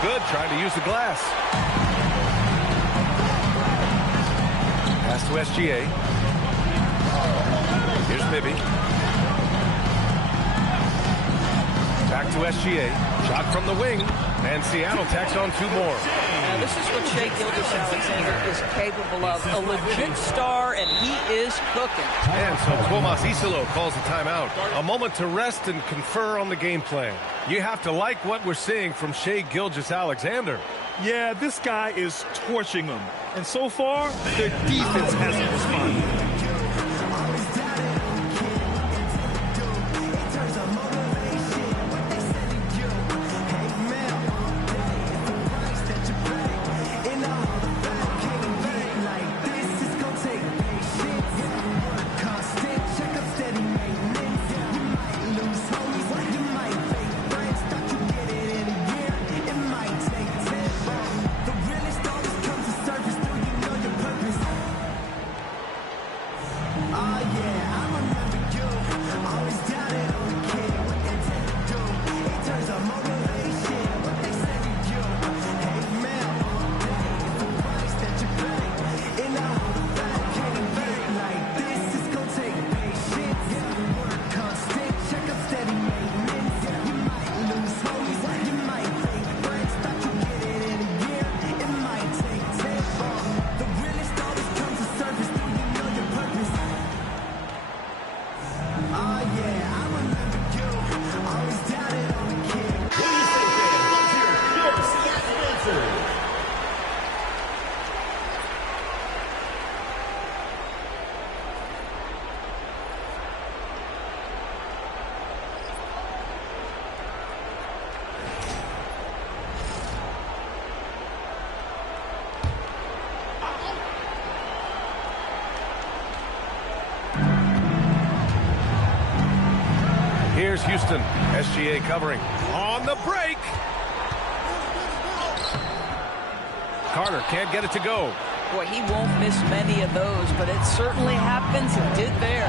Good, trying to use the glass. Pass to SGA. Here's Bibby. Back to SGA. Shot from the wing. And Seattle tacks on 2 more. Now, this is what Shai Gilgeous-Alexander is capable of. A legit star, and he is cooking. And so Tomas Isolo calls a timeout. A moment to rest and confer on the game plan. You have to like what we're seeing from Shai Gilgeous-Alexander. Yeah, this guy is torching them. And so far, their defense hasn't responded. Here's Houston. SGA covering. On the break. Carter can't get it to go. Boy, he won't miss many of those, but it certainly happens and did there.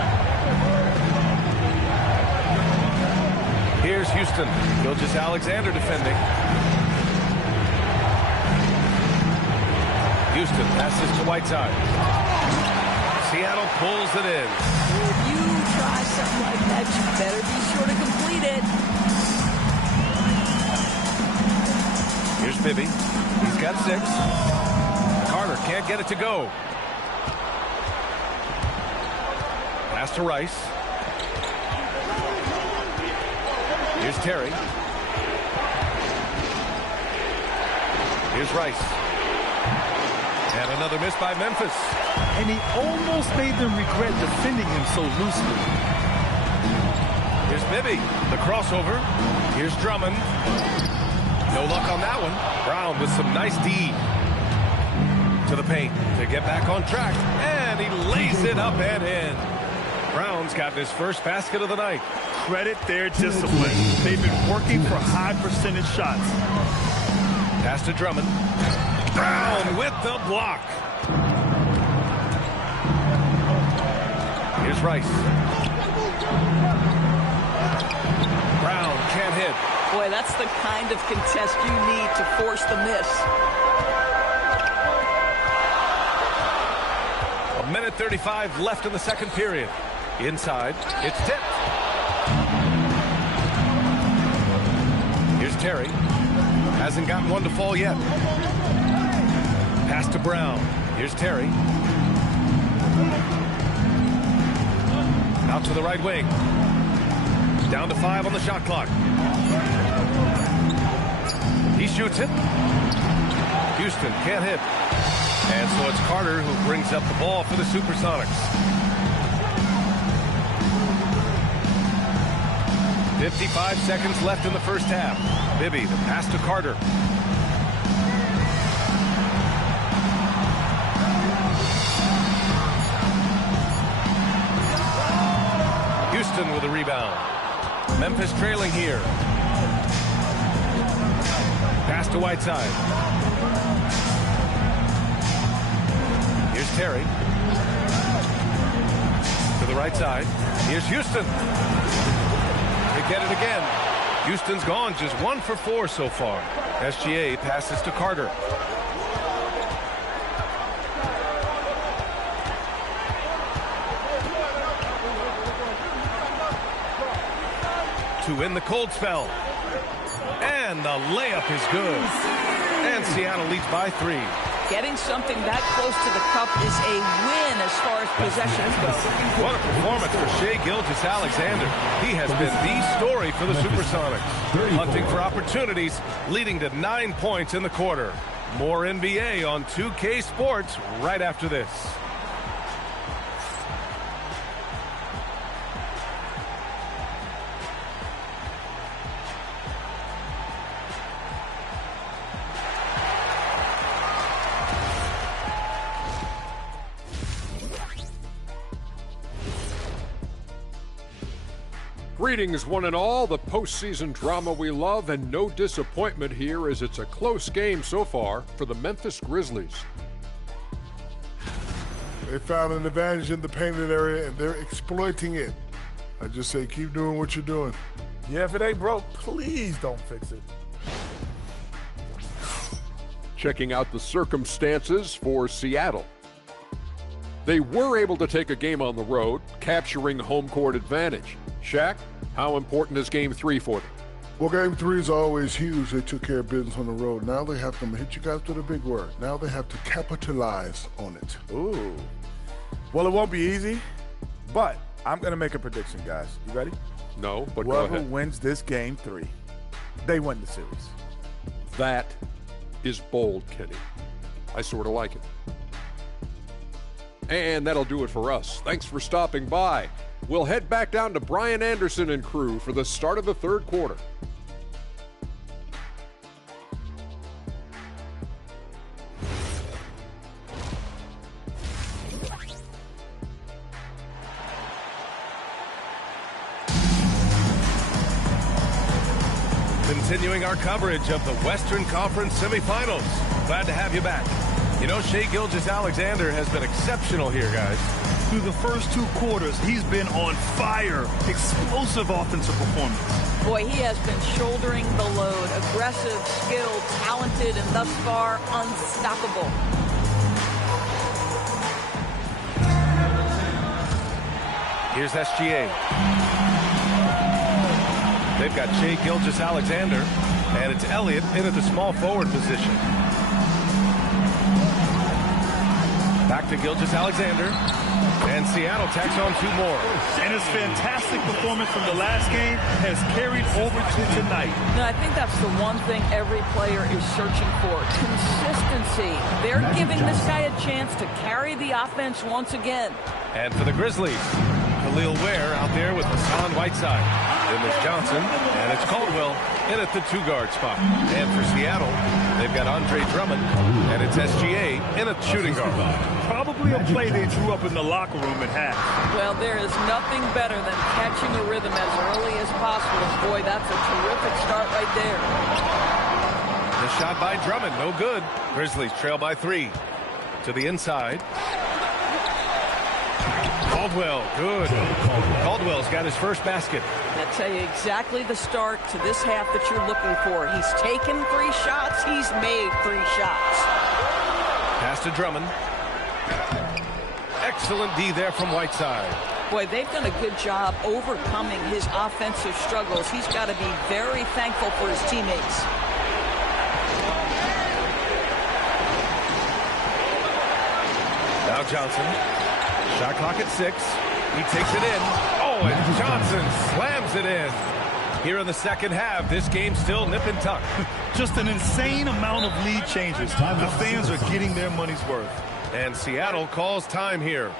Here's Houston. Gilgeous-Alexander defending. Houston passes to Whiteside. Seattle pulls it in. If you try something like that, you better be sure to complete it. Here's Bibby. He's got 6. Carter can't get it to go. Pass to Rice. Here's Terry. Here's Rice. And another miss by Memphis. And he almost made them regret defending him so loosely. Here's Bibby. The crossover. Here's Drummond. No luck on that one. Brown with some nice D. To the paint to get back on track. And he lays it up and in. Brown's got his first basket of the night. Credit their discipline. They've been working for high percentage shots. Pass to Drummond. Brown with the block. Here's Rice. Brown can't hit. Boy, that's the kind of contest you need to force the miss. A minute 35 left in the second period. Inside, it's tipped. Here's Terry. Hasn't gotten one to fall yet. Pass to Brown. Here's Terry. Out to the right wing. Down to 5 on the shot clock. He shoots it. Houston can't hit. And so it's Carter who brings up the ball for the Supersonics. 55 seconds left in the first half. Bibby, the pass to Carter. Houston with a rebound. Memphis trailing here. Pass to Whiteside. Here's Terry. To the right side. Here's Houston. They get it again. Houston's gone just 1 for 4 so far. SGA passes to Carter. To win the cold spell. And the layup is good. And Seattle leads by 3. Getting something that close to the cup is a win as far as possessions go. What a performance for Shai Gilgeous-Alexander. He has been the story for the Supersonics. Hunting for opportunities, leading to 9 points in the quarter. More NBA on 2K Sports right after this. Greetings, one and all. The postseason drama we love, and no disappointment here as it's a close game so far for the Memphis Grizzlies. They found an advantage in the painted area, and they're exploiting it. I just say keep doing what you're doing. Yeah, if it ain't broke, please don't fix it. Checking out the circumstances for Seattle. They were able to take a game on the road, capturing home court advantage. Shaq, how important is Game 3 for them? Well, Game 3 is always huge. They took care of business on the road. Now they have to hit you guys with a big word. Now they have to capitalize on it. Ooh. Well, it won't be easy, but I'm going to make a prediction, guys. You ready? No, but go whoever ahead. wins this Game 3, they win the series. That is bold, Kenny. I sort of like it. And that'll do it for us. Thanks for stopping by. We'll head back down to Brian Anderson and crew for the start of the third quarter. Continuing our coverage of the Western Conference semifinals. Glad to have you back. You know, Shai Gilgeous-Alexander has been exceptional here, guys. Through the first 2 quarters, he's been on fire. Explosive offensive performance. Boy, he has been shouldering the load. Aggressive, skilled, talented, and thus far unstoppable. Here's SGA. They've got Shai Gilgeous-Alexander, and it's Elliott in at the small forward position. Back to Gilgeous-Alexander, and Seattle tacks on 2 more. And his fantastic performance from the last game has carried over to tonight. No, I think that's the one thing every player is searching for. Consistency. They're giving this guy a chance to carry the offense once again. And for the Grizzlies, Khalil Ware out there with Hassan Whiteside. Then there's Johnson, and it's Caldwell in at the 2-guard spot. And for Seattle, they've got Andre Drummond, and it's SGA in at shooting guard. Probably a play they drew up in the locker room at half. Well, there is nothing better than catching a rhythm as early as possible. Boy, that's a terrific start right there. The shot by Drummond, no good. Grizzlies trail by 3. To the inside. Caldwell, good. Caldwell's got his first basket. I'll tell you exactly the start to this half that you're looking for. He's taken 3 shots. He's made 3 shots. Pass to Drummond. Excellent D there from Whiteside. Boy, they've done a good job overcoming his offensive struggles. He's got to be very thankful for his teammates. Now Johnson. Shot clock at 6. He takes it in. Oh, and Johnson slams it in. Here in the second half, this game's still nip and tuck. Just an insane amount of lead changes. The fans are getting their money's worth. And Seattle calls time here.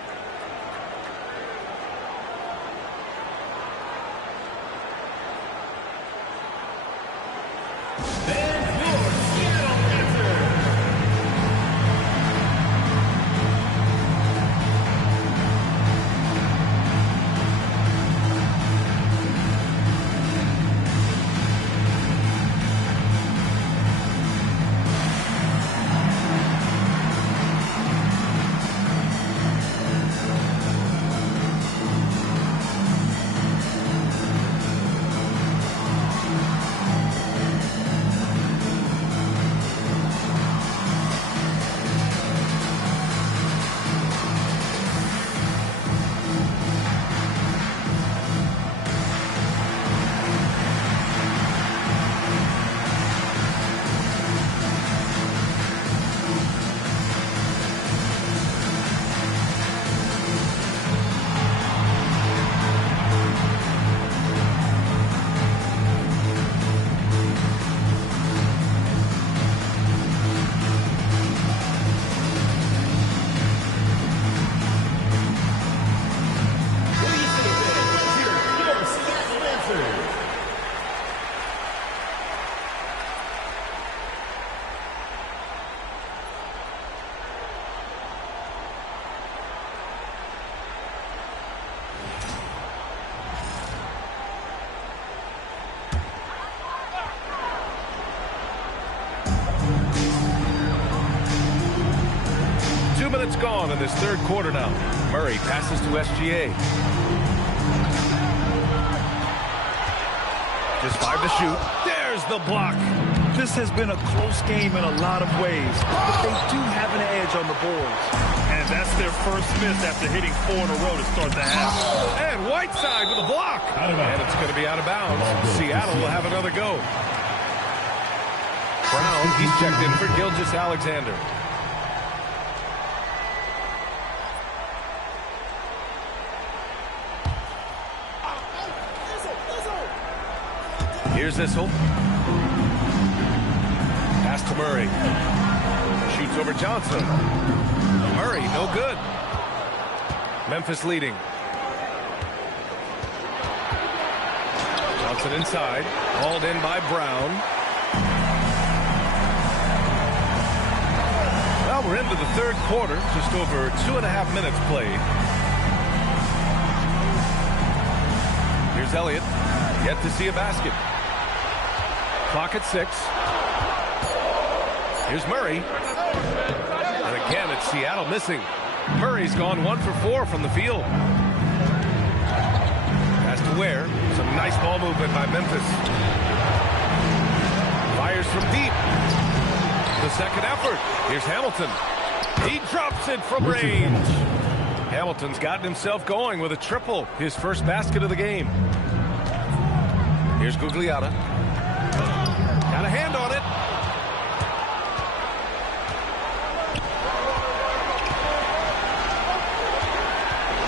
Gone in this third quarter now. Murray passes to SGA. Just 5 to shoot. There's the block. This has been a close game in a lot of ways, but they do have an edge on the boards. And that's their first miss after hitting 4 in a row to start the half. And Whiteside with a block. And it's going to be out of bounds. Seattle will have another go. Brown, he's checked in for Gilgeous-Alexander. Here's Issel. Pass to Murray. Shoots over Johnson. Murray, no good. Memphis leading. Johnson inside. Hauled in by Brown. Well, we're into the third quarter. Just over 2.5 minutes played. Here's Elliott. Yet to see a basket. Clock at 6. Here's Murray. And again, it's Seattle missing. Murray's gone 1 for 4 from the field. Has to Ware. Some nice ball movement by Memphis. Fires from deep. The second effort. Here's Hamilton. He drops it from range. Hamilton's gotten himself going with a triple. His first basket of the game. Here's Gugliotta. Got a hand on it.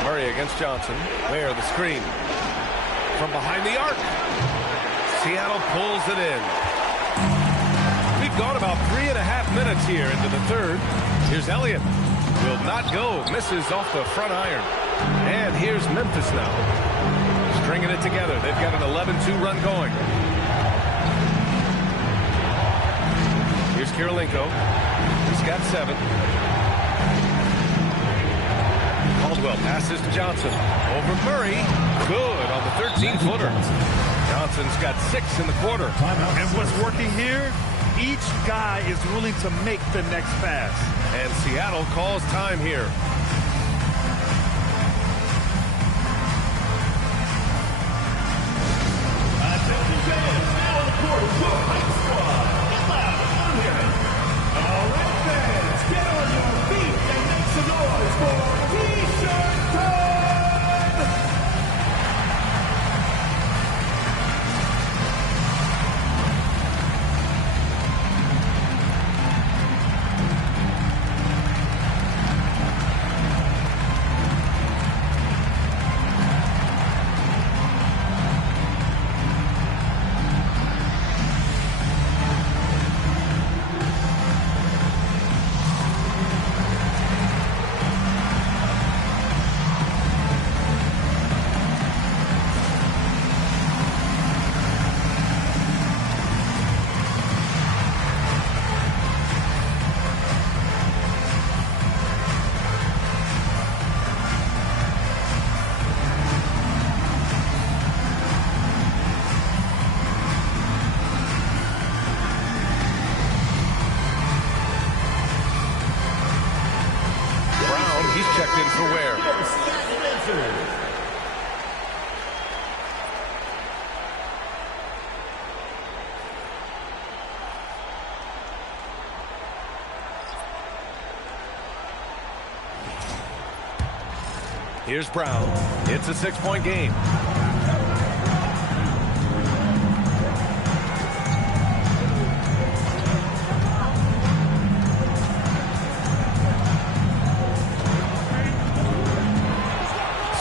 Murray against Johnson. Ware the screen. From behind the arc. Seattle pulls it in. We've gone about 3.5 minutes here into the third. Here's Elliott. Will not go. Misses off the front iron. And here's Memphis now. Stringing it together. They've got an 11-2 run going. Here's Kirilenko. He's got 7. Caldwell passes to Johnson. Over Murray. Good on the 13-footer. Johnson's got 6 in the quarter. And what's working here? Each guy is willing to make the next pass. And Seattle calls time here. Attention fans, now on the court is your hype squad. Get loud, I'm hearing. All right, fans, get on your feet and make some noise for T-shirt time! Checked in for Ware. Here's Brown. It's a 6-point game.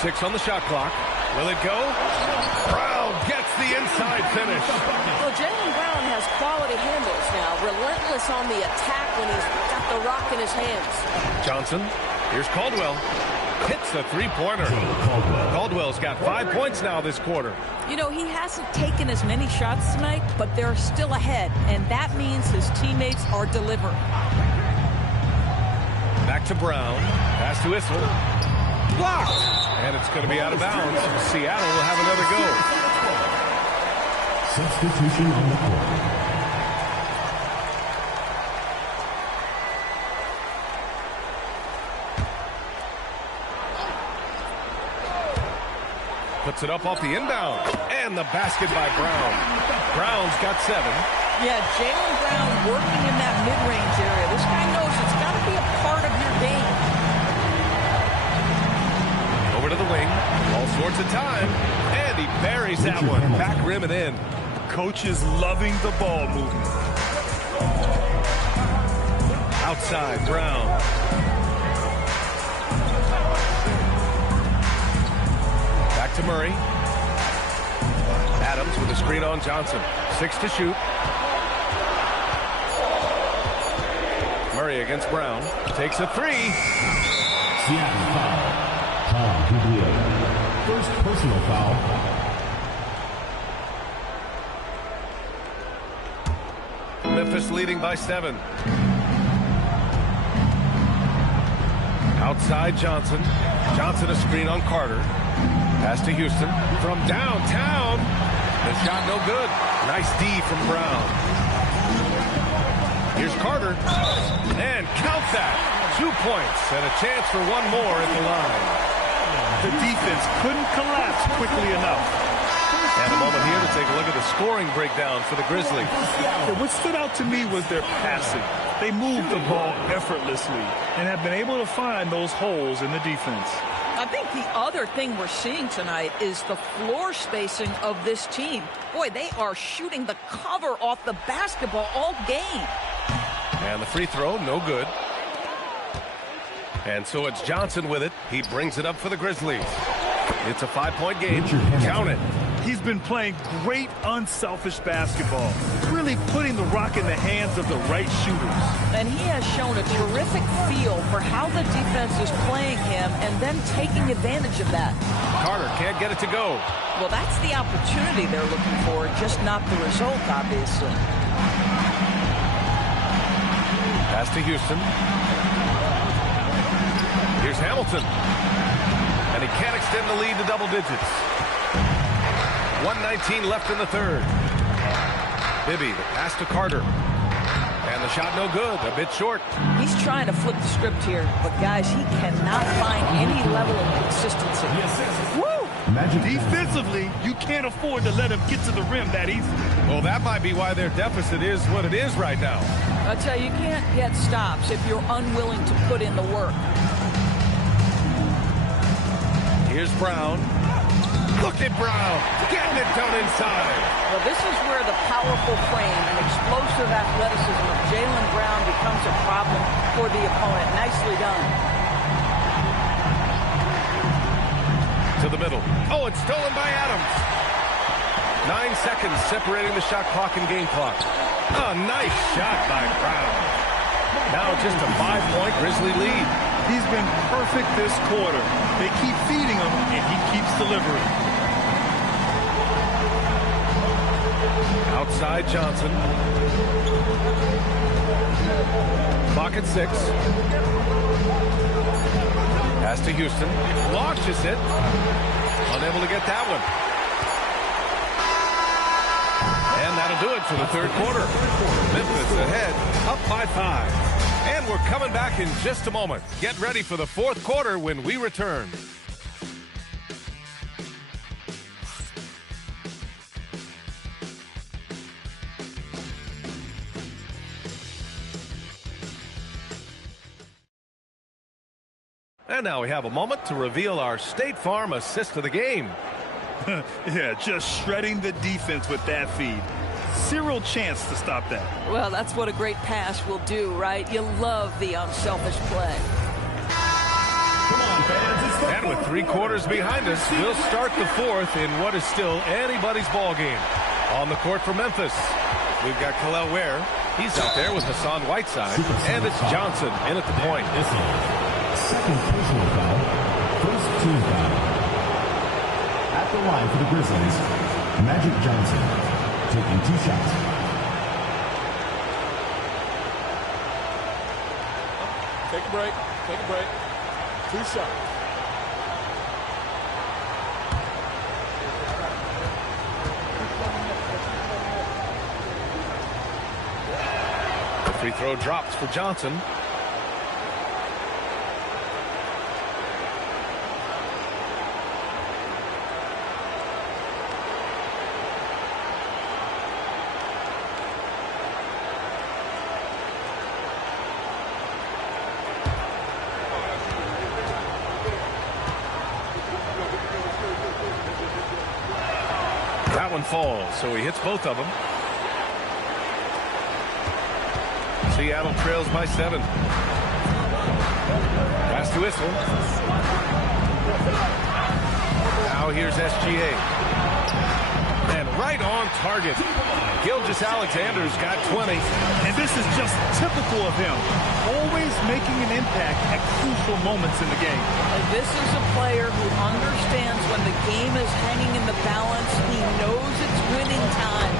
Six on the shot clock. Will it go? Brown gets the inside finish. Well, Jaylen Brown has quality handles now. Relentless on the attack when he's got the rock in his hands. Johnson. Here's Caldwell. Hits a three-pointer. Caldwell's got 5 points now this quarter. You know, he hasn't taken as many shots tonight, but they're still ahead, and that means his teammates are delivering. Back to Brown. Pass to Issel. Blocked. And it's going to be out of bounds. Seattle will have another go. Substitution on the court. Puts it up off the inbound. And the basket by Brown. Brown's got 7. Yeah, Jaylen Brown working in that mid-range area. This guy knows it's got to be a part of your game. Over to the wing. All sorts of time. And he buries that one. Back rim and in. Coach is loving the ball movement. Outside, Brown. Back to Murray. Adams with a screen on Johnson. 6 to shoot. Murray against Brown. Takes a 3. Seattle foul. First personal foul. Memphis leading by 7. Outside Johnson. Johnson a screen on Carter. Pass to Houston. From downtown. shot no good. Nice D from Brown. Here's Carter. And count that. 2 points and a chance for one more at the line. The defense couldn't collapse quickly enough. And a moment here to take a look at the scoring breakdown for the Grizzlies. What stood out to me was their passing. They moved the ball effortlessly and have been able to find those holes in the defense. I think the other thing we're seeing tonight is the floor spacing of this team. Boy, they are shooting the cover off the basketball all game. And the free throw, no good. And so it's Johnson with it. He brings it up for the Grizzlies. It's a 5-point game. Count it. He's been playing great, unselfish basketball, really putting the rock in the hands of the right shooters. And he has shown a terrific feel for how the defense is playing him and then taking advantage of that. Carter can't get it to go. Well, that's the opportunity they're looking for, just not the result, obviously. Pass to Houston. Here's Hamilton. And he can't extend the lead to double digits. 1:19 left in the third. Bibby, the pass to Carter. And the shot no good, a bit short. He's trying to flip the script here, but guys, he cannot find any level of consistency. Woo! Defensively, you can't afford to let him get to the rim that easy. Well, that might be why their deficit is what it is right now. I tell you, you can't get stops if you're unwilling to put in the work. Here's Brown. Look at Brown, getting it done inside. Well, this is where the powerful frame and explosive athleticism of Jaylen Brown becomes a problem for the opponent. Nicely done. To the middle. Oh, it's stolen by Adams. 9 seconds separating the shot clock and game clock. A nice shot by Brown. Now just a 5-point Grizzly lead. He's been perfect this quarter. They keep feeding him, and he keeps delivering. Outside Johnson. Clock at 6. Pass to Houston. Launches it. Unable to get that one. And that'll do it for the third quarter. Memphis ahead, up by 5. And we're coming back in just a moment. Get ready for the fourth quarter when we return. And now we have a moment to reveal our State Farm assist of the game. Yeah, just shredding the defense with that feed. Zero chance to stop that. Well, that's what a great pass will do, right? You love the unselfish play. And with 3 quarters behind us, we'll start the fourth in what is still anybody's ball game. On the court for Memphis, we've got Kel'el Ware. He's out there with Hassan Whiteside. And it's Johnson in at the point. Second personal foul, first team foul. At the line for the Grizzlies, Magic Johnson, taking 2 shots. Take a break. Take a break. 2 shots. The free throw drops for Johnson. That one falls, so he hits both of them. Seattle trails by 7. Pass to Issel. Now here's SGA. And right on target. Gilgeous-Alexander's got 20. And this is just typical of him. Always making an impact at crucial moments in the game. And this is a player who understands when the game is hanging in the balance. He knows it's winning time.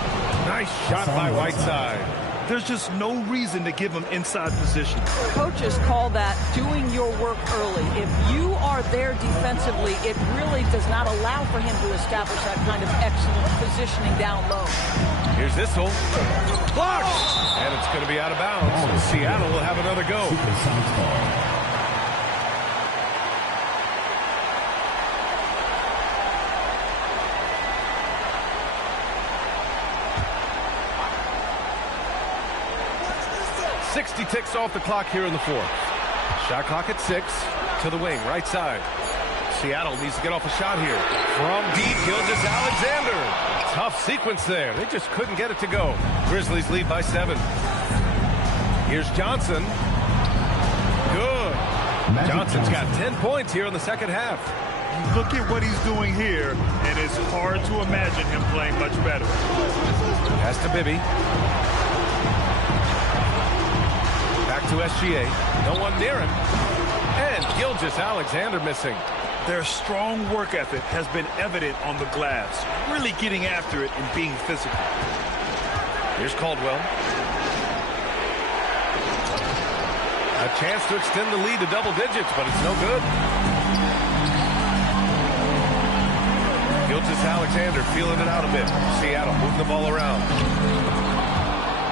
Nice shot by Whiteside. There's just no reason to give him inside position. Coaches call that doing your work early. If you are there defensively, it really does not allow for him to establish that kind of excellent position. positioning down low. Here's Issel. Blocked! And it's going to be out of bounds. Seattle will have another go. 60 ticks off the clock here in the fourth. Shot clock at 6. To the wing, right side. Seattle needs to get off a shot here. From deep, Gilgeous-Alexander. Tough sequence there. They just couldn't get it to go. Grizzlies lead by 7. Here's Johnson. Good. Johnson's got 10 points here in the second half. You look at what he's doing here, and it's hard to imagine him playing much better. Pass to Bibby. Back to SGA. No one near him. And Gilgeous-Alexander missing. Their strong work ethic has been evident on the glass, really getting after it and being physical. Here's Caldwell. A chance to extend the lead to double digits, but it's no good. Gilgeous-Alexander feeling it out a bit. Seattle moving the ball around.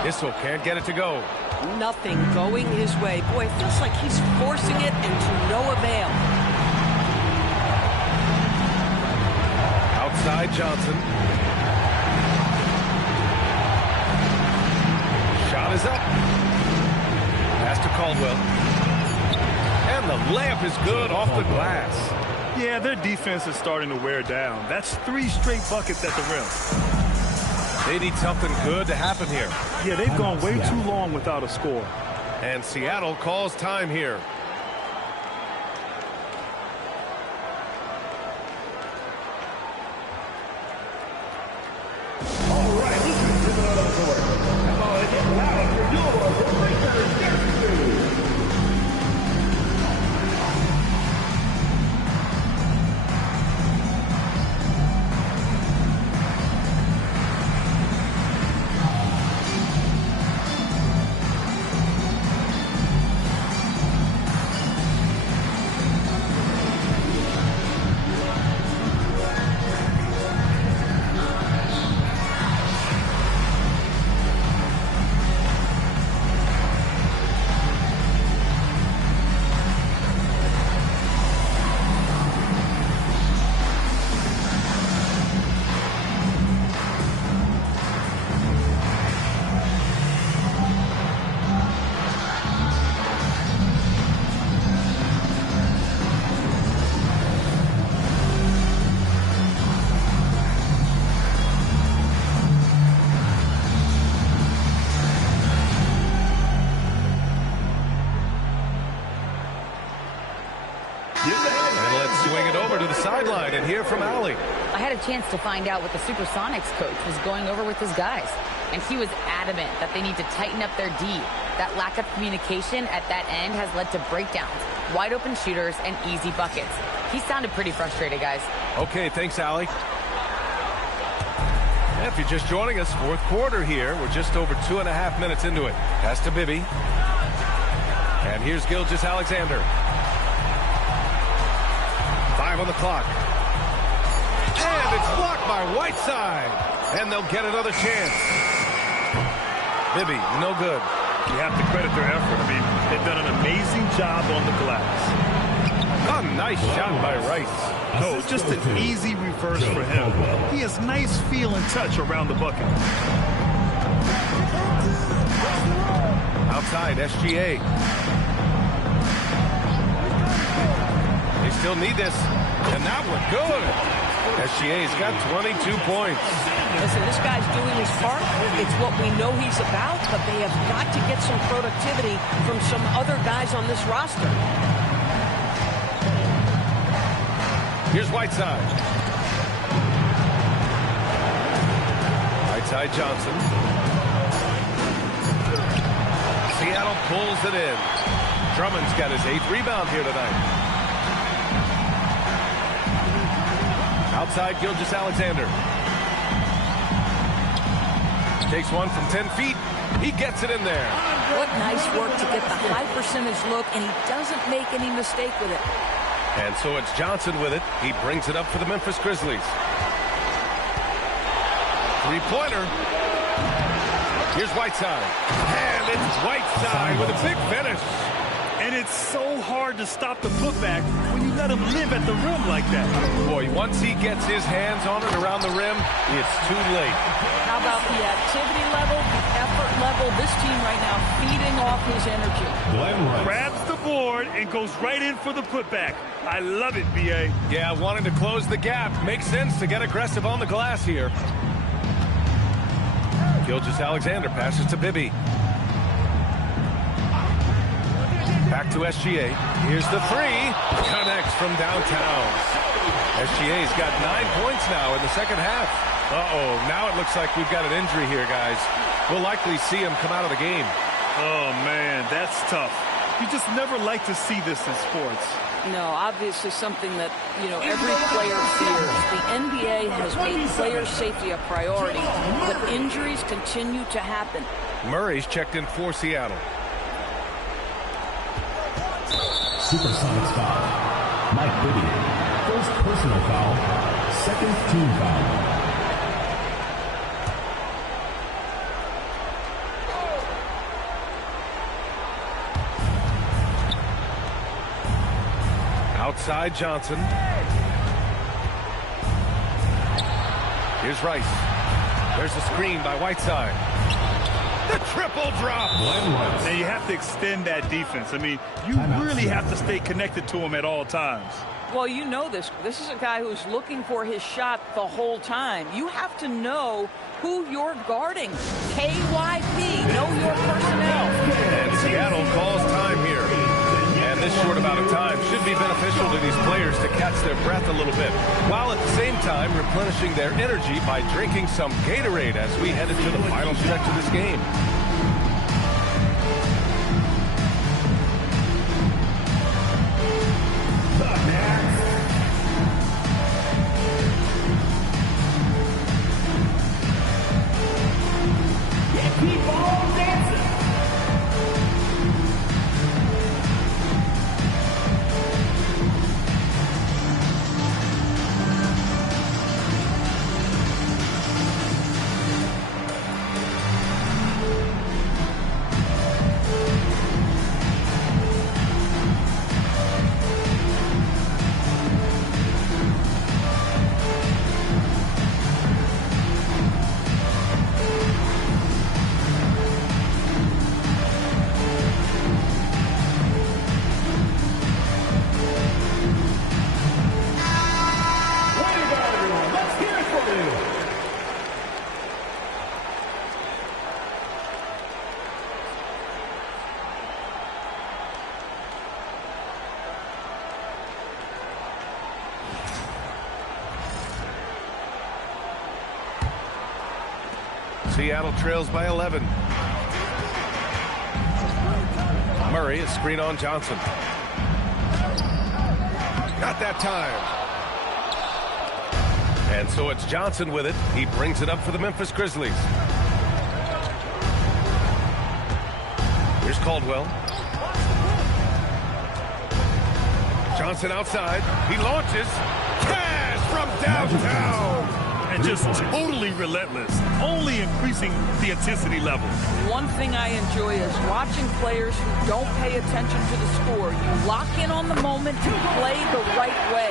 Issel can't get it to go. Nothing going his way. Boy, it feels like he's forcing it and to no avail. Outside Johnson. Shot is up. Pass to Caldwell. And the layup is good off the glass. Yeah, their defense is starting to wear down. That's 3 straight buckets at the rim. They need something good to happen here. Yeah, they've gone way too long without a score. And Seattle calls time here. All right, this is the other court. Come on, get loud for your Lakers Jersey. Chance to find out what the Supersonics coach was going over with his guys. And he was adamant that they need to tighten up their D. That lack of communication at that end has led to breakdowns, wide open shooters, and easy buckets. He sounded pretty frustrated, guys. Okay, thanks, Allie. If you're just joining us, fourth quarter here. We're just over 2.5 minutes into it. Pass to Bibby. And here's Gilgeous-Alexander. 5 on the clock. And it's blocked by Whiteside. And they'll get another chance. Bibby, no good. You have to credit their effort. I mean, they've done an amazing job on the glass. A nice shot by Rice. No, just an easy reverse for him. He has nice feel and touch around the bucket. Outside, SGA. They still need this. And that one, good. SGA's got 22 points. Listen, this guy's doing his part. It's what we know he's about, but they have got to get some productivity from some other guys on this roster. Here's Whiteside. Whiteside Johnson. Seattle pulls it in. Drummond's got his 8th rebound here tonight. Outside Gilgeous-Alexander. Takes one from 10 feet. He gets it in there. What nice work to get the high percentage look, and he doesn't make any mistake with it. And so it's Johnson with it. He brings it up for the Memphis Grizzlies. Three-pointer. Here's Whiteside. And it's Whiteside with a big finish. And it's so hard to stop the putback when you let him live at the rim like that. Boy, once he gets his hands on it around the rim, it's too late. How about the activity level, the effort level? This team right now feeding off his energy. Grabs the board and goes right in for the putback. I love it, B.A. Yeah, wanting to close the gap. Makes sense to get aggressive on the glass here. Gilgeous-Alexander passes to Bibby. Back to SGA. Here's the three. Connects from downtown. SGA's got 9 points now in the second half. Uh-oh, now it looks like we've got an injury here, guys. We'll likely see him come out of the game. Oh, man, that's tough. You just never like to see this in sports. No, obviously something that, every player fears. The NBA has made player safety a priority, but injuries continue to happen. Murray's checked in for Seattle. Supersonics foul. Mike Bibby. First personal foul. Second team foul. Outside Johnson. Here's Rice. There's the screen by Whiteside. The triple drop. Now you have to extend that defense. I mean, you really have to stay connected to him at all times. Well, you know this. This is a guy who's looking for his shot the whole time. You have to know who you're guarding. KYP, know your personnel. And Seattle calls time here. And this short amount of time should be beneficial to these players to catch their breath a little bit, while at the same time replenishing their energy by drinking some Gatorade as we head into the final stretch of this game. Keep on dancing. Seattle trails by 11. Murray, a screen on Johnson. Not that time. And so it's Johnson with it. He brings it up for the Memphis Grizzlies. Here's Caldwell. Johnson outside. He launches. Cash from downtown. And just totally relentless, only increasing the intensity level. One thing I enjoy is watching players who don't pay attention to the score. You lock in on the moment to play the right way.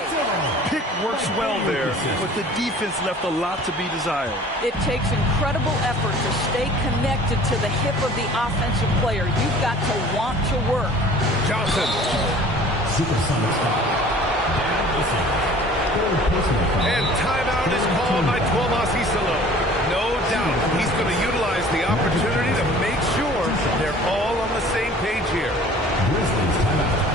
Pick works well there, but the defense left a lot to be desired. It takes incredible effort to stay connected to the hip of the offensive player. You've got to want to work. Johnson. Supersonics foul. And timeout is called by Tuomas Isalo. No doubt he's going to utilize the opportunity to make sure they're all on the same page here. Grizzlies timeout.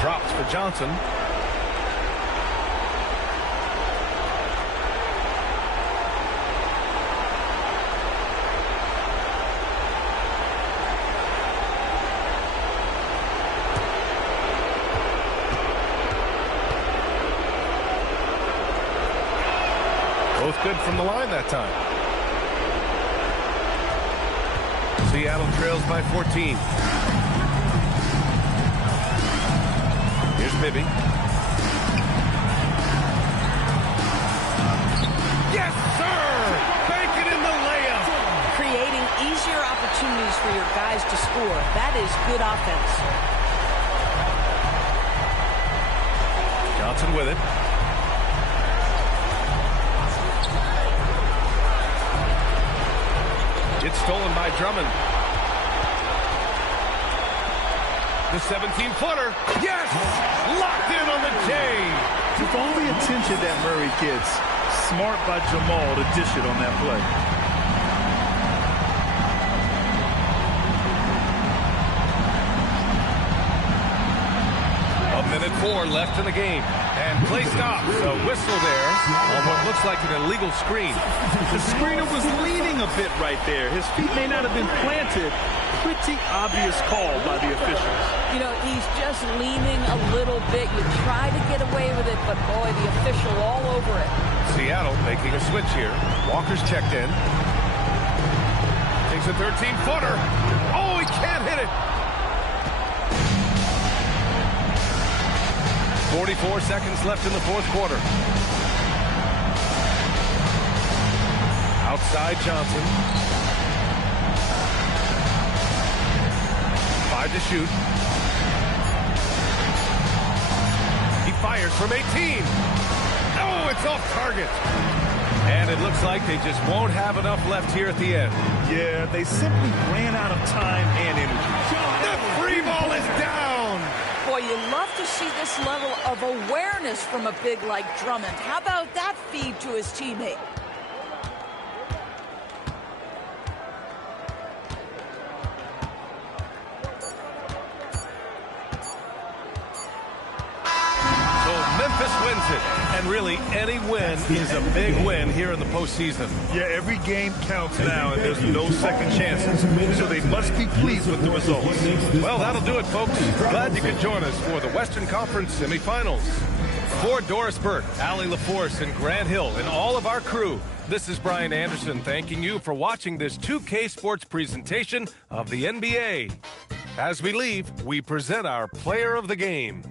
drops for Johnson. Both good from the line that time. Seattle trails by 14. Here's Bibby. Yes, sir! Bank it in the layup. Creating easier opportunities for your guys to score. That is good offense. Johnson with it. It's stolen by Drummond. The 17-footer. Yes! Locked in on the J. With all the attention that Murray gets, smart by Jamal to dish it on that play. A minute 4 left in the game. And play stops. A whistle there on what looks like an illegal screen. The screener was leaning a bit right there. His feet may not have been planted. Pretty obvious call by the officials. You know, he's just leaning a little bit. You try to get away with it, but boy, the official all over it. Seattle making a switch here. Walker's checked in. Takes a 13-footer. Oh, he can't hit it. 44 seconds left in the fourth quarter. Outside Johnson. 5 to shoot. He fires from 18. Oh, it's off target. And it looks like they just won't have enough left here at the end. Yeah, they simply ran out of time and energy. The free ball is down. Boy, you love to see this level of awareness from a big like Drummond. How about that feed to his teammate? Memphis wins it, and really any win is a big win here in the postseason. Yeah, every game counts now, and there's no second chances, so they must be pleased with the results. Well, that'll do it, folks. Glad you could join us for the Western Conference semifinals. For Doris Burke, Allie LaForce, and Grant Hill, and all of our crew, this is Brian Anderson thanking you for watching this 2K Sports presentation of the NBA. As we leave, we present our player of the game.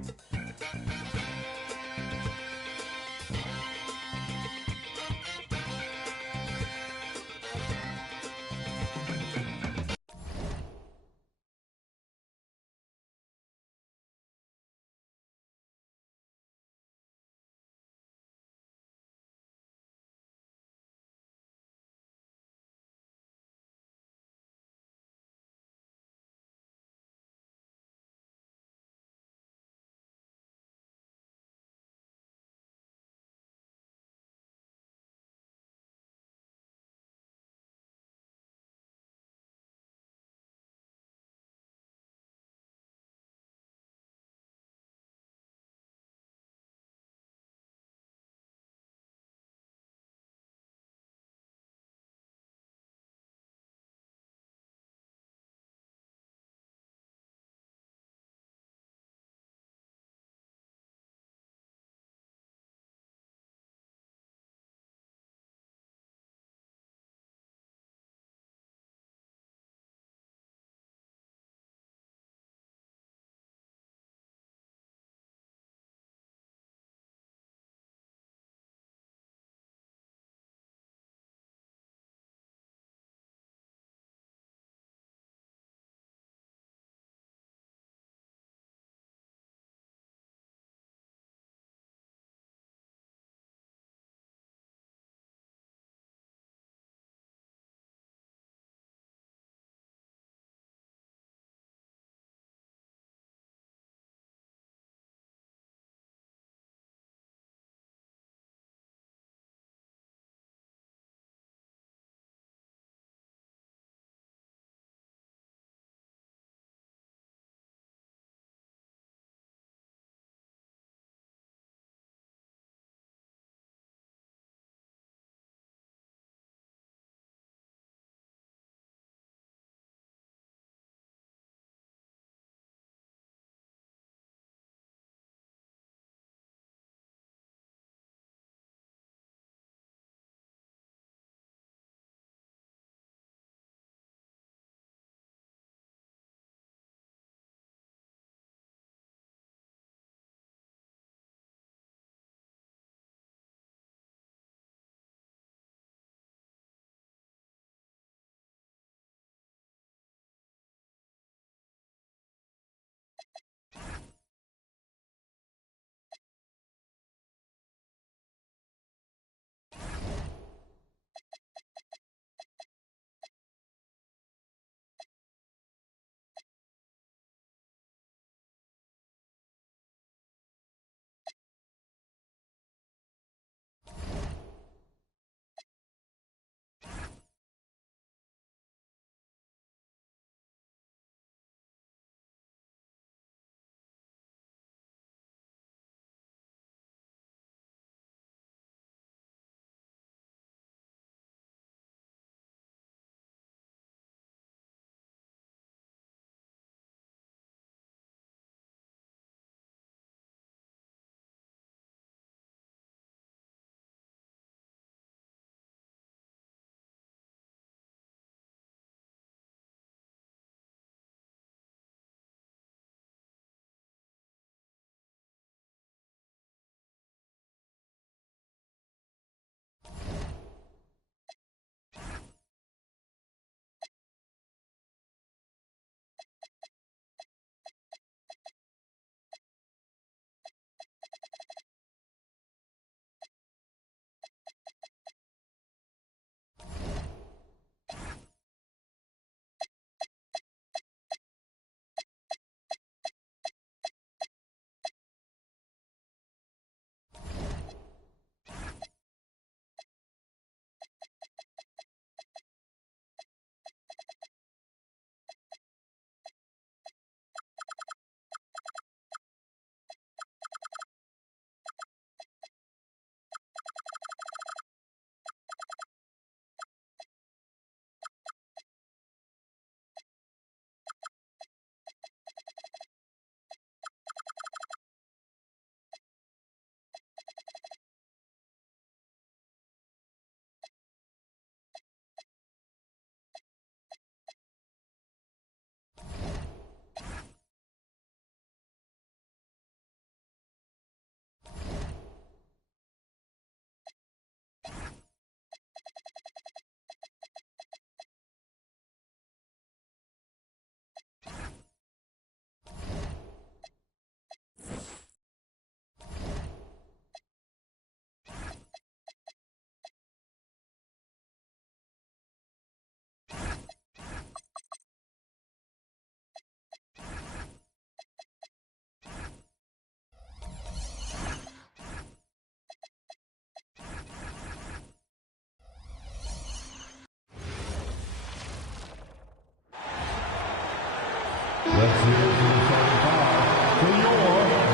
Let's hear it for the starting five for your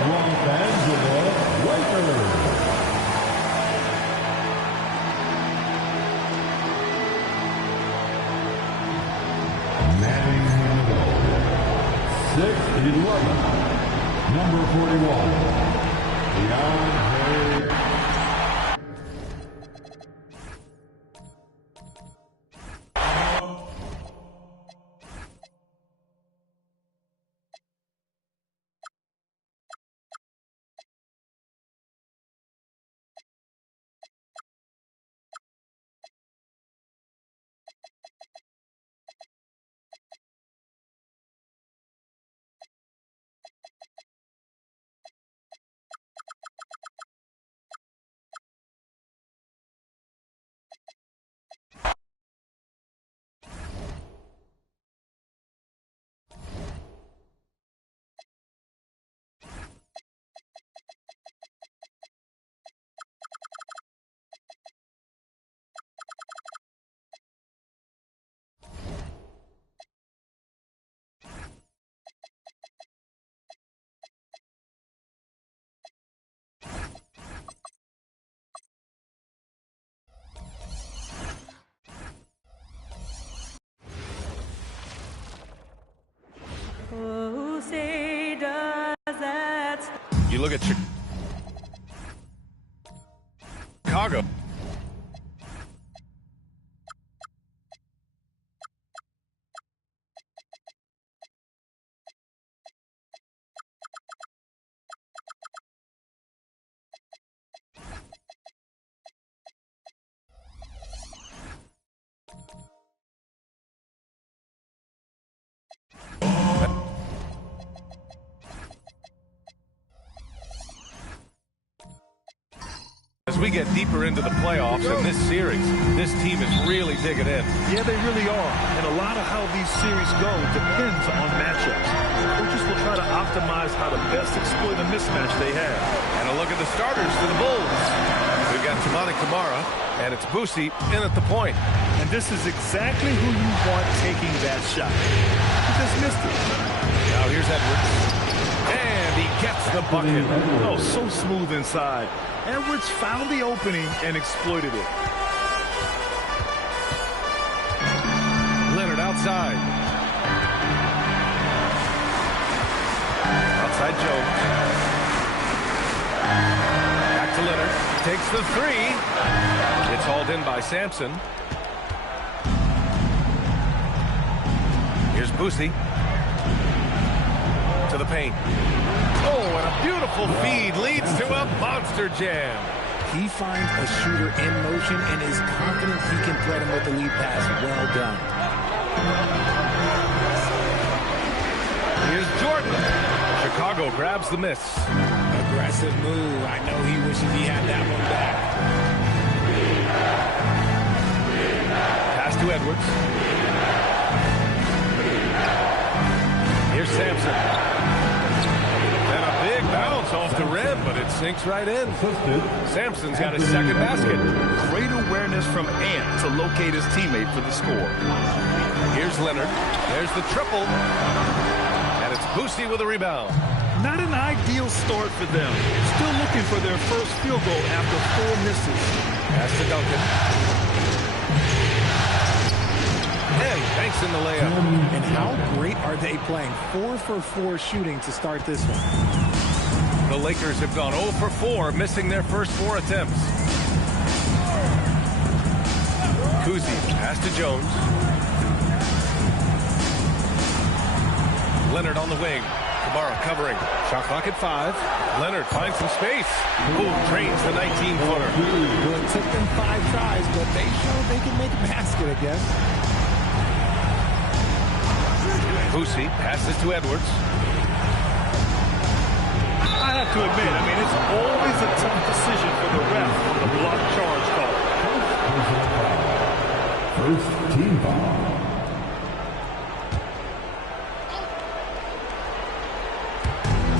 Los Angeles Lakers. Manning in the goal. 6'11", number 41, DeAndre. Who say does that? You look at Chicago. As we get deeper into the playoffs in this series, this team is really digging in. Yeah, they really are. And a lot of how these series go depends on matchups. Coaches will try to optimize how to best exploit a mismatch they have. And a look at the starters for the Bulls. We've got Tamani Kamara, and it's Boosie in at the point. And this is exactly who you want taking that shot. He just missed it. Now here's Edwards. And he gets the bucket. Oh, so smooth inside. Edwards found the opening and exploited it. Leonard outside. Outside Jones. Back to Leonard. Takes the three. It's hauled in by Sampson. Here's Boosie. To the paint. Oh, and a beautiful feed leads to a monster jam. He finds a shooter in motion and is confident he can thread him with the lead pass. Well done. Here's Jordan. Chicago grabs the miss. Aggressive move. I know he wishes he had that one back. Pass to Edwards. Here's Sampson. And a big bounce off the rim, but it sinks right in. Sampson's got his second basket. Great awareness from Ant to locate his teammate for the score. Here's Leonard. There's the triple. And it's Boosie with a rebound. Not an ideal start for them. Still looking for their first field goal after 4 misses. Pass to Duncan. And banks in the layup. And how great are they playing? 4 for 4 shooting to start this one. The Lakers have gone 0 for 4, missing their first 4 attempts. Kuzi, pass to Jones. Leonard on the wing. Kamara covering. Shot clock at 5. Leonard finds some space. Boom, drains the 19-footer. Well, it took them 5 tries, but they showed they can make a basket, I guess. Boosie passes to Edwards. I have to admit, it's always a tough decision for the ref on the block charge call. First team foul.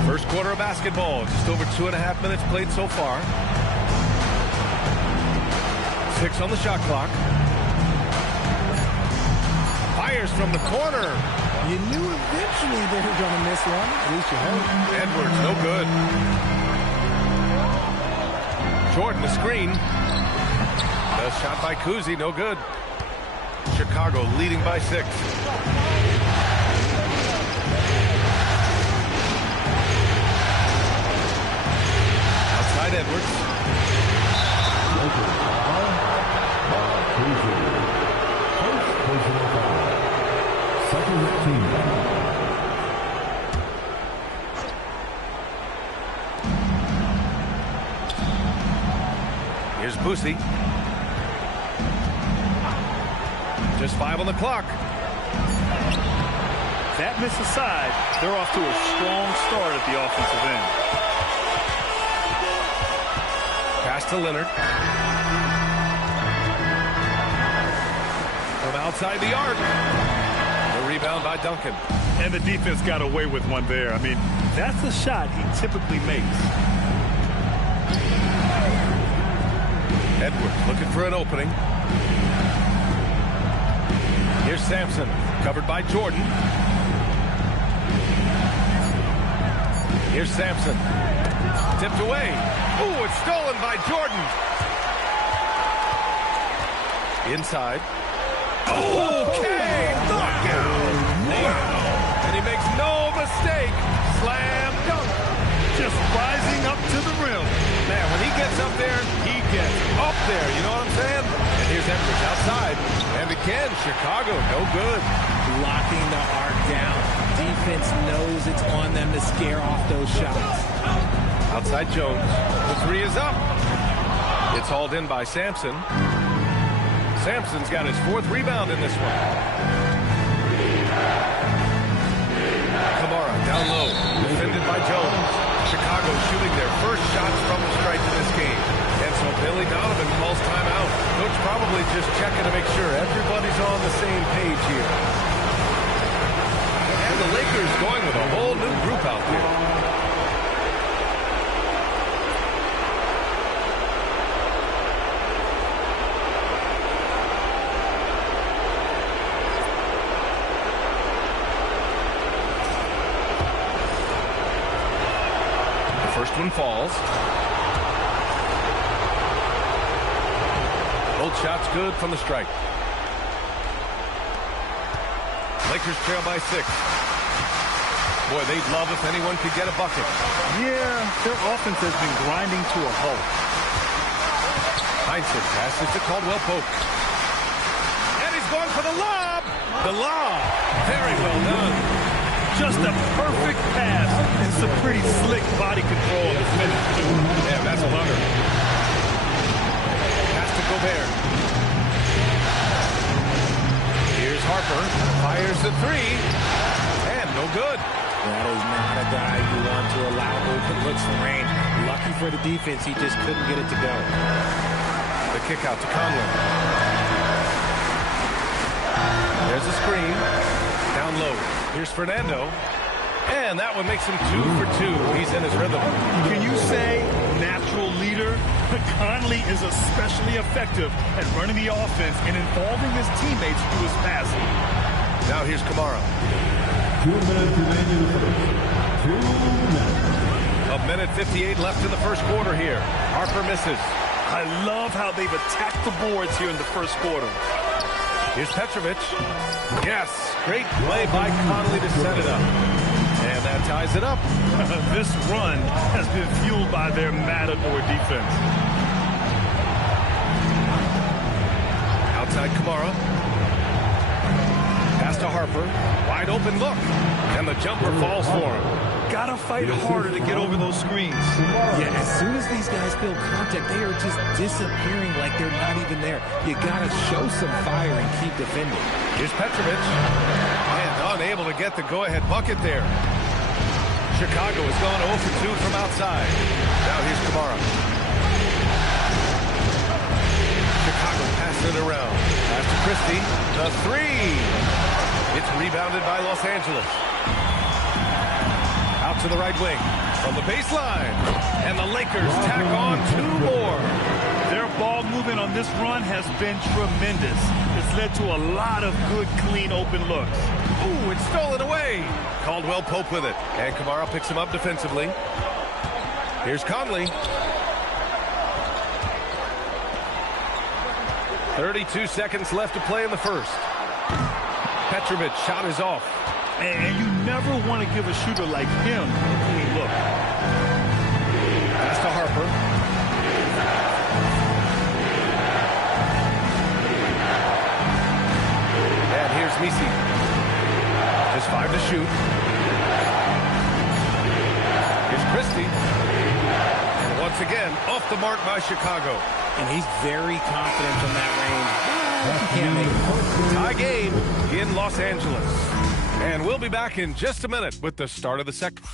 First quarter of basketball. Just over 2.5 minutes played so far. 6 on the shot clock. Fires from the corner. You knew eventually they were going to miss one. At least you hope. Edwards, no good. Jordan, the screen. The shot by Kuzi, no good. Chicago leading by 6. Outside Edwards. Here's Boosie. Just 5 on the clock. That miss aside, they're off to a strong start at the offensive end. Pass to Leonard. From outside the arc. The rebound by Duncan. And the defense got away with one there. I mean, that's the shot he typically makes. Edwards looking for an opening. Here's Sampson, covered by Jordan. Here's Sampson. Tipped away. Ooh, it's stolen by Jordan. Inside. Okay, knockout. Wow. And he makes no mistake. Slam dunk. Just rising up to the rim. Man, when he gets up there, he gets up there. You know what I'm saying? And here's Edwards outside. And again, Chicago, no good. Locking the arc down. Defense knows it's on them to scare off those shots. Outside Jones. The 3 is up. It's hauled in by Sampson. Sampson's got his 4th rebound in this one. Kamara down low. Defended by Jones. Chicago shooting their first shots from the stripe in this game. And so Billy Donovan calls timeout. Coach probably just checking to make sure everybody's on the same page here. And the Lakers going with a whole new group out there. First one falls. Both shots good from the stripe. Lakers trail by 6. Boy, they'd love if anyone could get a bucket. Yeah, their offense has been grinding to a halt. Heinsohn passes to Caldwell Pope. And he's going for the lob. The lob. Very well done. Just a perfect pass and some pretty slick body control in this minute, too. Yeah, that's a lugger. Pass to Gobert. Here's Harper. Fires the 3. And no good. That is not a guy you want to allow open looks from range. Lucky for the defense, he just couldn't get it to go. The kick out to Conley. There's a screen. Down low. Here's Fernando. And that one makes him 2 for 2. He's in his rhythm. Can you say natural leader? Conley is especially effective at running the offense and involving his teammates through his passing. Now here's Kamara. 2 minutes remaining in the first. 2 minutes. A minute 58 left in the first quarter here. Harper misses. I love how they've attacked the boards here in the first quarter. Here's Petrovic. Yes, great play by Conley to set it up. And that ties it up. This run has been fueled by their Matador defense. Outside Kamara. Pass to Harper. Wide open look. And the jumper falls for him. Gotta fight harder to get over those screens. Yeah, as soon as these guys feel contact, they are just disappearing like they're not even there. You gotta show some fire and keep defending. Here's Petrovic. And unable to get the go-ahead bucket there. Chicago has gone 0 for 2 from outside. Now here's Kamara. Chicago passing it around. Pass to Christie. The 3. It's rebounded by Los Angeles. Out to the right wing. From the baseline. And the Lakers tack on 2 more. Their ball movement on this run has been tremendous. It's led to a lot of good, clean, open looks. Ooh, it's stolen away. Caldwell Pope with it. And Kamara picks him up defensively. Here's Conley. 32 seconds left to play in the first. Petrovic shot is off. And you never want to give a shooter like him a clean look. Pass to Harper. And here's Misi. Just 5 to shoot. Here's Christie. And once again, off the mark by Chicago. And he's very confident from that range. He can't make it. Tie game in Los Angeles. And we'll be back in just a minute with the start of the second.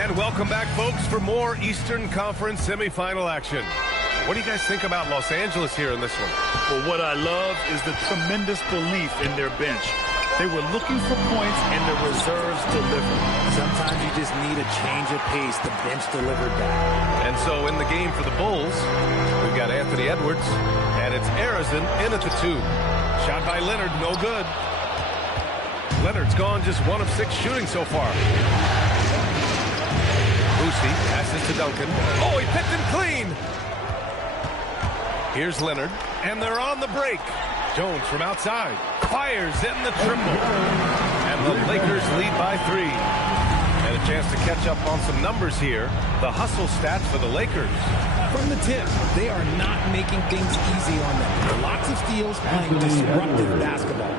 And welcome back, folks, for more Eastern Conference semifinal action. What do you guys think about Los Angeles here in this one? Well, what I love is the tremendous belief in their bench. They were looking for points, and the reserves delivered. Sometimes you just need a change of pace. The bench delivered that. And so in the game for the Bulls, we've got Anthony Edwards, and it's Arizin in at the 2. Shot by Leonard, no good. Leonard's gone just 1 of 6 shooting so far. Lucy passes to Duncan. Oh, he picked him clean. Here's Leonard, and they're on the break. Jones from outside fires in the triple. And the Lakers lead by 3. And a chance to catch up on some numbers here. The hustle stats for the Lakers. From the tip, they are not making things easy on them. Lots of steals, playing disruptive basketball.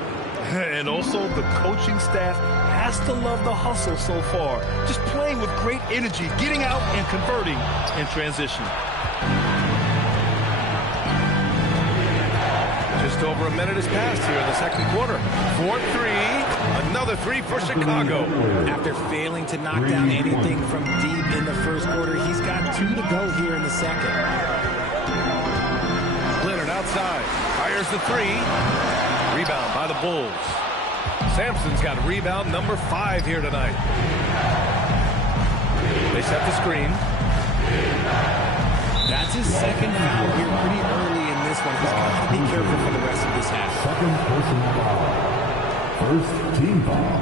And also, the coaching staff has to love the hustle so far. Just playing with great energy, getting out and converting in transition. Just over a minute has passed here in the second quarter. 4-3. Another 3 for Chicago. After failing to knock down anything from deep in the first quarter, he's got 2 to go here in the second. Leonard outside. Fires the 3. Rebound by the Bulls. Sampson's got rebound number 5 here tonight. They set the screen. That's his second foul here pretty early in this one. He's got to be careful for the rest of this half. Second personal foul. First team foul.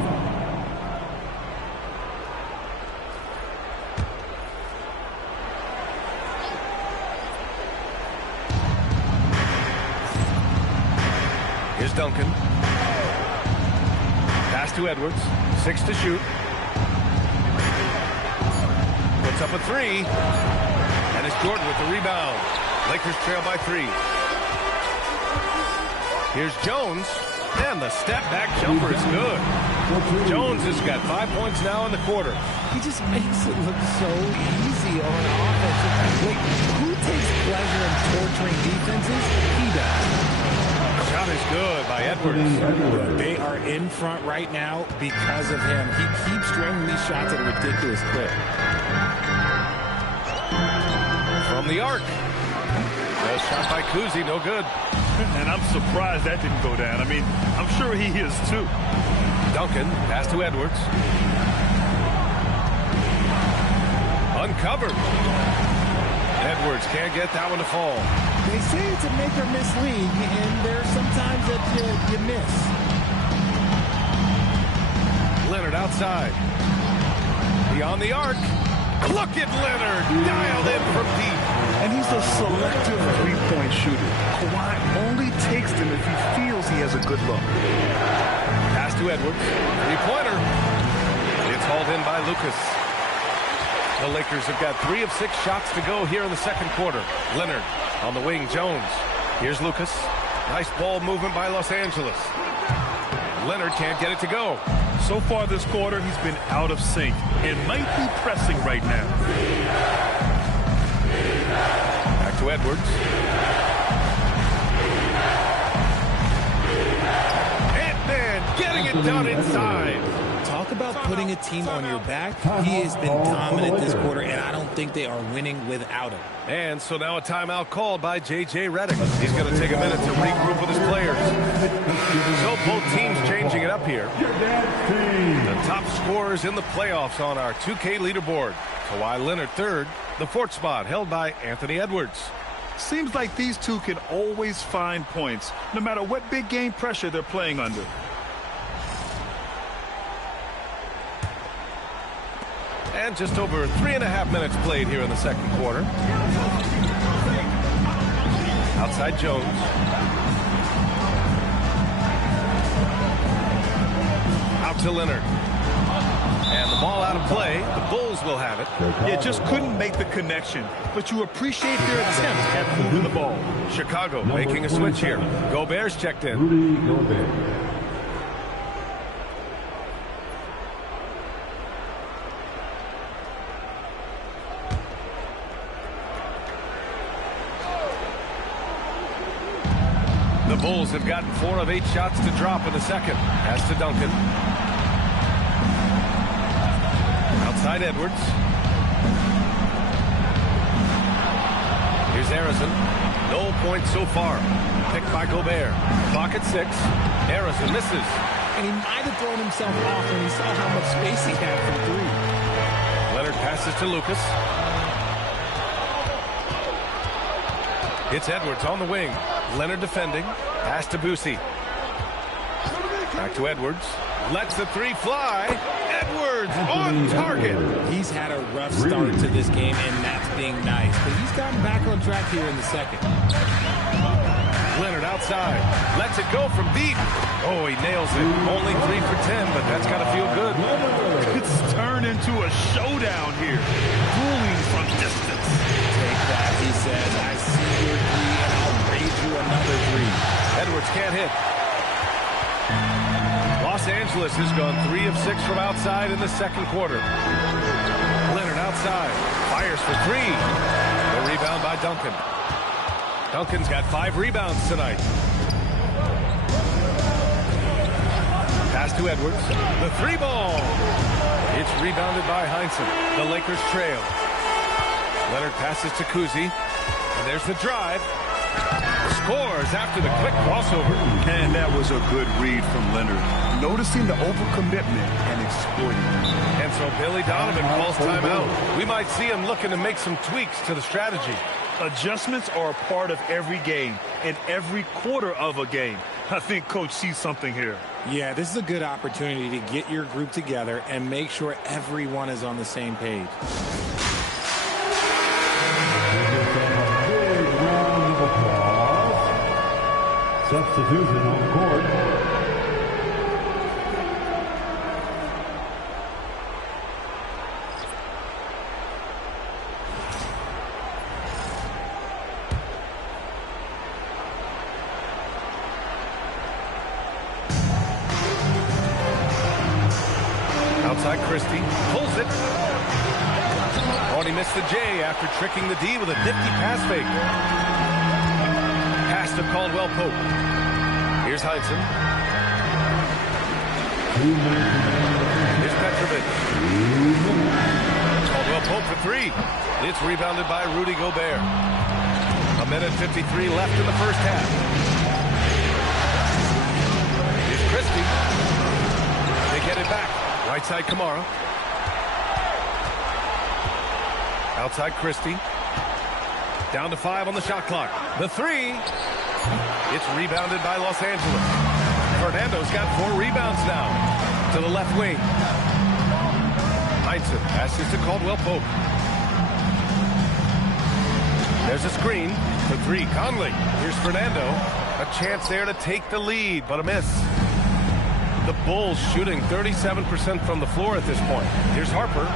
Here's Duncan. Pass to Edwards. 6 to shoot. Puts up a 3. And it's Jordan with the rebound. Lakers trail by 3. Here's Jones. And the step-back jumper is good. Jones has got 5 points now in the quarter. He just makes it look so easy on offense. Wait, who takes pleasure in torturing defenses? He does. Shot is good by Edwards. They are in front right now because of him. He keeps draining these shots at a ridiculous clip. From the arc. A shot by Kuzi, no good. And I'm surprised that didn't go down. I mean, I'm sure he is too. Duncan, pass to Edwards. Uncovered. Edwards can't get that one to fall. They say it's a make or miss league, and there's sometimes that you miss. Leonard outside. Beyond the arc. Look at Leonard, dialed in from deep. And he's a selective three-point shooter. Kawhi only takes them if he feels he has a good look. Pass to Edwards. Three-pointer. It's hauled in by Lucas. The Lakers have got 3 of 6 shots to go here in the second quarter. Leonard on the wing, Jones. Here's Lucas. Nice ball movement by Los Angeles. Leonard can't get it to go. So far this quarter, he's been out of sync and might be pressing right now. Back to Edwards. And getting it done inside. Talk about putting a team on your back. He has been dominant this quarter, and I don't think they are winning without him. And so now a timeout called by J.J. Redick. He's going to take a minute to regroup with his players. So both teams changing it up here. The top scorers in the playoffs on our 2K leaderboard. Kawhi Leonard third, the fourth spot held by Anthony Edwards. Seems like these two can always find points, no matter what big game pressure they're playing under. And just over 3.5 minutes played here in the second quarter. Outside Jones. Out to Leonard. And the ball out of play. The Bulls will have it. Yeah, just couldn't make the connection, but you appreciate their attempt at moving the ball. Chicago making a switch here. Gobert's checked in. Rudy Gobert. The Bulls have gotten 4 of 8 shots to drop in the second. Pass to Duncan. Outside Edwards. Here's Harrison. No points so far. Picked by Gobert. Clock at 6. Harrison misses. And he might have thrown himself off when he saw how much space he had for 3. Leonard passes to Lucas. It's Edwards on the wing. Leonard defending. Pass to Boosie. Back to Edwards. Lets the 3 fly. Edwards on target. He's had a rough start to this game, and that's being nice. But he's gotten back on track here in the second. Leonard outside. Lets it go from deep. Oh, he nails it. Only 3 for 10, but that's got to feel good. It's turned into a showdown here. Dueling from distance. Take that, he says. I see your 3, and I'll raise you another 3. Edwards can't hit. Los Angeles has gone 3 of 6 from outside in the second quarter. Leonard outside. Fires for 3. The rebound by Duncan. Duncan's got 5 rebounds tonight. Pass to Edwards. The 3 ball. It's rebounded by Heinsohn. The Lakers trail. Leonard passes to Kuzi. And there's the drive. Scores after the quick crossover. And that was a good read from Leonard. Noticing the overcommitment and exploiting it. And so Billy Donovan calls timeout. We might see him looking to make some tweaks to the strategy. Adjustments are a part of every game and every quarter of a game. I think Coach sees something here. Yeah, this is a good opportunity to get your group together and make sure everyone is on the same page. Substitution on court. Outside Christie. Pulls it. Oh, and he missed the J after tricking the D with a nifty pass fake. Pass to Caldwell Pope. Here's Heinsohn. Here's Petrovic. Caldwell Pope for 3. It's rebounded by Rudy Gobert. 1:53 left in the first half. Here's Christie. They get it back. Right side Kamara. Outside Christie. Down to 5 on the shot clock. The 3. It's rebounded by Los Angeles. Fernando's got 4 rebounds now. To the left wing. Heinsohn passes to Caldwell Pope. There's a screen. The 3. Conley. Here's Fernando. A chance there to take the lead, but a miss. The Bulls shooting 37% from the floor at this point. Here's Harper.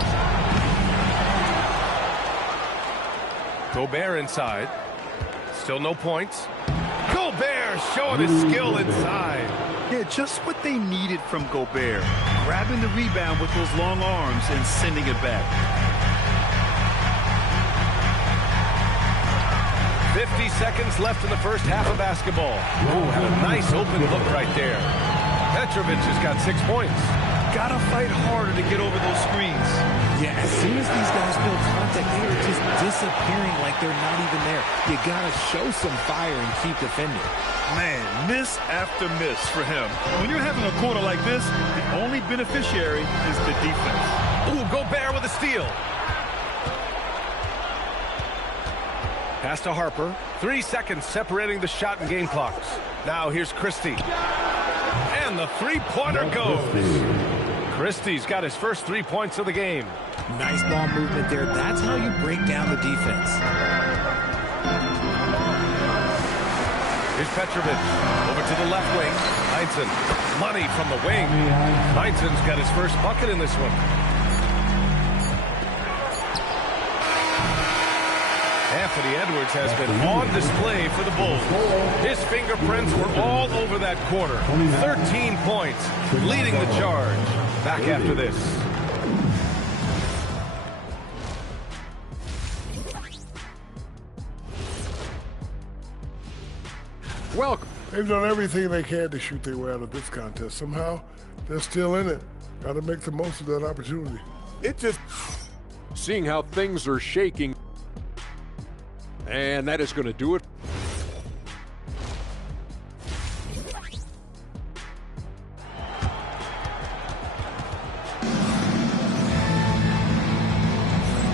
Gobert inside. Still no points. Gobert showing his skill inside. Yeah, just what they needed from Gobert. Grabbing the rebound with those long arms and sending it back. 50 seconds left in the first half of basketball. Oh, had a nice open look right there. Petrovic has got 6 points. got to fight harder to get over those screens. Yeah, as soon as these guys build contact, they are just disappearing like they're not even there. You got to show some fire and keep defending. Man, miss after miss for him. When you're having a quarter like this, the only beneficiary is the defense. Ooh, Gobert with a steal. Pass to Harper. 3 seconds separating the shot and game clocks. Now here's Christie. And the three-pointer goes. Christie's got his first 3 points of the game. Nice ball movement there. That's how you break down the defense. Here's Petrovic. Over to the left wing. Heinsohn. Money from the wing. Heinsohn's got his first bucket in this one. Anthony Edwards has been on display for the Bulls. His fingerprints were all over that quarter. 13 points, leading the charge. Back after this. Welcome. They've done everything they can to shoot their way out of this contest. Somehow, they're still in it. Got to make the most of that opportunity. It just... Seeing how things are shaking. And that is going to do it.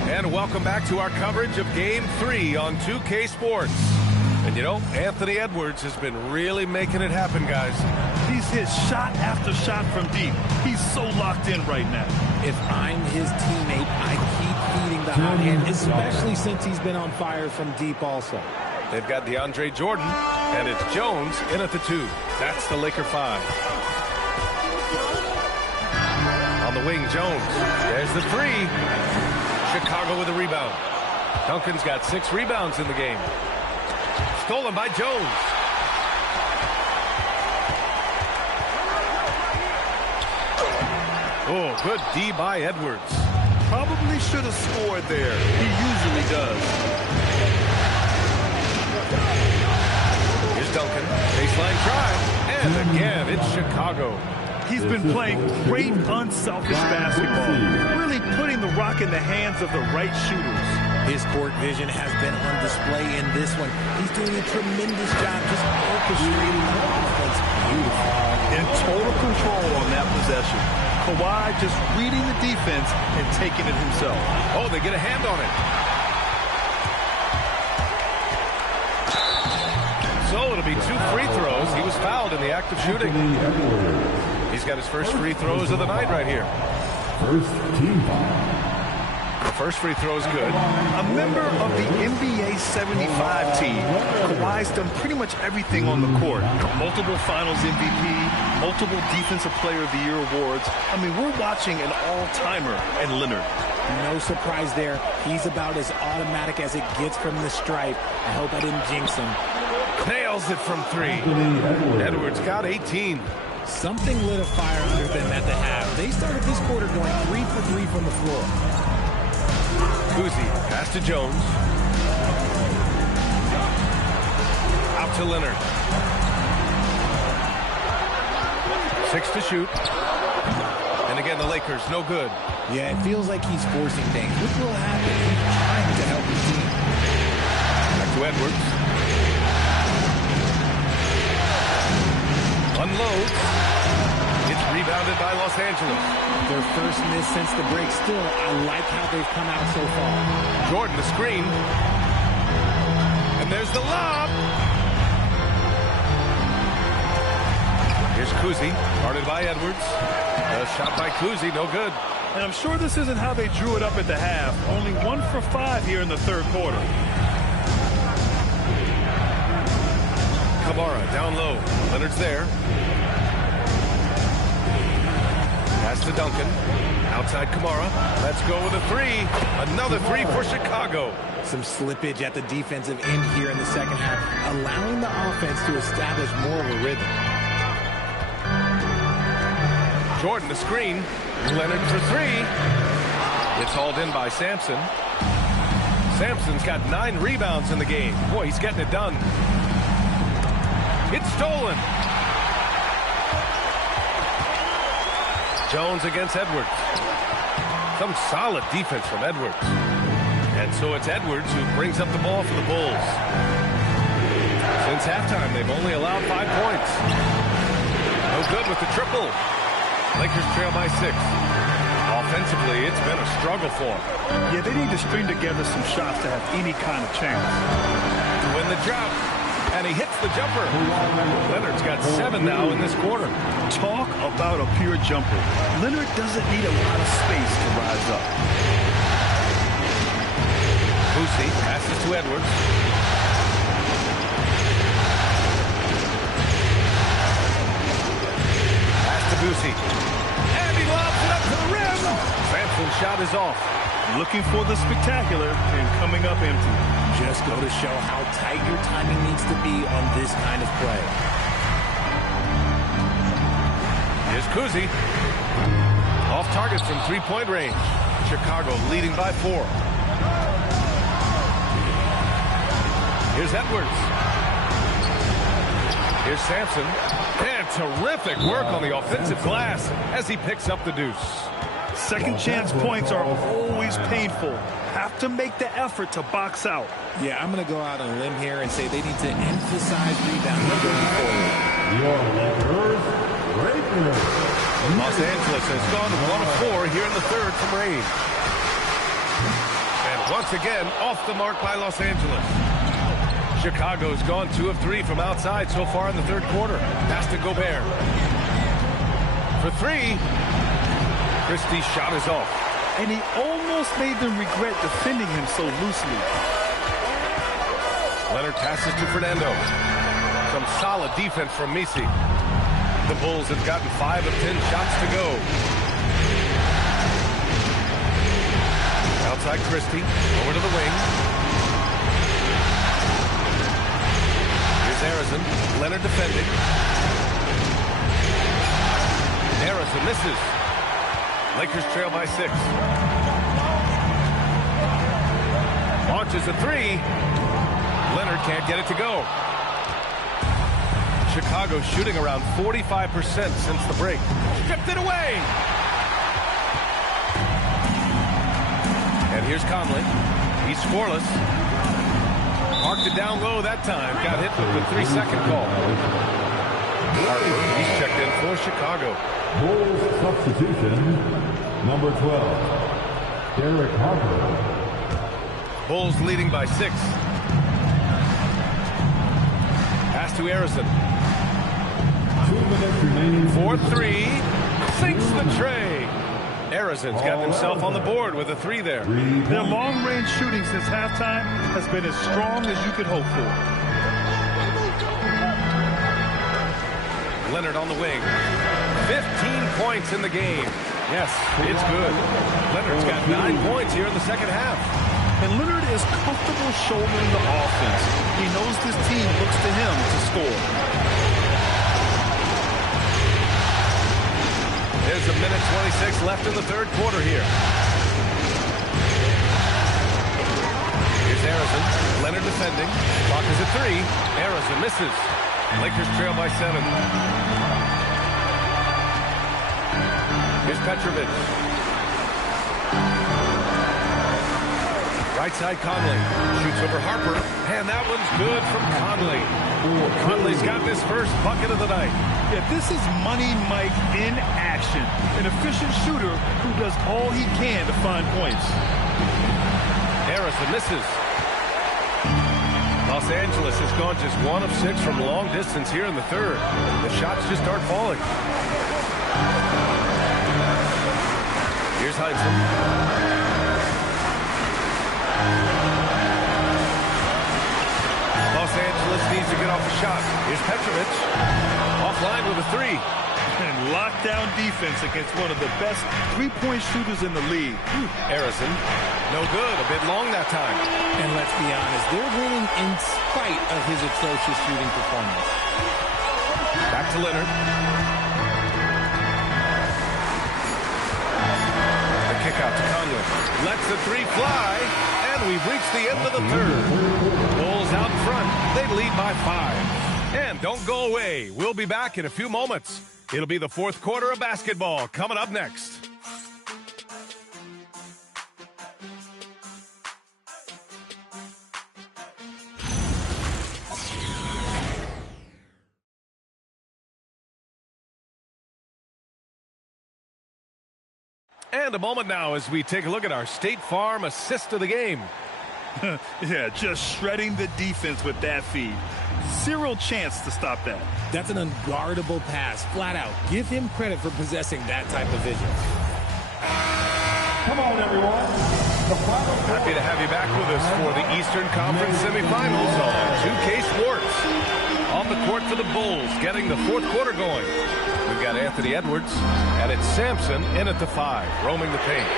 And welcome back to our coverage of Game 3 on 2K Sports. And you know, Anthony Edwards has been really making it happen, guys. He's hit shot after shot from deep. He's so locked in right now. If I'm his teammate, I keep feeding the hot hand, especially since he's been on fire from deep also. They've got DeAndre Jordan, and it's Jones in at the 2. That's the Laker 5. On the wing, Jones. There's the 3. Chicago with a rebound. Duncan's got 6 rebounds in the game. Stolen by Jones. Oh, good D by Edwards. Probably should have scored there. He usually does. Here's Duncan. Baseline try. And again, it's Chicago. He's been playing great, unselfish basketball. Really putting the rock in the hands of the right shooters. His court vision has been on display in this one. He's doing a tremendous job just orchestrating the offense. Beautiful. In total control on that possession. Kawhi just reading the defense and taking it himself. Oh, they get a hand on it. So it'll be 2 free throws. He was fouled in the act of shooting. He's got his first free throws of the night right here. First team foul. The first free throw is good. A member of the NBA 75 team, Kawhi's done pretty much everything on the court. Multiple Finals MVP, multiple Defensive Player of the Year awards. I mean, we're watching an all-timer in Leonard. No surprise there. He's about as automatic as it gets from the stripe. I hope I didn't jinx him. Nails it from 3. Edwards got 18. Something lit a fire under them at the half. They started this quarter going 3 for 3 from the floor. Uzi, pass to Jones. Out to Leonard. 6 to shoot. And again, the Lakers, no good. Yeah, it feels like he's forcing things. What will happen? He's trying to help his team. Back to Edwards. Unloads. It's rebounded by Los Angeles. Their first miss since the break. Still, I like how they've come out so far. Jordan, the screen. And there's the lob. Here's Kuzi, guarded by Edwards. A shot by Kuzi, no good. And I'm sure this isn't how they drew it up at the half. Only 1 for 5 here in the third quarter. Kamara down low. Leonard's there. Pass to Duncan. Outside Kamara. Let's go with a 3. Another 3 for Chicago. Some slippage at the defensive end here in the second half, allowing the offense to establish more of a rhythm. Jordan, the screen. Leonard for 3. It's hauled in by Sampson. Sampson's got 9 rebounds in the game. Boy, he's getting it done. It's stolen. Jones against Edwards. Some solid defense from Edwards. And so it's Edwards who brings up the ball for the Bulls. Since halftime, they've only allowed 5 points. No good with the triple. Lakers trail by 6. Offensively, it's been a struggle for them. Yeah, they need to string together some shots to have any kind of chance. To win the drought. And he hits the jumper. Leonard's got 7 now in this quarter. Talk about a pure jumper. Leonard doesn't need a lot of space to rise up. Boosie passes to Edwards. Pass to Boosie. And he lobs it up to the rim. Sampson's shot is off. Looking for the spectacular and coming up empty. Just go to show how tight your timing needs to be on this kind of play. Here's Kuzi. Off target from three-point range. Chicago leading by 4. Here's Edwards. Here's Sampson. And terrific work on the offensive glass as he picks up the deuce. Second chance points are always painful. Have to make the effort to box out. Yeah, I'm going to go out on a limb here and say they need to emphasize rebounding going forward. Los Angeles has gone 1 of 4 here in the third from range. And once again, off the mark by Los Angeles. Chicago's gone 2 of 3 from outside so far in the third quarter. Pass to Gobert. For 3. Christie's shot is off. And he almost made them regret defending him so loosely. Leonard passes to Fernando. Some solid defense from Misi. The Bulls have gotten 5 of 10 shots to go. Outside Christie. Over to the wing. Here's Arizon. Leonard defending. Arizon misses. Lakers trail by 6. Launches a 3. Leonard can't get it to go. Chicago shooting around 45% since the break. Stripped it away. And here's Conley. He's scoreless. Marked it down low that time. Got hit with the 3-second call. Harper, he's checked in for Chicago. Bulls substitution, number 12, Derek Harper. Bulls leading by 6. Pass to Arizon. 2 minutes remaining. 4-3. Sinks the tray. Arizon's got himself on the board with a 3 there. Their long-range shooting since halftime has been as strong as you could hope for. Leonard on the wing. 15 points in the game. Yes, it's good. Leonard's got 9 points here in the second half. And Leonard is comfortable shouldering the offense. He knows this team looks to him to score. There's a minute 26 left in the third quarter here. Here's Arizon. Leonard defending. Clock is at 3. Arizon misses. Lakers trail by 7. Here's Petrovic. Right side Conley. Shoots over Harper. And that one's good from Conley. Conley's got his first bucket of the night. Yeah, this is Money Mike in action. An efficient shooter who does all he can to find points. Harrison misses. Los Angeles has gone just 1 of 6 from long distance here in the third. The shots just aren't falling. Here's Heinsohn. Los Angeles needs to get off a shot. Here's Petrovic. Offline with a 3. And lockdown defense against one of the best three-point shooters in the league. Harrison, no good. A bit long that time. And let's be honest, they're winning in spite of his atrocious shooting performance. Back to Leonard. The kick out to Conley. Lets the 3 fly. And we've reached the end of the third. Bulls out front. They lead by 5. And don't go away. We'll be back in a few moments. It'll be the fourth quarter of basketball coming up next. And a moment now as we take a look at our State Farm assist of the game. Yeah, just shredding the defense with that feed. Zero chance to stop that. That's an unguardable pass, flat out. Give him credit for possessing that type of vision. Come on, everyone. Happy to have you back with us for the Eastern Conference semifinals on 2K Sports. On the court for the Bulls, getting the fourth quarter going. We've got Anthony Edwards, and it's Sampson in at the 5, roaming the paint.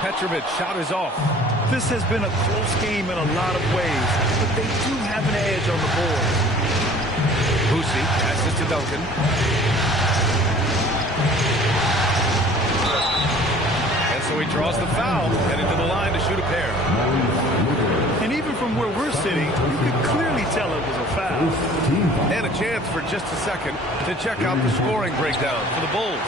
Petrovic shot is off. This has been a close game in a lot of ways, but they do have an edge on the board. Boosie passes to Duncan. And so he draws the foul, heading to the line to shoot a pair. And even from where we're sitting, you can clearly tell it was a foul. And a chance for just a second to check out the scoring breakdown for the Bulls.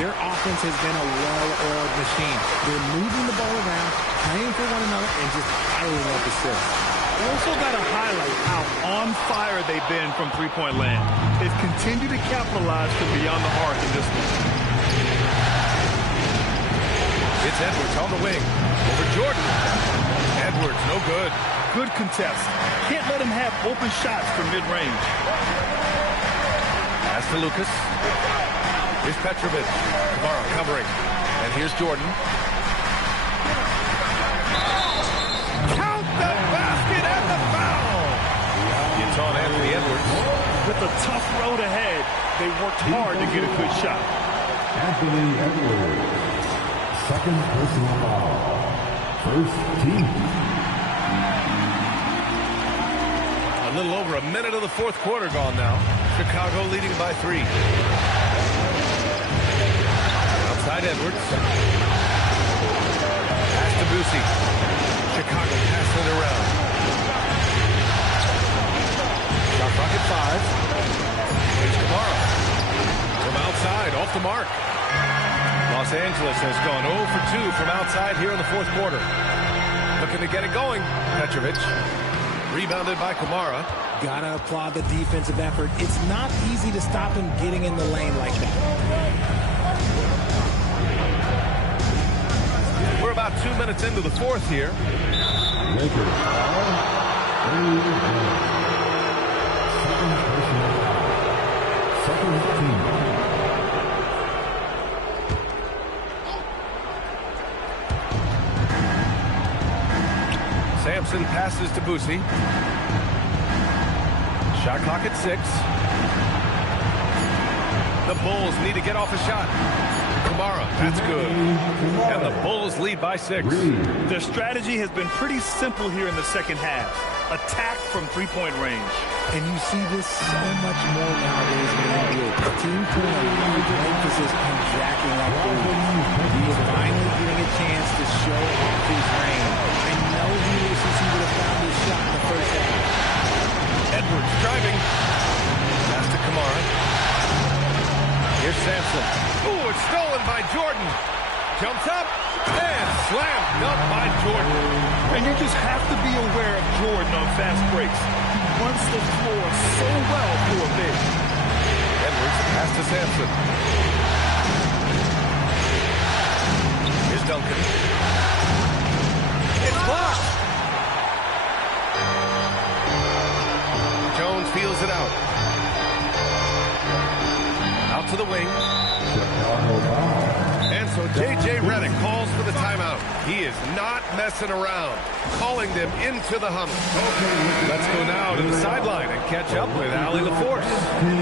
Their offense has been a well-oiled machine. They're moving the ball around, playing for one another, and just piling up assists. We also got to highlight how on fire they've been from three-point land. They've continued to capitalize from beyond the arc in this one. It's Edwards on the wing. Over Jordan. Edwards, no good. Good contest. Can't let him have open shots from mid-range. Pass to Lucas. Here's Petrovic. Kamara covering. And here's Jordan. Count the basket and the foul! It's on Anthony Edwards. With a tough road ahead, they worked hard to get a good shot. Anthony Edwards. Second personal foul. First team. A little over a minute of the fourth quarter gone now. Chicago leading by 3. Outside Edwards. Pass to Boosie. Chicago passing it around. Shot clock at 5. Here's Kamara. From outside, off the mark. Los Angeles has gone 0 for 2 from outside here in the fourth quarter. Looking to get it going. Petrovic. Rebounded by Kamara. Gotta applaud the defensive effort. It's not easy to stop him getting in the lane like that. We're about 2 minutes into the fourth here. Lakers foul. Second personal foul. Second team. Sampson passes to Boosie. Shot clock at 6. The Bulls need to get off a shot. Kamara, that's good. And the Bulls lead by 6. Their strategy has been pretty simple here in the second half. Attack from three-point range. And you see this so much more nowadays in the NBA. The team putting a huge emphasis on jacking up threes. He is finally getting a chance to show off his range. I know he wishes he would have found his shot in the first half. Edwards driving. Pass to Kamara. Here's Sampson. Ooh, it's stolen by Jordan. Jumps up and slammed dunk by Jordan. And you just have to be aware of Jordan on fast breaks. He runs the floor so well for a big. Edwards pass to Sampson. Here's Duncan. It's blocked. Jones feels it out. Out to the wing. And so J.J. Redick calls for the timeout. He is not messing around. Calling them into the huddle. Let's go now to the sideline and catch up with Allie LaForce.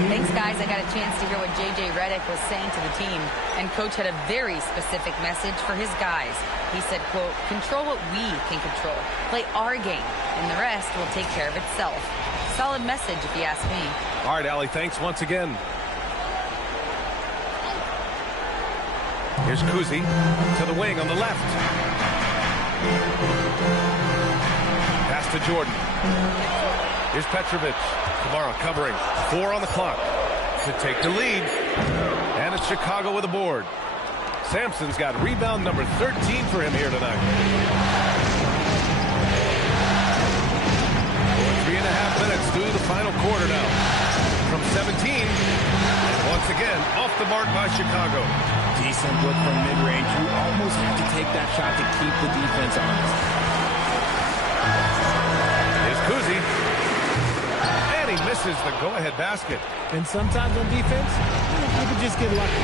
Thanks, guys. I got a chance to hear what J.J. Redick was saying to the team. And Coach had a very specific message for his guys. He said, quote, control what we can control. Play our game. And the rest will take care of itself. Solid message, if you ask me. All right, Allie, thanks once again. Here's Kuzi to the wing on the left. Pass to Jordan. Here's Petrovic. Kamara covering. 4 on the clock. to take the lead. And it's Chicago with a board. Sampson's got rebound number 13 for him here tonight. 3.5 minutes through the final quarter now. From 17, and once again, off the mark by Chicago. Decent look from mid-range. You almost have to take that shot to keep the defense honest. Here's Kuzi. And he misses the go-ahead basket. And sometimes on defense, you can just get lucky.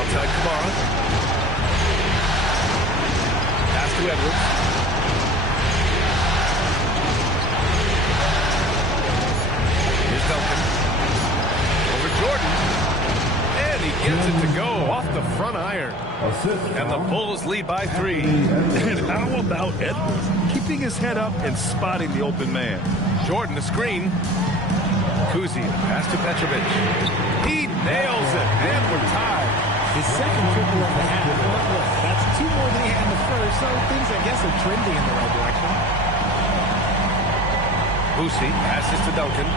Outside Kamara. Pass to Edwards. Here's Duncan. Over Jordan. And he gets it to go off the front iron. And the Bulls lead by 3. And how about Edwards? Keeping his head up and spotting the open man. Jordan, the screen. Kuzi, pass to Petrovic. He nails it, and we're tied. His second triple of the half. Look, that's 2 more than he had in the first, so things, I guess, are trending in the right direction. Boosie passes to Duncan.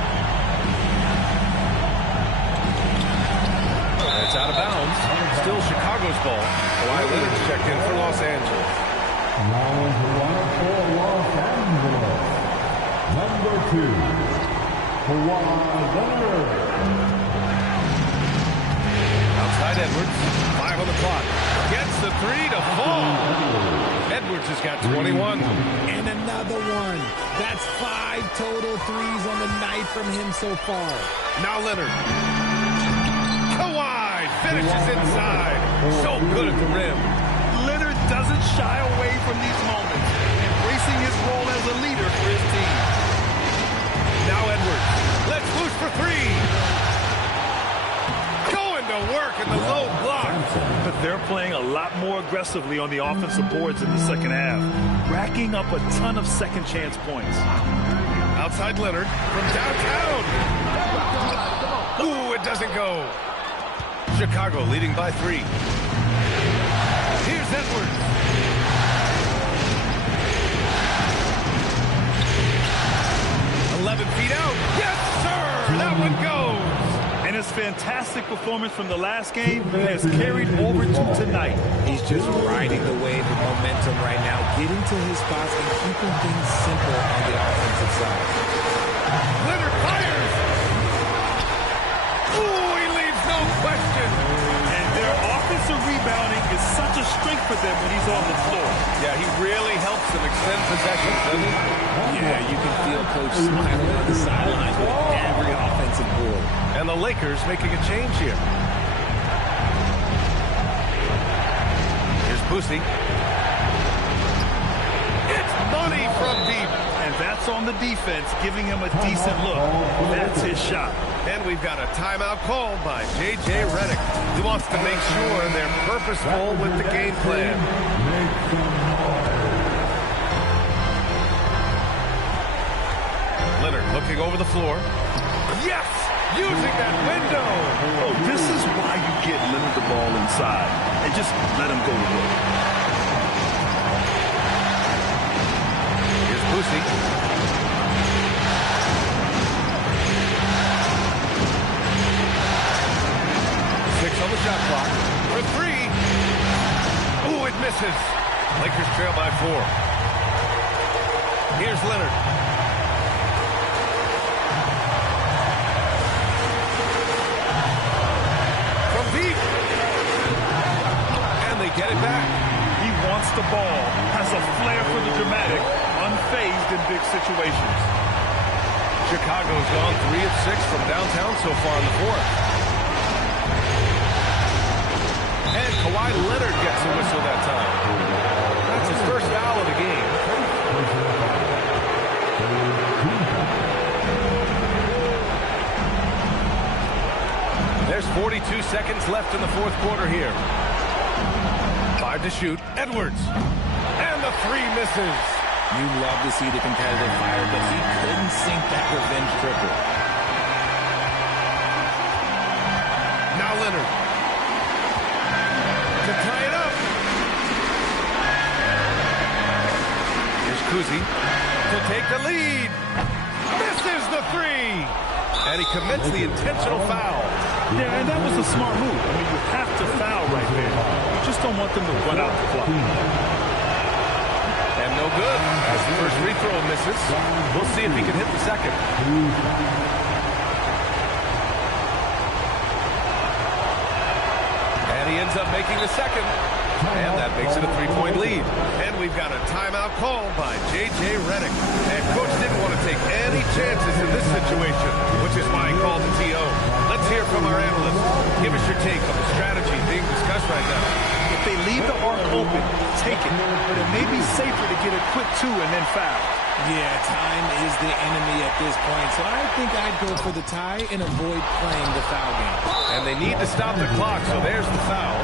And it's out of bounds. Still Chicago's ball. Kawhi Leonard's checked in for Los Angeles. Now into line for Los Angeles. Number 2, Kawhi Leonard. Outside Edwards. 5 on the clock. Gets the 3 to fall. Edwards has got 21. And another one. That's 5 total threes on the night from him so far. Now Leonard. Kawhi finishes inside. So good at the rim. Leonard doesn't shy away from these moments, embracing his role as a leader for his team. Now Edwards. Let's loose for 3. Going to work in the low block. But they're playing a lot more aggressively on the offensive boards in the second half, racking up a ton of second chance points. Outside Leonard from downtown. Ooh, it doesn't go. Chicago leading by 3. Here's Edwards. Feet out. Yes, sir! That one goes! And his fantastic performance from the last game has carried over to tonight. He's just riding the wave of momentum right now, getting to his spots and keeping things simple on the offensive side. Leonard fires! Ooh, he leaves no question! And their offensive rebounding is such a strength for them when he's on the floor. Yeah, he really helps them extend possession, doesn't he? Yeah, you can feel Coach smiling on the sidelines with every offensive board. And the Lakers making a change here. Here's Boosie. It's money from deep. And that's on the defense, giving him a decent look. That's his shot. And we've got a timeout called by J.J. Redick. He wants to make sure they're purposeful with the game plan. Leonard looking over the floor. Yes! Using that window! Oh, this is why you get Leonard the ball inside and just let him go to work. Here's Boosie. 6 on the shot clock. For 3. Ooh, it misses. Lakers trail by 4. Here's Leonard. From deep. And they get it back. He wants the ball, has a flair for the dramatic, unfazed in big situations. Chicago's gone 3 of 6 from downtown so far in the 4th. And Kawhi Leonard gets a whistle that time. That's his first foul of the game. There's 42 seconds left in the 4th quarter here. 5 to shoot. Edwards. And the 3 misses. You love to see the competitive fire, but he couldn't sink that revenge triple. Now Leonard. To tie it up. Here's Kuzi to take the lead. Misses! misses the three. And he commits the intentional foul. Yeah, and that was a smart move. I mean, you have to foul right there. You just don't want them to run out the clock. And no good, as the first free throw misses. We'll see if he can hit the second. And he ends up making the second. And that makes it a 3-point lead. And we've got a timeout call by J.J. Redick. And Coach didn't want to take any chances in this situation, which is why he called the T.O. Let's hear from our analyst. Give us your take on the strategy being discussed right now. If they leave the arc open, take it. But it may be safer to get a quick two and then foul. Yeah, time is the enemy at this point, so I think I'd go for the tie and avoid playing the foul game. And they need to stop the clock, so there's the foul.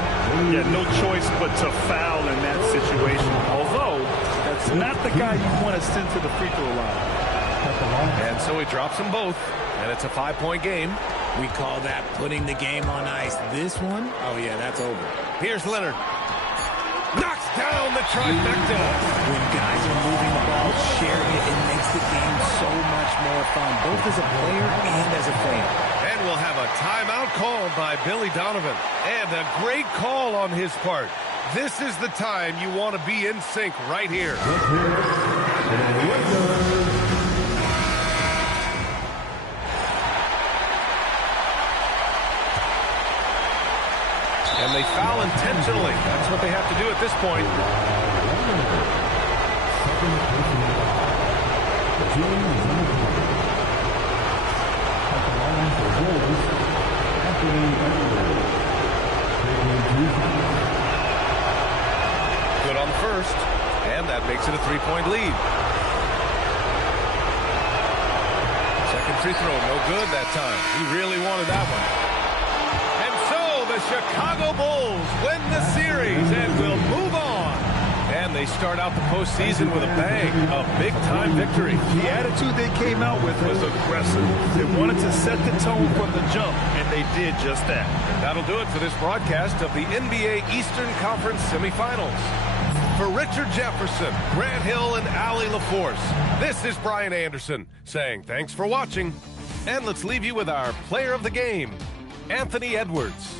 Yeah, no choice but to foul in that situation. Although, that's not the guy you want to send to the free throw line. And so he drops them both, and it's a 5-point game. We call that putting the game on ice. This one, oh yeah, that's over. Here's Leonard. Knocks down the trifecta. When guys are moving the ball, sharing it, it makes the game so much more fun, both as a player and as a fan. And we'll have a timeout called by Billy Donovan. And a great call on his part. This is the time you want to be in sync right here. And they foul intentionally. That's what they have to do at this point. Good on the first. And that makes it a 3-point lead. Second free throw, no good that time. He really wanted that one. The Chicago Bulls win the series and will move on. And they start out the postseason with a bang, a big-time victory. The attitude they came out with was aggressive. They wanted to set the tone from the jump, and they did just that. And that'll do it for this broadcast of the NBA Eastern Conference semifinals. For Richard Jefferson, Grant Hill, and Allie LaForce, this is Brian Anderson saying thanks for watching. And let's leave you with our player of the game, Anthony Edwards.